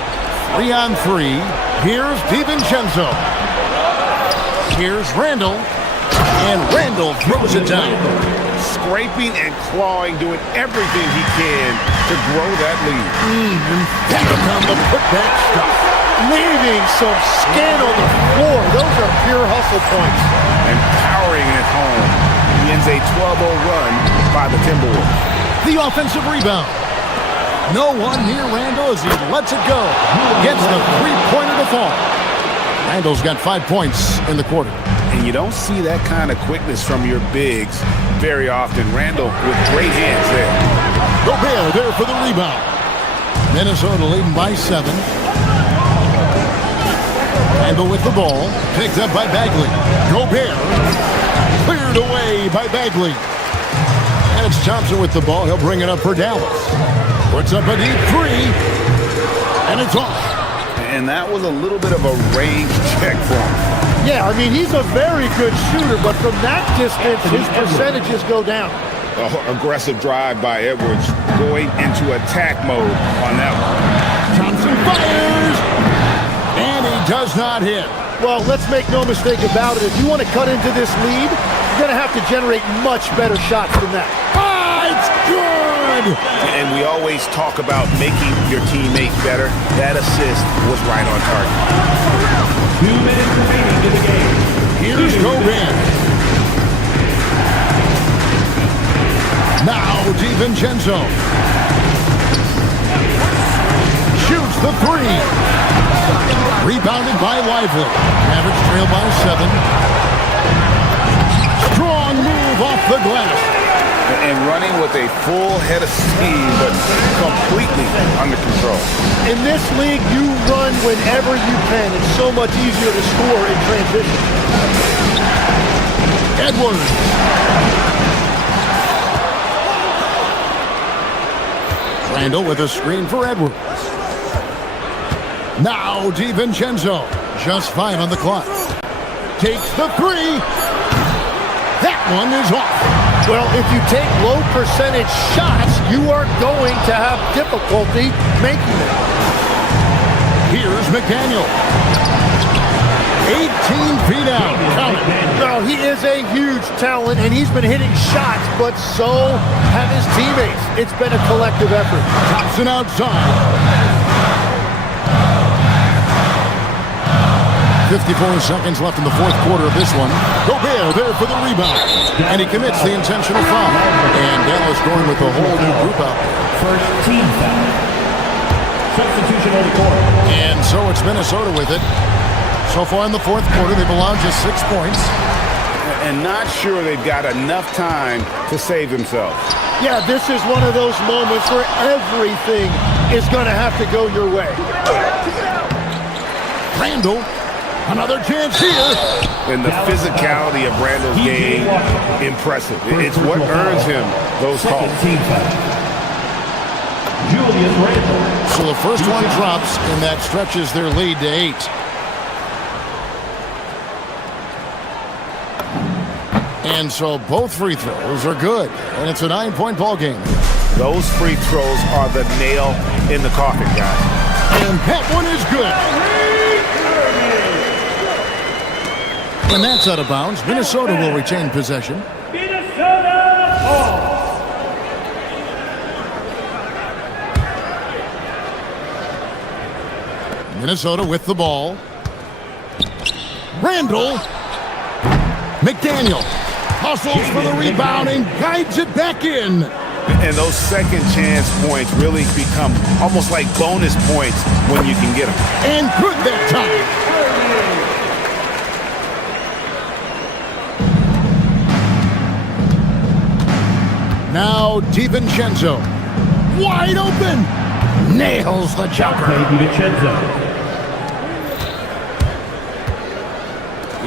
3 on 3. Here's DiVincenzo. Here's Randall. And Randall throws it down. Scraping and clawing, doing everything he can to grow that lead. Emphatic on the putback stuff. Leaving some skin on the floor. Those are pure hustle points. And powering it home. He ends a 12-0 run by the Timberwolves. The offensive rebound. No one near Randall as he lets it go. Gets the 3-pointer to fall. Randall's got 5 points in the quarter. And you don't see that kind of quickness from your bigs very often. Randall with great hands there. Gobert there for the rebound. Minnesota leading by 7. Randall with the ball. Picked up by Bagley. Gobert. Cleared away by Bagley. And it's Thompson with the ball. He'll bring it up for Dallas. Puts up a deep 3. And it's off. And that was a little bit of a range check for him. Yeah, I mean, he's a very good shooter, but from that distance, his percentages go down. Aggressive drive by Edwards, going into attack mode on that one. Thompson fires, and he does not hit. Well, let's make no mistake about it. If you want to cut into this lead, you're going to have to generate much better shots than that. It's good! And we always talk about making your teammates better. That assist was right on target. 2 minutes remaining in the game. Here's Gobert. Now DiVincenzo. Shoots the 3. Rebounded by Lively. Mavericks trail by 7. Strong move off the glass. And running with a full head of steam, but completely under control. In this league, you run whenever you can. It's so much easier to score in transition. Edwards. Randall with a screen for Edwards. Now DiVincenzo. Just 5 on the clock. Takes the 3. That one is off. Well, if you take low percentage shots, you are going to have difficulty making them. Here's McDaniel. 18 feet out. Count it. Well, he is a huge talent, and he's been hitting shots, but so have his teammates. It's been a collective effort. Thompson outside. 54 seconds left in the fourth quarter of this one. Gobert there for the rebound. And he commits the intentional foul. And Dallas going with a whole new group out there. First team foul. Substitution on the court. And so it's Minnesota with it. So far in the fourth quarter, they've allowed just 6 points. And not sure they've got enough time to save themselves. Yeah, this is one of those moments where everything is going to have to go your way. Randall. Another chance here. And the physicality of Randall's game, impressive. It's what earns him those calls. Julius Randall. So the first one drops, and that stretches their lead to 8. And so both free throws are good, and it's a 9-point ball game. Those free throws are the nail in the coffin, guys. And that one is good. And that's out of bounds. Minnesota will retain possession. Minnesota with the ball. Randall. McDaniel hustles for the rebound and guides it back in. And those second chance points really become almost like bonus points when you can get them. And good that time. Now DiVincenzo, wide open, nails the jumper. DiVincenzo.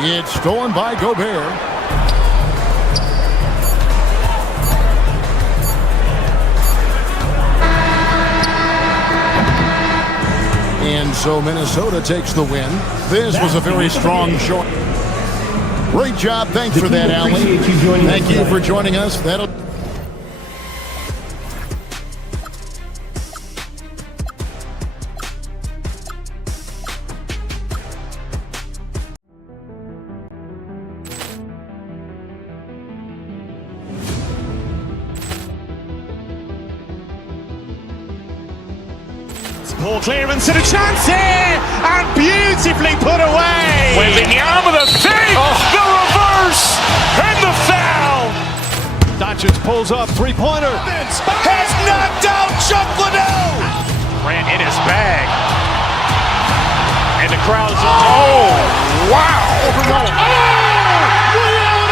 It's stolen by Gobert. And so Minnesota takes the win. This was a very strong showing. Great job. Thanks for that, Alan. Thank you for joining us. That'll. Poor clearance and a chance here, and beautifully put away. Wembanyama with a save, the reverse, and the foul. Doncic pulls up, three-pointer. Has knocked out Chuck Liddell. Ran in his bag. And the crowd's oh, wow. Liddell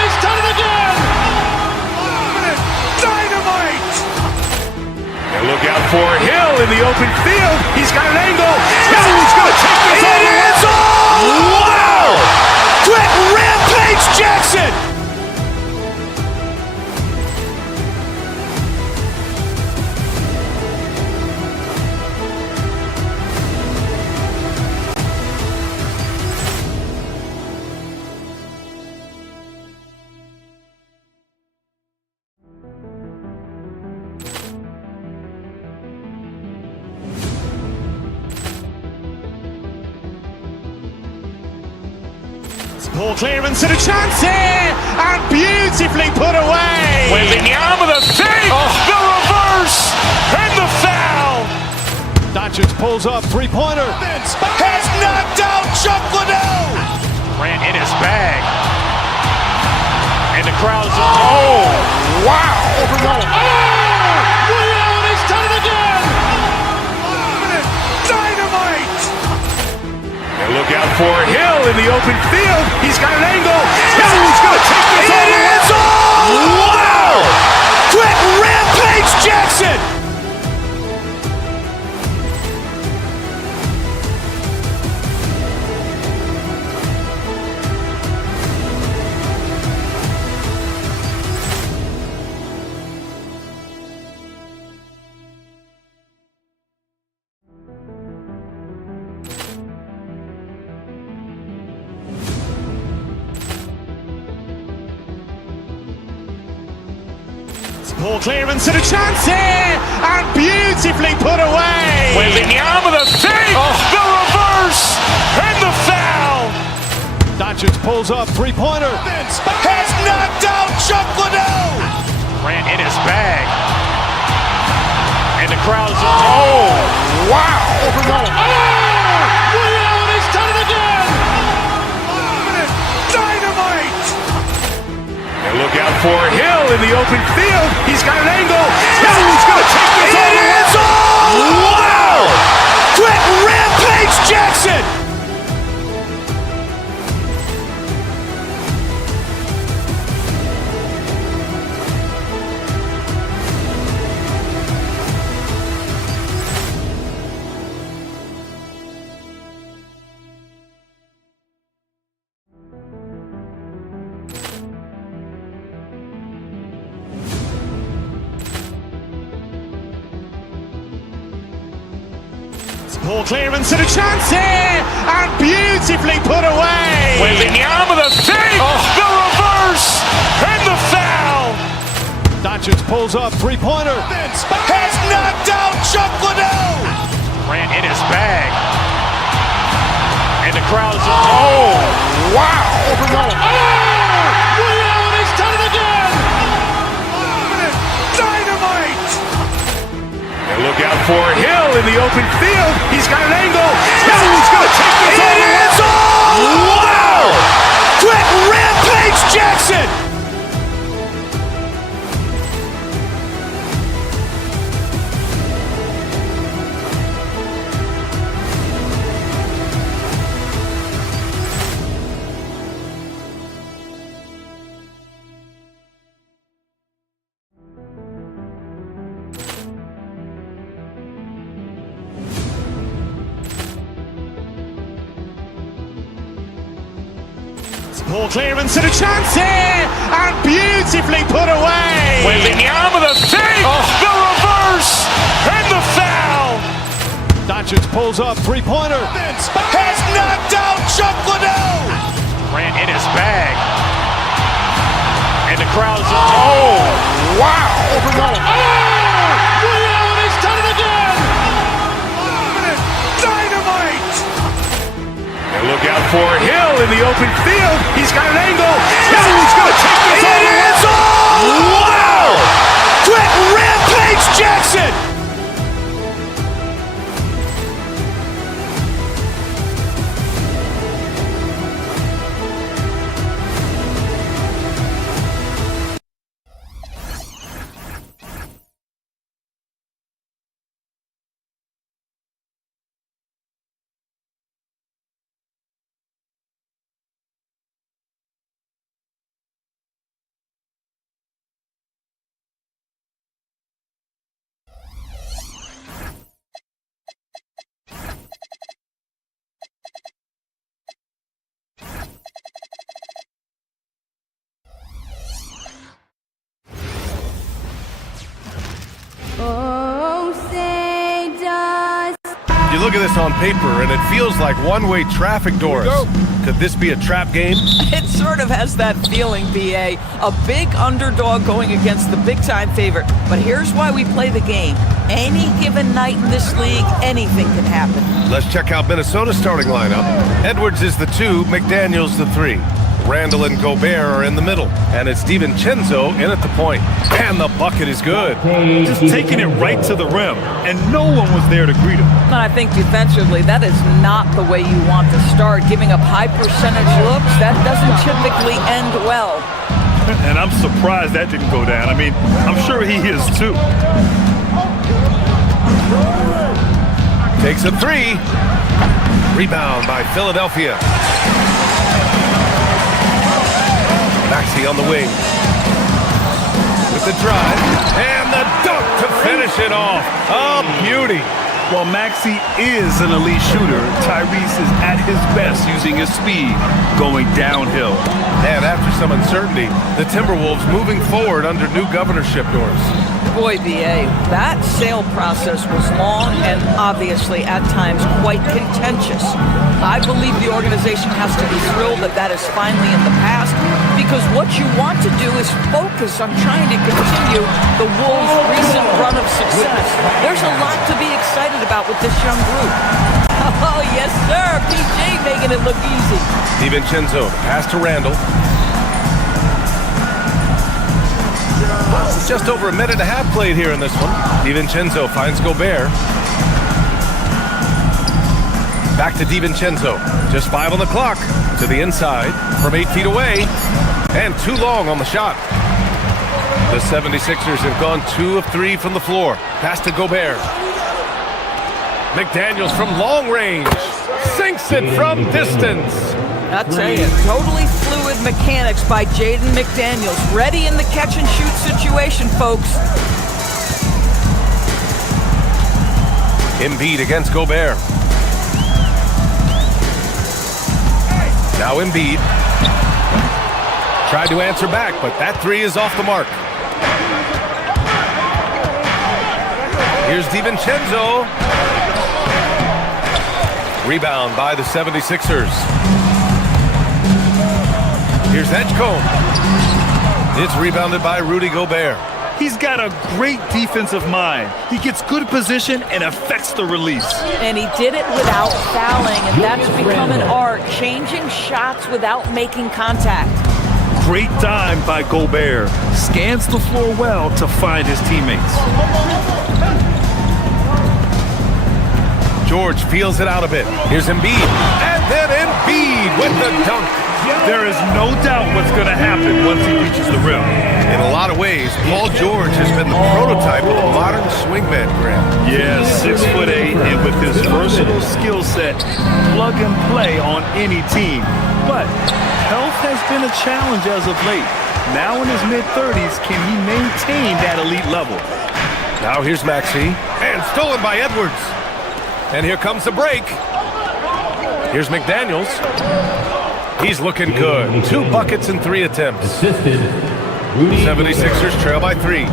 has done it again. Dynamite. And look out for Hill in the open field. He's got an angle. Hill's going to take this all the way. Wow! Quick Rampage Jackson. Poor clearance and a chance here, and beautifully put away. Wembanyama with a save, the reverse, and the foul. Doncic pulls up, three-pointer. Has knocked out Chuck Liddell. Ran in his bag. And the crowd's oh, wow. Liddell has done it again. Dynamite. And look out for Hill in the open field. He's got an angle. Hill's going to take this all the way. Wow! Quick rampage Jackson! Ball clearance and a chance here, and beautifully put away. Wembanyama the fake, the reverse, and the foul. Doncic pulls up, three-pointer. Has knocked out Chuck Liddell. Grant in his bag, and the crowd is wow! Liddell has done it again. Dynamite! And look out for Hill in the open field. He's got an angle. Hill's going to take this all the way. Wow! Quick rampage Jackson! Ball clearance and a chance here, and beautifully put away. Wembanyama the fake, the reverse, and the foul. Doncic pulls up, three-pointer. Has knocked out Chuck Liddell. Grant in his bag, and the crowd is wow! Liddell has done it again. Dynamite! And look out for Hill in the open field. He's got an angle. Hill's going to take this all the way. Wow! Quick rampage Jackson! Ball clearance and a chance here, and beautifully put away. Wembanyama the fake, the reverse, and the foul. Doncic pulls up, three-pointer. Has knocked out Chuck Liddell. Grant in his bag, and the crowd is wow! Liddell has done it again. Dynamite! And look out for Hill in the open field. He's got an angle. Hill's going to take this all the way. Wow! Quick rampage Jackson! You look at this on paper, and it feels like one-way traffic, Doris. Could this be a trap game? It sort of has that feeling, B.A. A big underdog going against the big-time favorite. But here's why we play the game. Any given night in this league, anything can happen. Let's check out Minnesota's starting lineup. Edwards is the 2, McDaniels the 3. Randall and Gobert are in the middle, and it's DiVincenzo in at the point. And the bucket is good. Just taking it right to the rim, and no one was there to greet him. And I think defensively, that is not the way you want to start. Giving up high percentage looks, that doesn't typically end well. And I'm surprised that didn't go down. I mean, I'm sure he is too. Takes a 3. Rebound by Philadelphia. Maxey on the wing. With the drive. And the dunk to finish it off. A beauty. While Maxey is an elite shooter, Tyrese is at his best using his speed, going downhill. And after some uncertainty, the Timberwolves moving forward under new governorship doors. Boy, B.A., that sale process was long and obviously at times quite contentious. I believe the organization has to be thrilled that that is finally in the past, because what you want to do is focus on trying to continue the Wolves' recent run of success. There's a lot to be excited about with this young group. Oh, yes, sir. PJ making it look easy. DiVincenzo, pass to Randall. Just over a minute and a half played here in this one. DiVincenzo finds Gobert. Back to DiVincenzo. Just 5 on the clock. To the inside from 8 feet away. And too long on the shot. The 76ers have gone 2 of 3 from the floor. Pass to Gobert. McDaniels from long range. Sinks it from distance. I'll tell you, totally fluid mechanics by Jaden McDaniels. Ready in the catch-and-shoot situation, folks. Embiid against Gobert. Now Embiid. Tried to answer back, but that 3 is off the mark. Here's DiVincenzo. Rebound by the 76ers. Here's Edgecombe. It's rebounded by Rudy Gobert. He's got a great defensive mind. He gets good position and affects the release. And he did it without fouling, and that's become an art, changing shots without making contact. Great dime by Gobert. Scans the floor well to find his teammates. George feels it out a bit. Here's Embiid. And then Embiid with the dunk. There is no doubt what's going to happen once he reaches the rim. In a lot of ways, Paul George has been the prototype of a modern swingman, Graham. Yeah, 6'8", and with his versatile skill set, plug and play on any team. But health has been a challenge as of late. Now in his mid-30s, can he maintain that elite level? Now here's Maxey, and stolen by Edwards. And here comes the break. Here's McDaniels. He's looking good. 2 buckets in 3 attempts. 76ers trail by 3.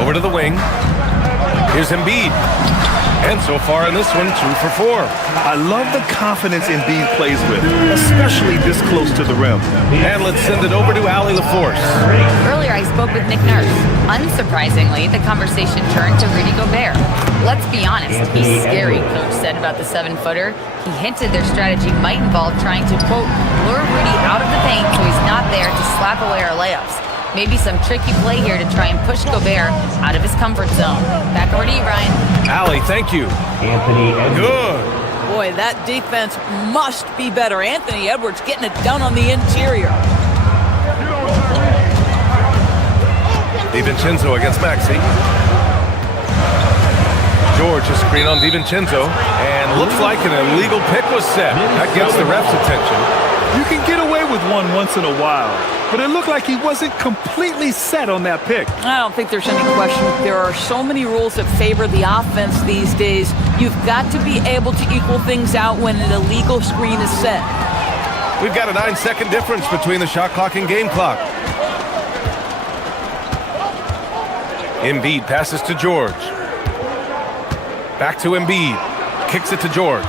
Over to the wing. Here's Embiid. And so far in this one, 2 for 4. I love the confidence Embiid plays with, especially this close to the rim. And let's send it over to Allie LaForce. Earlier, I spoke with Nick Nurse. Unsurprisingly, the conversation turned to Rudy Gobert. Let's be honest, he's scary, Coach said about the 7-footer. He hinted their strategy might involve trying to, quote, lure Rudy out of the paint so he's not there to slap away our layups. Maybe some tricky play here to try and push Gobert out of his comfort zone. Back over to you, Ryan. Allie, thank you. Anthony Edwards. Good. Boy, that defense must be better. Anthony Edwards getting it done on the interior. DiVincenzo against Maxey. George is screen on DiVincenzo, and looks like an illegal pick was set. That gets the ref's attention. You can get away with one once in a while, but it looked like he wasn't completely set on that pick. I don't think there's any question. There are so many rules that favor the offense these days. You've got to be able to equal things out when an illegal screen is set. We've got a 9-second difference between the shot clock and game clock. Embiid passes to George. Back to Embiid. Kicks it to George.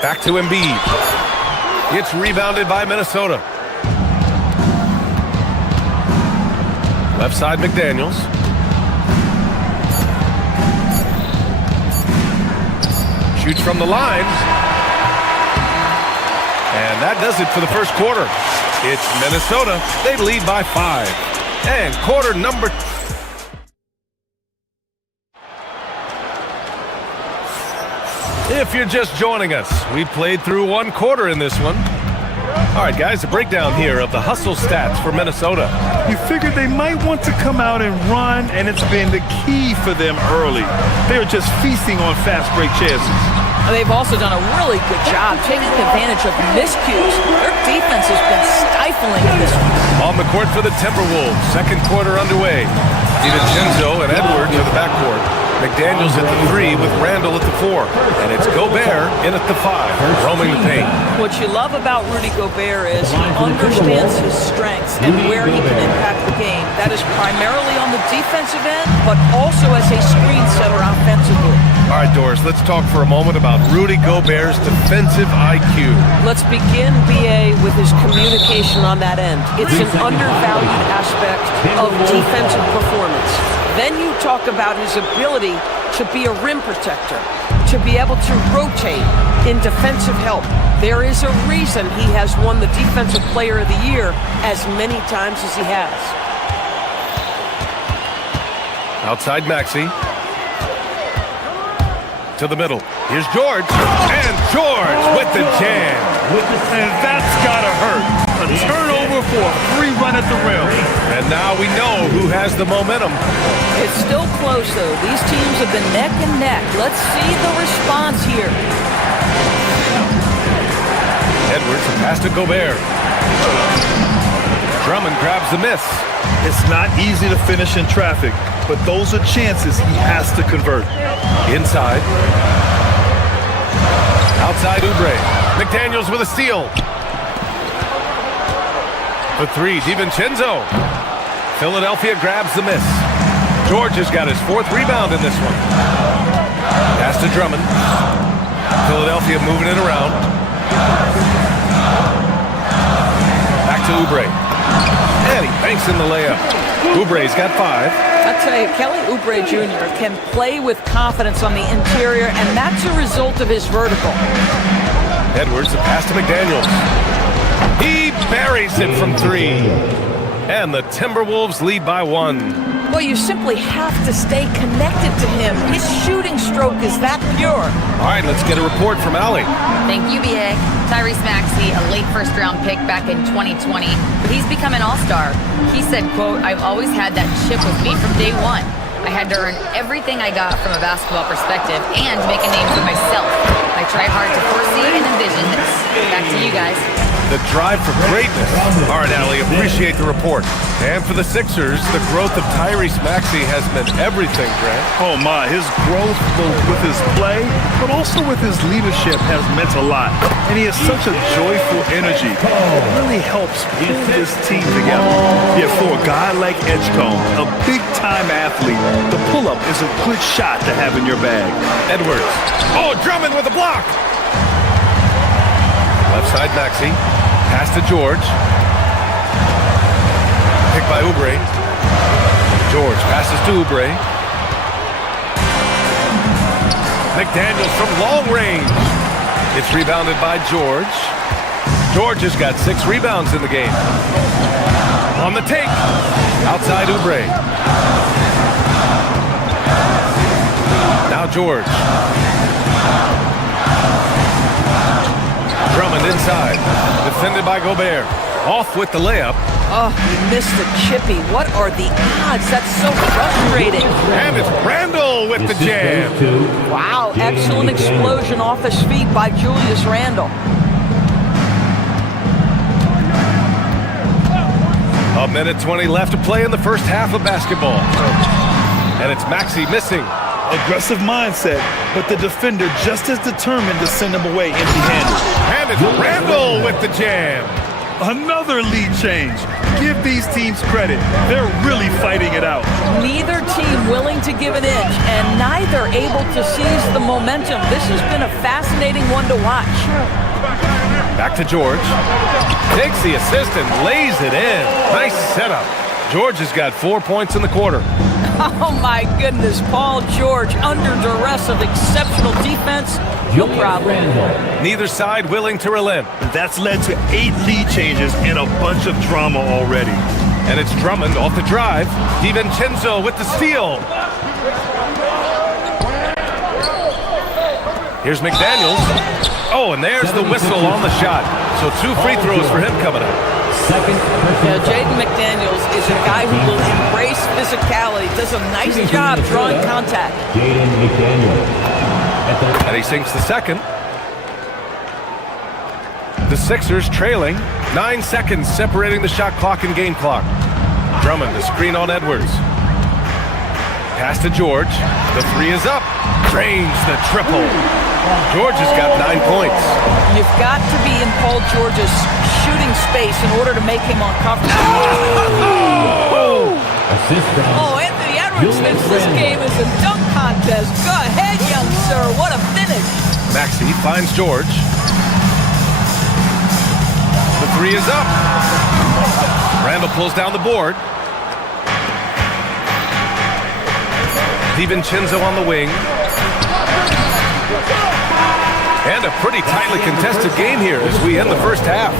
Back to Embiid. It's rebounded by Minnesota. Left side, McDaniels. Shoots from the line. And that does it for the first quarter. It's Minnesota. They lead by 5. And quarter number... If you're just joining us, we played through 1 quarter in this one. All right, guys, a breakdown here of the hustle stats for Minnesota. You figured they might want to come out and run, and it's been the key for them early. They're just feasting on fast break chances. They've also done a really good job taking advantage of miscues. Their defense has been stifling in this one. On the court for the Timberwolves, second quarter underway. DiVincenzo and Edwards are the backcourt. McDaniels at the 3 with Randall at the 4. And it's Gobert in at the 5, roaming the paint. What you love about Rudy Gobert is he understands his strengths and where he can impact the game. That is primarily on the defensive end, but also as a screen setter offensively. All right, Doris, let's talk for a moment about Rudy Gobert's defensive IQ. Let's begin, B.A., with his communication on that end. It's an undervalued aspect of defensive performance. Then you talk about his ability to be a rim protector, to be able to rotate in defensive help. There is a reason he has won the Defensive Player of the Year as many times as he has. Outside Maxey. To the middle. Here's George. And George with the jam. And that's gotta hurt. A turnover for a free run at the rim. And now we know who has the momentum. It's still close, though. These teams have been neck and neck. Let's see the response here. Edwards, a pass to Gobert. Drummond grabs the miss. It's not easy to finish in traffic, but those are chances he has to convert. Inside. Outside Oubre. McDaniels with a steal. For 3, DiVincenzo. Philadelphia grabs the miss. George has got his 4th rebound in this one. Pass to Drummond. Philadelphia moving it around. Back to Oubre. And he banks in the layup. Oubre's got 5. I'll tell you, Kelly Oubre Jr. can play with confidence on the interior, and that's a result of his vertical. Edwards, the pass to McDaniels. He buries it from 3. And the Timberwolves lead by 1. Well, you simply have to stay connected to him. His shooting stroke is that pure. All right, let's get a report from Allie. Thank you, B.A. Tyrese Maxey, a late first-round pick back in 2020, but he's become an all-star. He said, quote, "I've always had that chip with me from day one. I had to earn everything I got from a basketball perspective and make a name for myself. I try hard to foresee and envision this." Back to you guys. The drive for greatness. All right, Allie, appreciate the report. And for the Sixers, the growth of Tyrese Maxey has meant everything, Grant. Oh, my. His growth, both with his play, but also with his leadership, has meant a lot. And he has such a joyful energy. It really helps pull this team together. Yeah, for a guy like Edgecombe, a big-time athlete, the pull-up is a good shot to have in your bag. Edwards. Oh, Drummond with a block. Left side, Maxey. Pass to George. Picked by Oubre. George passes to Oubre. McDaniels from long range. It's rebounded by George. George has got 6 rebounds in the game. On the take. Outside Oubre. Now George. Drummond inside. Defended by Gobert. Off with the layup. Oh, he missed the chippy. What are the odds? That's so frustrating. And it's Randall with the jam. Wow, excellent explosion off his feet by Julius Randle. A minute 20 left to play in the first half of basketball. And it's Maxey missing. Aggressive mindset, but the defender just as determined to send him away empty-handed. And it's Randall with the jam. Another lead change. Give these teams credit. They're really fighting it out. Neither team willing to give an inch, and neither able to seize the momentum. This has been a fascinating one to watch. Back to George. Takes the assist and lays it in. Nice setup. George has got 4 points in the quarter. Oh, my goodness. Paul George under duress of exceptional defense. No problem. Neither side willing to relent. That's led to 8 lead changes and a bunch of drama already. And it's Drummond off the drive. DiVincenzo with the steal. Here's McDaniels. Oh, and there's the whistle on the shot. So 2 free throws for him coming up. Yeah, Jaden McDaniels is a guy who will embrace physicality, does a nice job drawing contact. And he sinks the second. The Sixers trailing. 9 seconds separating the shot clock and game clock. Drummond, the screen on Edwards. Pass to George. The 3 is up. Drains the triple. George has got 9 points. You've got to be in Paul George's shooting space in order to make him uncomfortable. Oh, Anthony Edwards thinks this game is a dunk contest. Go ahead, young sir. What a finish. Maxey finds George. The 3 is up. Randall pulls down the board. DiVincenzo on the wing. And a pretty tightly contested game here as we end the first half.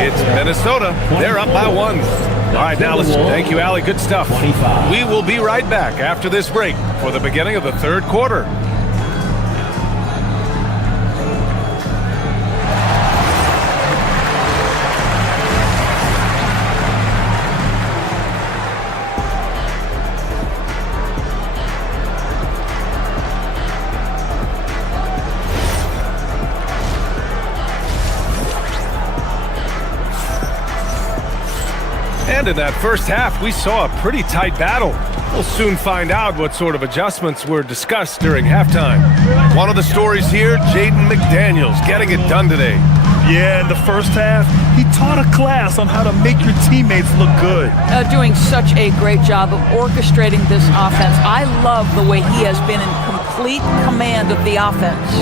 It's Minnesota. They're up by 1. All right, now listen. Thank you, Allie. Good stuff. We will be right back after this break for the beginning of the third quarter. And in that first half, we saw a pretty tight battle. We'll soon find out what sort of adjustments were discussed during halftime. One of the stories here, Jaden McDaniels getting it done today. Yeah, in the first half, he taught a class on how to make your teammates look good. Doing such a great job of orchestrating this offense. I love the way he has been in complete command of the offense.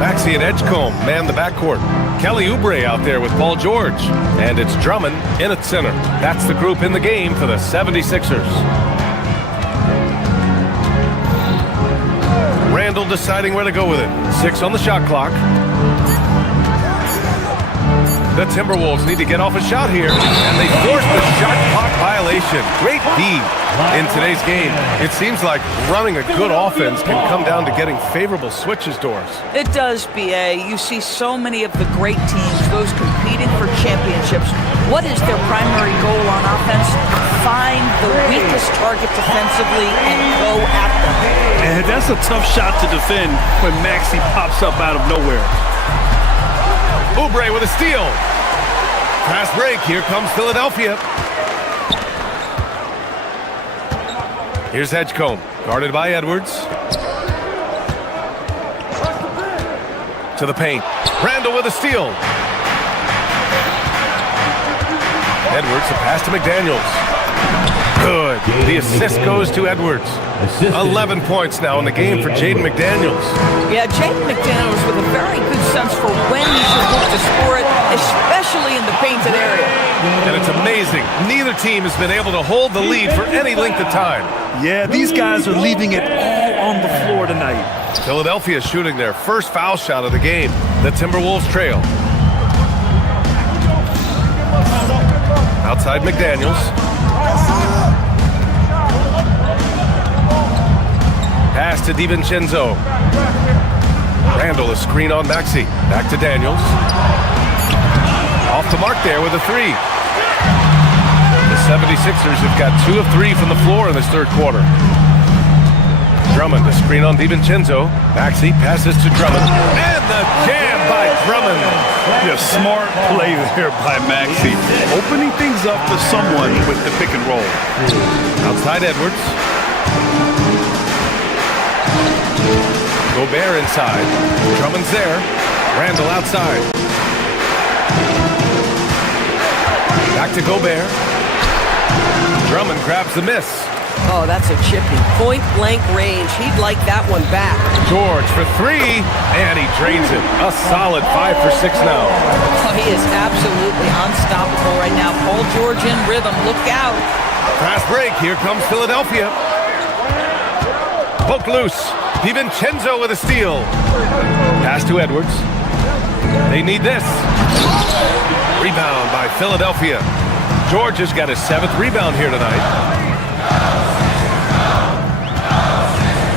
Maxey and Edgecombe man the backcourt. Kelly Oubre out there with Paul George. And it's Drummond in at center. That's the group in the game for the 76ers. Randall deciding where to go with it. 6 on the shot clock. The Timberwolves need to get off a shot here, and they force the shot clock violation. Great D in today's game. It seems like running a good offense can come down to getting favorable switches, Doris. It does, BA. You see so many of the great teams, those competing for championships. What is their primary goal on offense? Find the weakest target defensively and go at them. And that's a tough shot to defend when Maxey pops up out of nowhere. Oubre with a steal. Fast break. Here comes Philadelphia. Here's Edgecombe, guarded by Edwards. To the paint. Randall with a steal. Edwards, a pass to McDaniels. Good. The assist goes to Edwards. 11 points now in the game for Jaden McDaniels. Yeah, Jaden McDaniels with a very good sense for when you should look to score it, especially in the painted area. And it's amazing. Neither team has been able to hold the lead for any length of time. Yeah, these guys are leaving it all on the floor tonight. Philadelphia shooting their first foul shot of the game. The Timberwolves trail. Outside McDaniels. Pass to DiVincenzo. Randall, a screen on Maxey. Back to Daniels. Off the mark there with a 3. The 76ers have got 2 of 3 from the floor in this third quarter. Drummond, a screen on DiVincenzo. Maxey passes to Drummond. And the jam by Drummond. Yeah, smart play there by Maxey. Opening things up for someone with the pick and roll. Outside Edwards. Gobert inside. Drummond's there. Randall outside. Back to Gobert. Drummond grabs the miss. Oh, that's a chippy. Point blank range. He'd like that one back. George for 3, and he drains it. A solid 5 for 6 now. Oh, he is absolutely unstoppable right now. Paul George in rhythm. Look out. Fast break. Here comes Philadelphia. Poke loose. DiVincenzo with a steal. Pass to Edwards. They need this. Rebound by Philadelphia. George has got his 7th rebound here tonight.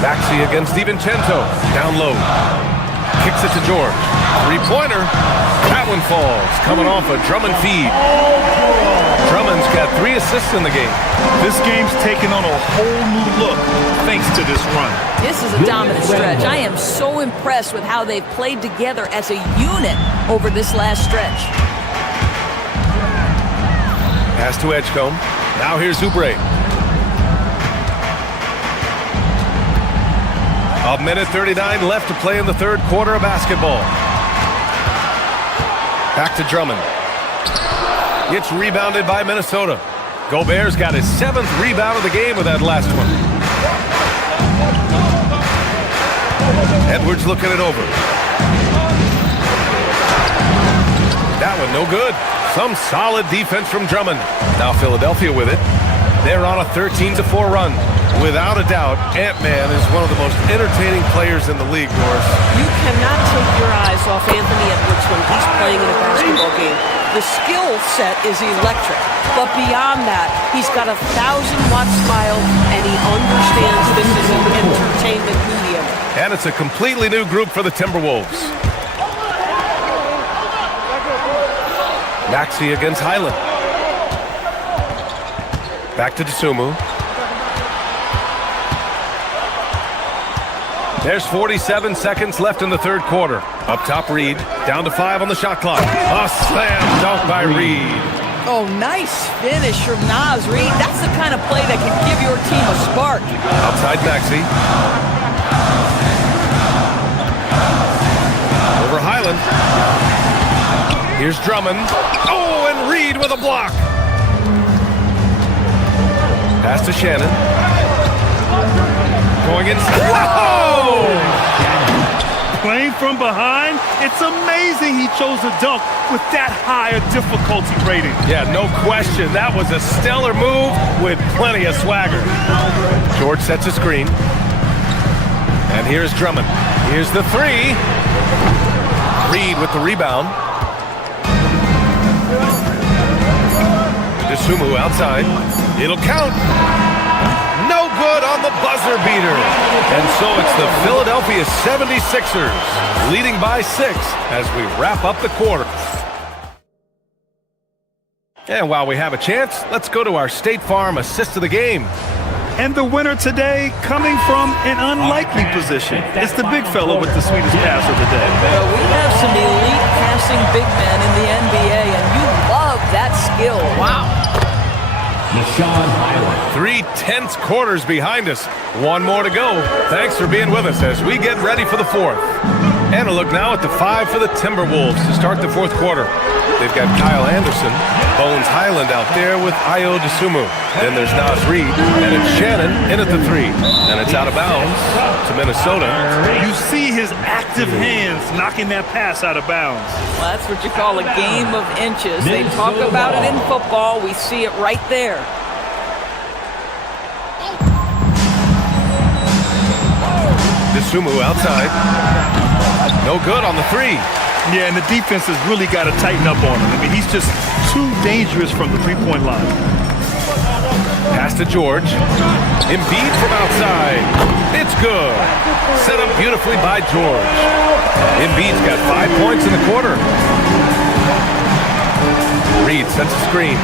Maxey against DiVincenzo. Down low. Kicks it to George. 3-pointer. That one falls, coming off a Drummond feed. Drummond's got 3 assists in the game. This game's taken on a whole new look thanks to this run. This is a dominant stretch. I am so impressed with how they've played together as a unit over this last stretch. Pass to Edgecombe. Now here's Oubre. A minute 39 left to play in the third quarter of basketball. Back to Drummond. It's rebounded by Minnesota. Gobert's got his 7th rebound of the game with that last one. Edwards looking it over. That one no good. Some solid defense from Drummond. Now Philadelphia with it. They're on a 13-4 run. Without a doubt, Ant-Man is one of the most entertaining players in the league, Norris. You cannot take your eyes off Anthony Edwards when he's playing in a basketball game. The skill set is electric, but beyond that, he's got a 1,000-watt smile, and he understands this is an entertainment medium. And it's a completely new group for the Timberwolves. Maxey against Highland. Back to Dosunmu. There's 47 seconds left in the third quarter. Up top, Reed. Down to 5 on the shot clock. A slam dunk by Reed. Oh, nice finish from Naz Reid. That's the kind of play that can give your team a spark. Outside Maxey. Over Highland. Here's Drummond. Oh, and Reed with a block. Pass to Shannon. Going in. Whoa! Playing from behind, it's amazing he chose a dunk with that higher difficulty rating. Yeah, no question. That was a stellar move with plenty of swagger. George sets a screen. And here's Drummond. Here's the 3. Reed with the rebound. Dosunmu outside. It'll count. No good on the buzzer beater. And so it's the Philadelphia 76ers leading by 6 as we wrap up the quarter. And while we have a chance, let's go to our State Farm assist of the game. And the winner today coming from an unlikely position. It's the big fella with the sweetest pass of the day. Well, we have some elite passing big men in the NBA, and you love that skill. Wow. 3 tense quarters behind us. One more to go. Thanks for being with us as we get ready for the 4th. And a look now at the 5 for the Timberwolves to start the 4th quarter. They've got Kyle Anderson, Bones Highland out there with Ayo Dosunmu. Then there's Naz Reid, and it's Shannon in at the 3. And it's out of bounds to Minnesota. You see his active hands knocking that pass out of bounds. Well, that's what you call a game of inches. They talk about it in football. We see it right there. Dosunmu outside. No good on the 3. Yeah, and the defense has really got to tighten up on him. I mean, he's just too dangerous from the three-point line. Pass to George. Embiid from outside. It's good. Set up beautifully by George. Embiid's got 5 points in the quarter. Reed sets a screen.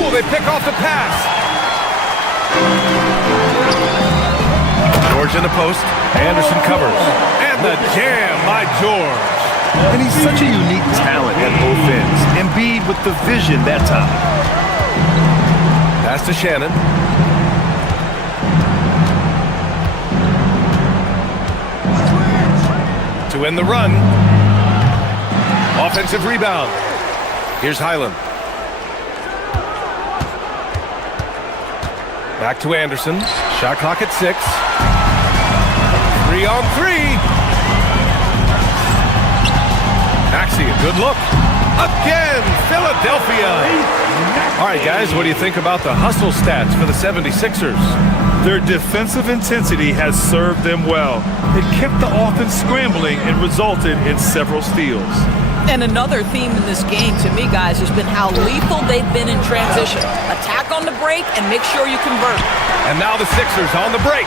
Oh, they pick off the pass. George in the post. Anderson covers. And the jam by George. And he's such a unique talent at both ends. Embiid with the vision that time. Pass to Shannon. To end the run. Offensive rebound. Here's Highland. Back to Anderson. Shot clock at 6. 3 on 3. Maxey, a good look. Again, Philadelphia. All right, guys, what do you think about the hustle stats for the 76ers? Their defensive intensity has served them well. It kept the offense scrambling and resulted in several steals. And another theme in this game, to me, guys, has been how lethal they've been in transition. Attack on the break and make sure you convert. And now the Sixers on the break.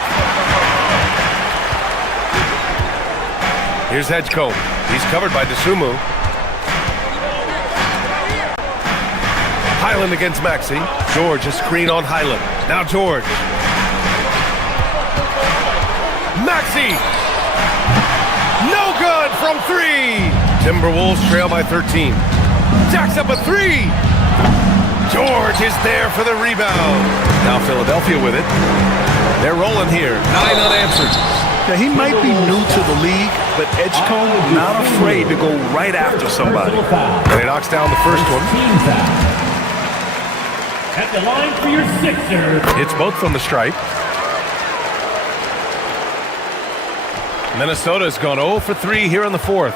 Here's Edgecombe. He's covered by Dosunmu. Highland against Maxey. George, a screen on Highland. Now George. Maxey! No good from 3! Timberwolves trail by 13. Jacks up a 3! George is there for the rebound. Now Philadelphia with it. They're rolling here. 9 unanswered. Now, he might be new to the league, but Edgecombe not afraid to go right after somebody. And he knocks down the first one. At the line for your Sixers. It's both from the stripe. Minnesota's gone 0 for 3 here in the fourth.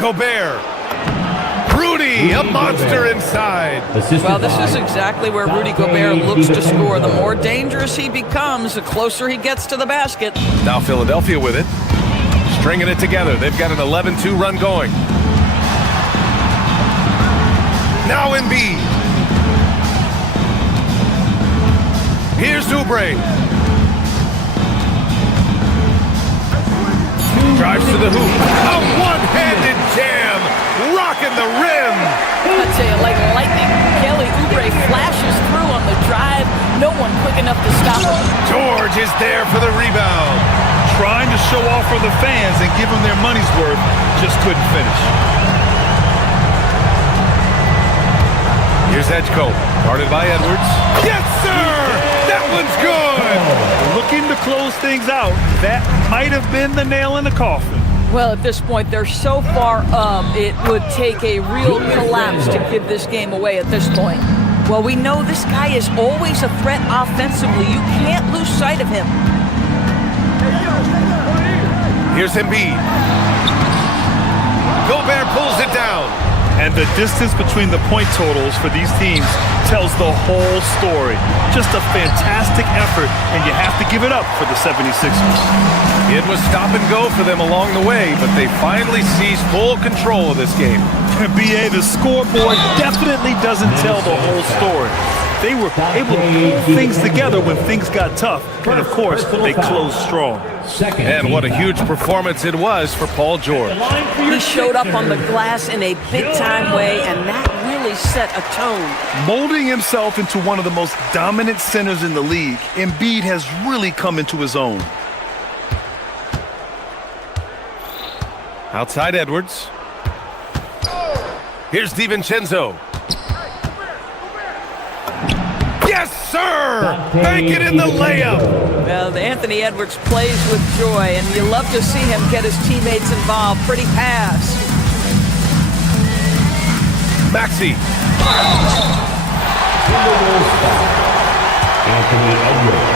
Gobert. Rudy, a monster inside. Well, this is exactly where Rudy Gobert looks to score. The more dangerous he becomes, the closer he gets to the basket. Now Philadelphia with it. Stringing it together. They've got an 11-2 run going. Now Embiid. Here's Oubre. Drives to the hoop. A one-handed jam. Rocking the rim. I'd say like lightning. Kelly Oubre flashes through on the drive. No one quick enough to stop him. George is there for the rebound. Trying to show off for the fans and give them their money's worth. Just couldn't finish. Here's Edgecombe. Guarded by Edwards. Yes, sir! That one's good! Looking to close things out. That might have been the nail in the coffin. Well, at this point, they're so far up, it would take a real collapse to give this game away at this point. Well, we know this guy is always a threat offensively. You can't lose sight of him. Here's Embiid. Gobert pulls it down. And the distance between the point totals for these teams tells the whole story. Just a fantastic effort, and you have to give it up for the 76ers. It was stop and go for them along the way, but they finally seized full control of this game. BA, the scoreboard definitely doesn't tell the whole story. They were able to pull things together when things got tough, and of course, they closed strong. And what a huge performance it was for Paul George. He showed up on the glass in a big-time way, and that really set a tone. Molding himself into one of the most dominant centers in the league, Embiid has really come into his own. Outside Edwards. Here's DiVincenzo. Yes, sir! Bank it in the layup! Well, Anthony Edwards plays with joy, and you love to see him get his teammates involved. Pretty pass. Maxey. Anthony Edwards.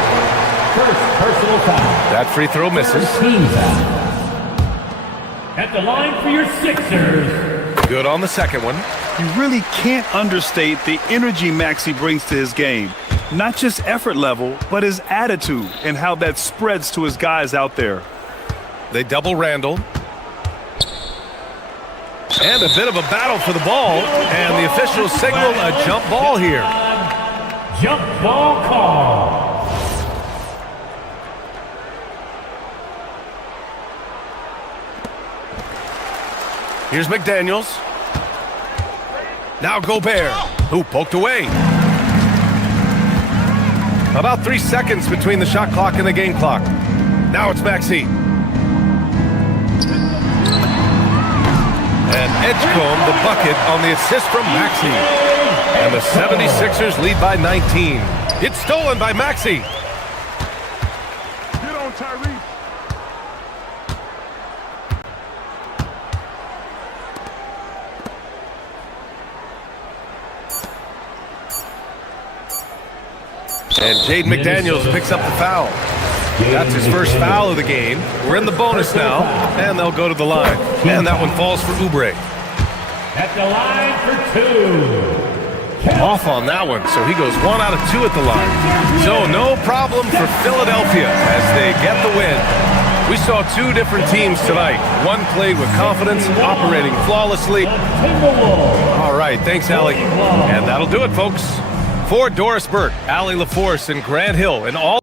First personal foul. That free throw misses. Team foul. At the line for your Sixers. Good on the second one. You really can't understate the energy Maxey brings to his game. Not just effort level, but his attitude and how that spreads to his guys out there. They double Randall. And a bit of a battle for the ball. And the officials signal a jump ball here. Jump ball call. Here's McDaniels. Now Gobert, who poked away. About 3 seconds between the shot clock and the game clock. Now it's Maxey. And Edgecombe, the bucket on the assist from Maxey. And the 76ers lead by 19. It's stolen by Maxey. Get on, Tyrese. And Jaden McDaniels picks up the foul. That's his first foul of the game. We're in the bonus now, and they'll go to the line. And that one falls for Oubre. At the line for 2. Off on that one, so he goes 1 out of 2 at the line. So no problem for Philadelphia as they get the win. We saw 2 different teams tonight. One played with confidence, operating flawlessly. All right, thanks, Allie. And that'll do it, folks. For Doris Burke, Allie LaForce, and Grant Hill, and all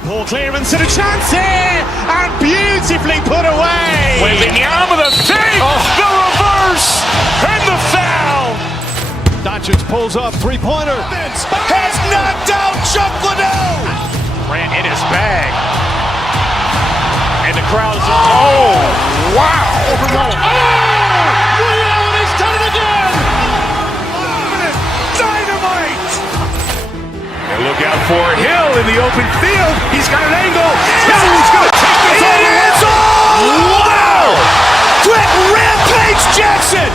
Ball clearance and a chance here, and beautifully put away. Wembanyama the fake, the reverse, and the foul. Doncic pulls up, three-pointer. Has knocked out Chuck Liddell. Ran in his bag. And the crowd is, oh, wow. Overall. Oh, Leon has done it again. Dynamite. And look out for Hill in the open field. He's got an angle. Hill's going to take this all the way. Wow. Quick Rampage Jackson.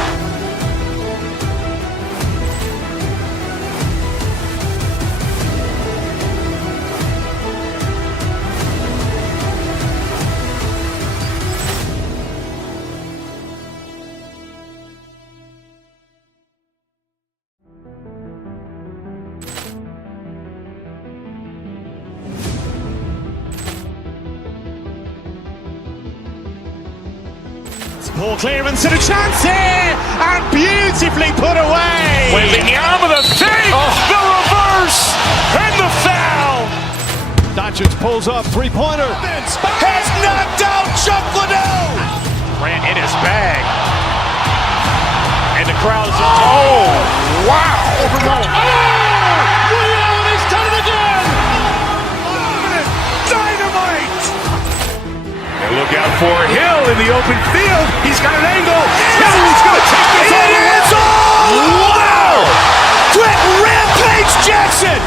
Ball clearance and a chance here, and beautifully put away. Wembanyama the fake, the reverse, and the foul. Doncic pulls up, three-pointer. Has knocked out Chuck Liddell. Ran in his bag. And the crowd is, oh, wow. Overall. Oh, Leon has done it again. Dynamite. And look out for Hill in the open field. He's got an angle. Hill's going to take this all the way. Wow! Quick Rampage Jackson.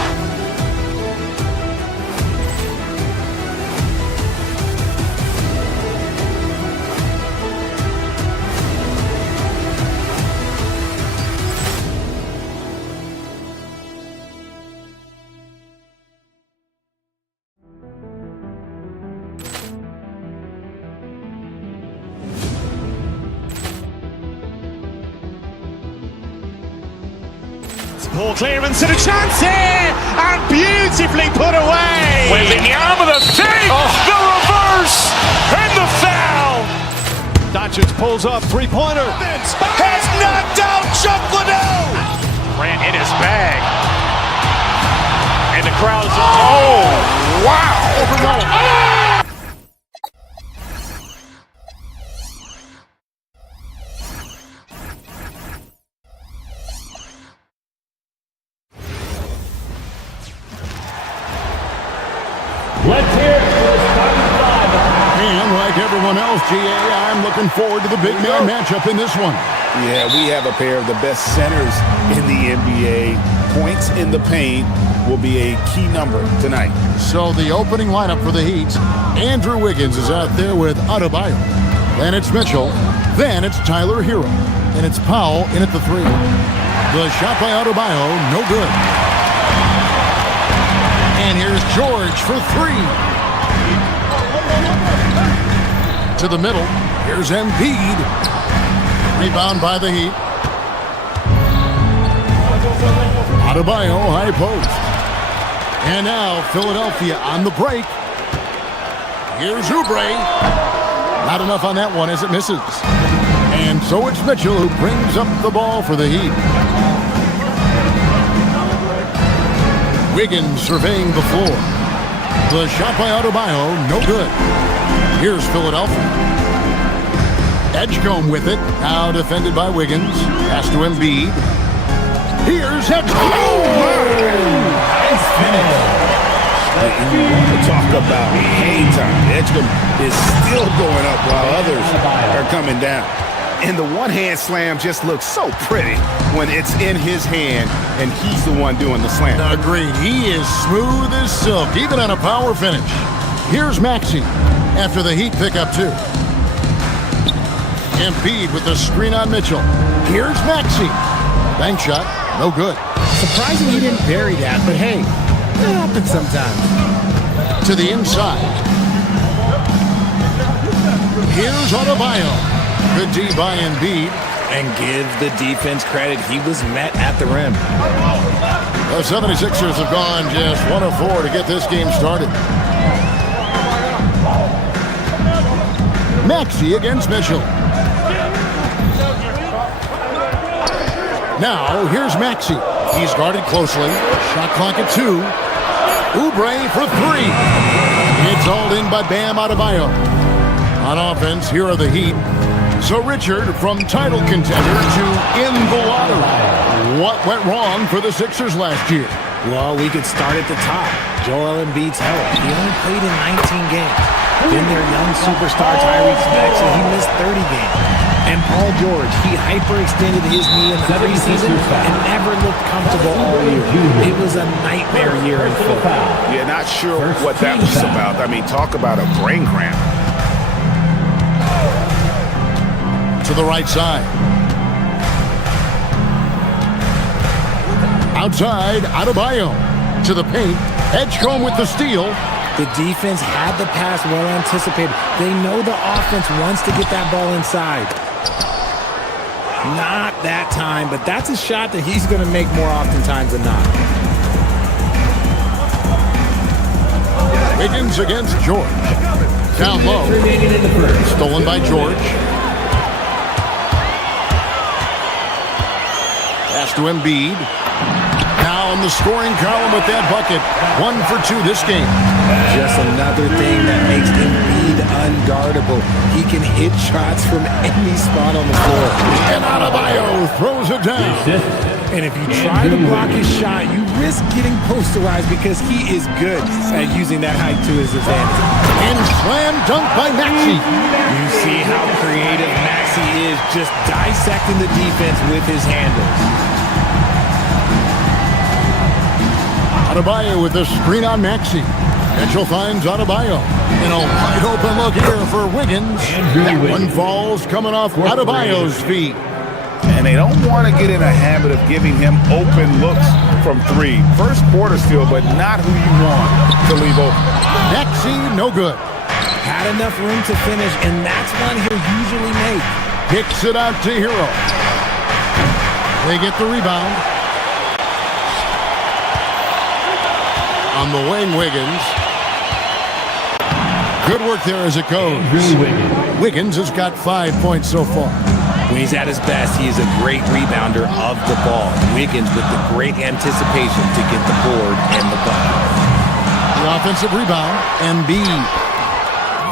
Ball clearance and a chance here, and beautifully put away. Wembanyama the fake, the reverse, and the foul. Doncic pulls up, three-pointer. Has knocked out Chuck Liddell. Ran in his bag. And the crowd is, oh, wow. Overall. Oh! Let's hear it for the starting five. And like everyone else, GA, I'm looking forward to the big man matchup in this one. Yeah, we have a pair of the best centers in the NBA. Points in the paint will be a key number tonight. So the opening lineup for the Heat, Andrew Wiggins is out there with Adebayo. Then it's Mitchell. Then it's Tyler Hero. And it's Powell in at the three. The shot by Adebayo, no good. And here's George for three. To the middle. Here's Embiid. Rebound by the Heat. Adebayo, high post. And now Philadelphia on the break. Here's Oubre. Not enough on that one as it misses. And so it's Mitchell who brings up the ball for the Heat. Wiggins surveying the floor. The shot by Adebayo, no good. Here's Philadelphia. Edgecombe with it. Now defended by Wiggins. Pass to Embiid. Here's Edgecombe. Nice finish. You want to talk about hang time. Edgecombe is still going up while others are coming down. And the one-hand slam just looks so pretty when it's in his hand and he's the one doing the slam. Agreed. He is smooth as silk, even on a power finish. Here's Maxey after the Heat pick up two. Embiid with the screen on Mitchell. Here's Maxey. Bank shot, no good. Surprising he didn't bury that, but hey, it happens sometimes. To the inside. Here's Adebayo. Good D by Embiid. And give the defense credit. He was met at the rim. The 76ers have gone just 1 of 4 to get this game started. Maxey against Mitchell. Now, here's Maxey. He's guarded closely. Shot clock at 2. Oubre for three. It's all in by Bam Adebayo. On offense, here are the Heat. So, Richard, from title contender to in the lottery, what went wrong for the Sixers last year? Well, we could start at the top. Joel Embiid's health. He only played in 19 games. Then their young superstar Tyrese Maxey, he missed 30 games. And Paul George, he hyperextended his knee in the preseason and never looked comfortable all year. It was a nightmare year in Philly. Yeah, not sure what that was about. I mean, talk about a brain cramp. To the right side. Outside, Adebayo. To the paint. Edgecombe with the steal. The defense had the pass well anticipated. They know the offense wants to get that ball inside. Not that time, but that's a shot that he's going to make more oftentimes than not. Wiggins against George. Down low. Stolen by George. Pass to Embiid. Now in the scoring column with that bucket. 1 for 2 this game. Just another thing that makes Embiid unguardable. He can hit shots from any spot on the floor. And Adebayo throws it down. And if you try to block his shot, you risk getting posterized because he is good at using that height to his advantage. And slam dunk by Maxey. You see how creative Maxey is, just dissecting the defense with his handles. Adebayo with the screen on Maxey. Mitchell finds Adebayo. In a wide open look here for Wiggins. That one falls coming off Adebayo's feet. And they don't want to get in a habit of giving him open looks from three. First quarter still, but not who you want to leave open. Maxey, no good. Had enough room to finish, and that's one he'll usually make. Kicks it out to Hero. They get the rebound. On the wing, Wiggins. Good work there as it goes. Wiggins has got 5 points so far. When he's at his best, he is a great rebounder of the ball. Wiggins with the great anticipation to get the board and the bucket. The offensive rebound, Embiid.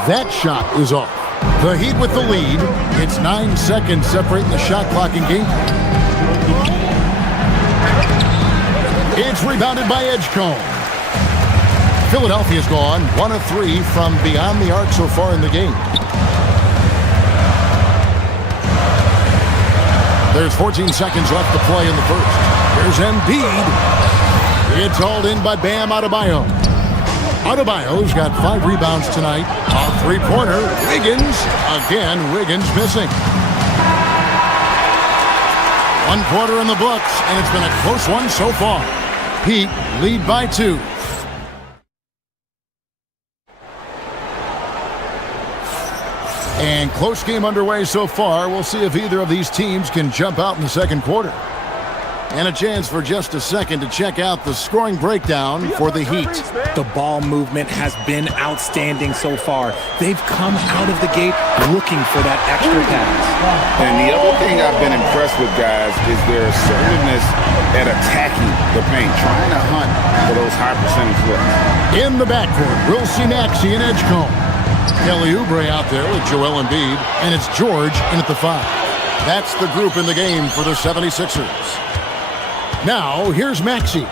That shot is off. The Heat with the lead. It's 9 seconds separating the shot clock and game. It's rebounded by Edgecombe. Philadelphia's gone 1 of 3 from beyond the arc so far in the game. There's 14 seconds left to play in the first. Here's Embiid. It's hauled in by Bam Adebayo. Adebayo's got 5 rebounds tonight. A three-pointer. Wiggins. Again, Wiggins missing. 1 quarter in the books, and it's been a close one so far. Heat lead by 2. And close game underway so far. We'll see if either of these teams can jump out in the second quarter. And a chance for just a second to check out the scoring breakdown for the Heat. The ball movement has been outstanding so far. They've come out of the gate looking for that extra pass. And the other thing I've been impressed with, guys, is their assertiveness at attacking the paint, trying to hunt for those high percentage looks. In the backcourt, we'll see Maxey and Edgecombe. Kelly Oubre out there with Joel Embiid, and it's George in at the 5. That's the group in the game for the 76ers. Now, here's Maxey.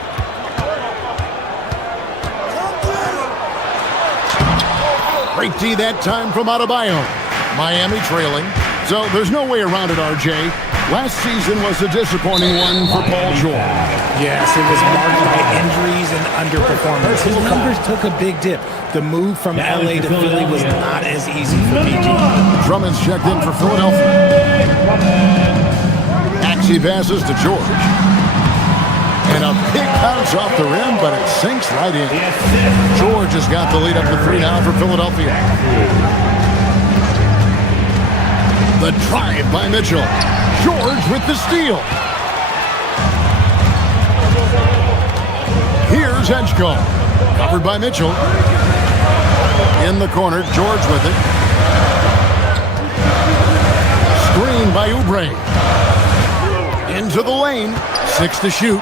Great D that time from Adebayo. Miami trailing. So there's no way around it, RJ. Last season was a disappointing one for Paul George. Yes, it was marked by injuries and underperformance. His numbers took a big dip. The move from LA to Philly was not as easy for PG. Drummond's checked in for Philadelphia. Maxey passes to George. And a big bounce off the rim, but it sinks right in. George has got the lead up to 3 now for Philadelphia. The drive by Mitchell. George with the steal. Here's Edgecombe. Covered by Mitchell. In the corner, George with it. Screen by Oubre. Into the lane. 6 to shoot.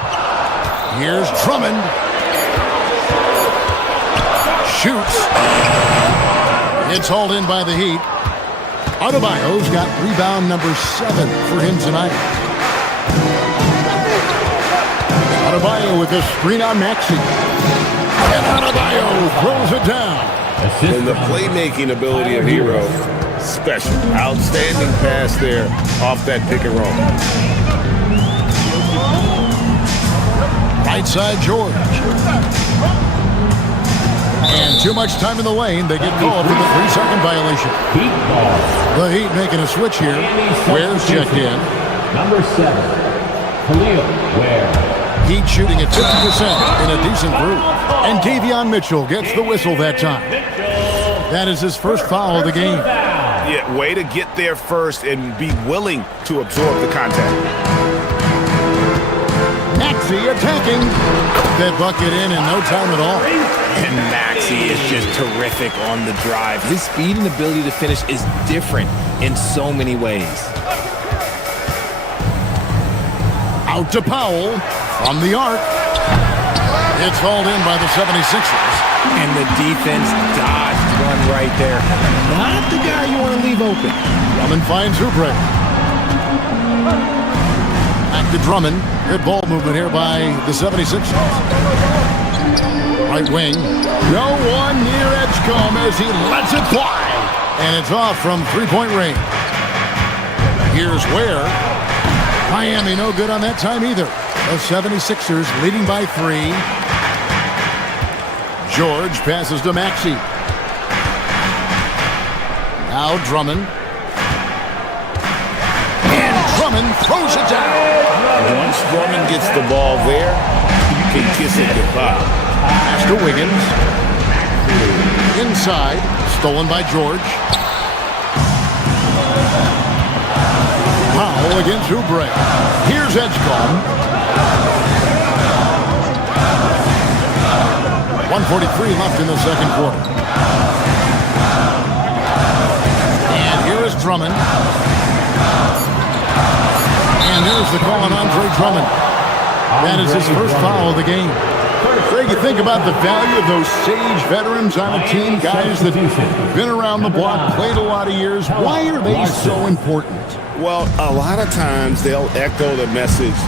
Here's Drummond. shoots. It's hauled in by the Heat. Adebayo's got rebound number 7 for him tonight. Adebayo with the screen on Maxey. And Adebayo throws it down. And the playmaking ability of Hero, special. Outstanding pass there off that pick and roll. Right side, George. And too much time in the lane. They get called for the 3-second violation. The Heat making a switch here. Ware's checked in. Number 7, Khalil Ware. Heat shooting at 50% in a decent group. And Davion Mitchell gets the whistle that time. That is his first foul of the game. Yeah, way to get there first and be willing to absorb the contact. Maxey attacking. That bucket in no time at all. And Maxey is just terrific on the drive. His speed and ability to finish is different in so many ways. Out to Powell from the arc. It's hauled in by the 76ers. And the defense dodged one right there. Not the guy you want to leave open. Drummond finds Oubre. Back to Drummond. Good ball movement here by the 76ers. Right wing. No one near Edgecombe as he lets it fly. And it's off from three-point range. Here's Ware. Miami no good on that time either. The 76ers leading by 3. George passes to Maxey. Now Drummond. And Drummond throws it down. Once Drummond gets the ball there, you can kiss it goodbye. Pass to Wiggins. Inside. Stolen by George. Powell against Oubre. Here's Edgecombe. 1:43 left in the second quarter. And here is Drummond. And there's the call on Andre Drummond. That is his first foul of the game. Craig, you think about the value of those sage veterans on a team, guys that have been around the block, played a lot of years. Why are they so important? Well, a lot of times they'll echo the message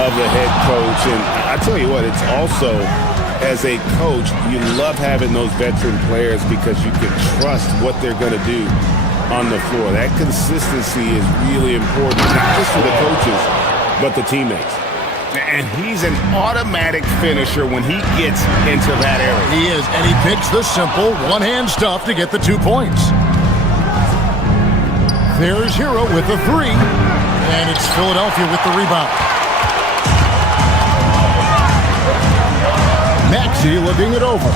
of the head coach. And I tell you what, it's also, as a coach, you love having those veteran players because you can trust what they're going to do on the floor. That consistency is really important, not just for the coaches, but the teammates. And he's an automatic finisher when he gets into that area. He is, and he picks the simple one-hand stuff to get the 2 points. There's Hero with the 3, and it's Philadelphia with the rebound. Maxey looking it over.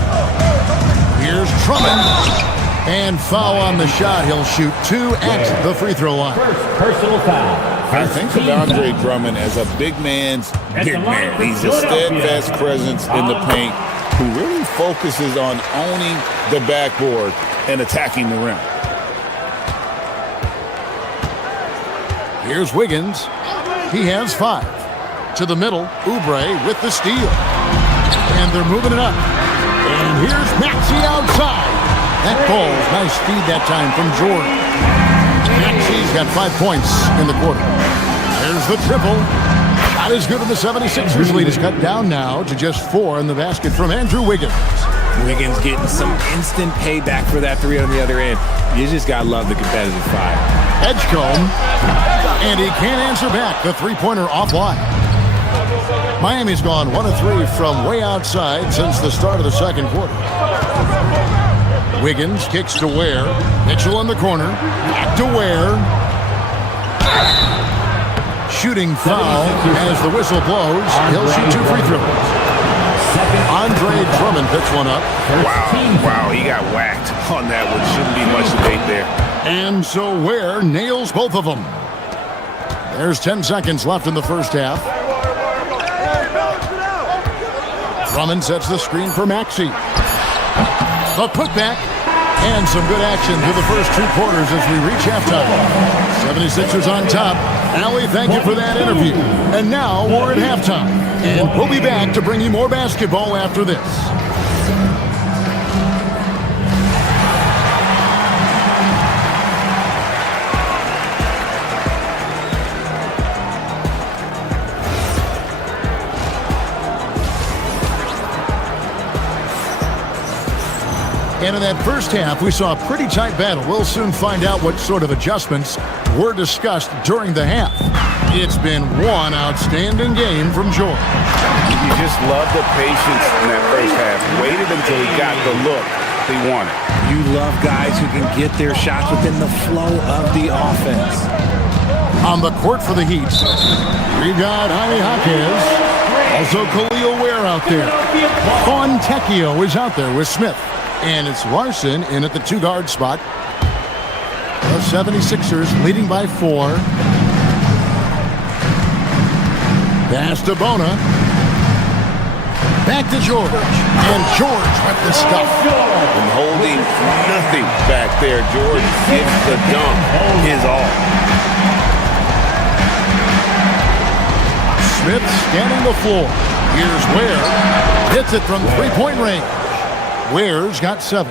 Here's Drummond. And foul on the shot. He'll shoot 2 at the free throw line. First personal foul. I think of Andre Drummond as a big man's big man. He's a steadfast presence in the paint who really focuses on owning the backboard and attacking the rim. Here's Wiggins. He has 5. To the middle, Oubre with the steal. And they're moving it up. And here's Maxey outside. That ball's nice feed that time from George. Maxey's got 5 points in the quarter. There's the triple. Not as good as the 76ers lead. Is cut down now to just 4 in the basket from Andrew Wiggins. Wiggins getting some instant payback for that 3 on the other end. You just got to love the competitive fire. Edgecombe. And he can't answer back. The three-pointer offline. Miami's gone 1 of 3 from way outside since the start of the second quarter. Wiggins kicks to Ware. Mitchell in the corner. Back to Ware. Shooting foul as the whistle blows. He'll shoot 2 free throws. Andre Drummond picks one up. Wow, he got whacked on that one. Shouldn't be much debate there. And so Ware nails both of them. There's 10 seconds left in the first half. Drummond sets the screen for Maxey. The putback. And some good action through the first 2 quarters as we reach halftime. 76ers on top. Allie, thank you for that interview. And now we're at halftime. And we'll be back to bring you more basketball after this. And in that first half, we saw a pretty tight battle. We'll soon find out what sort of adjustments were discussed during the half. It's been one outstanding game from George. You just love the patience in that first half. Waited until he got the look he wanted. You love guys who can get their shots within the flow of the offense. On the court for the Heat, we got Jaime Jaquez. Also Khalil Ware out there. Fontecchio is out there with Smith. And it's Larson in at the two-guard spot. The 76ers leading by 4. Pass to Bona. Back to George. And George with the stuff. And holding nothing back there. George gives the dunk his all. Smith scanning the floor. Here's Ware. Hits it from three-point range. Ware's got 7.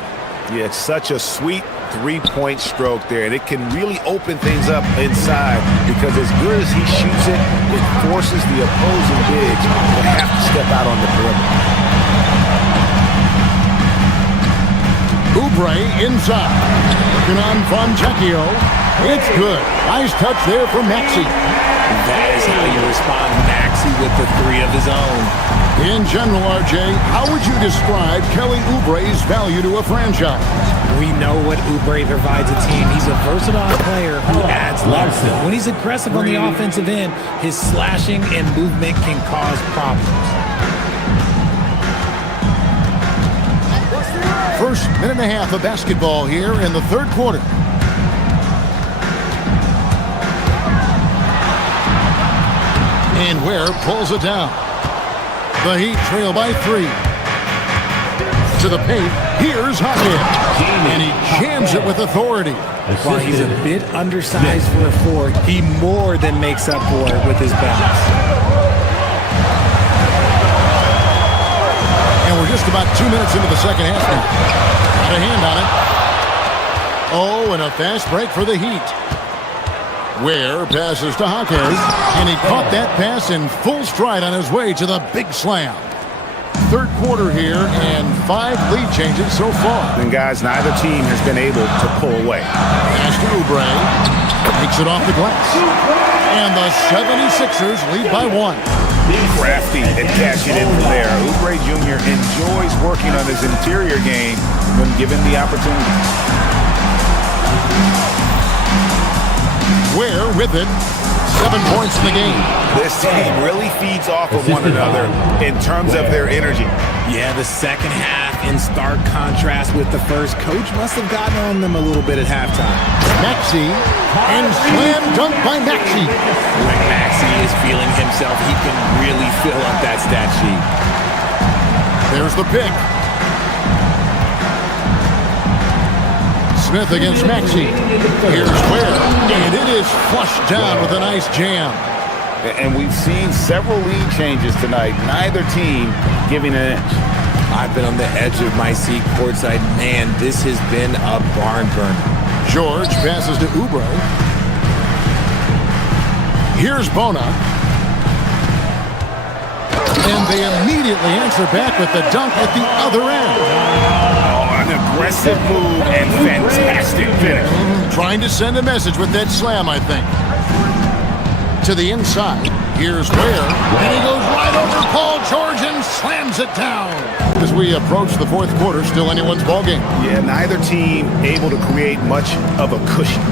Yeah, it's such a sweet three-point stroke there, and it can really open things up inside because as good as he shoots it, it forces the opposing bigs to have to step out on the perimeter. Oubre inside. Looking on Fontecchio. It's good. Nice touch there from Maxey. That is how you respond. Maxey with the 3 of his own. In general, RJ, how would you describe Kelly Oubre's value to a franchise? We know what Oubre provides a team. He's a versatile player who adds length. When he's aggressive on the offensive end, his slashing and movement can cause problems. First minute and a half of basketball here in the third quarter. And Ware pulls it down. The Heat trail by 3. To the paint, here's Jaquez. And he jams it with authority. While he's a bit undersized for a 4, he more than makes up for it with his bounce. And we're just about 2 minutes into the second half now. Got a hand on it. Oh, and a fast break for the Heat. Ware passes to Jaquez, and he caught that pass in full stride on his way to the big slam. Third quarter here, and 5 lead changes so far. And guys, neither team has been able to pull away. Pass to Oubre, takes it off the glass. And the 76ers lead by 1. Crafty and cashing in from there. Oubre Jr. enjoys working on his interior game when given the opportunity. Ware with it. 7 points in the game. This team really feeds off of one another in terms of their energy. Yeah, the second half in stark contrast with the first. Coach must have gotten on them a little bit at halftime. Maxey, and slam dunk by Maxey. When Maxey is feeling himself, he can really fill up that stat sheet. There's the pick. Smith against Maxey. Here's Ware, and it is flushed down with a nice jam. And we've seen several lead changes tonight. Neither team giving an inch. I've been on the edge of my seat courtside. Man, this has been a barn burner. George passes to Oubre. Here's Bona. And they immediately answer back with the dunk at the other end. Aggressive move and fantastic finish. Trying to send a message with that slam, I think. To the inside. Here's Ware. And he goes right over Paul George and slams it down. As we approach the fourth quarter, still anyone's ballgame. Yeah, neither team able to create much of a cushion.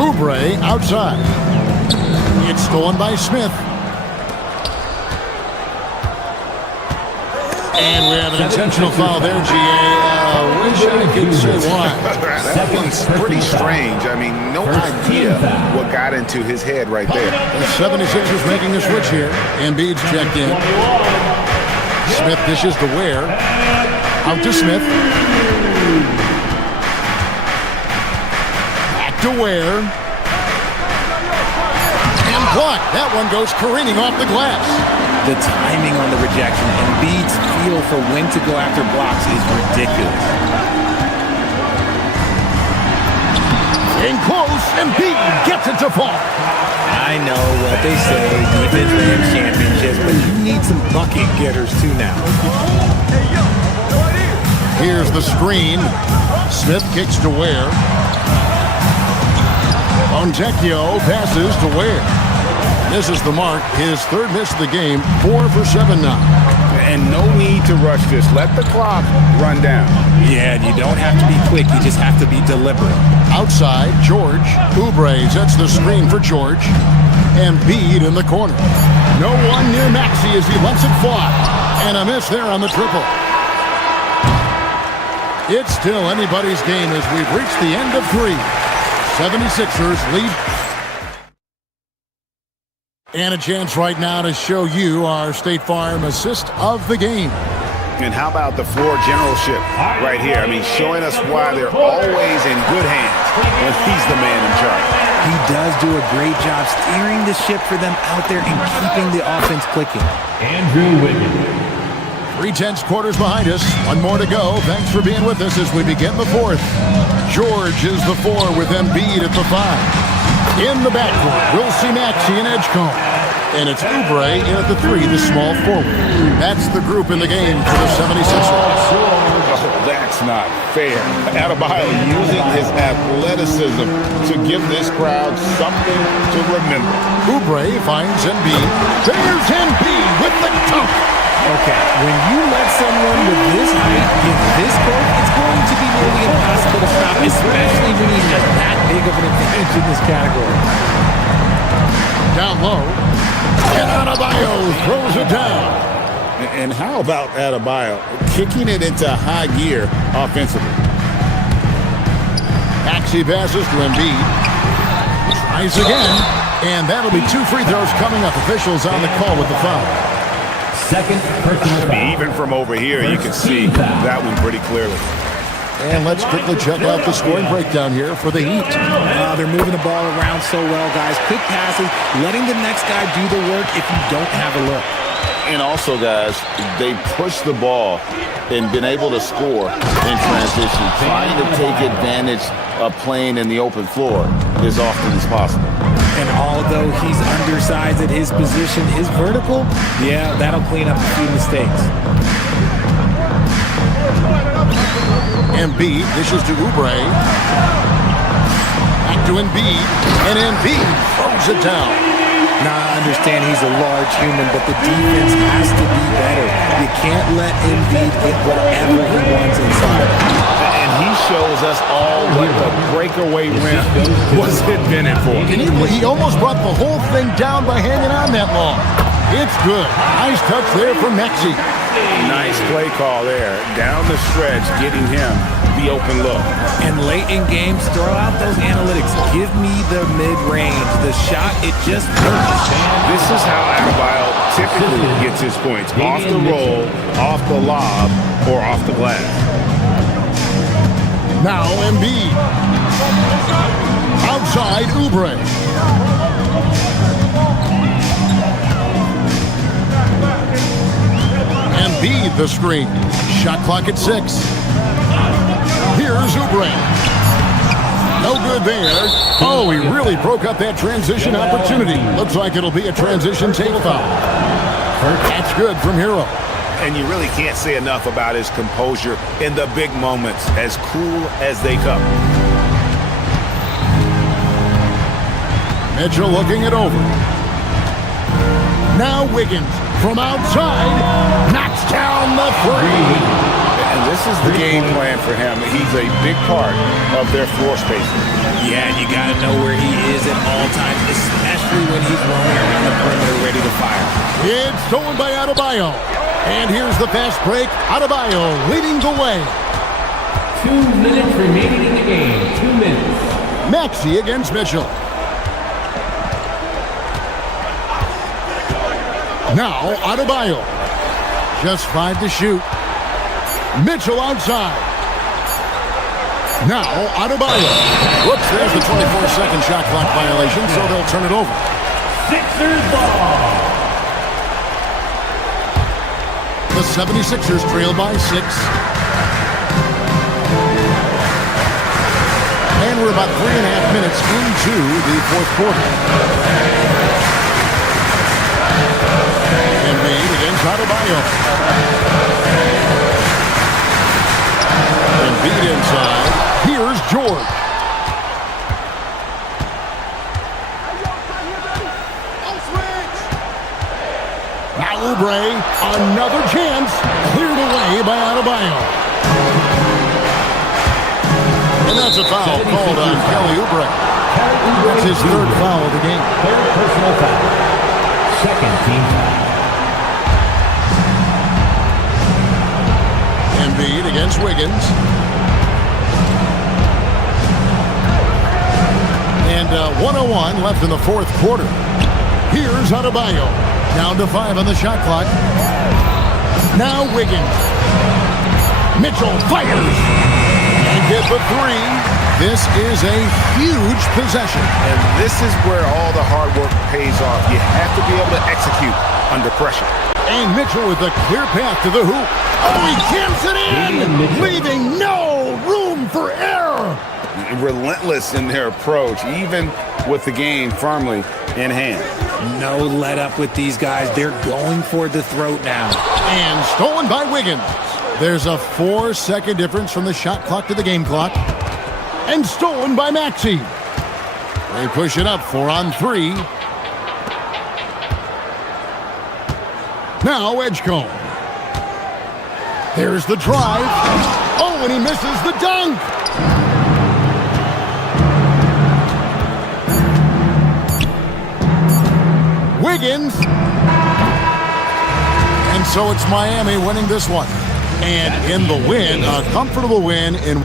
Oubre outside. It's stolen by Smith. And we have an intentional foul there, GA. Wish I could say why. That one's pretty strange. I mean, no idea what got into his head right there. The 76ers making a switch here. Embiid's checked in. Smith dishes to Ware. Out to Smith. Back to Ware. And blocked. That one goes careening off the glass. The timing on the rejection, Embiid's feel for when to go after blocks is ridiculous. In close, Embiid gets it to fall. I know what they say, defense wins championships, but you need some bucket getters, too, now. Here's the screen. Smith kicks to Ware. Fontecchio passes to Ware. Misses the mark. His third miss of the game. 4 for 7 now. And no need to rush this. Let the clock run down. Yeah, and you don't have to be quick. You just have to be deliberate. Outside, George. Oubre sets the screen for George. Embiid in the corner. No one near Maxey as he lets it fly. And a miss there on the triple. It's still anybody's game as we've reached the end of 3. 76ers lead. And a chance right now to show you our State Farm assist of the game. And how about the floor generalship right here? I mean, showing us why they're always in good hands when he's the man in charge. He does do a great job steering the ship for them out there and keeping the offense clicking. Andrew Wiggins. 3/10 quarters behind us. One more to go. Thanks for being with us as we begin the fourth. George is the 4 with Embiid at the 5. In the backcourt, we'll see Maxey and Edgecombe. And it's Oubre in at the 3, the small forward. That's the group in the game for the 76ers. Oh, that's not fair. Adebayo using his athleticism to give this crowd something to remember. Oubre finds Embiid. There's Embiid with the dunk. Okay, when you let someone with this height get this close, it's going to be nearly impossible to stop, especially when he has that big of an advantage in this category. Down low, and Adebayo throws it down. And how about Adebayo kicking it into high gear offensively? Maxey passes to Embiid. Tries again, and that'll be 2 free throws coming up. Officials on the call with the foul. Second personal foul. Even from over here, you can see that one pretty clearly. And let's quickly check out the scoring breakdown here for the Heat. They're moving the ball around so well, guys. Quick passes, letting the next guy do the work if you don't have a look. And also, guys, they push the ball and been able to score in transition, trying to take advantage of playing in the open floor as often as possible. And although he's undersized at his position, his vertical, yeah, that'll clean up a few mistakes. Embiid dishes to Oubre. Back to Embiid, and Embiid throws it down. Now, I understand he's a large human, but the defense has to be better. You can't let Embiid get whatever he wants inside. And he shows us all what the breakaway rim was invented for. He almost brought the whole thing down by hanging on that long. It's good. Nice touch there from Maxey. Nice play call there. Down the stretch, getting him the open look. And late in games, throw out those analytics. Give me the mid-range. The shot, it just works. This is how Adebayo typically gets his points. Off the roll, off the lob, or off the glass. Now Embiid. Outside Oubre. Embiid the screen. Shot clock at 6. Here's Oubre. No good there. Oh, he really broke up that transition opportunity. Looks like it'll be a transition take foul. That's good from Hero. And you really can't say enough about his composure in the big moments, as cool as they come. Mitchell looking it over. Now Wiggins from outside knocks down the 3. And this is the game plan for him. He's a big part of their floor spacing. Yeah, and you got to know where he is at all times, especially when he's roaming around the perimeter ready to fire. It's stolen by Adebayo. And here's the fast break. Adebayo leading the way. 2 minutes remaining in the game. 2 minutes. Maxey against Mitchell. Now Adebayo. Just 5 to shoot. Mitchell outside. Now Adebayo. Whoops, there's the 24-second shot clock violation, so they'll turn it over. Sixers ball. The 76ers trail by 6. And we're about 3.5 minutes into the fourth quarter. Embiid against Adebayo. And beat inside. Here's George. Now Oubre, another chance, cleared away by Adebayo. And that's a foul called on Kelly Oubre. That's his third foul of the game. Third personal foul. Second team foul. Embiid against Wiggins. And 1:01 left in the fourth quarter. Here's Adebayo. Down to 5 on the shot clock. Now Wiggins. Mitchell fires. And get the 3. This is a huge possession. And this is where all the hard work pays off. You have to be able to execute under pressure. And Mitchell with a clear path to the hoop. Oh, he jams it in, leaving no room for error. Relentless in their approach, even with the game firmly in hand. No let up with these guys. They're going for the throat now. And stolen by Wiggins. There's a 4-second difference from the shot clock to the game clock. And stolen by Maxey. They push it up 4-on-3. Now Edgecombe. There's the drive. Oh, and he misses the dunk. Wiggins. And so it's Miami winning this one. And in the win, a comfortable win in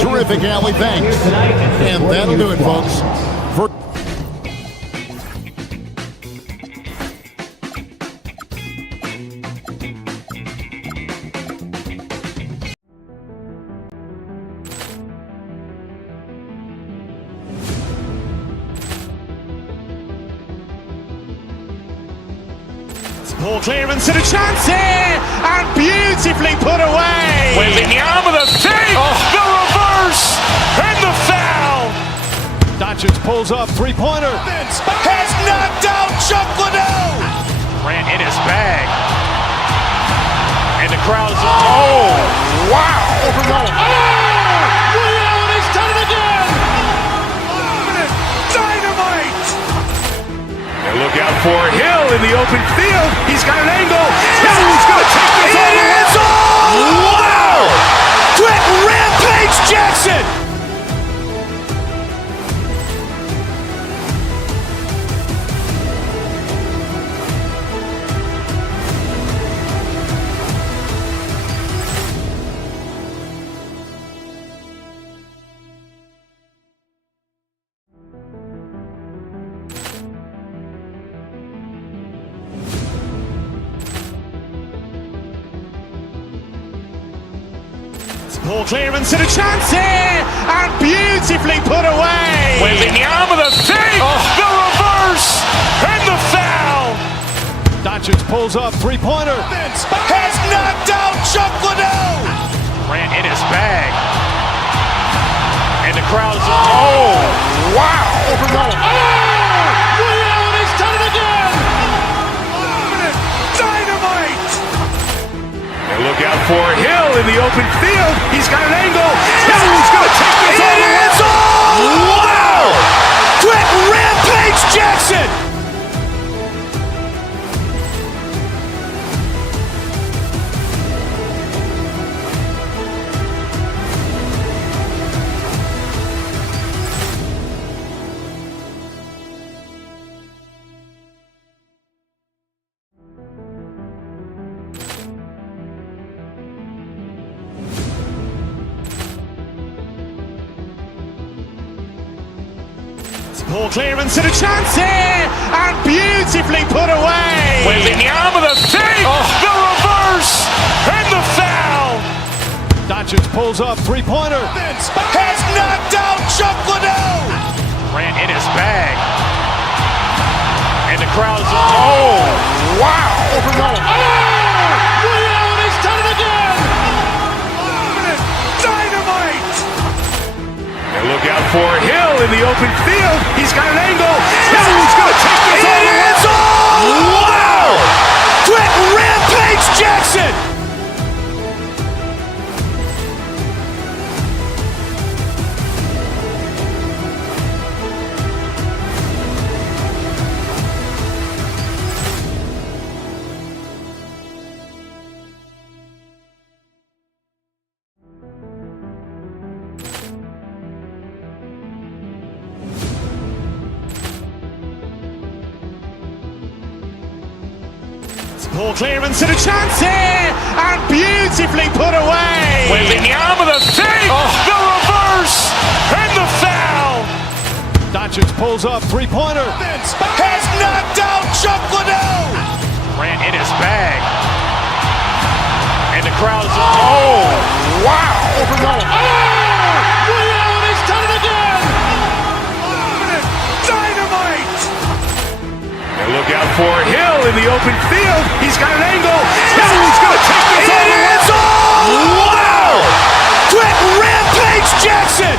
terrific, Allie. Thanks. And that'll do it, folks. Ball clearance and a chance here, and beautifully put away. Wembanyama the save, the reverse, and the foul. Doncic pulls up, three-pointer. Has knocked out Chuck Liddell. Ran in his bag. And the crowd is, oh, wow. He's done it again. Dynamite. And look out for Hill in the open field. He's got an angle. Hill's going to take this all the way. Wow! Quick Rampage Jackson. Ball clearance and a chance here, and beautifully put away. Wembanyama the save, the reverse, and the foul. Doncic pulls up, three-pointer. Has knocked out Chuck Liddell. Ran in his bag. And the crowd is, oh, wow. He's done it again. Dynamite. And look out for Hill in the open field. He's got an angle. Hill's going to take this all the way. Wow! Quick Rampage Jackson. Ball clearance and a chance here, and beautifully put away. Wembanyama the save, the reverse, and the foul. Doncic pulls up, three-pointer. Has knocked out Chuck Liddell. Ran in his bag. And the crowd is, oh, wow. He's done it again. Dynamite. And look out for Hill in the open field. He's got an angle. Hill's going to take this all the way. Wow! Quick Poor clearance and a chance here, and beautifully put away. Wembanyama the fake, the reverse, and the foul. Doncic pulls up, three-pointer. Has knocked out Chuck Liddell. Ran in his bag. And the crowd is, oh, wow. Ray Allen has done it again. Dynamite. And look out for Hill in the open field. He's got an angle. Hill's going to take this all the way. Wow. Quick rampage Jackson.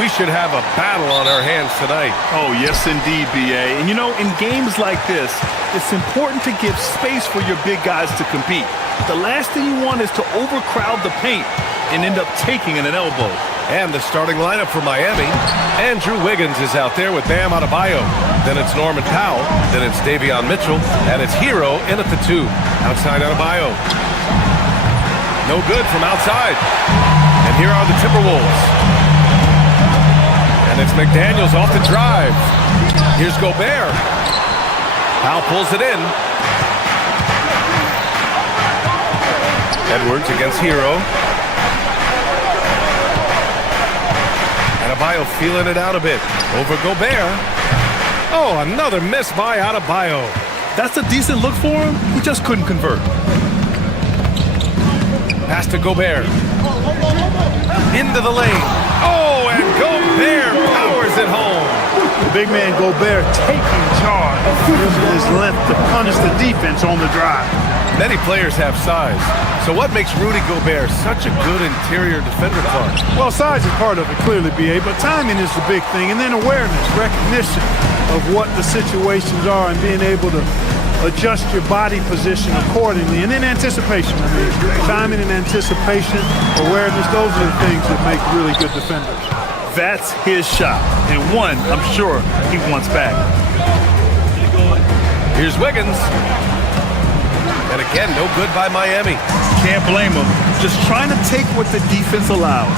We should have a battle on our hands tonight. Oh, yes, indeed, B.A. And, you know, in games like this, it's important to give space for your big guys to compete. The last thing you want is to overcrowd the paint and end up taking an elbow. And the starting lineup for Miami. Andrew Wiggins is out there with Bam Adebayo. Then it's Norman Powell. Then it's Davion Mitchell. And it's Hero in at the 2. Outside Adebayo. No good from outside. And here are the Timberwolves. And it's McDaniels off the drive. Here's Gobert. Powell pulls it in. Edwards against Hero. Adebayo feeling it out a bit. Over Gobert. Oh, another miss by Adebayo. That's a decent look for him. He just couldn't convert. Pass to Gobert. Into the lane. Oh, and Gobert powers it home. Big man Gobert taking charge. Using his length to punish the defense on the drive. Many players have size. So what makes Rudy Gobert such a good interior defender, Clark? Well, size is part of it, clearly, B.A., but timing is the big thing. And then awareness, recognition of what the situations are and being able to adjust your body position accordingly. And then anticipation. I mean, timing and anticipation, awareness, those are the things that make really good defenders. That's his shot, and one I'm sure he wants back. Here's Wiggins. And again, no good by Miami. Can't blame him. Just trying to take what the defense allows.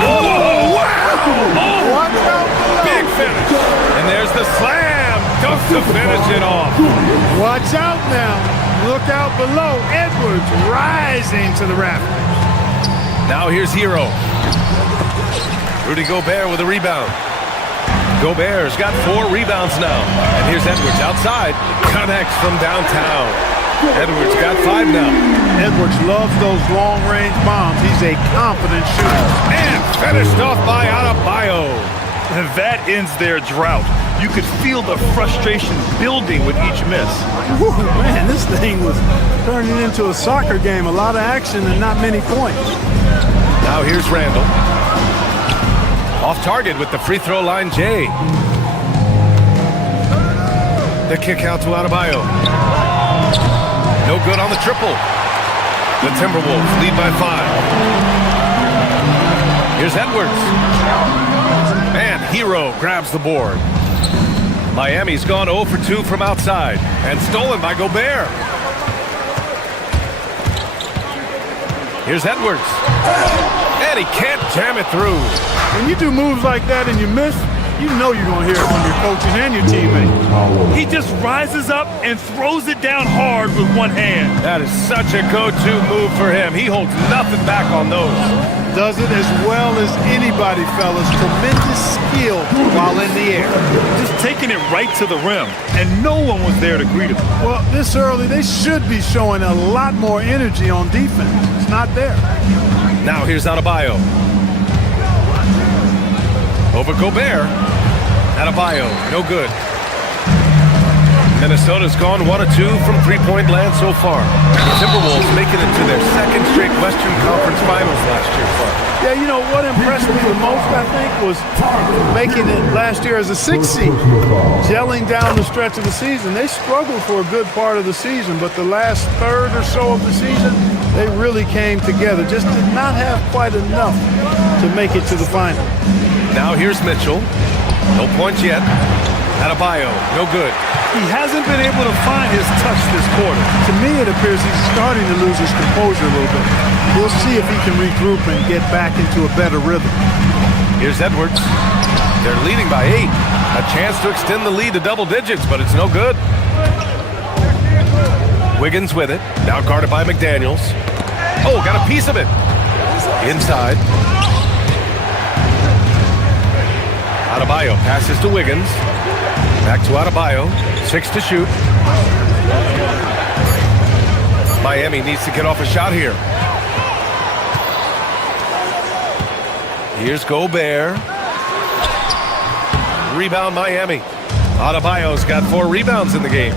Oh, wow! Oh, big finish. And there's the slam. Dunks to finish it off. Watch out now. Look out below. Edwards rising to the rafters. Now here's Hero. Rudy Gobert with a rebound. Gobert's got 4 rebounds now. And here's Edwards outside. Connects from downtown. Edwards got 5 now. Edwards loves those long-range bombs. He's a confident shooter. And finished off by Adebayo. And that ends their drought. You could feel the frustration building with each miss. Whew, man, this thing was turning into a soccer game. A lot of action and not many points. Now here's Randall. Off target with the free throw line, Jay. The kick out to Adebayo. No good on the triple. The Timberwolves lead by 5. Here's Edwards. And Hero grabs the board. Miami's gone 0 for 2 from outside. And stolen by Gobert. Here's Edwards. And he can't jam it through. When you do moves like that and you miss, you know you're going to hear it from your coaches and your teammates. He just rises up and throws it down hard with one hand. That is such a go-to move for him. He holds nothing back on those. Does it as well as anybody, fellas. Tremendous skill while in the air. Just taking it right to the rim, and no one was there to greet him. Well, this early, they should be showing a lot more energy on defense. It's not there. Now here's Adebayo. Over Gobert. Adebayo, no good. Minnesota's gone 1 of 2 from three-point land so far. The Timberwolves making it to their second straight Western Conference Finals last year, Clark. Yeah, you know, what impressed me the most, I think, was making it last year as a 6th seed, gelling down the stretch of the season. They struggled for a good part of the season, but the last third or so of the season, they really came together. Just did not have quite enough to make it to the final. Now here's Mitchell. No points yet. Adebayo, no good. He hasn't been able to find his touch this quarter. To me, it appears he's starting to lose his composure a little bit. We'll see if he can regroup and get back into a better rhythm. Here's Edwards. They're leading by 8. A chance to extend the lead to double digits, but it's no good. Wiggins with it. Now guarded by McDaniels. Oh, got a piece of it. Inside. Adebayo passes to Wiggins. Back to Adebayo. 6 to shoot. Miami needs to get off a shot here. Here's Gobert. Rebound Miami. Adebayo's got 4 rebounds in the game.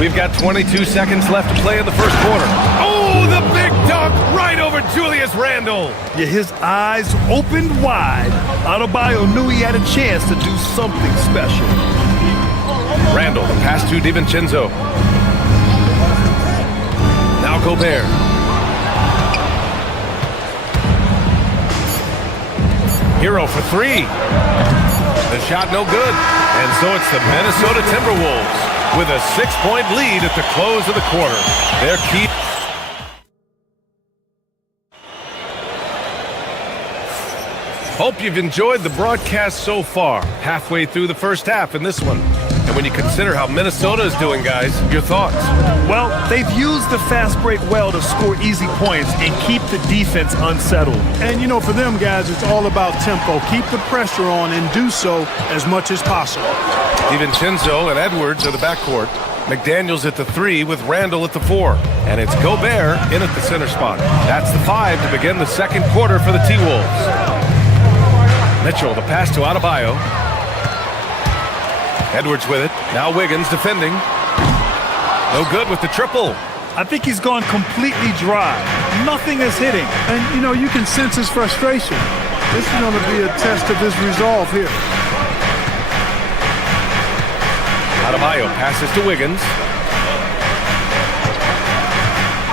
We've got 22 seconds left to play in the first quarter. Oh, the big dunk right over Julius Randle. Yeah, his eyes opened wide. Adebayo knew he had a chance to do something special. Randle, the pass to DiVincenzo. Now Gobert. Hero for 3. The shot no good. And so it's the Minnesota Timberwolves with a 6-point lead at the close of the quarter. Their key. Hope you've enjoyed the broadcast so far. Halfway through the first half in this one. And when you consider how Minnesota is doing, guys, your thoughts? Well, they've used the fast break well to score easy points and keep the defense unsettled. And, you know, for them guys, it's all about tempo. Keep the pressure on and do so as much as possible. DiVincenzo and Edwards are the backcourt. McDaniels at the 3 with Randle at the 4. And it's Gobert in at the center spot. That's the 5 to begin the second quarter for the T-Wolves. Mitchell, the pass to Adebayo. Edwards with it. Now Wiggins defending. No good with the triple. I think he's gone completely dry. Nothing is hitting. And, you know, you can sense his frustration. This is going to be a test of his resolve here. Adebayo passes to Wiggins.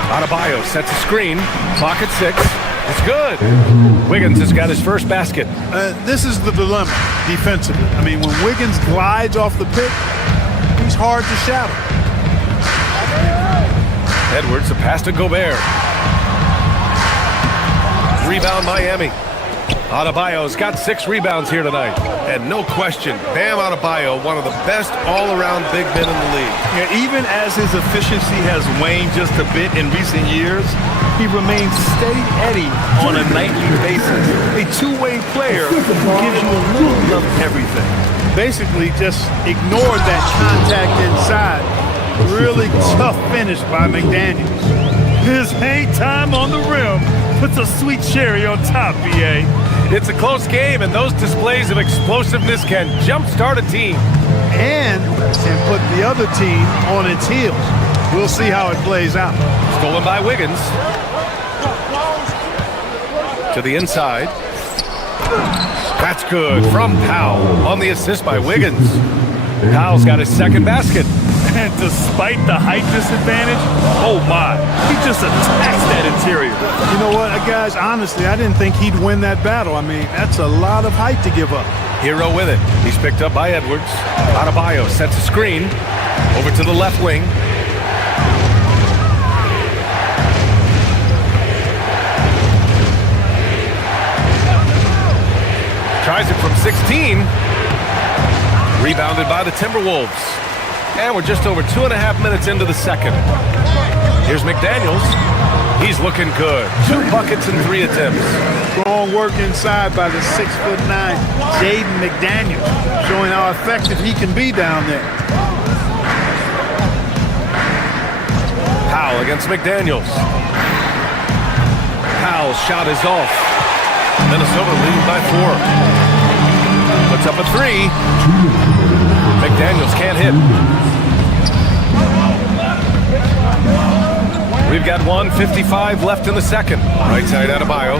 Adebayo sets a screen. Clock at 6. It's good. Wiggins has got his first basket. This is the dilemma defensively. I mean, when Wiggins glides off the pick, he's hard to shadow. Edwards, a pass to Gobert. Rebound Miami. Adebayo's got 6 rebounds here tonight. And no question, Bam Adebayo, one of the best all-around big men in the league. Yeah, even as his efficiency has waned just a bit in recent years, he remains steady Eddie on a nightly basis. A two-way player who gives you a little of everything. Basically just ignored that contact inside. Really tough finish by McDaniels. His hang time on the rim puts a sweet cherry on top, BA. It's a close game, and those displays of explosiveness can jumpstart a team. And can put the other team on its heels. We'll see how it plays out. Stolen by Wiggins. To the inside. That's good from Powell on the assist by Wiggins. Powell's got his second basket. And despite the height disadvantage, oh my, he just attacks that interior. You know what, guys, honestly, I didn't think he'd win that battle. I mean, that's a lot of height to give up. Hero with it. He's picked up by Edwards. Adebayo sets a screen. Over to the left wing. Tries it from 16. Rebounded by the Timberwolves. And we're just over 2.5 minutes into the second. Here's McDaniels. He's looking good. 2 buckets and 3 attempts. Strong work inside by the 6'9" Jaden McDaniels, showing how effective he can be down there. Powell against McDaniels. Powell's shot is off. Minnesota leading by 4. Puts up a 3. McDaniels can't hit. We've got 1:55 left in the second. Right side Adebayo.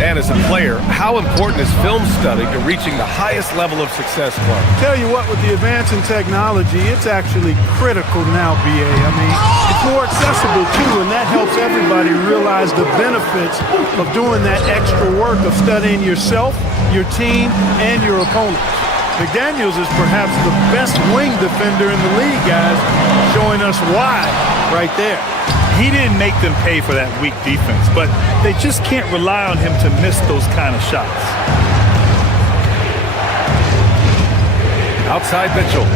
And as a player, how important is film study to reaching the highest level of success, Clark? Tell you what, with the advance in technology, it's actually critical now, BA. I mean, it's more accessible, too, and that helps everybody realize the benefits of doing that extra work of studying yourself, your team, and your opponents. McDaniels is perhaps the best wing defender in the league, guys, showing us why right there. He didn't make them pay for that weak defense, but they just can't rely on him to miss those kind of shots. Outside Mitchell.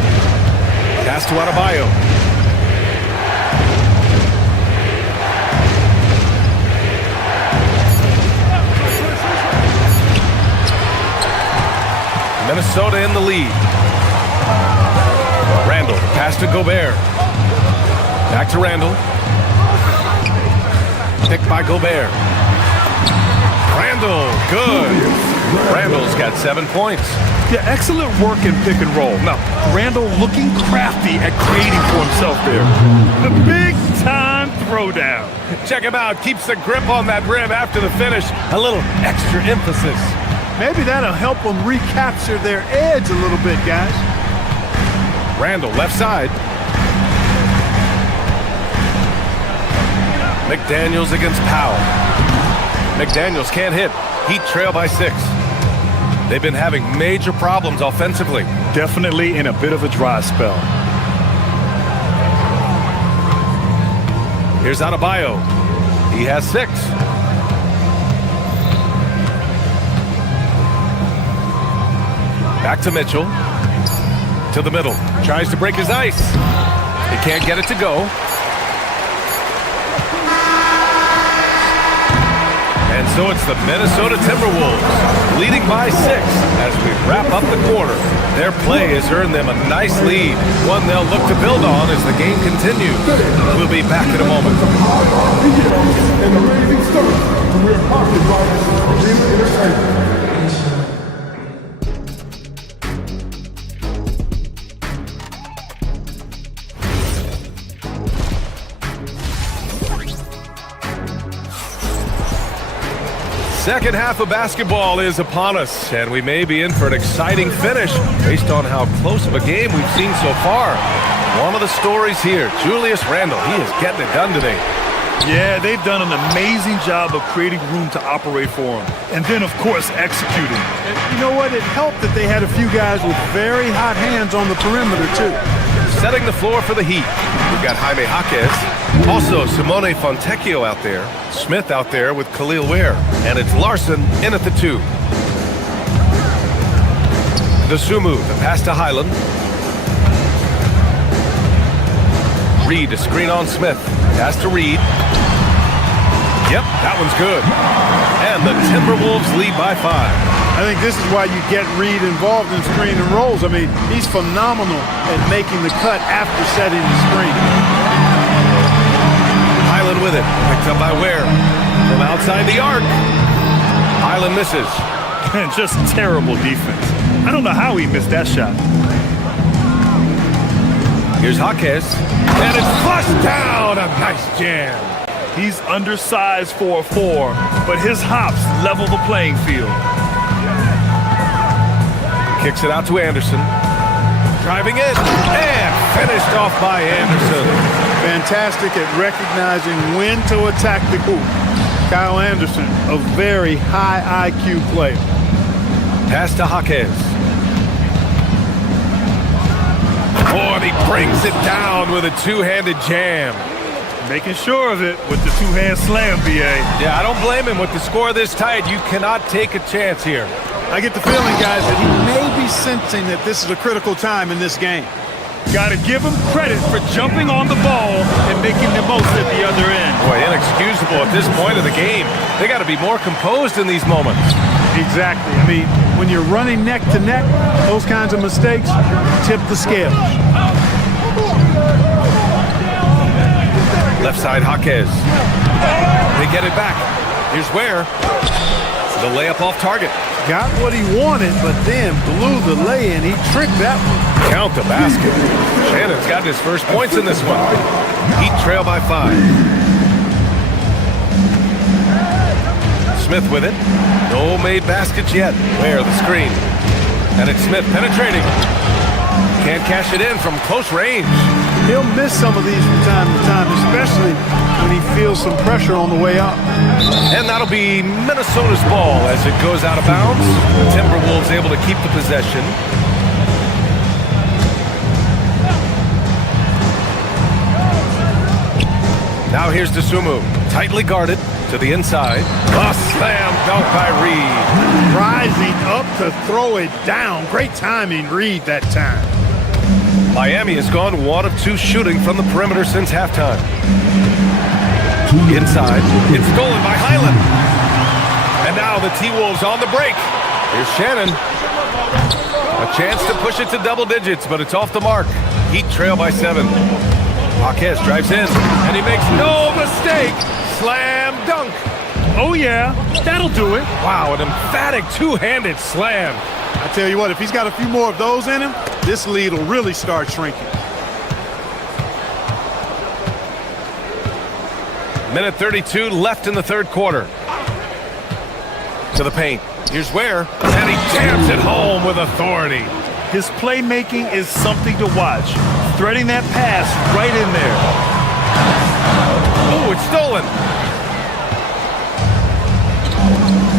Pass to Adebayo. Minnesota in the lead. Randall, pass to Gobert. Back to Randall. Picked by Gobert. Randall, good. Randall's got 7 points. Yeah, excellent work in pick and roll. Now, Randall looking crafty at creating for himself there. The big-time throwdown. Check him out. Keeps the grip on that rim after the finish. A little extra emphasis. Maybe that'll help them recapture their edge a little bit, guys. Randall, left side. McDaniels against Powell. McDaniels can't hit. Heat trail by 6. They've been having major problems offensively. Definitely in a bit of a dry spell. Here's Adebayo. He has 6. Back to Mitchell. To the middle. Tries to break his ice. He can't get it to go. And so it's the Minnesota Timberwolves leading by 6 as we wrap up the quarter. Their play has earned them a nice lead, one they'll look to build on as the game continues. We'll be back in a moment. And the Ravens start. We're powered by Arena Entertainment. Second half of basketball is upon us, and we may be in for an exciting finish based on how close of a game we've seen so far. One of the stories here, Julius Randle, he is getting it done today. Yeah, they've done an amazing job of creating room to operate for him. And then, of course, executing. And you know what? It helped that they had a few guys with very hot hands on the perimeter, too. Setting the floor for the Heat. We've got Jaime Jaquez. Also, Simone Fontecchio out there. Smith out there with Khalil Ware. And it's Larson in at the 2. Dosunmu, the pass to Highland. Reed, a screen on Smith. Pass to Reed. Yep, that one's good. And the Timberwolves lead by 5. I think this is why you get Reed involved in screen and rolls. I mean, he's phenomenal at making the cut after setting the screen. Highland with it. Picked up by Ware. From outside the arc. Highland misses. And just terrible defense. I don't know how he missed that shot. Here's Jaquez. And it's flushed down. A nice jam. He's undersized for a 4, but his hops level the playing field. Kicks it out to Anderson. Driving in. And finished off by Anderson. Fantastic at recognizing when to attack the hoop. Kyle Anderson, a very high IQ player. Pass to Jaquez. Oh, and he brings it down with a two-handed jam. Making sure of it with the two-hand slam, B.A. Yeah, I don't blame him. With the score this tight, you cannot take a chance here. I get the feeling, guys, that he may be sensing that this is a critical time in this game. Got to give him credit for jumping on the ball and making the most at the other end. Boy, inexcusable at this point of the game. They got to be more composed in these moments. Exactly. I mean, when you're running neck to neck, those kinds of mistakes tip the scales. Left side, Jaquez. They get it back. Here's Ware. The layup off target. Got what he wanted, but then blew the lay-in. He tricked that one. Count the basket. Shannon's got his first points in this one. Heat trail by 5. Smith with it. No made baskets yet. Where the screen. And it's Smith penetrating. Can't cash it in from close range. He'll miss some of these from time to time, especially when he feels some pressure on the way up. And that'll be Minnesota's ball as it goes out of bounds. Timberwolves able to keep the possession. Now here's DeSumo, tightly guarded to the inside. A slam dunk by Reed. Rising up to throw it down. Great timing, Reed, that time. Miami has gone 1 of 2 shooting from the perimeter since halftime. Inside, it's stolen by Highland. And now the T-Wolves on the break. Here's Shannon. A chance to push it to double digits, but it's off the mark. Heat trail by 7. Marquez drives in, and he makes no mistake. Slam dunk. Oh, yeah, that'll do it. Wow, an emphatic two-handed slam. I tell you what, if he's got a few more of those in him, this lead will really start shrinking. Minute 32 left in the third quarter. To the paint. Here's Ware, and he jams it home with authority. His playmaking is something to watch. Threading that pass right in there. Oh, it's stolen.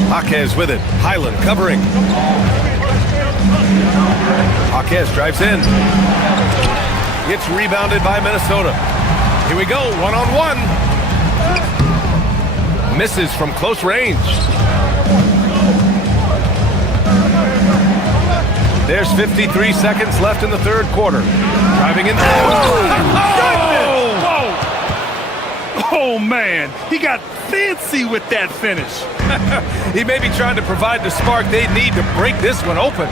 Marquez with it. Highland covering. Marquez drives in. It's rebounded by Minnesota. Here we go, one-on-one. Misses from close range. There's 53 seconds left in the third quarter. Driving in. Oh, man. He got fancy with that finish. He may be trying to provide the spark they need to break this one open.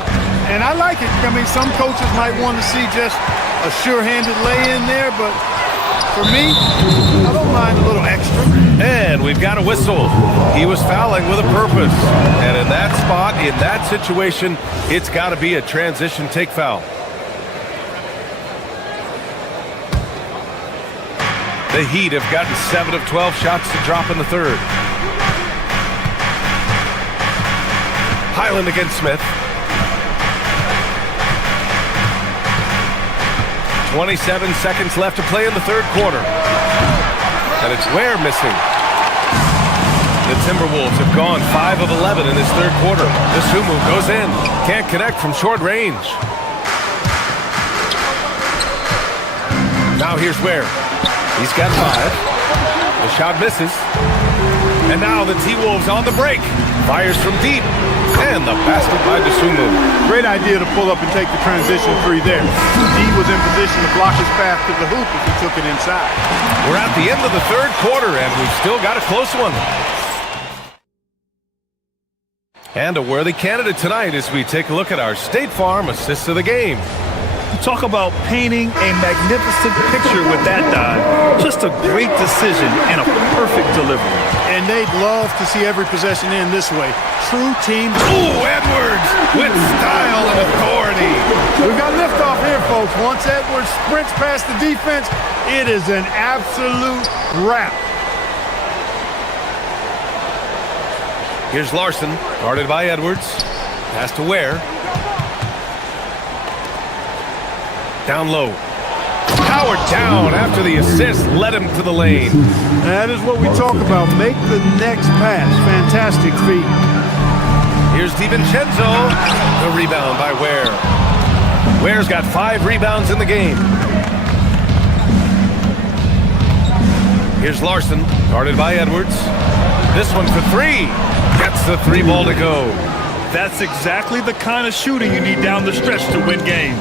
And I like it. I mean, some coaches might want to see just a sure-handed lay-in there, but for me, I don't mind a little extra. And we've got a whistle. He was fouling with a purpose. And in that spot, in that situation, it's got to be a transition take foul. The Heat have gotten 7 of 12 shots to drop in the third. Highland against Smith. 27 seconds left to play in the third quarter. And it's Ware missing. The Timberwolves have gone 5 of 11 in this third quarter. DeSumo goes in. Can't connect from short range. Now here's Ware. He's got 5. The shot misses. And now the T-Wolves on the break. Fires from deep. And the basket by DeSumo. Great idea to pull up and take the transition 3 there. He was in position to block his path to the hoop if he took it inside. We're at the end of the third quarter, and we've still got a close one. And a worthy candidate tonight as we take a look at our State Farm assists of the game. Talk about painting a magnificent picture with that dive. Just a great decision and a perfect delivery. And they'd love to see every possession end this way. True team. Ooh, Edwards with style and authority. We've got liftoff here, folks. Once Edwards sprints past the defense, it is an absolute wrap. Here's Larson, guarded by Edwards. Pass to Ware. Down low. Powered down after the assist led him to the lane. That is what we talk about. Make the next pass. Fantastic feat. Here's DiVincenzo. The rebound by Ware. Ware's got 5 rebounds in the game. Here's Larson, guarded by Edwards. This one for 3. Gets the 3 ball to go. That's exactly the kind of shooting you need down the stretch to win games.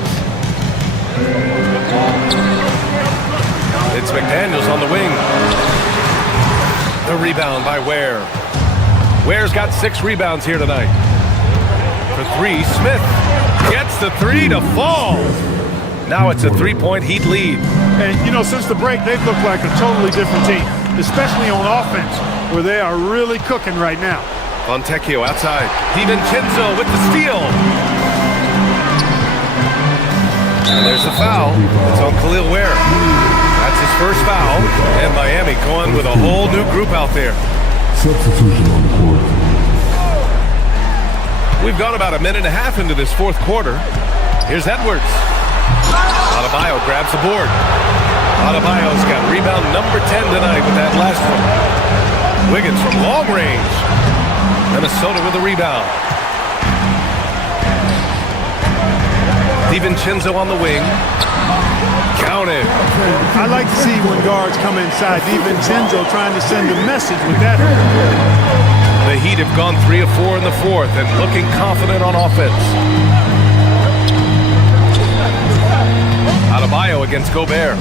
It's McDaniels on the wing. The rebound by Ware. Ware's got 6 rebounds here tonight. For 3, Smith gets the 3 to fall. Now it's a 3-point Heat lead. And, you know, since the break, they've looked like a totally different team, especially on offense, where they are really cooking right now. Fontecchio outside. DiVincenzo with the steal. And there's the foul. It's on Khalil Ware. That's his first foul. And Miami going with a whole new group out there. Substitution on the court. We've gone about a minute and a half into this fourth quarter. Here's Edwards. Adebayo grabs the board. Adebayo's got rebound number 10 tonight with that last one. Wiggins from long range. Minnesota with the rebound. DiVincenzo on the wing. Counted. I like to see when guards come inside. DiVincenzo trying to send a message with that. The Heat have gone 3 of 4 in the fourth and looking confident on offense. Adebayo against Gobert.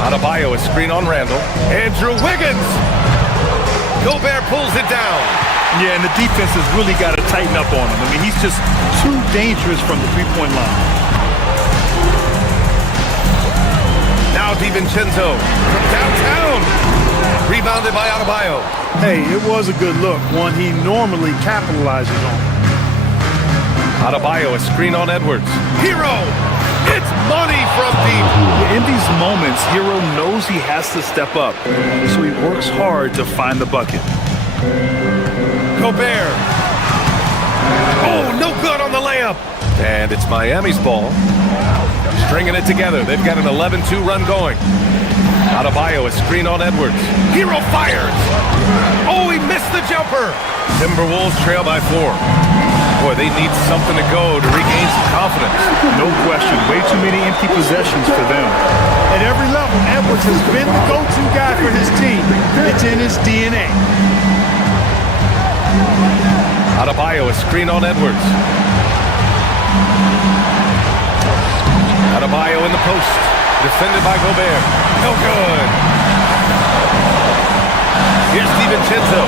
Adebayo a screen on Randall. Andrew Wiggins. Gobert pulls it down. Yeah, and the defense has really got to tighten up on him. I mean, he's just too dangerous from the three-point line. Now DiVincenzo from downtown. Rebounded by Adebayo. Hey, it was a good look, one he normally capitalizes on. Adebayo a screen on Edwards. Hero! It's money from deep. In these moments, Hero knows he has to step up, so he works hard to find the bucket. Gobert. Oh, no good on the layup. And it's Miami's ball. Stringing it together. They've got an 11-2 run going. Adebayo a screen on Edwards. Hero fires. Oh, he missed the jumper. Timberwolves trail by 4. Boy, they need something to go to regain some confidence. No question. Way too many empty possessions for them. At every level, Edwards has been the go-to guy for his team. It's in his DNA. Adebayo a screen on Edwards. Adebayo in the post. Defended by Gobert. No good. Here's DiVincenzo.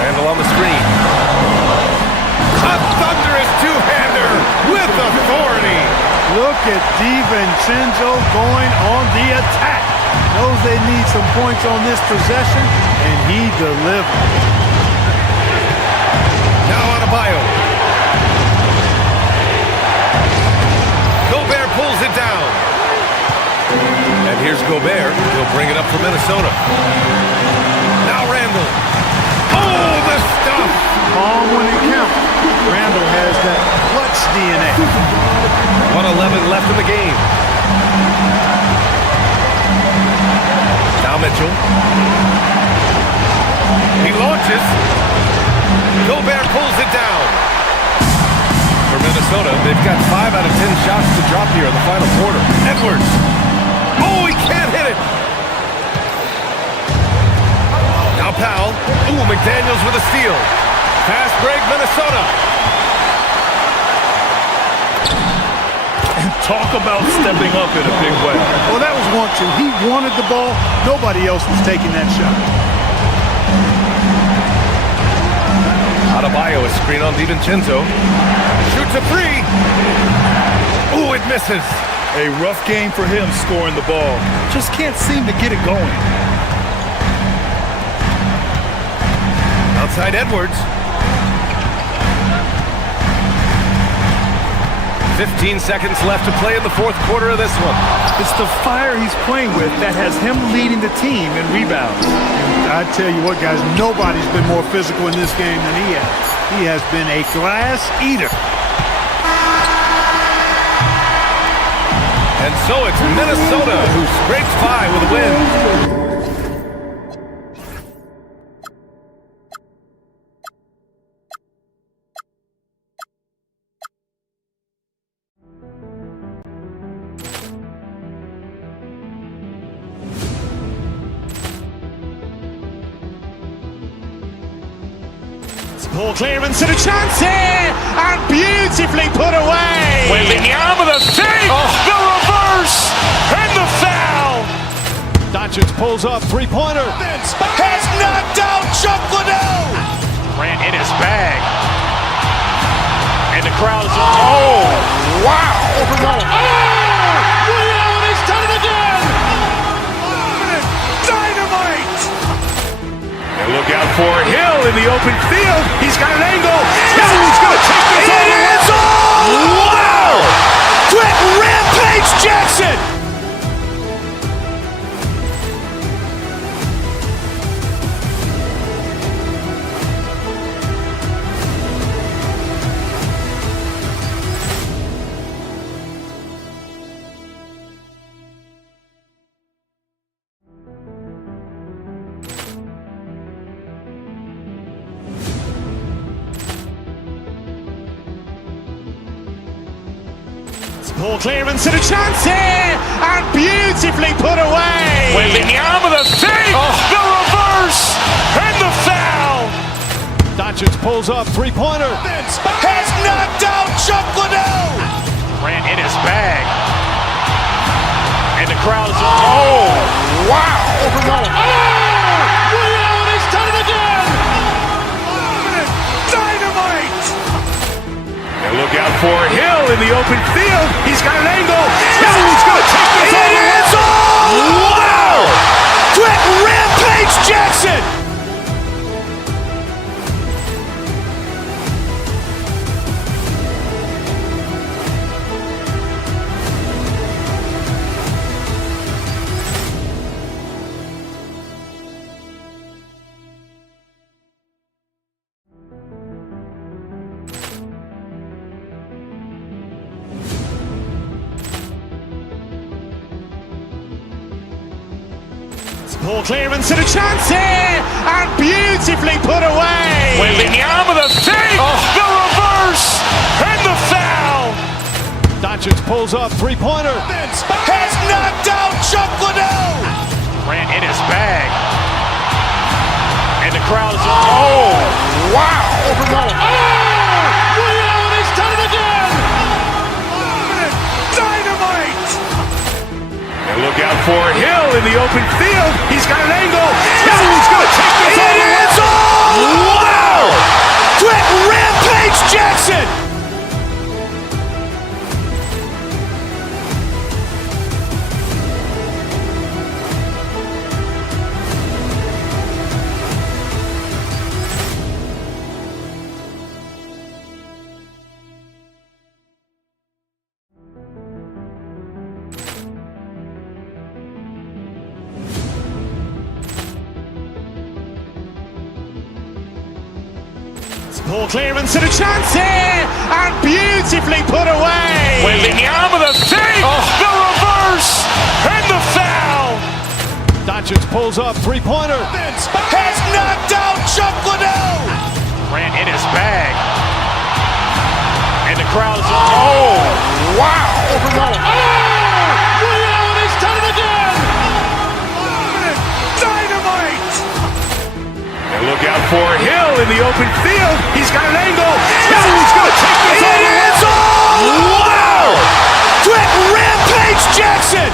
Randall on the screen. A thunderous two-hander with authority. Look at DiVincenzo going on the attack. Knows they need some points on this possession, and he delivered. Now Adebayo. Gobert pulls it down. And here's Gobert. He'll bring it up for Minnesota. Now Randall. Oh, the stuff. Calm when it counts. Randall has that clutch DNA. 1:11 left in the game. Now Mitchell. He launches. Gobert pulls it down. For Minnesota, they've got 5 out of 10 shots to drop here in the final quarter. Edwards. Oh, he can't hit it. Now Powell. Ooh, McDaniels with a steal. Fast break, Minnesota. And talk about stepping up in a big way. Well, that was one, too. He wanted the ball. Nobody else was taking that shot. Adebayo a screen on DiVincenzo. Shoots a 3. Ooh, it misses. A rough game for him scoring the ball. Just can't seem to get it going. Outside Edwards. 15 seconds left to play in the fourth quarter of this one. It's the fire he's playing with that has him leading the team in rebounds. I tell you what, guys, nobody's been more physical in this game than he has. He has been a glass eater. And so it's Minnesota who scrapes by with a win. Poor clearance and a chance here, and beautifully put away. Wembanyama with a save, the reverse, and the foul. Doncic pulls up, three-pointer. Has knocked out Chuck Liddell. Ran in his bag, and the crowd is. Oh, wow! Oh, Liddell, and he's done it again. Dynamite. look out for Hill in the open field. He's got an angle. Hill's going to take this all the way. Wow! Quick rampage Jackson! Poor clearance and a chance here, and beautifully put away. Wembanyama the fake, the reverse, and the foul. Doncic pulls up, three-pointer. Has knocked out Chuck Liddell. Grant in his bag, and the crowd is wow! Leon has done it again. Dynamite. Look out for Hill in the open field. He's got an angle. Hill's going to take this all the way. Wow! Quick rampage Jackson. Poor clearance and a chance here, and beautifully put away. Wembanyama the fake, the reverse, and the foul. Doncic pulls up, three-pointer. Has knocked out Chuck Liddell. Grant in his bag, and the crowd is wow! Leon has done it again. Dynamite. Look out for Hill in the open field. He's got an angle. Hill's going to take this all the way. Wow! Quick rampage Jackson. Poor clearance and a chance here, and beautifully put away. Wembanyama the fake, the reverse, and the foul. Doncic pulls up, three-pointer. Has knocked out Chuck Liddell. Grant in his bag, and the crowd is wow! Leon has done it again. Dynamite. Look out for Hill in the open field. He's got an angle. Hill's going to take this all the way. Wow! Quick rampage Jackson.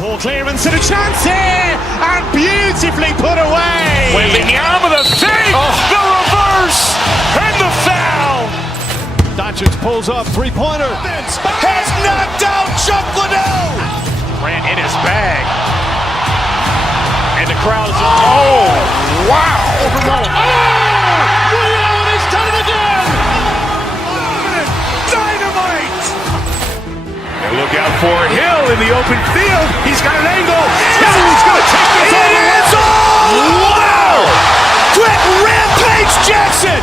Poor clearance and a chance here, and beautifully put away. Wembanyama the fake, the reverse, and the foul. Doncic pulls up, three-pointer. Has knocked out Chuck Liddell. Grant in his bag, and the crowd is wow! Leon has done it again. Dynamite. Look out for Hill in the open field. He's got an angle. Hill's going to take this all the way. Wow! Quick rampage Jackson.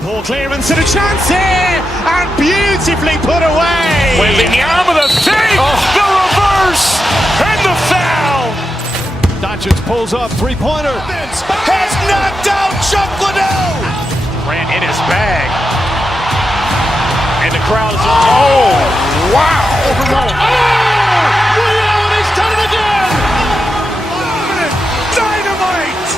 Poor clearance and a chance here, and beautifully put away. Wembanyama the save, the reverse, and the foul. Doncic pulls up, three-pointer. Has knocked out Chuck Liddell. Ran in his bag. And the crowd is, oh, wow. Overrolling. And he's done it again. Dynamite.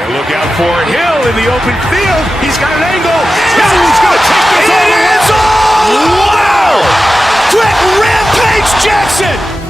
And look out for Hill in the open field. He's got an angle. Hill's going to take this all the way. Wow. Quick Rampage Jackson.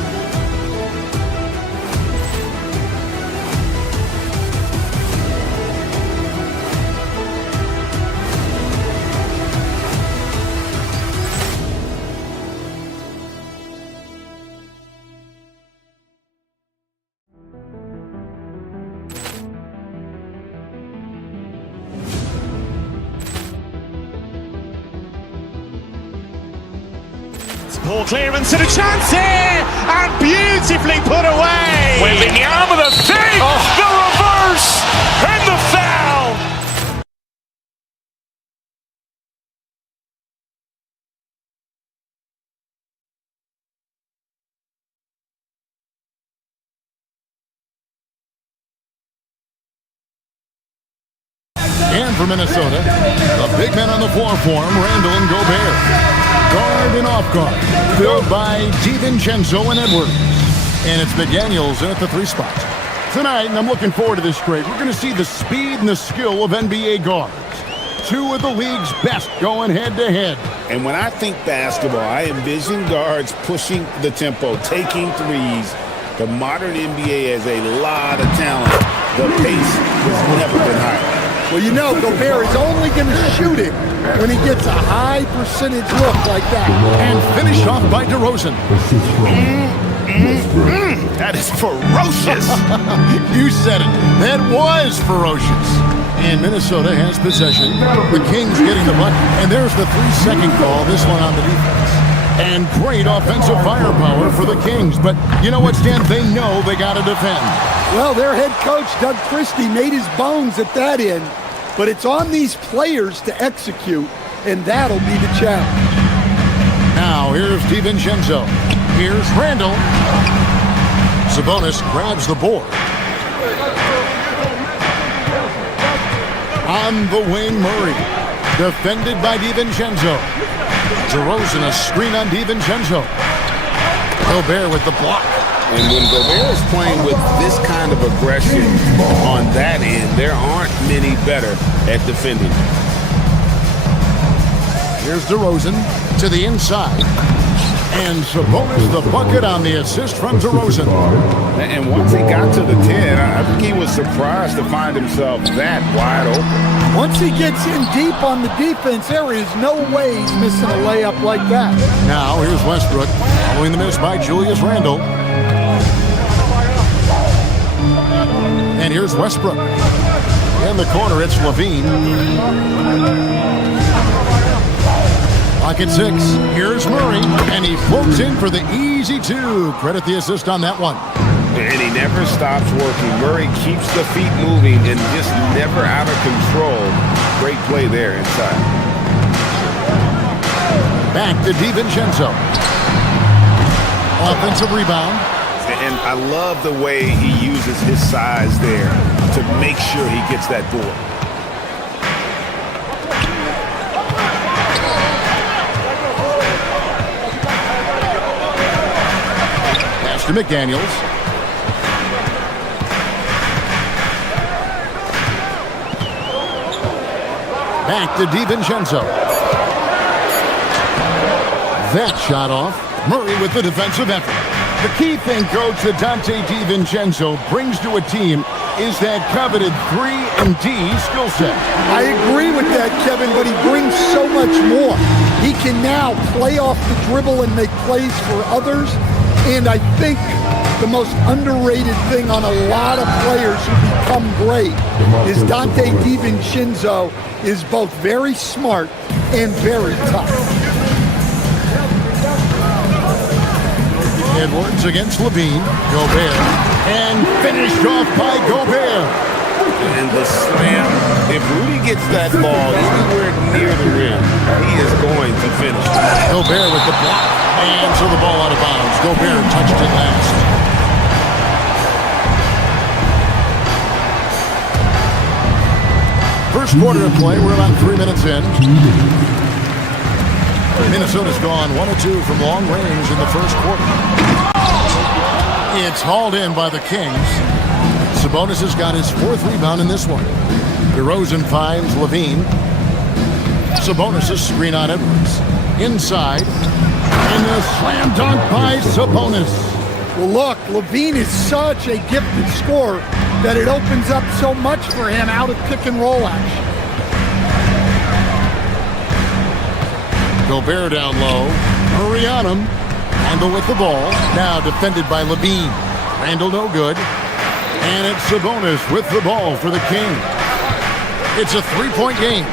Poor clearance and a chance here, and beautifully put away. Wembanyama the save, the reverse, and the foul. And for Minnesota, the big men on the floor for him, Randall and Gobert. Guard and off guard, filled by DiVincenzo and Edwards. And it's McDaniels in at the 3 spot. Tonight, and I'm looking forward to this trade, we're going to see the speed and the skill of NBA guards. 2 of the league's best going head-to-head. And when I think basketball, I envision guards pushing the tempo, taking threes. The modern NBA has a lot of talent. The pace has never been higher. Well, you know, Gobert is only going to shoot it when he gets a high percentage look like that. And finished off by DeRozan. That is ferocious. You said it. That was ferocious. And Minnesota has possession. The Kings getting the puck. And there's the 3-second call, this one on the defense. And great offensive firepower for the Kings. But you know what, Stan? They know they got to defend. Well, their head coach, Doug Christie, made his bones at that end. But it's on these players to execute, and that'll be the challenge. Now, here's DiVincenzo. Here's Randall. Sabonis grabs the board. On the wing, Murray. Defended by DiVincenzo. DeRozan, a screen on DiVincenzo. Gobert with the block. And when Gobert is playing with this kind of aggression on that end, there aren't many better at defending. Here's DeRozan to the inside. And Sabonis the bucket on the assist from DeRozan. And once he got to the 10, I think he was surprised to find himself that wide open. Once he gets in deep on the defense, there is no way he's missing a layup like that. Now here's Westbrook following the miss by Julius Randle. And here's Westbrook. In the corner, it's Levine. Pocket 6. Here's Murray. And he floats in for the easy 2. Credit the assist on that one. And he never stops working. Murray keeps the feet moving and just never out of control. Great play there inside. Back to DiVincenzo. Offensive rebound. And I love the way he uses his size there to make sure he gets that board. Pass to McDaniels. Back to DiVincenzo. That shot off. Murray with the defensive effort. The key thing, Coach, that Donte DiVincenzo brings to a team is that coveted 3-and-D skill set. I agree with that, Kevin, but he brings so much more. He can now play off the dribble and make plays for others. And I think the most underrated thing on a lot of players who become great is Donte DiVincenzo is both very smart and very tough. Edwards against Levine. Gobert. And finished off by Gobert. And the slam. If Rudy gets that ball anywhere near the rim, he is going to finish. Gobert with the block. And so the ball out of bounds. Gobert touched it last. First quarter of play. We're about 3 minutes in. Minnesota's gone 1 of 2 from long range in the first quarter. It's hauled in by the Kings. Sabonis has got his 4th rebound in this one. DeRozan finds Levine. Sabonis' screen on Edwards. Inside. And the slam dunk by Sabonis. Well, look, Levine is such a gifted scorer that it opens up so much for him out of pick and roll action. Gobert down low. Murray on him. Randall with the ball. Now defended by Levine. Randall no good. And it's Sabonis with the ball for the King. It's a 3-point game.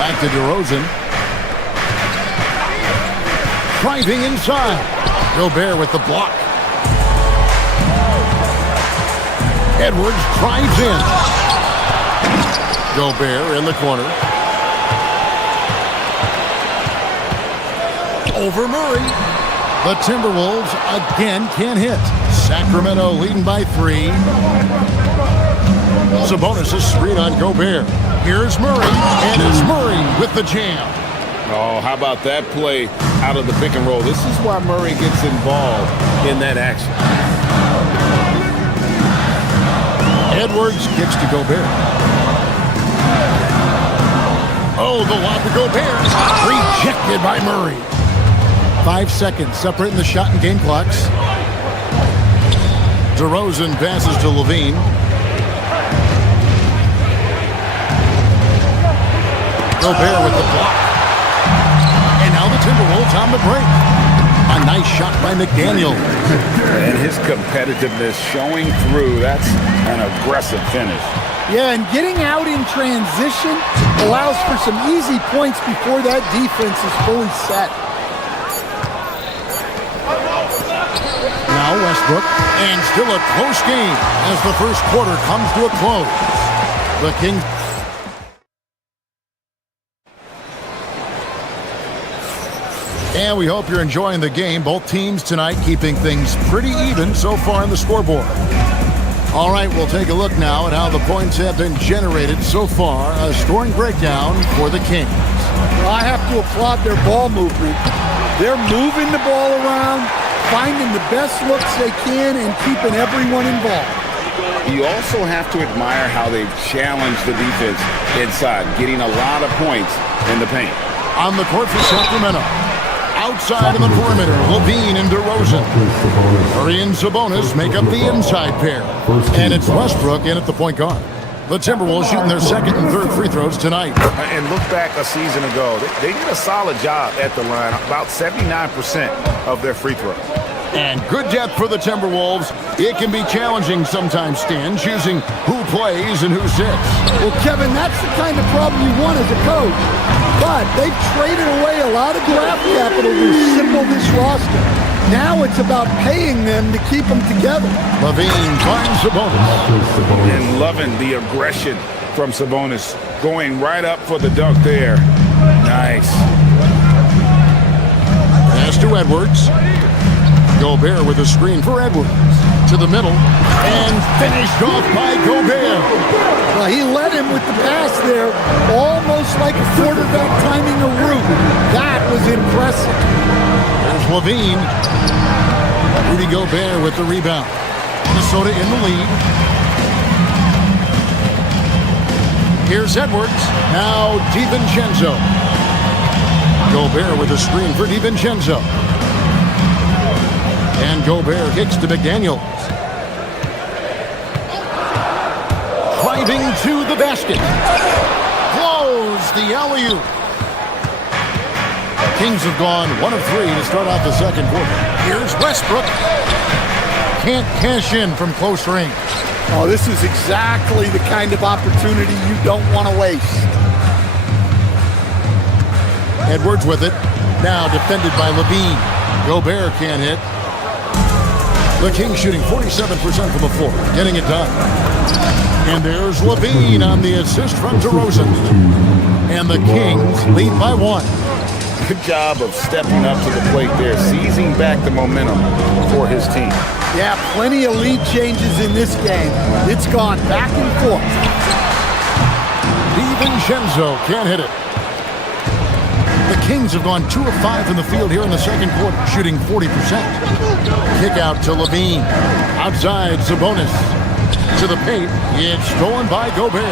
Back to DeRozan. Driving inside. Gobert with the block. Edwards drives in. Gobert in the corner. Over Murray. The Timberwolves again can't hit. Sacramento leading by 3. Sabonis' screen on Gobert. Here's Murray, and it's Murray with the jam. Oh, how about that play out of the pick and roll? This is why Murray gets involved in that action. Edwards kicks to Gobert. Oh, the lob to Gobert. Rejected by Murray. 5 seconds separating the shot and game clocks. DeRozan passes to Levine. Gobert with the block. And now the Timberwolves on the break. A nice shot by McDaniel. And his competitiveness showing through. That's an aggressive finish. Yeah, and getting out in transition allows for some easy points before that defense is fully set. Now Westbrook, and still a close game as the first quarter comes to a close. The Kings. And we hope you're enjoying the game. Both teams tonight keeping things pretty even so far on the scoreboard. All right, we'll take a look now at how the points have been generated so far. A scoring breakdown for the Kings. Well, I have to applaud their ball movement. They're moving the ball around, finding the best looks they can, and keeping everyone involved. You also have to admire how they've challenged the defense inside, getting a lot of points in the paint. On the court for Sacramento. Outside of the perimeter, Levine and DeRozan. Murray and Sabonis make up the inside pair. And it's Westbrook in at the point guard. The Timberwolves shooting their second and third free throws tonight. And look back a season ago. They did a solid job at the line, about 79% of their free throws. And good depth for the Timberwolves. It can be challenging sometimes, Stan, choosing who plays and who sits. Well, Kevin, that's the kind of problem you want as a coach. But they've traded away a lot of draft capital to assemble this roster. Now it's about paying them to keep them together. Levine finds Sabonis. And loving the aggression from Sabonis. Going right up for the dunk there. Nice. Pass to Edwards. Gobert with a screen for Edwards. To the middle. And finished off by Gobert. Well, he led him with the pass there, almost like a quarterback timing a route. That was impressive. There's Levine. Rudy Gobert with the rebound. Minnesota in the lead. Here's Edwards. Now DiVincenzo. Gobert with a screen for DiVincenzo. And Gobert kicks to McDaniels. Driving to the basket. Close the alley-oop. Kings have gone 1 of 3 to start off the second quarter. Here's Westbrook. Can't cash in from close range. Oh, this is exactly the kind of opportunity you don't want to waste. Edwards with it. Now defended by Levine. Gobert can't hit. The Kings shooting 47% from the floor, getting it done. And there's Levine on the assist from DeRozan. And the Kings lead by 1. Good job of stepping up to the plate there, seizing back the momentum for his team. Yeah, plenty of lead changes in this game. It's gone back and forth. DiVincenzo can't hit it. The Kings have gone 2 of 5 from the field here in the second quarter, shooting 40%. Kick out to Levine. Outside, Sabonis. To the paint. It's stolen by Gobert.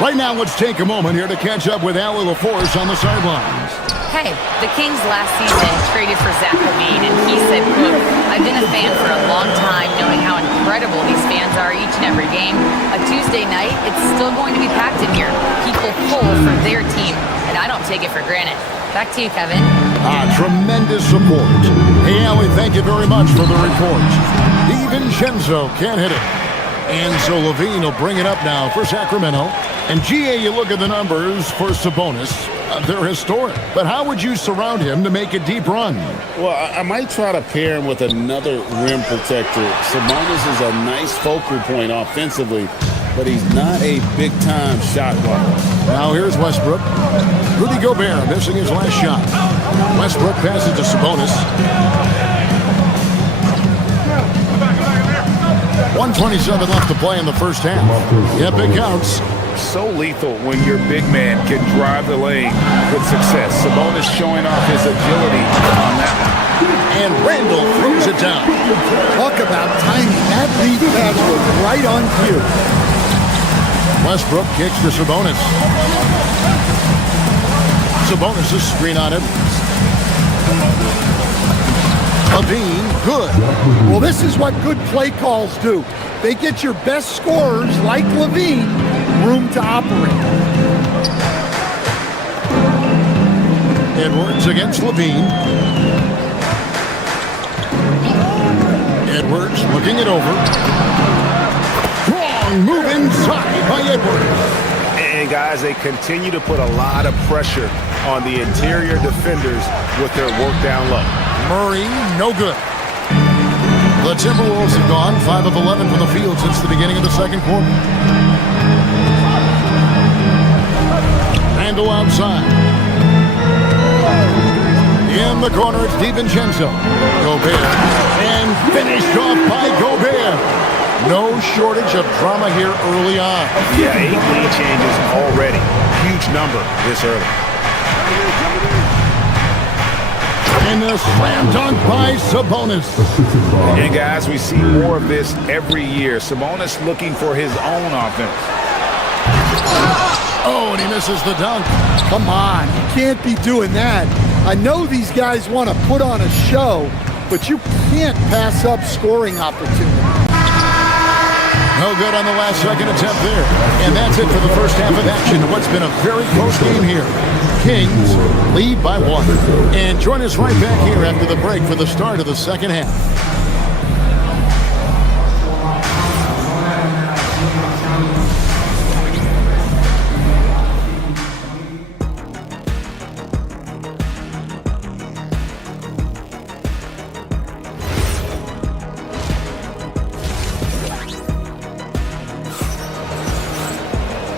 Right now, let's take a moment here to catch up with Allie LaForce on the sidelines. Hey, the Kings last season traded for Zach LaVine, and he said, quote, "I've been a fan for a long time, knowing how incredible these fans are each and every game. A Tuesday night, it's still going to be packed in here. People pull for their team, and I don't take it for granted." Back to you, Kevin. Tremendous support. Hey, Allie, thank you very much for the report. DiVincenzo can't hit it. And so Levine will bring it up now for Sacramento. And GA, you look at the numbers for Sabonis. They're historic. But how would you surround him to make a deep run? Well, I might try to pair him with another rim protector. Sabonis is a nice focal point offensively, but he's not a big-time shot blocker. Now here's Westbrook. Rudy Gobert missing his last shot. Westbrook passes to Sabonis. 1:27 left to play in the first half. Yep, it counts. So lethal when your big man can drive the lane with success. Sabonis showing off his agility on that one. And Randall throws it down. Talk about timing. That lead pass was right on cue. Westbrook kicks to Sabonis. Sabonis' screen on him. Levine, good. Well, this is what good play calls do. They get your best scorers, like Levine, room to operate. Edwards against Levine. Edwards looking it over. Wrong move inside by Edwards. And guys, they continue to put a lot of pressure on the interior defenders with their work down low. Murray, no good. The Timberwolves have gone 5 of 11 from the field since the beginning of the second quarter. Randall outside. In the corner, it's DiVincenzo. Gobert. And finished off by Gobert. No shortage of drama here early on. Yeah, 8 lead changes already. Huge number this early. And a slam dunk by Sabonis. And guys, we see more of this every year. Sabonis looking for his own offense. Oh, and he misses the dunk. Come on, you can't be doing that. I know these guys want to put on a show, but you can't pass up scoring opportunity. No good on the last second attempt there. And that's it for the first half of action. What's been a very close game here. Kings lead by 1. And join us right back here after the break for the start of the second half.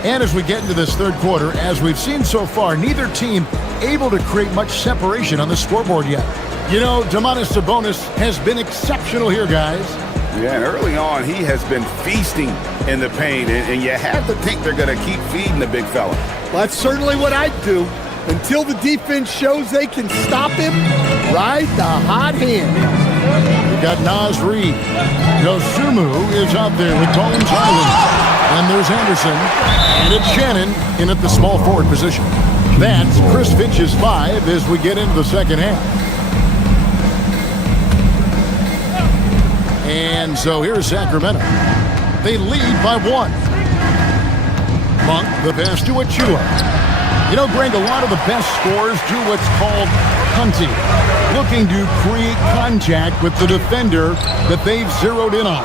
And as we get into this third quarter, as we've seen so far, neither team able to create much separation on the scoreboard yet. You know, Domantas Sabonis has been exceptional here, guys. Yeah, and early on, he has been feasting in the paint, and you have to think they're going to keep feeding the big fella. Well, that's certainly what I'd do. Until the defense shows they can stop him, ride the hot hand. We've got Naz Reid. Dosunmu is out there with Collins Highland. And there's Anderson. And it's Shannon in at the small forward position. That's Chris Finch's 5 as we get into the second half. And so here's Sacramento. They lead by 1. Monk, the pass to Achua. You know, Greg, a lot of the best scorers do what's called hunting, looking to create contact with the defender that they've zeroed in on.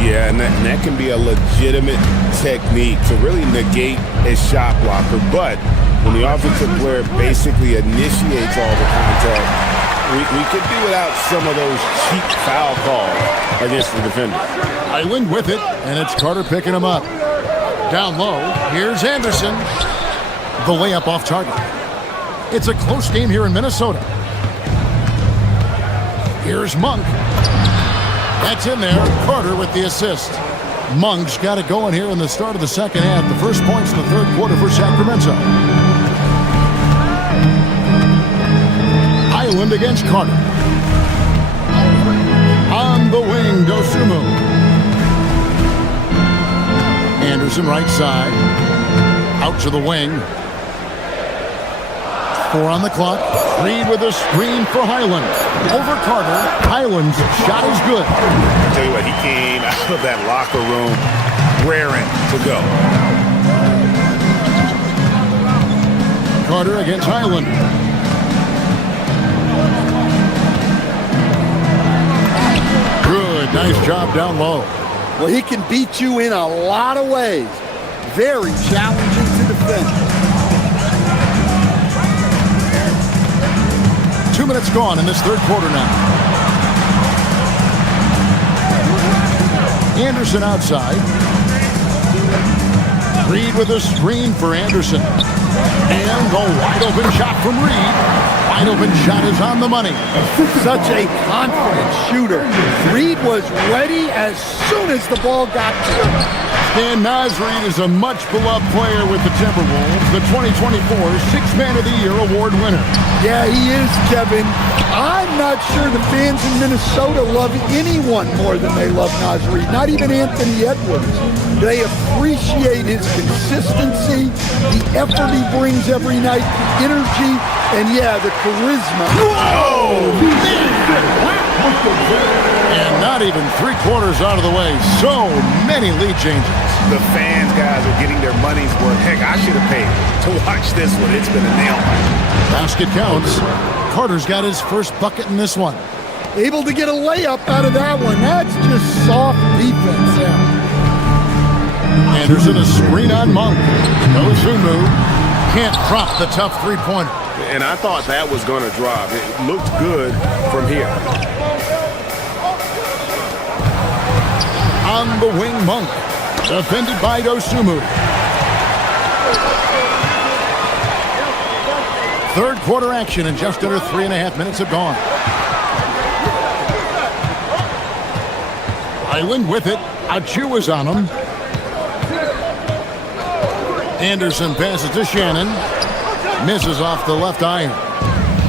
Yeah, and that can be a legitimate technique to really negate a shot blocker. But when the offensive player basically initiates all the contact, We could do without some of those cheap foul calls against the defender. Highland with it, and it's Carter picking him up. Down low, here's Anderson. The layup off target. It's a close game here in Minnesota. Here's Monk. That's in there. Carter with the assist. Monk's got it going here in the start of the second half. The first points in the third quarter for Sacramento. Highland against Carter. On the wing, Dosunmu. Anderson right side. Out to the wing. 4 on the clock. Reed with a screen for Highland. Over Carter. Highland's shot is good. I tell you what, he came out of that locker room raring to go. Carter against Highland. Good, nice job down low. Well, he can beat you in a lot of ways. Very challenging to defend. 2 minutes gone in this third quarter now. Anderson outside. Reed with a screen for Anderson. And the wide open shot from Reed. Wide open shot is on the money. Such a confident shooter. Reed was ready as soon as the ball got to him. Dan Nasreed is a much-beloved player with the Timberwolves, the 2024 Sixth Man of the Year award winner. Yeah, he is, Kevin. I'm not sure the fans in Minnesota love anyone more than they love Nasreed, not even Anthony Edwards. They appreciate his consistency, the effort he brings every night, the energy, and yeah, the charisma. Whoa! And not even 3/4 out of the way. So many lead changes. The fans, guys, are getting their money's worth. Heck, I should have paid to watch this one. It's been a nail biter. Basket counts. Carter's got his first bucket in this one. Able to get a layup out of that one. That's just soft defense there. Anderson a screen on Monk. Dosunmu can't drop the tough three-pointer. And I thought that was going to drop. It looked good from here. On the wing, Monk. Defended by Dosunmu. Third quarter action, and just under 3.5 minutes have gone. Highland with it. Achiuwa's on him. Anderson passes to Shannon. Misses off the left iron.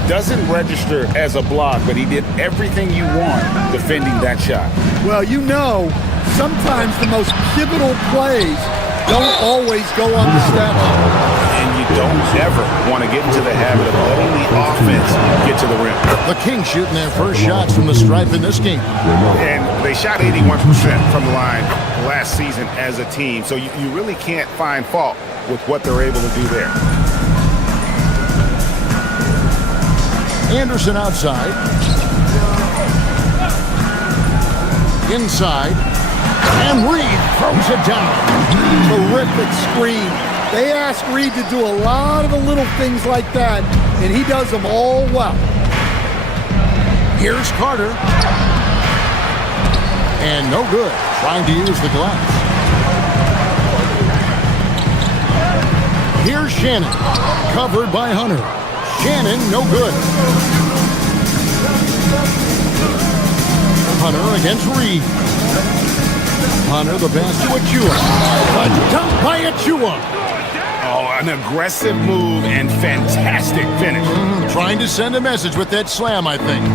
Doesn't register as a block, but he did everything you want defending that shot. Well, you know, sometimes the most pivotal plays don't always go on the stat sheet. And you don't ever want to get into the habit of letting the offense get to the rim. The Kings shooting their first shots from the stripe in this game. And they shot 81% from the line last season as a team. So you really can't find fault with what they're able to do there. Anderson outside. Inside. And Reed throws it down. Terrific screen. They ask Reed to do a lot of the little things like that, and he does them all well. Here's Carter. And no good. Trying to use the glass. Here's Shannon. Covered by Hunter. Shannon, no good. Hunter against Reed. Hunter, the pass to Achiuwa. A dunk by Achiuwa. Oh, an aggressive move and fantastic finish. Trying to send a message with that slam, I think.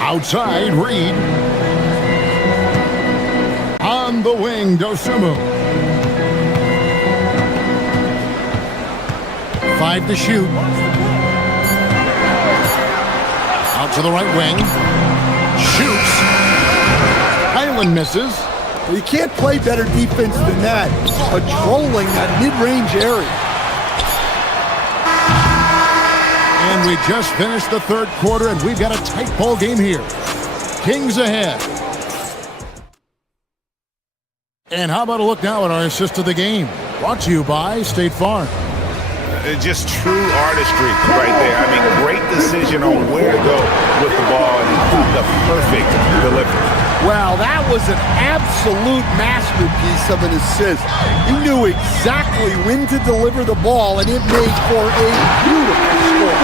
Outside, Reed. On the wing, Dosunmu. 5 to shoot. Out to the right wing. Shoots. Highland misses. You can't play better defense than that. Patrolling that mid-range area. And we just finished the third quarter, and we've got a tight ball game here. Kings ahead. And how about a look now at our assist of the game? Brought to you by State Farm. Just true artistry right there. I mean, great decision on where to go with the ball and the perfect delivery. Well, that was an absolute masterpiece of an assist. He knew exactly when to deliver the ball, and it made for a beautiful score.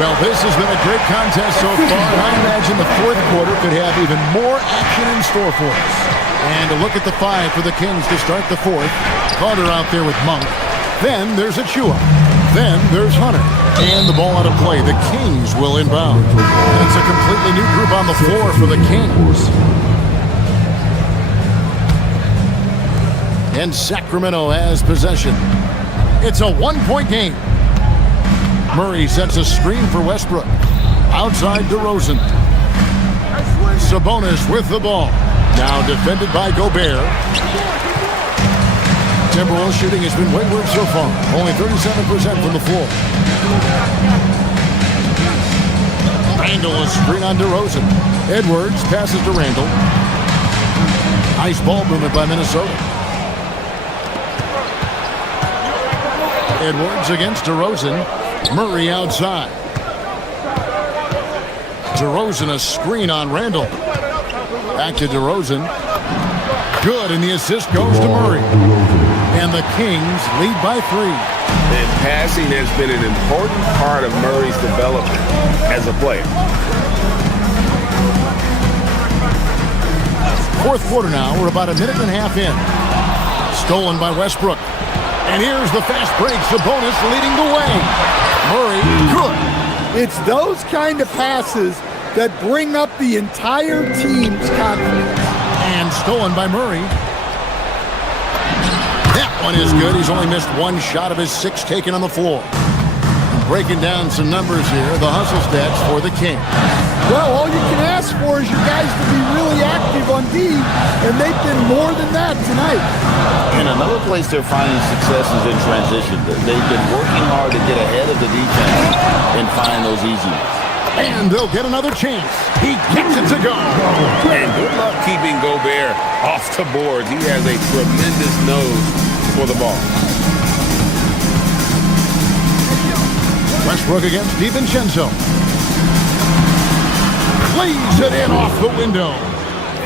Well, this has been a great contest so far, and I imagine the fourth quarter could have even more action in store for us. And a look at the five for the Kings to start the fourth. Carter out there with Monk. Then there's Achua. Then there's Hunter. And the ball out of play. The Kings will inbound. That's a completely new group on the floor for the Kings. And Sacramento has possession. It's a one-point game. Murray sets a screen for Westbrook. Outside DeRozan. Sabonis with the ball. Now defended by Gobert. Timberwolves shooting has been wayward so far. Only 37% from the floor. Randall is screen on DeRozan. Edwards passes to Randall. Nice ball movement by Minnesota. Edwards against DeRozan. Murray outside. DeRozan a screen on Randall. Back to DeRozan. Good, and the assist goes to Murray. And the Kings lead by 3. And passing has been an important part of Murray's development as a player. Fourth quarter now. We're about a minute and a half in. Stolen by Westbrook. And here's the fast break. Sabonis leading the way. Murray, good. It's those kind of passes that bring up the entire team's confidence. And stolen by Murray. That one is good. He's only missed one shot of his 6 taken on the floor. Breaking down some numbers here, the hustle stats for the Kings. Well, all you can ask for is your guys to be really active on D, and they've been more than that tonight. And another place they're finding success is in transition. They've been working hard to get ahead of the defense and find those easy ones. And they'll get another chance. He gets it to go. And good luck keeping Gobert off the boards. He has a tremendous nose for the ball. Westbrook against DiVincenzo. Lays it in off the window.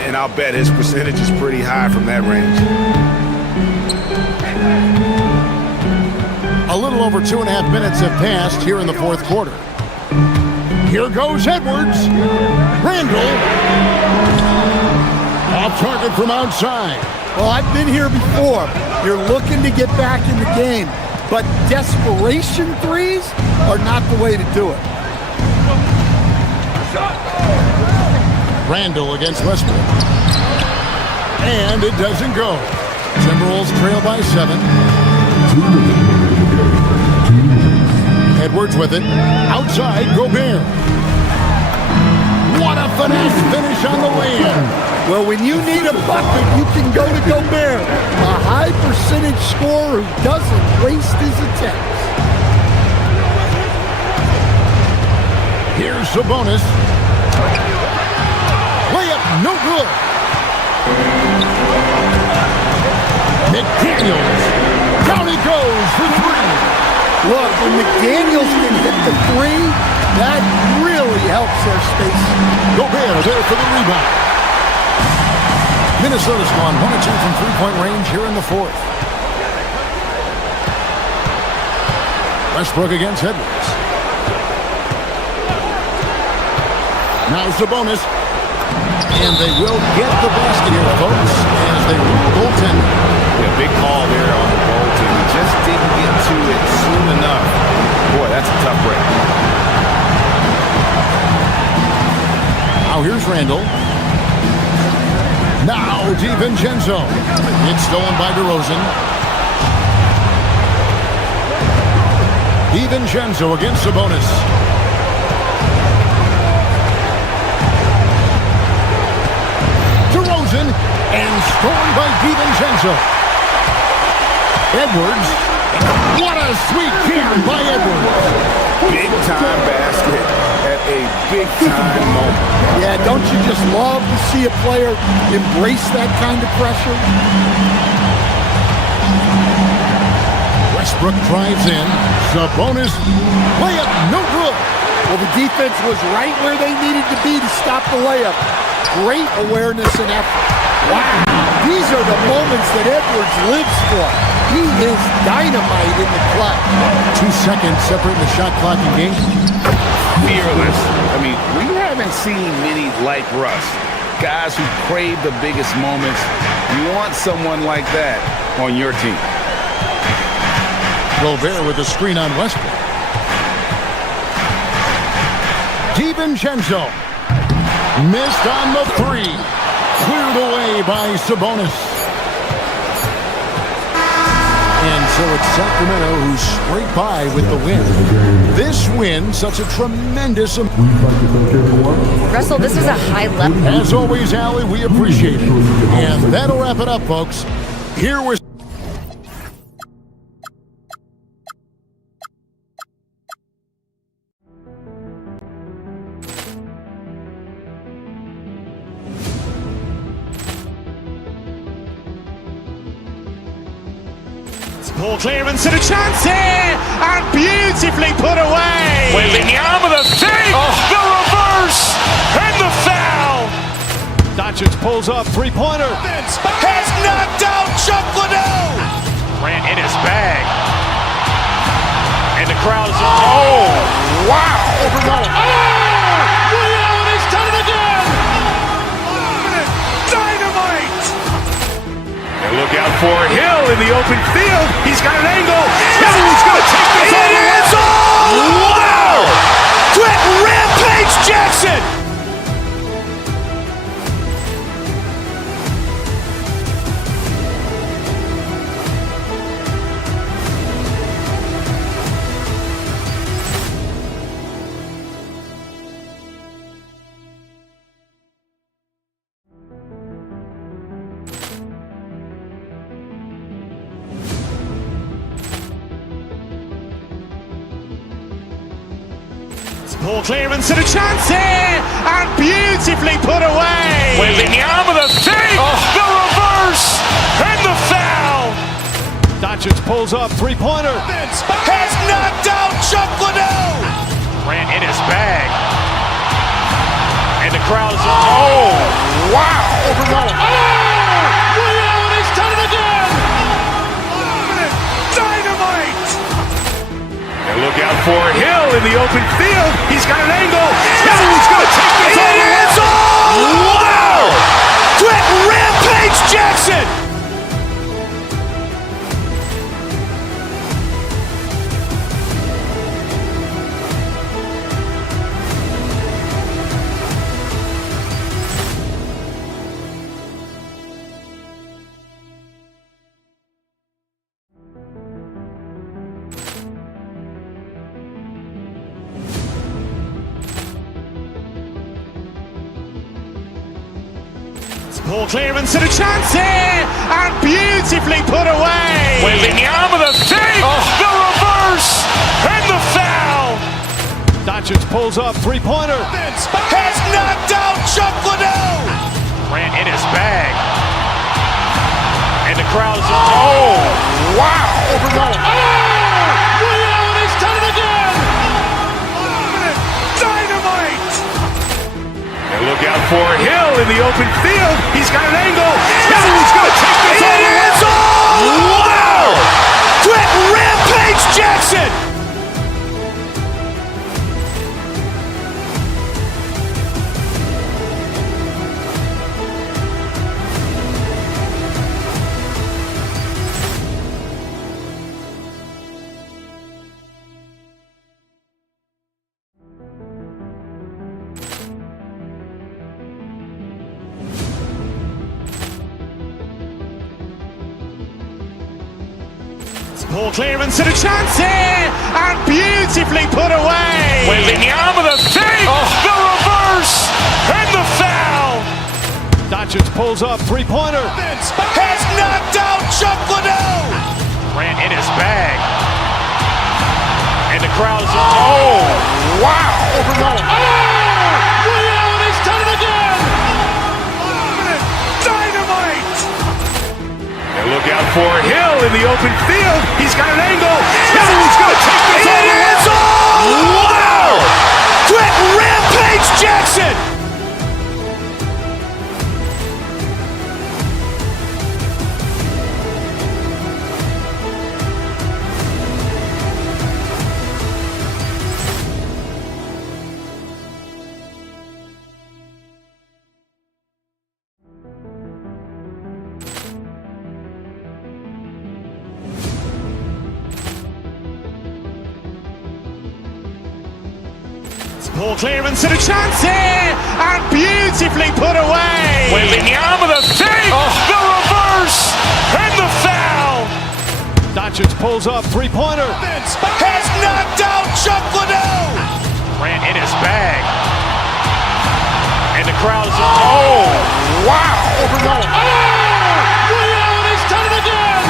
And I'll bet his percentage is pretty high from that range. A little over 2.5 minutes have passed here in the fourth quarter. Here goes Edwards. Randall. Off target from outside. Well, I've been here before. You're looking to get back in the game, but desperation threes are not the way to do it. Randall against Westbrook. And it doesn't go. Timberwolves trail by 7. Edwards with it. Outside, Gobert. What a finesse finish on the way-in. Well, when you need a bucket, you can go to Gobert. A high percentage scorer who doesn't waste his attempts. Here's Sabonis. Layup, no good. McDaniels. Down he goes for 3. Look, when McDaniels can hit the 3, that really helps their space. Gobert there for the rebound. Minnesota's gone 1 of 2 from three-point range here in the fourth. Westbrook against Edwards. Now Sabonis. And they will get the basket here, folks, as they rule goaltending. Yeah, big call there on the goaltender. He just didn't get to it soon enough. Boy, that's a tough break. Now here's Randall. Now DiVincenzo. It's stolen by DeRozan. DiVincenzo against Sabonis. DeRozan and stolen by DiVincenzo. Edwards. What a sweet jam by Edwards. Big time basket at a big time moment. Yeah, don't you just love to see a player embrace that kind of pressure? Westbrook drives in. Sabonis, layup, no good. Well, the defense was right where they needed to be to stop the layup. Great awareness and effort. Wow. These are the moments that Edwards lives for. He is dynamite in the clutch. 2 seconds separating the shot clock and game. Fearless. I mean, we haven't seen many like Russ. Guys who crave the biggest moments. You want someone like that on your team. Gobert with the screen on Westbrook. DiVincenzo. Missed on the three. Cleared away by Sabonis. And so it's Sacramento who scraped by with the win. This win, such a tremendous... Russell, this was a high level. As always, Allie, we appreciate it. And that'll wrap it up, folks. Here was... Poor clearance and a chance here, and beautifully put away. Wembanyama with a thing, the reverse, and the foul. Doncic pulls up, three-pointer. Has knocked out Chuck Liddell. Ran in his bag. And the crowd is, oh, wow. Overrun. He's done it again. Dynamite. And look out for Hill in the open field. He's got an angle. Hill's going to take this all the way. Wow! Quick Rampage Jackson. Poor clearance and a chance here, and beautifully put away. Wembanyama with a thing, the reverse, and the foul. Doncic pulls up, three-pointer. Has knocked out Chuck Liddell. Ran in his bag. And the crowd is, oh, wow. Overrun. He's done it again. Dynamite. And look out for Hill in the open field. He's got an angle. Hill's going to take this all the way. Wow! Quick Rampage Jackson. Poor clearance and a chance here, and beautifully put away. Wembanyama with a thing, the reverse, and the foul. Doncic pulls up, three-pointer. Has knocked out Chuck Liddell. Ran in his bag. And the crowd is, oh, wow. Overrun. He's done it again. Dynamite. And look out for Hill in the open field. He's got an angle. Hill's going to take this all the way. Wow! Quick Rampage Jackson. Poor clearance and a chance here, and beautifully put away. Wembanyama with a thing, the reverse, and the foul. Doncic pulls up, three-pointer. Has knocked out Chuck Liddell. Ran in his bag. And the crowd is, oh, wow. Overrun. He's done it again. Dynamite. And look out for Hill in the open field. He's got an angle. Hill's going to take this all the way. Wow! Quick rampage Jackson! Ball clearance and a chance here, and beautifully put away. Wembanyama the save, the reverse, and the foul. Doncic pulls up, three-pointer. Has knocked out Chuck Liddell. Ran in his bag, and the crowd is oh wow! He's done it again.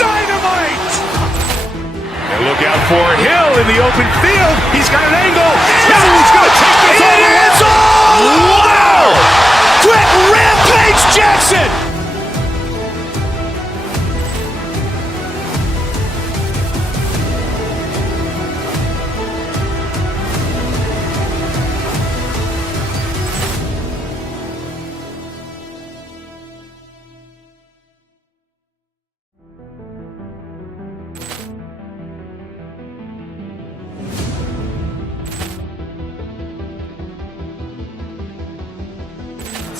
Dynamite. And look out for Hill in the open field. He's got an angle. Hill's going to take this all the way. Wow! Quick rampage Jackson!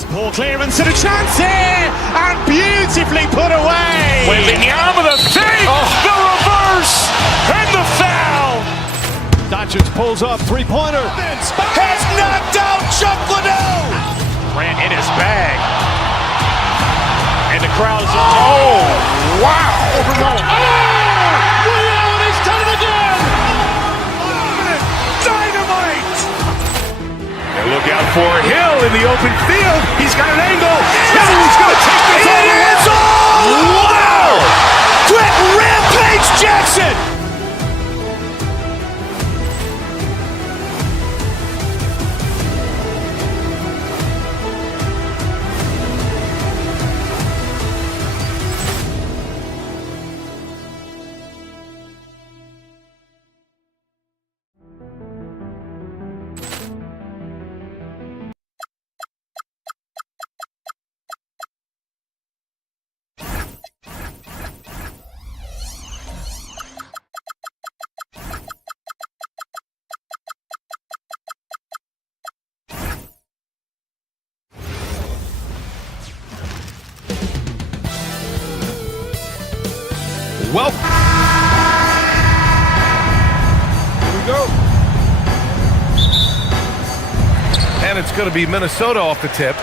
Ball clearance and a chance here, and beautifully put away. Wembanyama the save, the reverse, and the foul. Doncic pulls up, three-pointer. Has knocked out Chuck Liddell. Ran in his bag, and the crowd is oh wow! He's done it again. Dynamite. And look out for Hill in the open field. He's got an angle. Hill's going to take this all the way. Wow! Quick rampage Jackson! Well, here we go. And it's going to be Minnesota off the tip.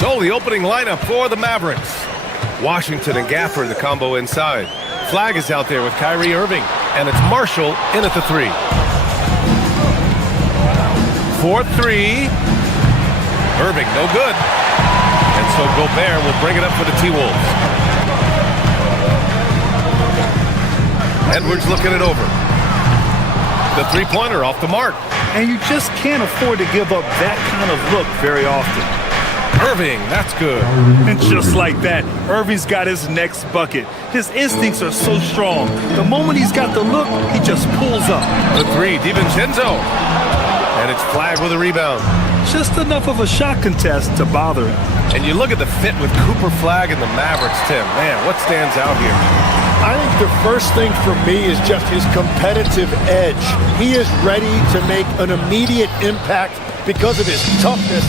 So the opening lineup for the Mavericks. Washington and Gafford, the combo inside. Flag is out there with Kyrie Irving. And it's Marshall in at the three. 4-3. Irving, no good. And so Gobert will bring it up for the T-Wolves. Edwards looking it over. The three-pointer off the mark. And you just can't afford to give up that kind of look very often. Irving, that's good. And just like that, Irving's got his next bucket. His instincts are so strong. The moment he's got the look, he just pulls up. The three, DiVincenzo. And it's flagged with a rebound. Just enough of a shot contest to bother him. And you look at the fit with Cooper Flag and the Mavericks, Tim. Man, what stands out here? I think the first thing for me is just his competitive edge. He is ready to make an immediate impact because of his toughness.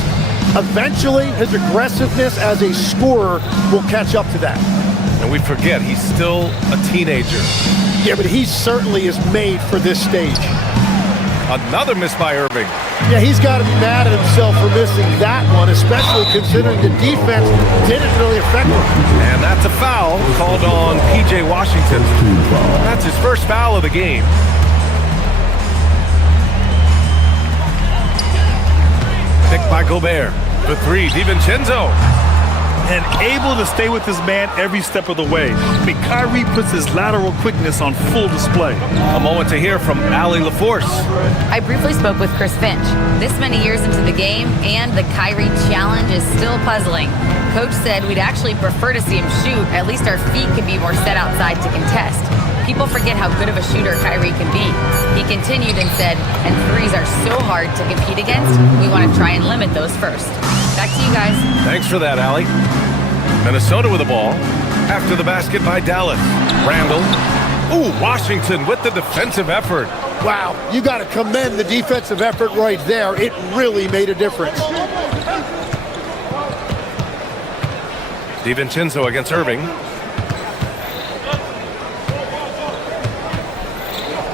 Eventually, his aggressiveness as a scorer will catch up to that. And we forget, he's still a teenager. Yeah, but he certainly is made for this stage. Another miss by Irving. Yeah, he's got to be mad at himself for missing that one, especially considering the defense didn't really affect him. And that's a foul called on P.J. Washington. That's his first foul of the game. Picked by Gobert. The three, DiVincenzo. And able to stay with his man every step of the way. I mean, Kyrie puts his lateral quickness on full display. A moment to hear from Allie LaForce. I briefly spoke with Chris Finch. This many years into the game, and the Kyrie challenge is still puzzling. Coach said we'd actually prefer to see him shoot. At least our feet can be more set outside to contest. People forget how good of a shooter Kyrie can be. He continued and said, and threes are so hard to compete against, we want to try and limit those first. Back to you guys. Thanks for that, Allie. Minnesota with the ball. After the basket by Dallas. Randall. Ooh, Washington with the defensive effort. Wow, you got to commend the defensive effort right there. It really made a difference. DiVincenzo against Irving.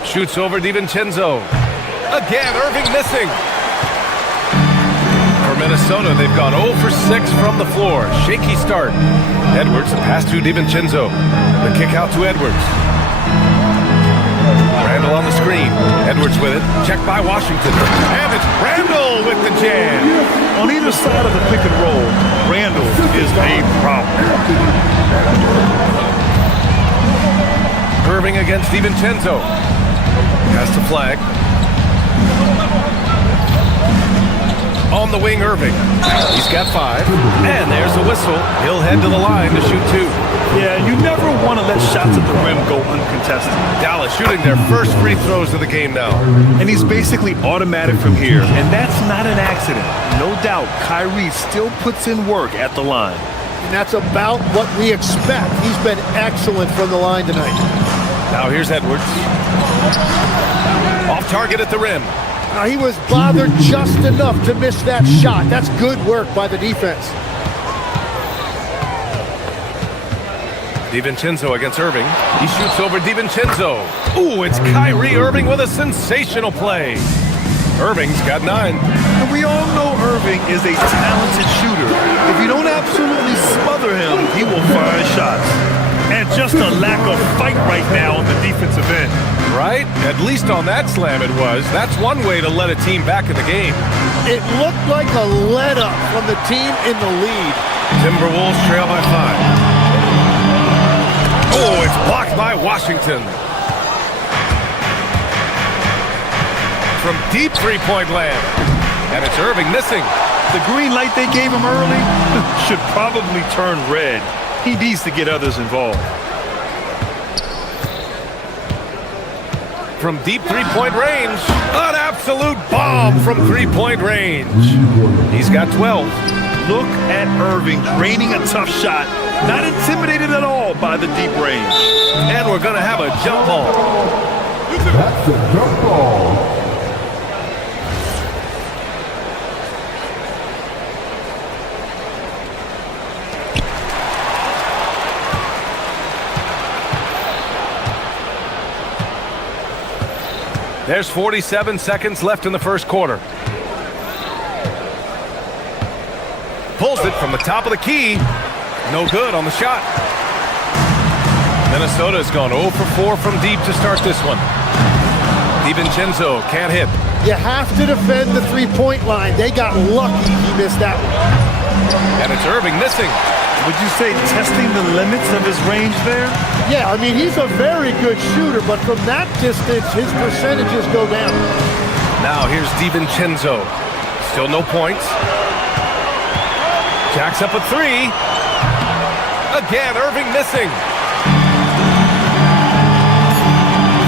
Shoots over DiVincenzo. Again, Irving missing. For Minnesota, they've gone 0 for 6 from the floor. Shaky start. Edwards, the pass to DiVincenzo. The kick out to Edwards. Randall on the screen. Edwards with it. Checked by Washington. And it's Randall with the jam. On either side of the pick and roll, Randall is a problem. Irving against DiVincenzo. Has to flag. On the wing, Irving. He's got 5. And there's a whistle. He'll head to the line to shoot 2. Yeah, you never want to let shots at the rim go uncontested. Dallas shooting their first free throws of the game now. And he's basically automatic from here. And that's not an accident. No doubt, Kyrie still puts in work at the line. And that's about what we expect. He's been excellent from the line tonight. Now here's Edwards. Off target at the rim. He was bothered just enough to miss that shot. That's good work by the defense. DiVincenzo against Irving. He shoots over DiVincenzo. Ooh, it's Kyrie Irving with a sensational play. Irving's got 9. And we all know Irving is a talented shooter. If you don't absolutely smother him, he will find shots. And just a lack of fight right now on the defensive end. Right? At least on that slam it was. That's one way to let a team back in the game. It looked like a let-up from the team in the lead. Timberwolves trail by 5. Oh, it's blocked by Washington. From deep three-point land. And it's Irving missing. The green light they gave him early should probably turn red. He needs to get others involved. From deep three-point range. An absolute bomb from three-point range. He's got 12. Look at Irving draining a tough shot. Not intimidated at all by the deep range. And we're going to have a jump ball. That's a jump ball. There's 47 seconds left in the first quarter. Pulls it from the top of the key. No good on the shot. Minnesota's gone 0 for 4 from deep to start this one. DiVincenzo can't hit. You have to defend the three-point line. They got lucky he missed that one. And it's Irving missing. Would you say testing the limits of his range there? Yeah, I mean, he's a very good shooter, but from that distance, his percentages go down. Now here's DiVincenzo. Still no points. Jacks up a 3. Again, Irving missing.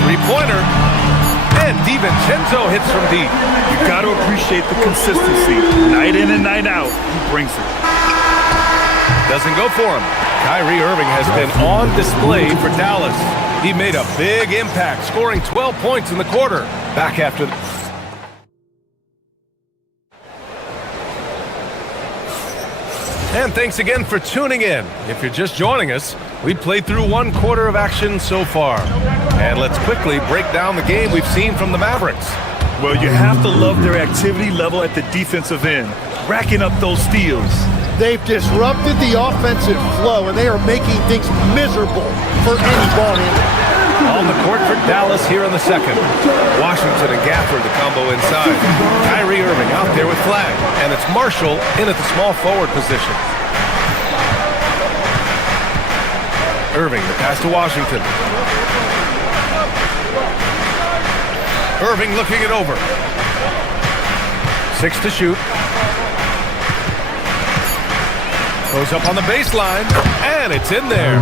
Three-pointer. And DiVincenzo hits from deep. You got to appreciate the consistency. Night in and night out, he brings it. Doesn't go for him. Kyrie Irving has been on display for Dallas. He made a big impact, scoring 12 points in the quarter. Back after the... And thanks again for tuning in. If you're just joining us, we played through one quarter of action so far. And let's quickly break down the game we've seen from the Mavericks. Well, you have to love their activity level at the defensive end, racking up those steals. They've disrupted the offensive flow, and they are making things miserable for any ball handler. On the court for Dallas here in the second. Washington and Gafford the combo inside. Kyrie Irving out there with flag. And it's Marshall in at the small forward position. Irving, the pass to Washington. Irving looking it over. 6 to shoot. Goes up on the baseline, and it's in there.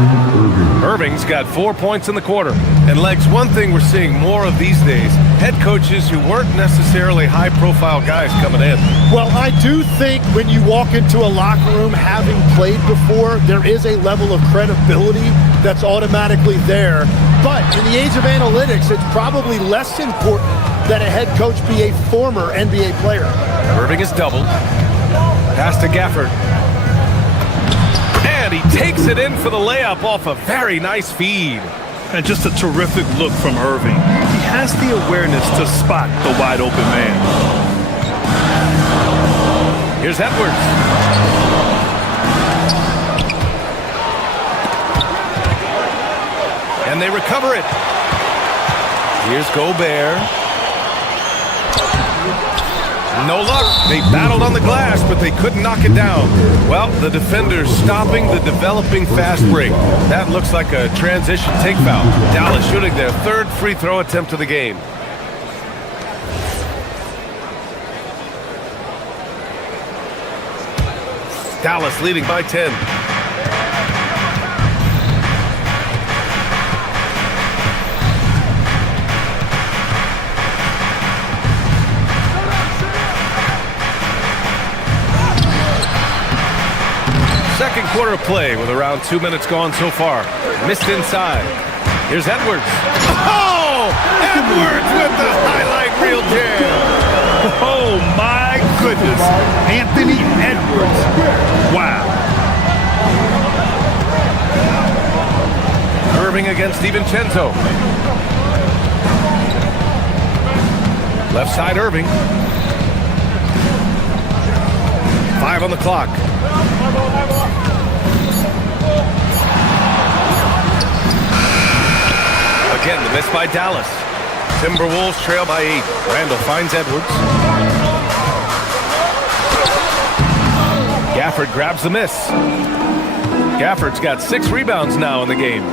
Irving's got 4 points in the quarter. And Legs, one thing we're seeing more of these days, head coaches who weren't necessarily high-profile guys coming in. Well, I do think when you walk into a locker room having played before, there is a level of credibility that's automatically there. But in the age of analytics, it's probably less important that a head coach be a former NBA player. Irving is doubled. Pass to Gafford. And he takes it in for the layup off a very nice feed. And just a terrific look from Irving. He has the awareness to spot the wide open man. Here's Edwards. And they recover it. Here's Gobert. No luck. They battled on the glass, but they couldn't knock it down. Well, the defenders stopping the developing fast break. That looks like a transition take foul. Dallas shooting their third free throw attempt of the game. Dallas leading by 10. Second quarter play with around 2 minutes gone so far. Missed inside. Here's Edwards. Oh! Edwards with the highlight reel jam. Oh, my goodness. Anthony Edwards. Wow. Irving against DiVincenzo. Left side Irving. 5 on the clock. Again, the miss by Dallas. Timberwolves trail by 8. Randall finds Edwards. Gafford grabs the miss. Gafford's got 6 rebounds now in the game.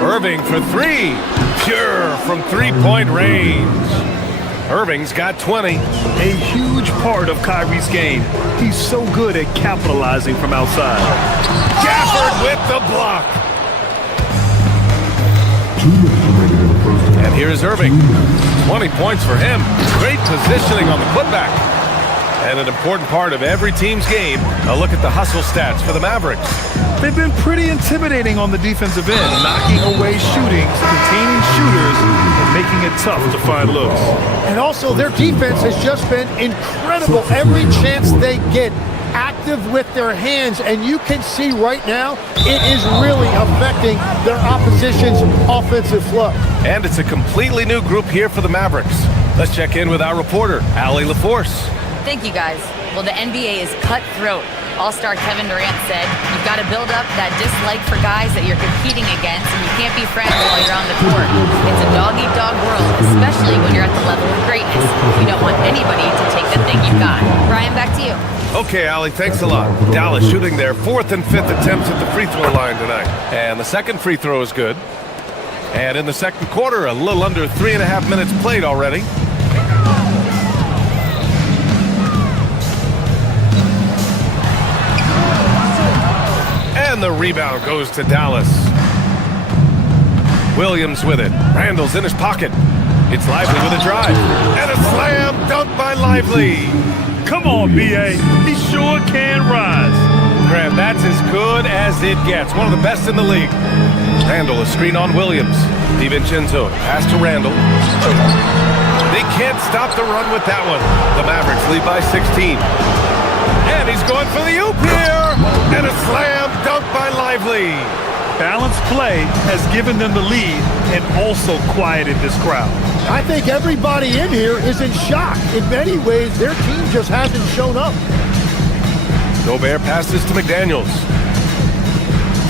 Irving for 3. Pure from three-point range. Irving's got 20. A huge part of Kyrie's game. He's so good at capitalizing from outside. Gafford with the block. And here's Irving. 20 points for him. Great positioning on the putback. And an important part of every team's game, a look at the hustle stats for the Mavericks. They've been pretty intimidating on the defensive end, knocking away shootings, containing shooters, and making it tough to find looks. And also, their defense has just been incredible. Every chance they get, active with their hands, and you can see right now it is really affecting their opposition's offensive flow. And it's a completely new group here for the Mavericks. Let's check in with our reporter, Allie LaForce. Thank you, guys. Well, the NBA is cutthroat. All-star Kevin Durant said, you've got to build up that dislike for guys that you're competing against, and you can't be friends while you're on the court. It's a dog-eat-dog world, especially when you're at the level of greatness. You don't want anybody to take the thing you've got. Brian, back to you. Okay, Allie, thanks a lot. Dallas shooting their 4th and 5th attempts at the free throw line tonight. And the second free throw is good. And in the second quarter, a little under 3.5 minutes played already. And the rebound goes to Dallas. Williams with it. Randall's in his pocket. It's Lively with a drive. And a slam dunk by Lively. Come on, B.A. He sure can rise. Grant, that's as good as it gets. One of the best in the league. Randall, a screen on Williams. DiVincenzo, pass to Randall. They can't stop the run with that one. The Mavericks lead by 16. And he's going for the oop here. And a slam dunk by Lively. Balanced play has given them the lead and also quieted this crowd. I think everybody in here is in shock. In many ways, their team just hasn't shown up. Gobert passes to McDaniels.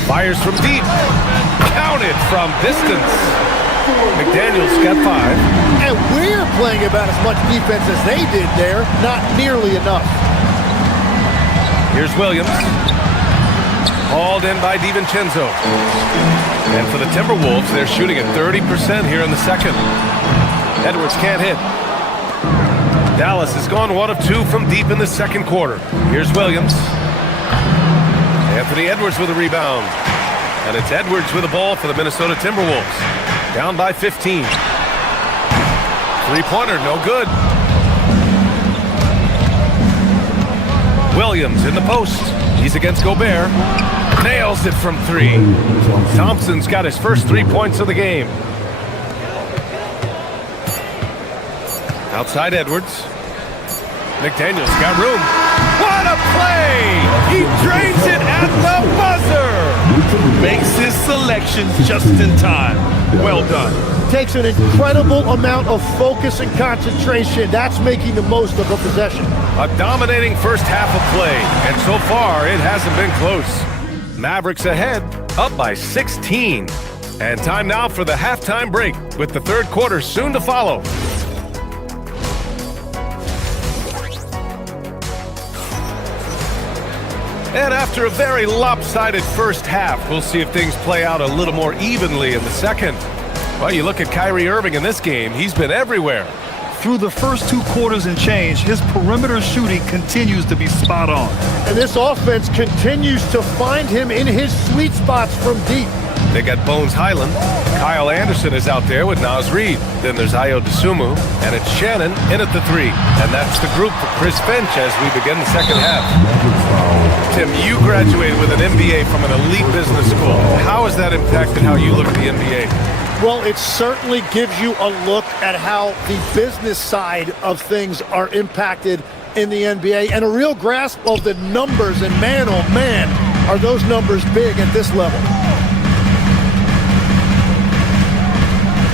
Fires from deep. Counted from distance. McDaniels got 5. And we're playing about as much defense as they did there. Not nearly enough. Here's Williams. Hauled in by DiVincenzo. And for the Timberwolves, they're shooting at 30% here in the second. Edwards can't hit. Dallas has gone 1 of 2 from deep in the second quarter. Here's Williams. Anthony Edwards with a rebound. And it's Edwards with the ball for the Minnesota Timberwolves. Down by 15. Three-pointer, no good. Williams in the post. He's against Gobert. Nails it from three. Thompson's got his first 3 points of the game. Outside Edwards. McDaniel's got room. What a play! He drains it at the buzzer! Makes his selection just in time. Well done. Takes an incredible amount of focus and concentration. That's making the most of a possession. A dominating first half of play, and so far it hasn't been close. Mavericks ahead, up by 16. And time now for the halftime break, with the third quarter soon to follow. And after a very lopsided first half, we'll see if things play out a little more evenly in the second. Well, you look at Kyrie Irving in this game, he's been everywhere. Through the first 2 quarters and change, his perimeter shooting continues to be spot on. And this offense continues to find him in his sweet spots from deep. They got Bones Highland. Kyle Anderson is out there with Naz Reid. Then there's Ayo Dosunmu, and it's Shannon in at the 3. And that's the group for Chris Finch as we begin the second half. Tim, you graduated with an MBA from an elite business school. How has that impacted how you look at the NBA? Well, it certainly gives you a look at how the business side of things are impacted in the NBA and a real grasp of the numbers. And man, oh man, are those numbers big at this level.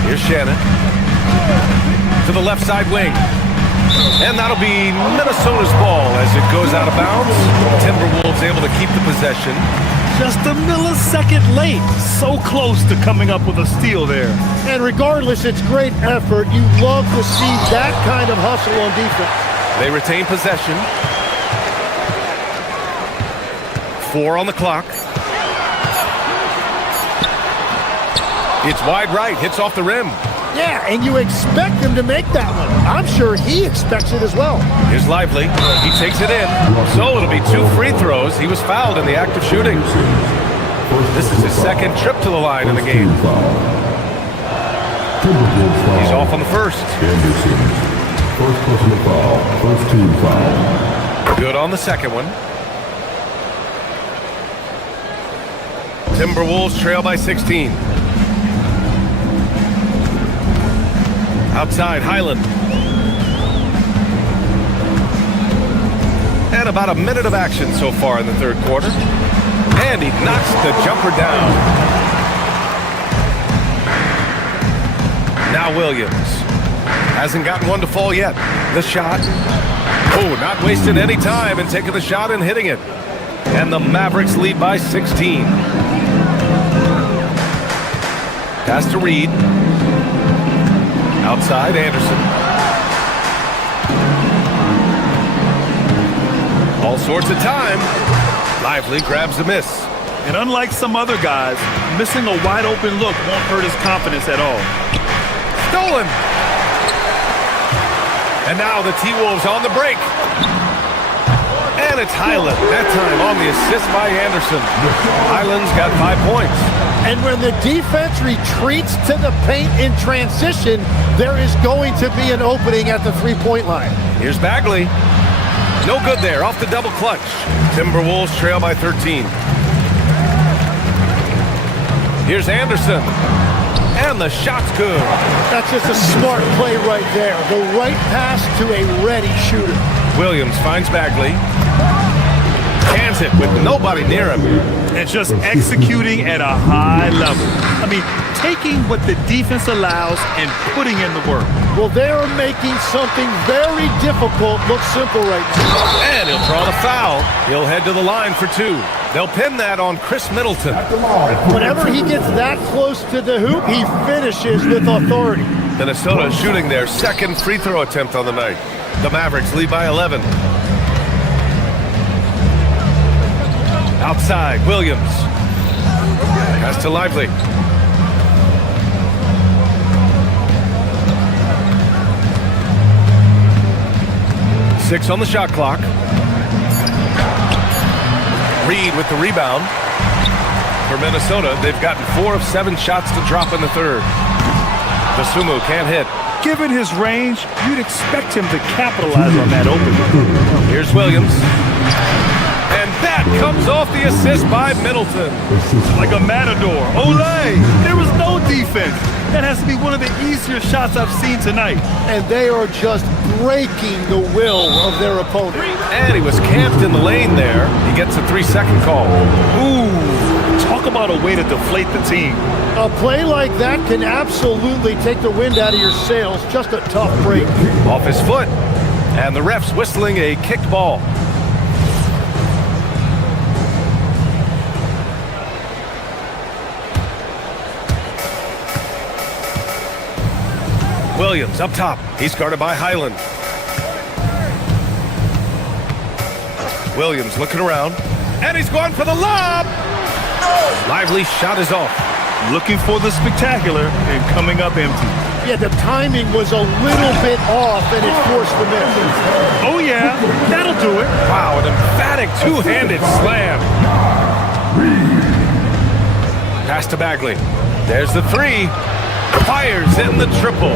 Here's Shannon to the left side wing. And that'll be Minnesota's ball as it goes out of bounds. Timberwolves able to keep the possession. Just a millisecond late. So close to coming up with a steal there. And regardless, it's great effort. You love to see that kind of hustle on defense. They retain possession. 4 on the clock. It's wide right, hits off the rim. Yeah, and you expect him to make that one. I'm sure he expects it as well. Here's Lively. He takes it in. So it'll be 2 free throws. He was fouled in the act of shooting. This is his second trip to the line in the game. He's off on the first. First personal foul. First team foul. Good on the second one. Timberwolves trail by 16. Outside, Highland. And about a minute of action so far in the third quarter. And he knocks the jumper down. Now Williams. Hasn't gotten one to fall yet. The shot. Oh, not wasting any time and taking the shot and hitting it. And the Mavericks lead by 16. Pass to Reid. Outside, Anderson. All sorts of time. Lively grabs the miss. And unlike some other guys, missing a wide open look won't hurt his confidence at all. Stolen. And now the T-Wolves on the break. And it's Highland. That time on the assist by Anderson. Highland's got 5 points. And when the defense retreats to the paint in transition, there is going to be an opening at the three-point line. Here's Bagley. No good there, off the double clutch. Timberwolves trail by 13. Here's Anderson. And the shot's good. That's just a smart play right there. The right pass to a ready shooter. Williams finds Bagley. Cans it with nobody near him. And just executing at a high level. I mean, taking what the defense allows and putting in the work. Well, they're making something very difficult look simple right now. And he'll draw the foul. He'll head to the line for 2. They'll pin that on Chris Middleton. Whenever he gets that close to the hoop, he finishes with authority. Minnesota shooting their second free throw attempt on the night. The Mavericks lead by 11. Outside, Williams. Pass to Lively. Six on the shot clock. Reed with the rebound. For Minnesota, they've gotten 4 of 7 shots to drop in the third. Dosunmu can't hit. Given his range, you'd expect him to capitalize on that opening. Here's Williams. And that comes off the assist by Middleton. Like a matador. Olay! There was no defense. That has to be one of the easier shots I've seen tonight. And they are just breaking the will of their opponent. And he was camped in the lane there. He gets a 3-second call. Ooh, talk about a way to deflate the team. A play like that can absolutely take the wind out of your sails. Just a tough break. Off his foot. And the ref's whistling a kicked ball. Williams up top. He's guarded by Highland. Williams looking around. And he's going for the lob. Lively shot is off. Looking for the spectacular and coming up empty. Yeah, the timing was a little bit off and it forced the miss. Oh yeah, that'll do it. Wow, an emphatic two-handed slam. Pass to Bagley. There's the 3. Fires in the triple.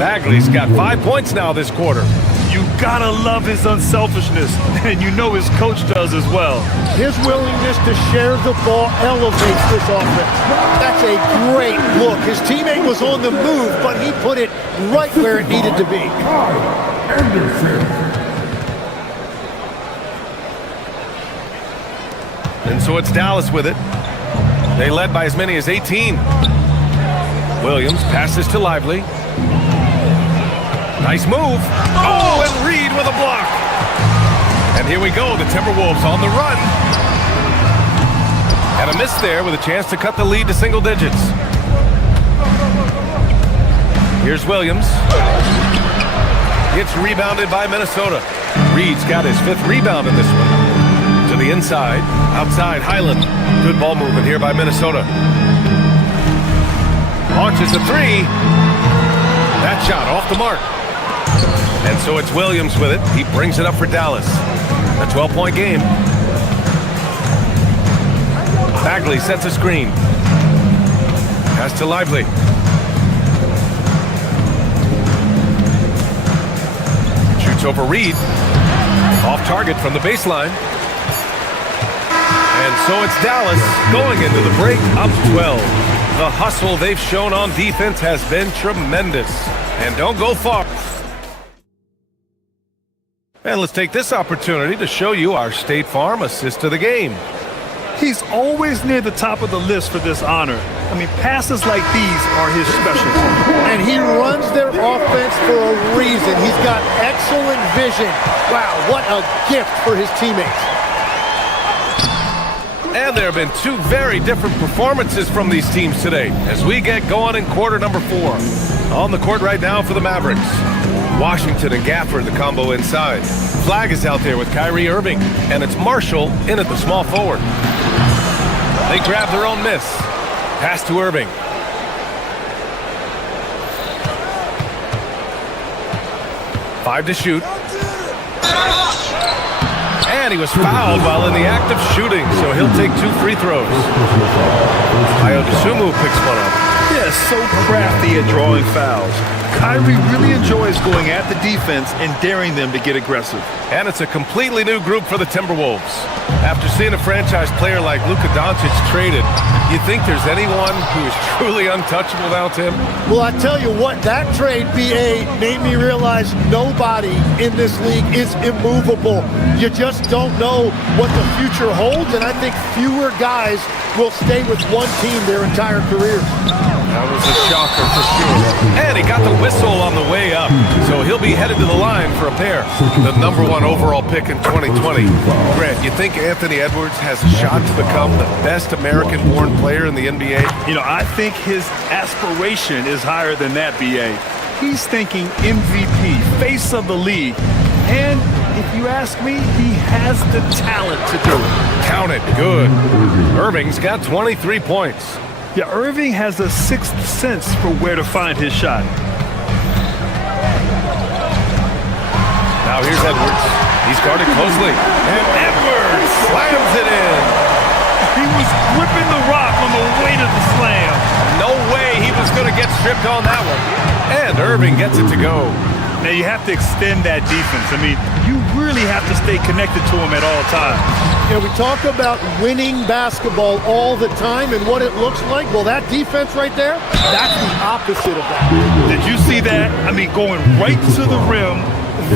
Bagley's got 5 points now this quarter. You gotta love his unselfishness, and you know his coach does as well. His willingness to share the ball elevates this offense. That's a great look. His teammate was on the move, but he put it right where it needed to be. And so it's Dallas with it. They led by as many as 18. Williams passes to Lively. Nice move. Oh, and Reed with a block. And here we go, the Timberwolves on the run. And a miss there with a chance to cut the lead to single digits. Here's Williams. Gets rebounded by Minnesota. Reed's got his 5th rebound in this one. To the inside. Outside, Highland. Good ball movement here by Minnesota. Launches a 3. That shot off the mark. And so it's Williams with it. He brings it up for Dallas. A 12-point game. Bagley sets a screen. Pass to Lively. Shoots over Reed. Off target from the baseline. And so it's Dallas going into the break up 12. The hustle they've shown on defense has been tremendous. And don't go far. And let's take this opportunity to show you our State Farm assist of the game. He's always near the top of the list for this honor. I mean, passes like these are his specialty. And he runs their offense for a reason. He's got excellent vision. Wow, what a gift for his teammates. And there have been 2 very different performances from these teams today as we get going in quarter number 4. On the court right now for the Mavericks. Washington and Gafford, the combo inside. Flag is out there with Kyrie Irving, and it's Marshall in at the small forward. They grab their own miss. Pass to Irving. Five to shoot. And he was fouled while in the act of shooting, so he'll take 2 free throws. Dosunmu picks one up. Yeah, so crafty at drawing fouls. Kyrie really enjoys going at the defense and daring them to get aggressive. And it's a completely new group for the Timberwolves. After seeing a franchise player like Luka Doncic traded, you think there's anyone who is truly untouchable now, Tim? Well, I tell you what, that trade, BA, made me realize nobody in this league is immovable. You just don't know what the future holds, and I think fewer guys will stay with one team their entire careers. That was a shocker for sure. And he got the whistle on the way up, so he'll be headed to the line for a pair. The #1 overall pick in 2020. Grant, you think Anthony Edwards has a shot to become the best American-born player in the NBA? You know, I think his aspiration is higher than that, BA. He's thinking MVP, face of the league. And if you ask me, he has the talent to do it. Count it. Good. Irving's got 23 points. Yeah, Irving has a 6th sense for where to find his shot. Now here's Edwards. He's guarded closely. And Edwards slams it in. He was gripping the rock on the way to the slam. No way he was going to get stripped on that one. And Irving gets it to go. Now, you have to extend that defense. I mean, you really have to stay connected to him at all times. We talk about winning basketball all the time and what it looks like. Well, that defense right there, that's the opposite of that. Did you see that? I mean, going right to the rim,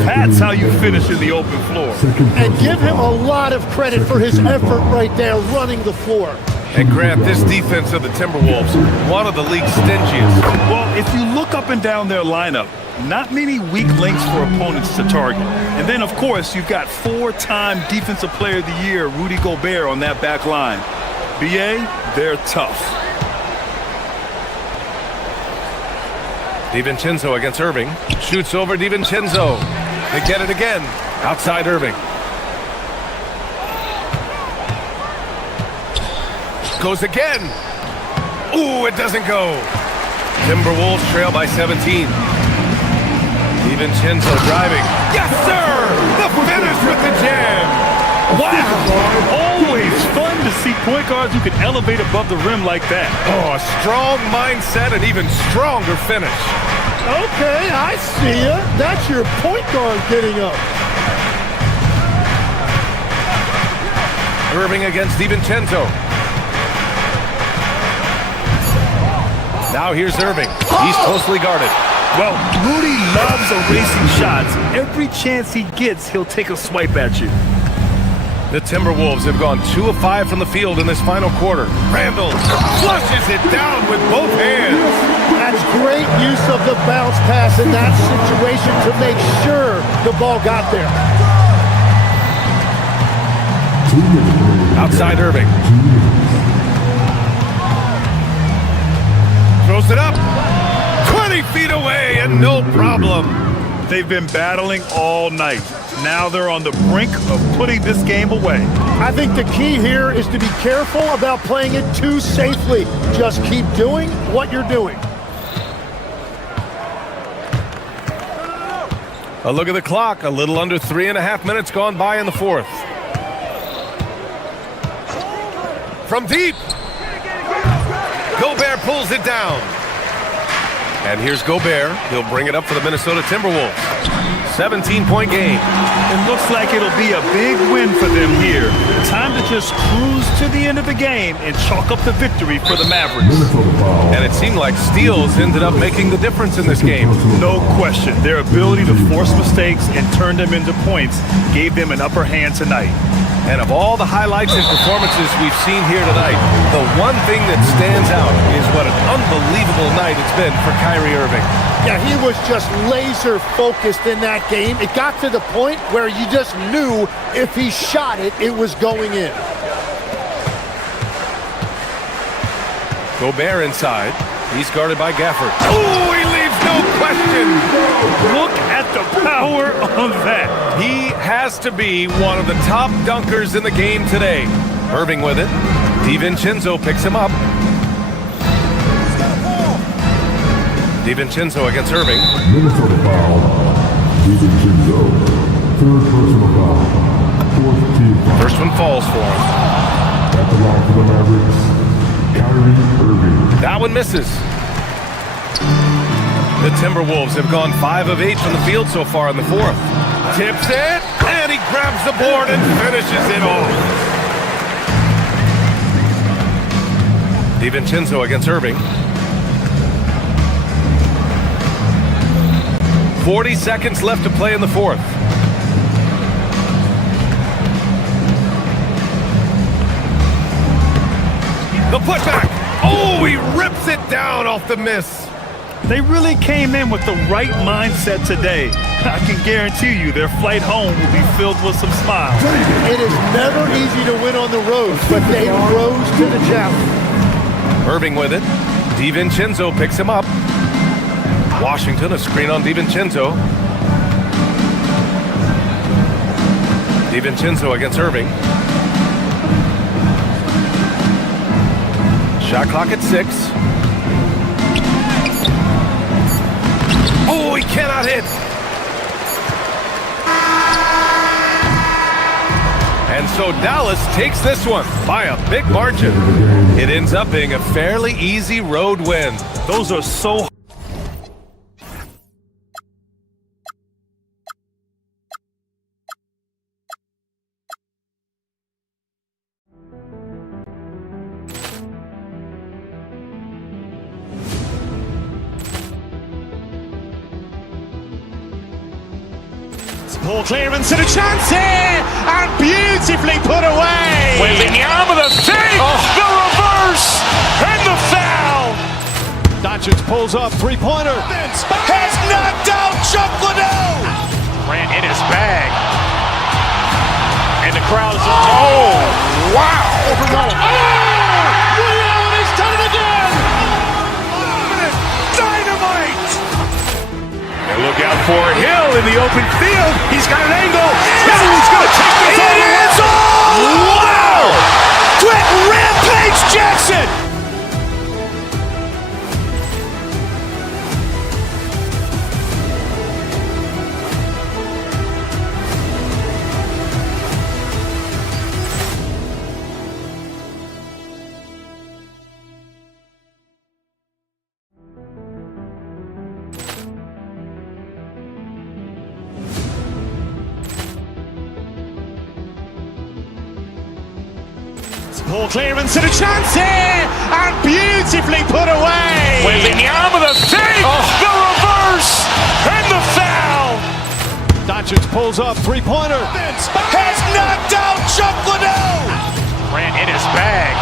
that's how you finish in the open floor. And give him a lot of credit for his effort right there running the floor. And Grant, this defense of the Timberwolves, one of the league's stingiest. Well, if you look up and down their lineup, not many weak links for opponents to target. And then, of course, you've got 4-time Defensive Player of the Year, Rudy Gobert, on that back line. BA, they're tough. DiVincenzo against Irving. Shoots over DiVincenzo. They get it again. Outside Irving. Goes again. Ooh, it doesn't go. Timberwolves trail by 17. DiVincenzo driving. Yes, sir! The finish with the jam. Wow! Always fun to see point guards who can elevate above the rim like that. Oh, a strong mindset and even stronger finish. Okay, I see ya. That's your point guard getting up. Irving against DiVincenzo. Now here's Irving. He's closely guarded. Well, Rudy loves erasing shots. Every chance he gets, he'll take a swipe at you. The Timberwolves have gone 2 of 5 from the field in this final quarter. Randall flushes it down with both hands. That's great use of the bounce pass in that situation to make sure the ball got there. Outside Irving. Throws it up. 20 feet away and no problem. They've been battling all night. Now they're on the brink of putting this game away. I think the key here is to be careful about playing it too safely. Just keep doing what you're doing. A look at the clock. A little under 3.5 minutes gone by in the fourth. From deep. Gobert pulls it down. And here's Gobert. He'll bring it up for the Minnesota Timberwolves. 17-point game. It looks like it'll be a big win for them here. Time to just cruise to the end of the game and chalk up the victory for the Mavericks. And it seemed like steals ended up making the difference in this game. No question. Their ability to force mistakes and turn them into points gave them an upper hand tonight. And of all the highlights and performances we've seen here tonight, the one thing that stands out is what an unbelievable night it's been for Kyrie Irving. Yeah, he was just laser focused in that game. It got to the point where you just knew if he shot it, it was going in. Gobert inside. He's guarded by Gafford. Oh, he leaves no question. Look at the power of that. He has to be one of the top dunkers in the game today. Irving with it. DiVincenzo picks him up. DiVincenzo against Irving. Minnesota foul. DiVincenzo. Third personal foul. Fourth team foul. First one falls for him. At the line for the Mavericks, Kyrie Irving. That one misses. The Timberwolves have gone 5 of 8 from the field so far in the fourth. Tips it, and he grabs the board and finishes it off. DiVincenzo against Irving. 40 seconds left to play in the fourth. The putback. Oh, he rips it down off the miss. They really came in with the right mindset today. I can guarantee you their flight home will be filled with some smiles. It is never easy to win on the road, but they rose to the challenge. Irving with it. DiVincenzo picks him up. Washington, a screen on DiVincenzo. DiVincenzo against Irving. Shot clock at 6. Oh, he cannot hit. So Dallas takes this one by a big margin. It ends up being a fairly easy road win. Those are so Ball clearance and a chance here, and beautifully put away. Wembanyama the fake, the reverse, and the foul. Doncic pulls up, three-pointer. Has knocked out Chuck Liddell. Ran in his bag. And the crowd is, oh, wow. He's done it again. Dynamite. And look out for Hill in the open field. He's got an angle. Hill's going to take this all the way. Wow! Quick Rampage Jackson. Ball clearance and a chance here, and beautifully put away. Wembanyama the fake, the reverse, and the foul. Doncic pulls up, three-pointer. Has knocked out Chuck Liddell. Ran in his bag.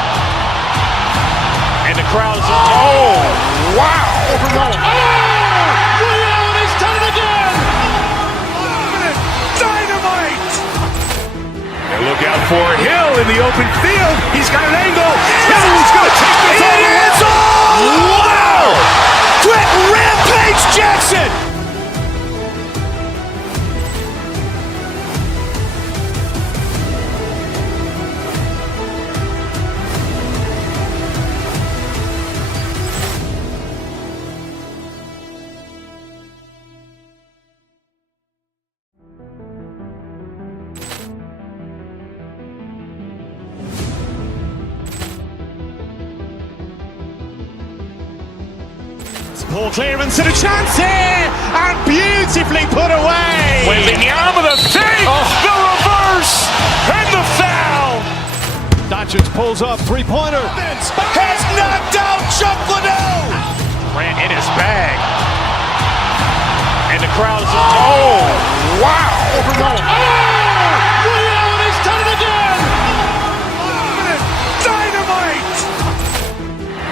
And the crowd is, oh, wow. He's done it again. Dynamite. And look out for Hill in the open field. He's got an angle. Hill's going to take this all the way. Wow! Quick Rampage Jackson. Ball clearance and a chance here, and beautifully put away. Wembanyama the fake, the reverse, and the foul. Doncic pulls up, three-pointer. Has knocked out Chuck Liddell. Ran in his bag. And the crowd is, oh, wow. He's done it again. Dynamite.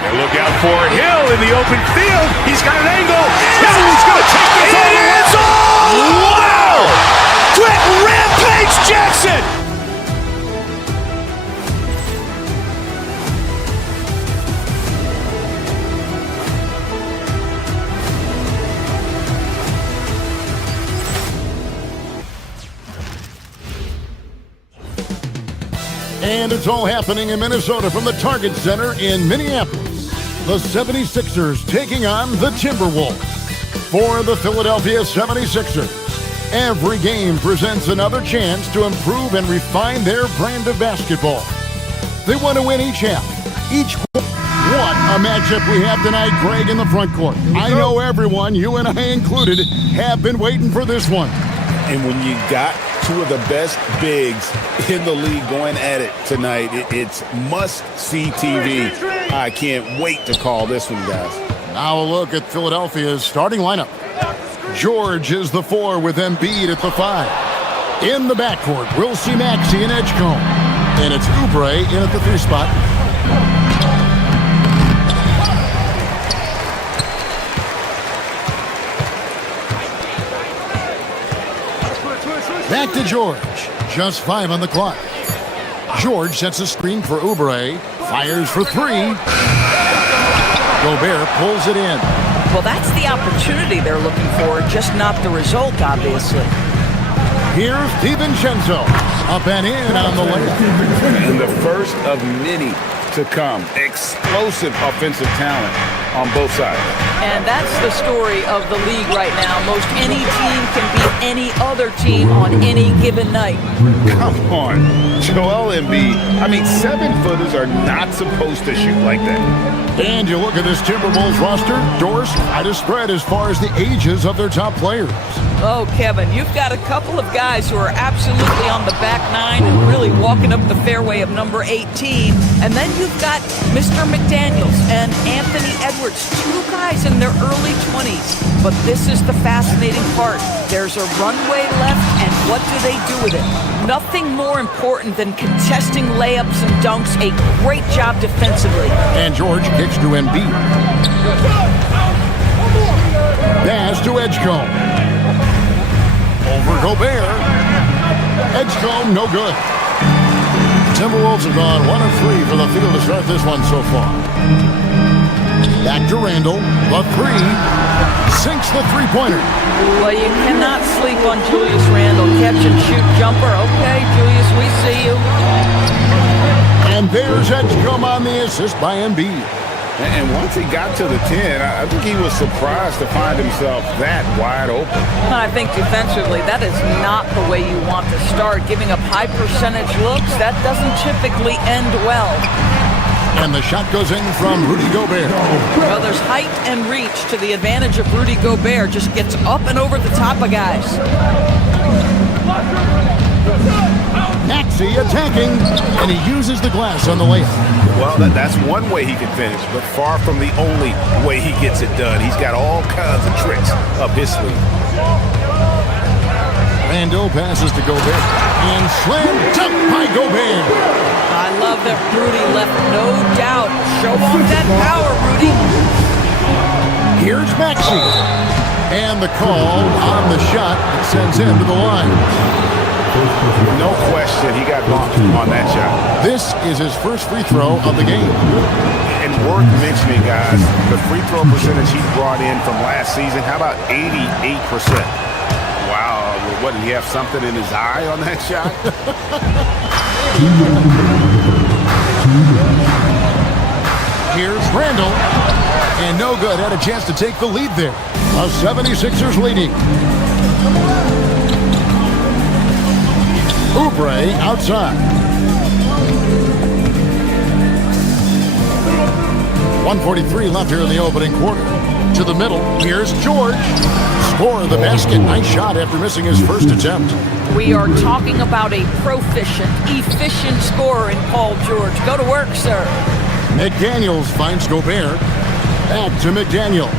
And look out for Hill in the open field. He's got an angle. Hill's going to take this all the way. Wow! Quick Rampage Jackson. And it's all happening in Minnesota from the Target Center in Minneapolis. The 76ers taking on the Timberwolves. For the Philadelphia 76ers, every game presents another chance to improve and refine their brand of basketball. They want to win each half, each quarter. What a matchup we have tonight, Greg, in the front court. I know everyone, you and I included, have been waiting for this one. And when you got two of the best bigs in the league going at it tonight, it's must-see TV. I can't wait to call this one, guys. Now a look at Philadelphia's starting lineup. George is the 4 with Embiid at the 5. In the backcourt, we'll see Maxey and Edgecombe. And it's Oubre in at the 3 spot. Back to George. Just 5 on the clock. George sets a screen for Oubre. Fires for 3. Gobert pulls it in. Well, that's the opportunity they're looking for, just not the result, obviously. Here's DiVincenzo. Up and in on the layup. And the first of many to come. Explosive offensive talent. on both sides. And that's the story of the league right now. Most any team can beat any other team on any given night. Come on, Joel Embiid. I mean, 7-footers are not supposed to shoot like that. And you look at this Timberwolves roster, Doris, quite a spread as far as the ages of their top players. Oh, Kevin, you've got a couple of guys who are absolutely on the back nine and really walking up the fairway of number 18. And then you've got Mr. McDaniels and Anthony Edwards, two guys in their early 20s. But this is the fascinating part. There's a runway left, and what do they do with it? Nothing more important than contesting layups and dunks. A great job defensively. And George kicks to Embiid. Pass to Edgecombe. Over Gobert. Edgecombe, no good. Timberwolves have gone 1 of 3 for the field to start this one so far. Back to Randall. The three. Sinks the three-pointer. Well, you cannot sleep on Julius Randle. Catch and shoot jumper. Okay, Julius, we see you. And there's Edgecombe on the assist by Embiid. And once he got to the 10, I think he was surprised to find himself that wide open. I think defensively, that is not the way you want to start. Giving up high percentage looks, that doesn't typically end well. And the shot goes in from Rudy Gobert. Well, there's height and reach to the advantage of Rudy Gobert. Just gets up and over the top of guys. Maxey attacking, and he uses the glass on the layup. Well, that's one way he can finish, but far from the only way he gets it done. He's got all kinds of tricks up his sleeve. Randall passes to Gobert, and slam dunk by Gobert. I love that Rudy left no doubt. Show off that power, Rudy. Here's Maxey. And the call on the shot that sends him to the line. No question, he got bumped on that shot. This is his first free throw of the game. And worth mentioning, guys, the free throw percentage he brought in from last season, how about 88%? Wow, what, did he have something in his eye on that shot? Here's Randall. And no good, had a chance to take the lead there. The 76ers leading. Oubre outside. 1:43 left here in the opening quarter. To the middle, here's George. Score the basket. Nice shot after missing his first attempt. We are talking about a proficient, efficient scorer in Paul George. Go to work, sir. McDaniels finds Gobert. Back to McDaniel.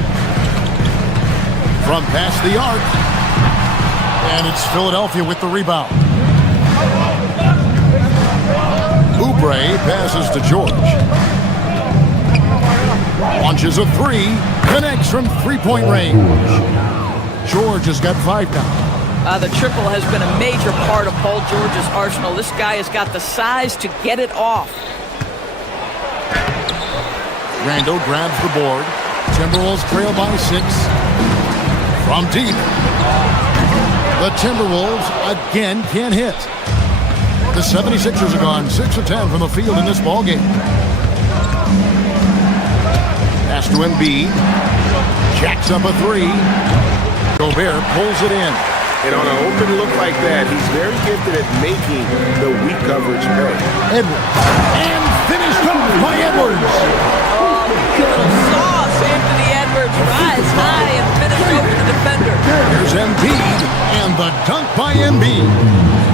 From past the arc. And it's Philadelphia with the rebound. Oubre passes to George. Launches a three. Connects from three-point range. George has got 5 now. The triple has been a major part of Paul George's arsenal. This guy has got the size to get it off. Randall grabs the board. Timberwolves trail by 6. From deep. The Timberwolves again can't hit. The 76ers have gone 6 of 10 from the field in this ballgame. Pass to Embiid. Jacks up a 3. Gobert pulls it in. And on an open look like that, he's very gifted at making the weak coverage pay. Edwards. And finished up by Edwards. Oh, little sauce. Anthony Edwards rise high and finish over the defender. Here's Embiid. And the dunk by Embiid.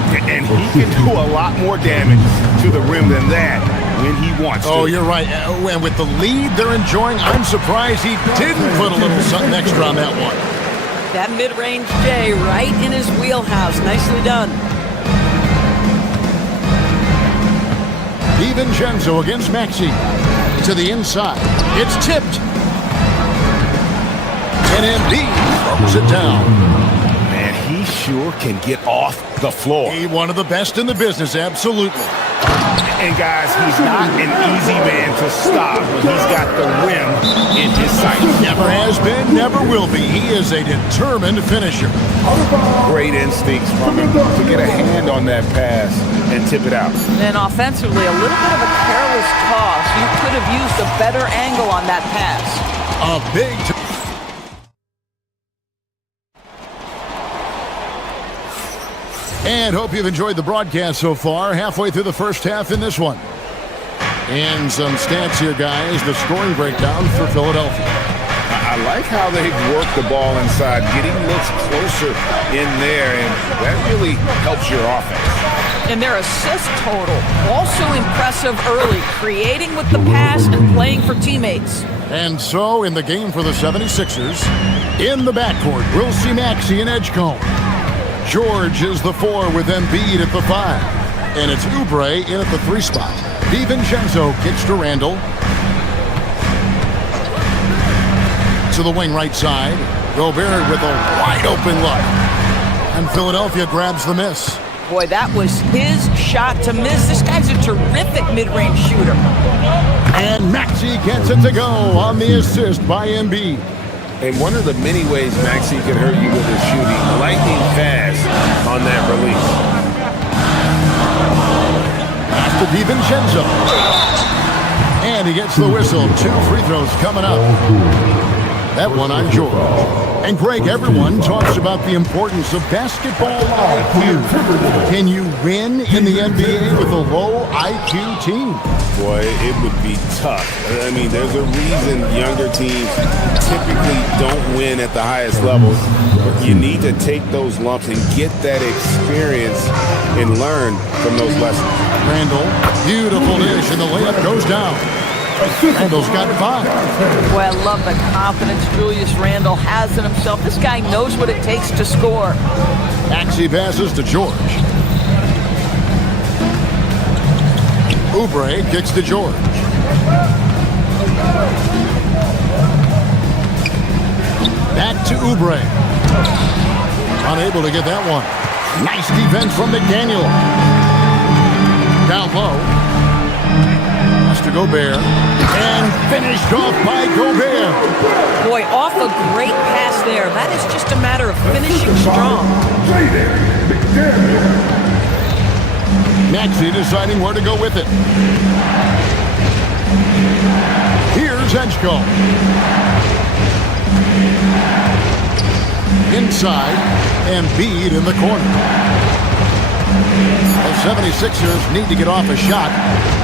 And he can do a lot more damage to the rim than that when he wants to. Oh, you're right. And with the lead they're enjoying, I'm surprised he didn't put a little something extra on that one. That mid-range J right in his wheelhouse. Nicely done. DiVincenzo against Maxey. To the inside. It's tipped. And Embiid throws it down. Man, he sure can get off the floor. He's one of the best in the business, absolutely. And guys, he's not an easy man to stop when he's got the rim in his sight. Never has been, never will be. He is a determined finisher. Great instincts from him to get a hand on that pass and tip it out. And offensively, a little bit of a careless toss. You could have used a better angle on that pass. A big and hope you've enjoyed the broadcast so far. Halfway through the first half in this one. And some stats here, guys. The scoring breakdown for Philadelphia. I like how they've worked the ball inside, getting looks closer in there, and that really helps your offense. And their assist total, also impressive early, creating with the pass and playing for teammates. And so, in the game for the 76ers, in the backcourt, we'll see Maxey and Edgecombe. George is the 4 with Embiid at the 5. And it's Oubre in at the 3 spot. DiVincenzo kicks to Randall. To the wing right side. Gobert with a wide open look. And Philadelphia grabs the miss. Boy, that was his shot to miss. This guy's a terrific mid-range shooter. And Maxey gets it to go on the assist by Embiid. And one of the many ways Maxey can hurt you with his shooting, lightning fast on that release. Pass to DiVincenzo. And he gets the whistle. 2 free throws coming up. That one on George. And Greg, everyone talks about the importance of basketball IQ. Can you win in the NBA with a low IQ team? Boy, it would be tough. I mean, there's a reason younger teams typically don't win at the highest levels. You need to take those lumps and get that experience and learn from those lessons. Randall, beautiful dish, and the layup goes down. Randall's got 5. Boy, I love the confidence Julius Randle has in himself. This guy knows what it takes to score. Maxey passes to George. Oubre kicks to George. Back to Oubre. Unable to get that one. Nice defense from McDaniel. Down low. To Gobert, and finished off by Gobert. Boy, off a great pass there. That is just a matter of finishing strong. Maxey deciding where to go with it. Here's Edgecombe. Inside, Embiid in the corner. The 76ers need to get off a shot.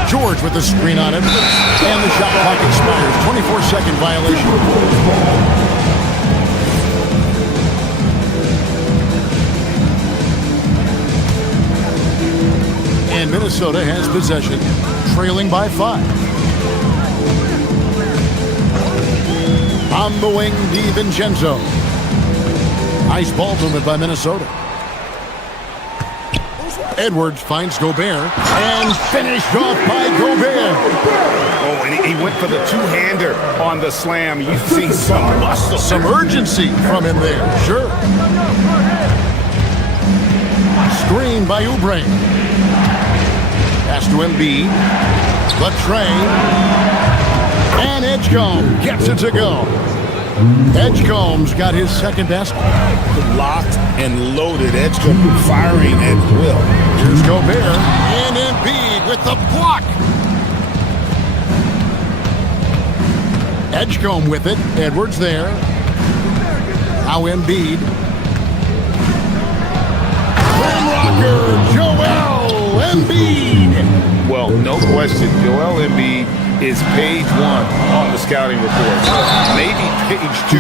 George with the screen on it. And the shot clock expires. 24-second violation. And Minnesota has possession, trailing by 5. On the wing, DiVincenzo. Nice ball movement by Minnesota. Edwards finds Gobert and finished off by Gobert. Oh, and he went for the two-hander on the slam. You see some muscle. Some urgency from him there, sure. Screen by Oubre. Pass to Embiid. Latrine. And Edgecombe gets it to go. Edgecombe's got his second basket. Locked and loaded. Edgecombe firing at will. Here's Gobert and Embiid with the block. Edgecombe with it. Edwards there. Now Embiid. Rim rocker, Joel Embiid. Well, no question, Joel Embiid is page 1 on the scouting report. Maybe page 2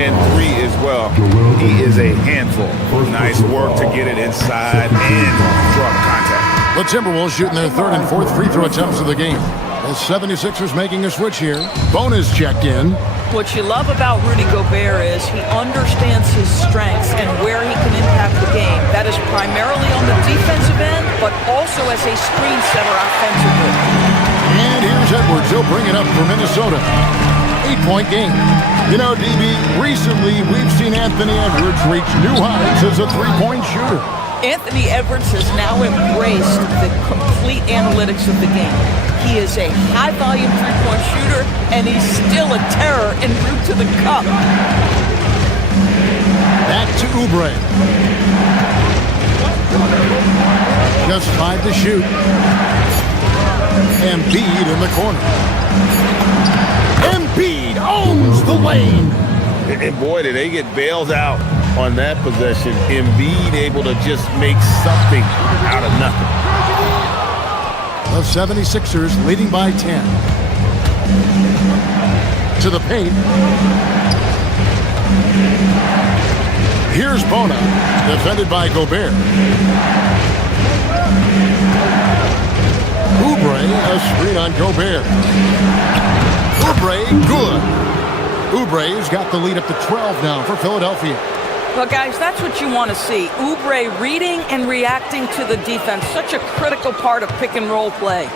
and 3 as well. He is a handful. Nice work to get it inside and draw the contact. The Timberwolves shooting their 3rd and 4th free throw attempts of the game. The 76ers making a switch here. Bonus checked in. What you love about Rudy Gobert is he understands his strengths and where he can impact the game. That is primarily on the defensive end, but also as a screen setter offensively. And here's Edwards. He'll bring it up for Minnesota. 8-point game. You know, DB, recently we've seen Anthony Edwards reach new heights as a 3-point shooter. Anthony Edwards has now embraced the complete analytics of the game. He is a high-volume three-point shooter, and he's still a terror en route to the cup. Back to Oubre. Just 5 to shoot. Embiid in the corner. Embiid, oh owns the lane. And boy, did they get bailed out on that possession. Embiid able to just make something out of nothing. The 76ers leading by 10. To the paint. Here's Bona, defended by Gobert. Oubre, a screen on Gobert. Oubre, good. Oubre's got the lead up to 12 now for Philadelphia. Well, guys, that's what you want to see. Oubre reading and reacting to the defense. Such a critical part of pick-and-roll play.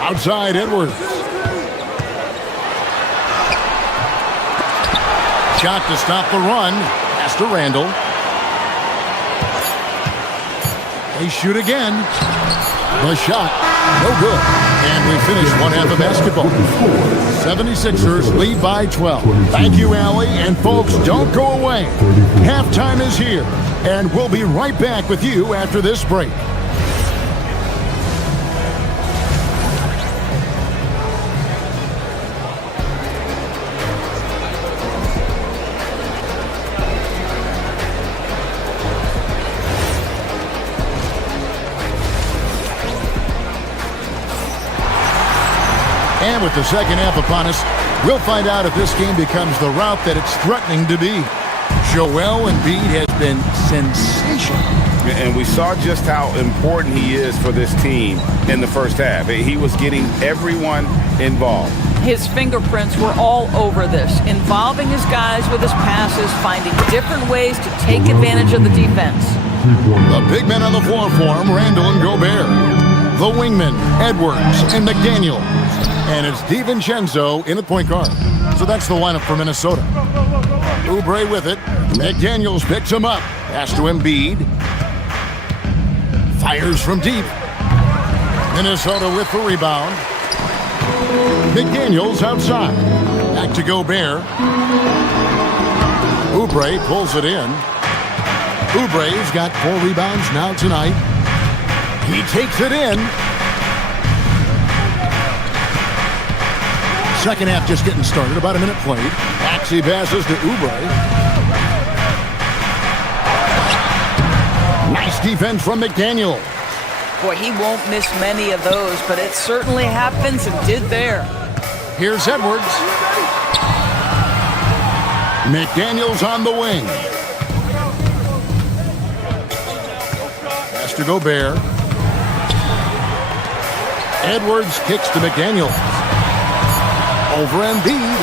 Outside Edwards. Shot to stop the run. Pass to Randall. They shoot again. The shot, no good. And we finish one half of basketball. 76ers lead by 12. Thank you, Allie. And folks, don't go away. Halftime is here. And we'll be right back with you after this break. And with the second half upon us, we'll find out if this game becomes the route that it's threatening to be. Joel Embiid has been sensational. And we saw just how important he is for this team in the first half. He was getting everyone involved. His fingerprints were all over this, involving his guys with his passes, finding different ways to take advantage of the defense. The big men on the floor for him, Randall and Gobert. The wingmen, Edwards and McDaniel. And it's DiVincenzo in the point guard. So that's the lineup for Minnesota. Oubre with it. McDaniels picks him up. Pass to Embiid. Fires from deep. Minnesota with the rebound. McDaniels outside. Back to Gobert. Oubre pulls it in. Oubre's got 4 rebounds now tonight. He takes it in. Second half just getting started. About a minute played. Maxey passes to Oubre. Nice defense from McDaniel. Boy, he won't miss many of those, but it certainly happens and did there. Here's Edwards. McDaniel's on the wing. Pass to Gobert. Edwards kicks to McDaniels. Over Embiid.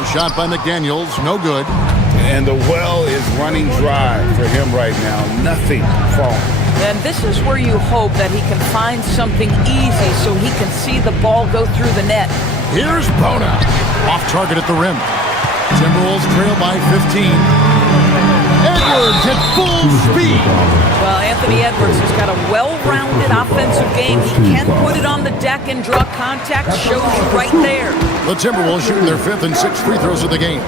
A shot by McDaniels, no good. And the well is running dry for him right now. Nothing falling. And this is where you hope that he can find something easy so he can see the ball go through the net. Here's Bona. Off target at the rim. Timberwolves trail by 15. Edwards at full speed. Well, Anthony Edwards has got a well-rounded offensive game. He can put it on the deck and draw contact. Shows you right there. The Timberwolves shooting their 5th and 6th free throws of the game.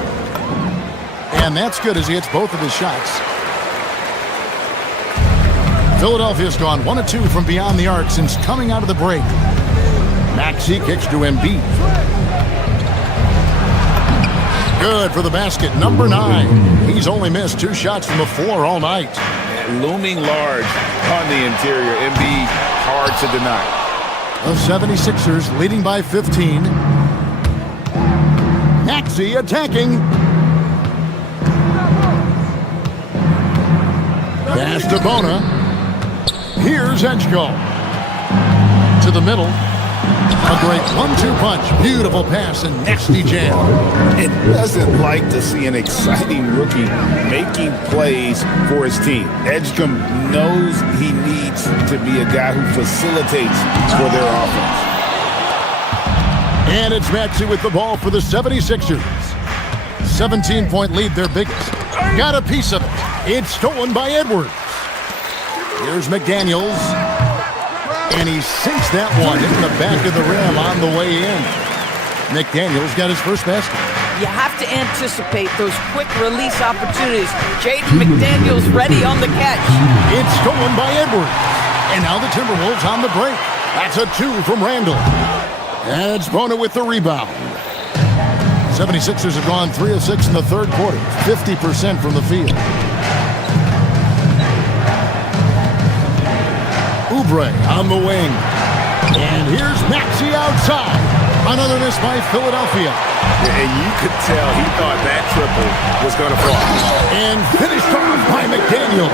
And that's good as he hits both of his shots. Philadelphia's gone 1 of 2 from beyond the arc since coming out of the break. Maxey kicks to Embiid. Good for the basket, number 9. He's only missed 2 shots from the floor all night. And looming large on the interior. Embiid, hard to deny. The 76ers leading by 15. Maxey attacking. Pass to Bona. Here's Edgecombe. To the middle. A great 1-2 punch. Beautiful pass and nasty jam. It doesn't like to see an exciting rookie making plays for his team. Edgecombe knows he needs to be a guy who facilitates for their offense. And it's Maxey with the ball for the 76ers. 17-point lead, their biggest. Got a piece of it. It's stolen by Edwards. Here's McDaniels. And he sinks that one in the back of the rim on the way in. McDaniels got his first basket. You have to anticipate those quick release opportunities. Jaden McDaniels ready on the catch. It's stolen by Edwards. And now the Timberwolves on the break. That's a 2 from Randall. And it's Bona with the rebound. 76ers have gone 3 of 6 in the third quarter, 50% from the field. Oubre on the wing. And here's Maxey outside. Another miss by Philadelphia. And you could tell he thought that triple was going to fall. And finished off by McDaniel.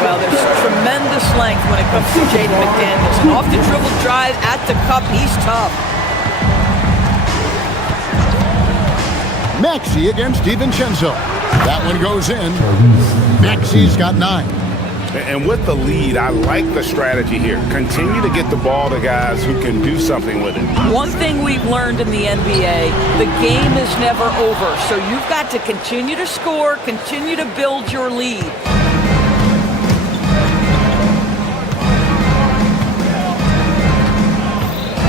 Well, there's tremendous length when it comes to Jaden McDaniels. And off the dribble drive at the cup, he's tough. Maxey against DiVincenzo. That one goes in. Maxey's got 9. And with the lead, I like the strategy here. Continue to get the ball to guys who can do something with it. One thing we've learned in the NBA, the game is never over. So you've got to continue to score, continue to build your lead.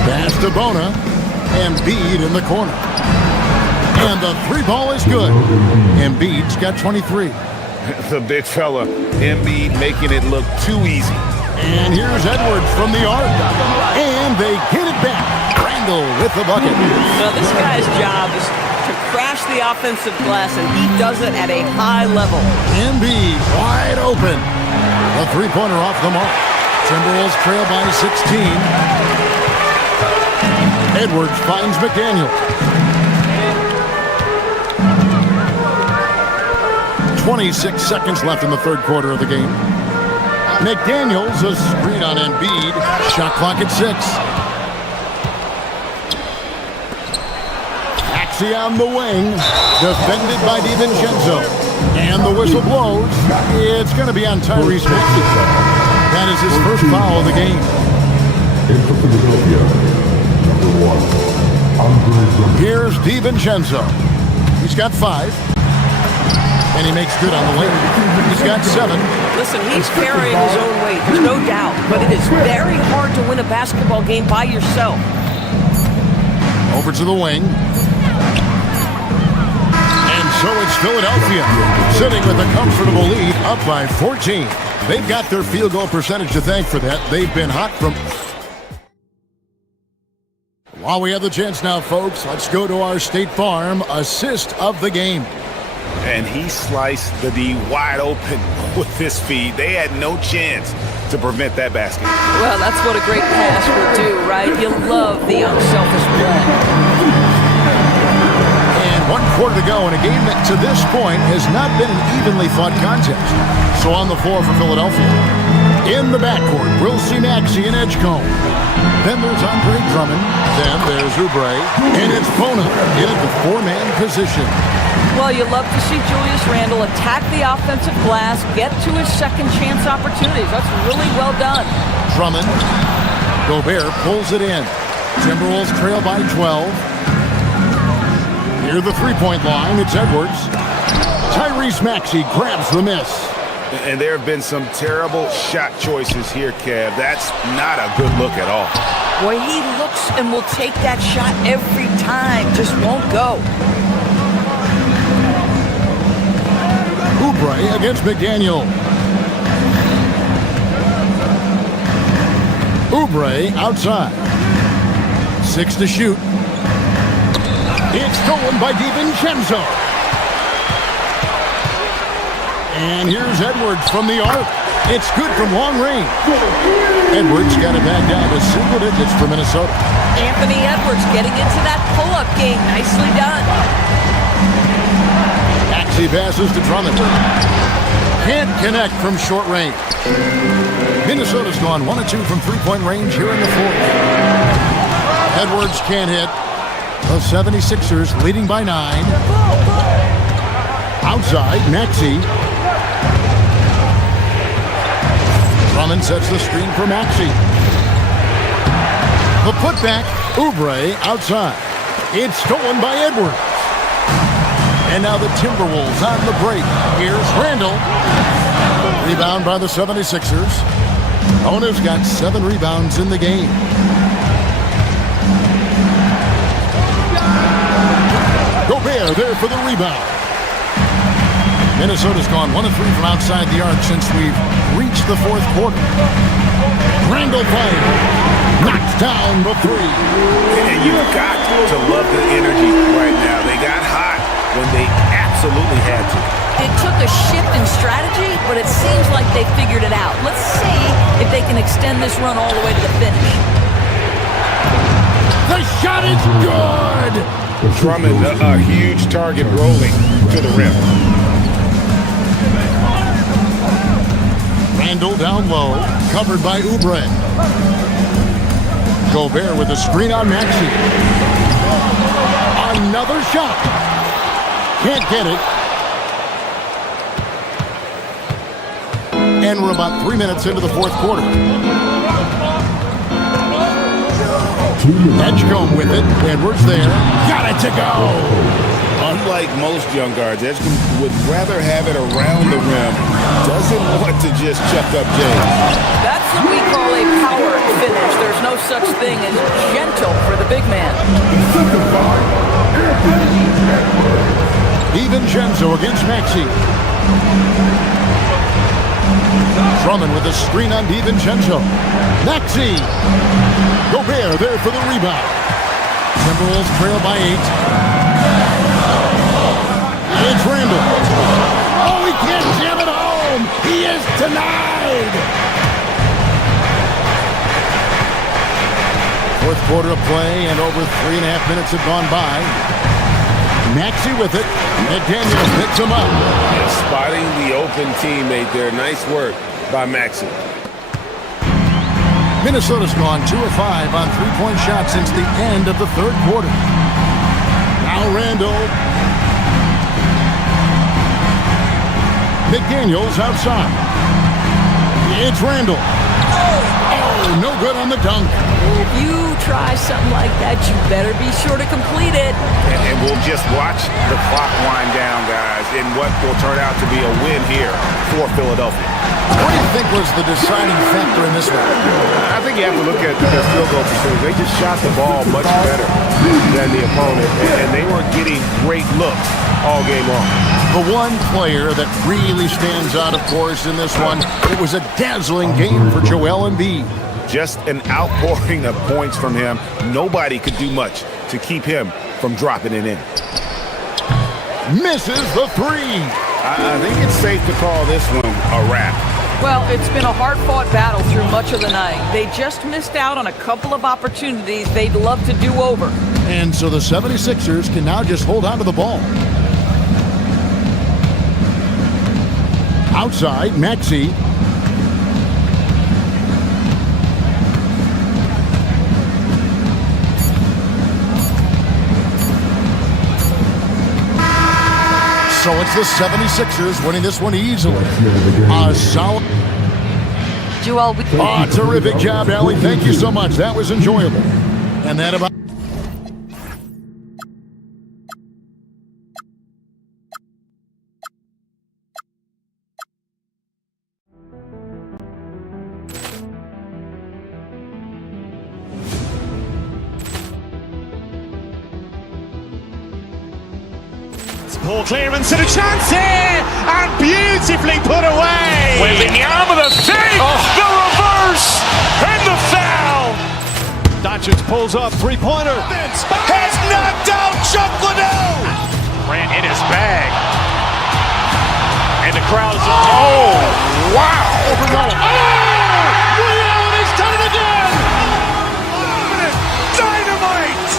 Pass to Bona. Embiid in the corner. And the 3 ball is good. Embiid's got 23. The big fella, Embiid, making it look too easy. And here's Edwards from the arc. And they get it back. Randall with the bucket. Well, this guy's job is to crash the offensive glass, and he does it at a high level. Embiid wide open. A 3-pointer off the mark. Timberwolves trail by 16. Edwards finds McDaniel. 26 seconds left in the third quarter of the game. McDaniels, a screen on Embiid. Shot clock at 6. Maxey on the wing. Defended by DiVincenzo. And the whistle blows. It's going to be on Tyrese Maxey. That is his first foul of the game. In for Philadelphia, number 1, Andre Drummond. Here's DiVincenzo. He's got 5. And he makes good on the wing. He's got 7. Listen, he's carrying his own weight, there's no doubt. But it is very hard to win a basketball game by yourself. Over to the wing. And so it's Philadelphia, sitting with a comfortable lead, up by 14. They've got their field goal percentage to thank for that. They've been hot from... While we have the chance now, folks, let's go to our State Farm assist of the game. And he sliced the D wide open with his feed. They had no chance to prevent that basket. Well, that's what a great pass will do, right? You love the unselfish play. And 1 quarter to go in a game that to this point has not been an evenly fought contest. So on the floor for Philadelphia. In the backcourt, we'll see Maxey and Edgecombe. Then there's Andre Drummond. Then there's Oubre. And it's Bona in at the 4-man position. Well, you love to see Julius Randle attack the offensive glass, get to his second chance opportunities. That's really well done. Drummond. Gobert pulls it in. Timberwolves trail by 12. Near the 3-point line, it's Edwards. Tyrese Maxey grabs the miss. And there have been some terrible shot choices here, Kev. That's not a good look at all. Boy, he looks and will take that shot every time. Just won't go. Oubre against McDaniel. Oubre outside. 6 to shoot. It's stolen by DiVincenzo. And here's Edwards from the arc. It's good from long range. Edwards got it back down to single digits for Minnesota. Anthony Edwards getting into that pull-up game. Nicely done. Maxey passes to Drummond. Can't connect from short range. Minnesota's gone 1 of 2 from 3-point range here in the fourth. Edwards can't hit. The 76ers leading by 9. Outside, Maxey. Drummond sets the screen for Maxey. The putback, Oubre outside. It's stolen by Edwards. And now the Timberwolves on the break. Here's Randall. Rebound by the 76ers. Bona's got 7 rebounds in the game. Gobert there for the rebound. Minnesota's gone 1 of 3 from outside the arc since we've reached the fourth quarter. Randall playing. Knocks down the 3. And you've got to love the energy right now. They got hot when they absolutely had to. It took a shift in strategy, but it seems like they figured it out. Let's see if they can extend this run all the way to the finish. The shot is good! Drummond, a huge target rolling to the rim. Randall down low, covered by Oubre. Gobert with a screen on Maxey. Another shot. Can't get it. And we're about 3 minutes into the fourth quarter. Edgecombe with it. Edwards there. Got it to go. Unlike most young guards, Edgecombe would rather have it around the rim. Doesn't want to just chuck up James. That's what we call a power finish. There's no such thing as gentle for the big man. DiVincenzo against Maxey. Drummond with a screen on DiVincenzo. Maxey. Gobert there for the rebound. Timberwolves trail by 8. It's Randall. Oh, he can't jam it home. He is denied. Fourth quarter of play, and over 3.5 minutes have gone by. Maxey with it. McDaniels picks him up. And spotting the open teammate there. Nice work by Maxey. Minnesota's gone 2 of 5 on three-point shots since the end of the third quarter. Now Randall. McDaniels outside. It's Randall. Oh, no good on the dunk. If you try something like that, you better be sure to complete it. And we'll just watch the clock wind down, guys, in what will turn out to be a win here for Philadelphia. What do you think was the deciding factor in this one? I think you have to look at their field goal percentage. They just shot the ball much better than the opponent, and they were getting great looks all game long. The one player that really stands out, of course, in this one, it was a dazzling game for Joel Embiid. Just an outpouring of points from him. Nobody could do much to keep him from dropping it in. Misses the 3. I think it's safe to call this one a wrap. Well, it's been a hard-fought battle through much of the night. They just missed out on a couple of opportunities they'd love to do over. And so the 76ers can now just hold on to the ball. Outside, Maxey. So it's the 76ers winning this one easily. Solid. Joel. Oh, terrific job, Allie. Thank you so much. That was enjoyable. And that about... Poor clearance and a chance here, and beautifully put away. Wembanyama the fake, the reverse, and the foul. Doncic pulls up, three-pointer. Has knocked out Chuck Liddell. Ran in his bag. And the crowd is... Oh, wow. Overall. Oh! Ray Allen has done it again. Dynamite.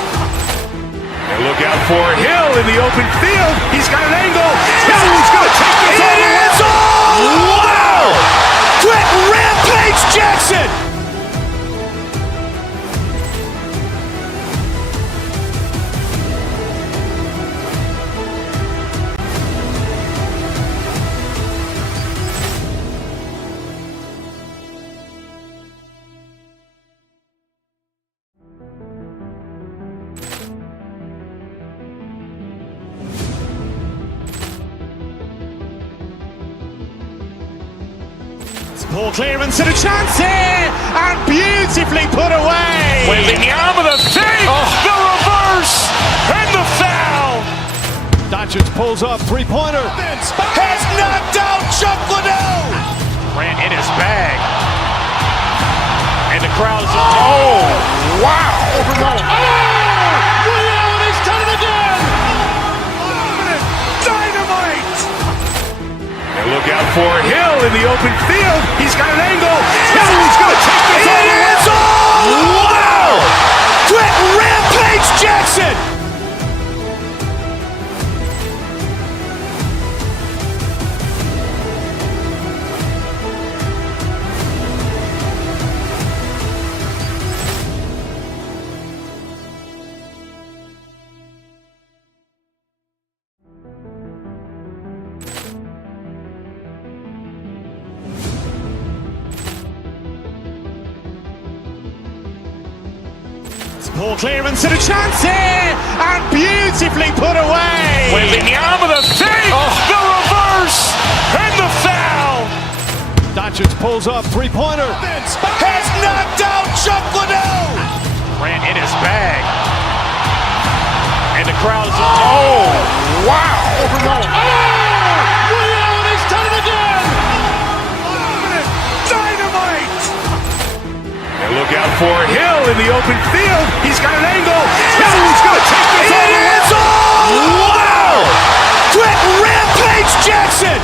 And look out for Hill in the open field. He's got an angle. Hill's going to take this all the way. Wow! Quick rampage Jackson. Poor clearance and a chance here, and beautifully put away. Wembanyama the fake, the reverse, and the foul. Doncic pulls up, three-pointer. Has knocked out Chuck Liddell. Grant in his bag. And the crowd is... Oh, wow. Ray Allen has done it again. Dynamite. And look out for Hill in the open field. He's got an angle. Hill's going to take this all the way. Wow. Quick Rampage Jackson. Poor clearance and a chance here, and beautifully put away. Wembanyama the fake, the reverse, and the foul. Doncic pulls up, three-pointer. Has knocked out Chuck Liddell. Grant in his bag. And the crowd is... Oh, wow. Ray Allen has done it again. Dynamite. And look out for Hill in the open field. He's got an angle. Hill's going to take this all the way. Wow. Quick Rampage Jackson.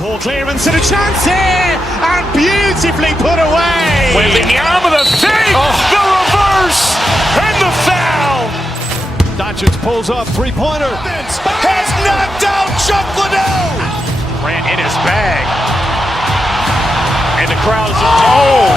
Poor clearance and a chance here, and beautifully put away. Wembanyama the fake, the reverse, and the foul. Doncic pulls up, three-pointer. Has knocked out Chuck Liddell. Grant in his bag. And the crowd is... Oh,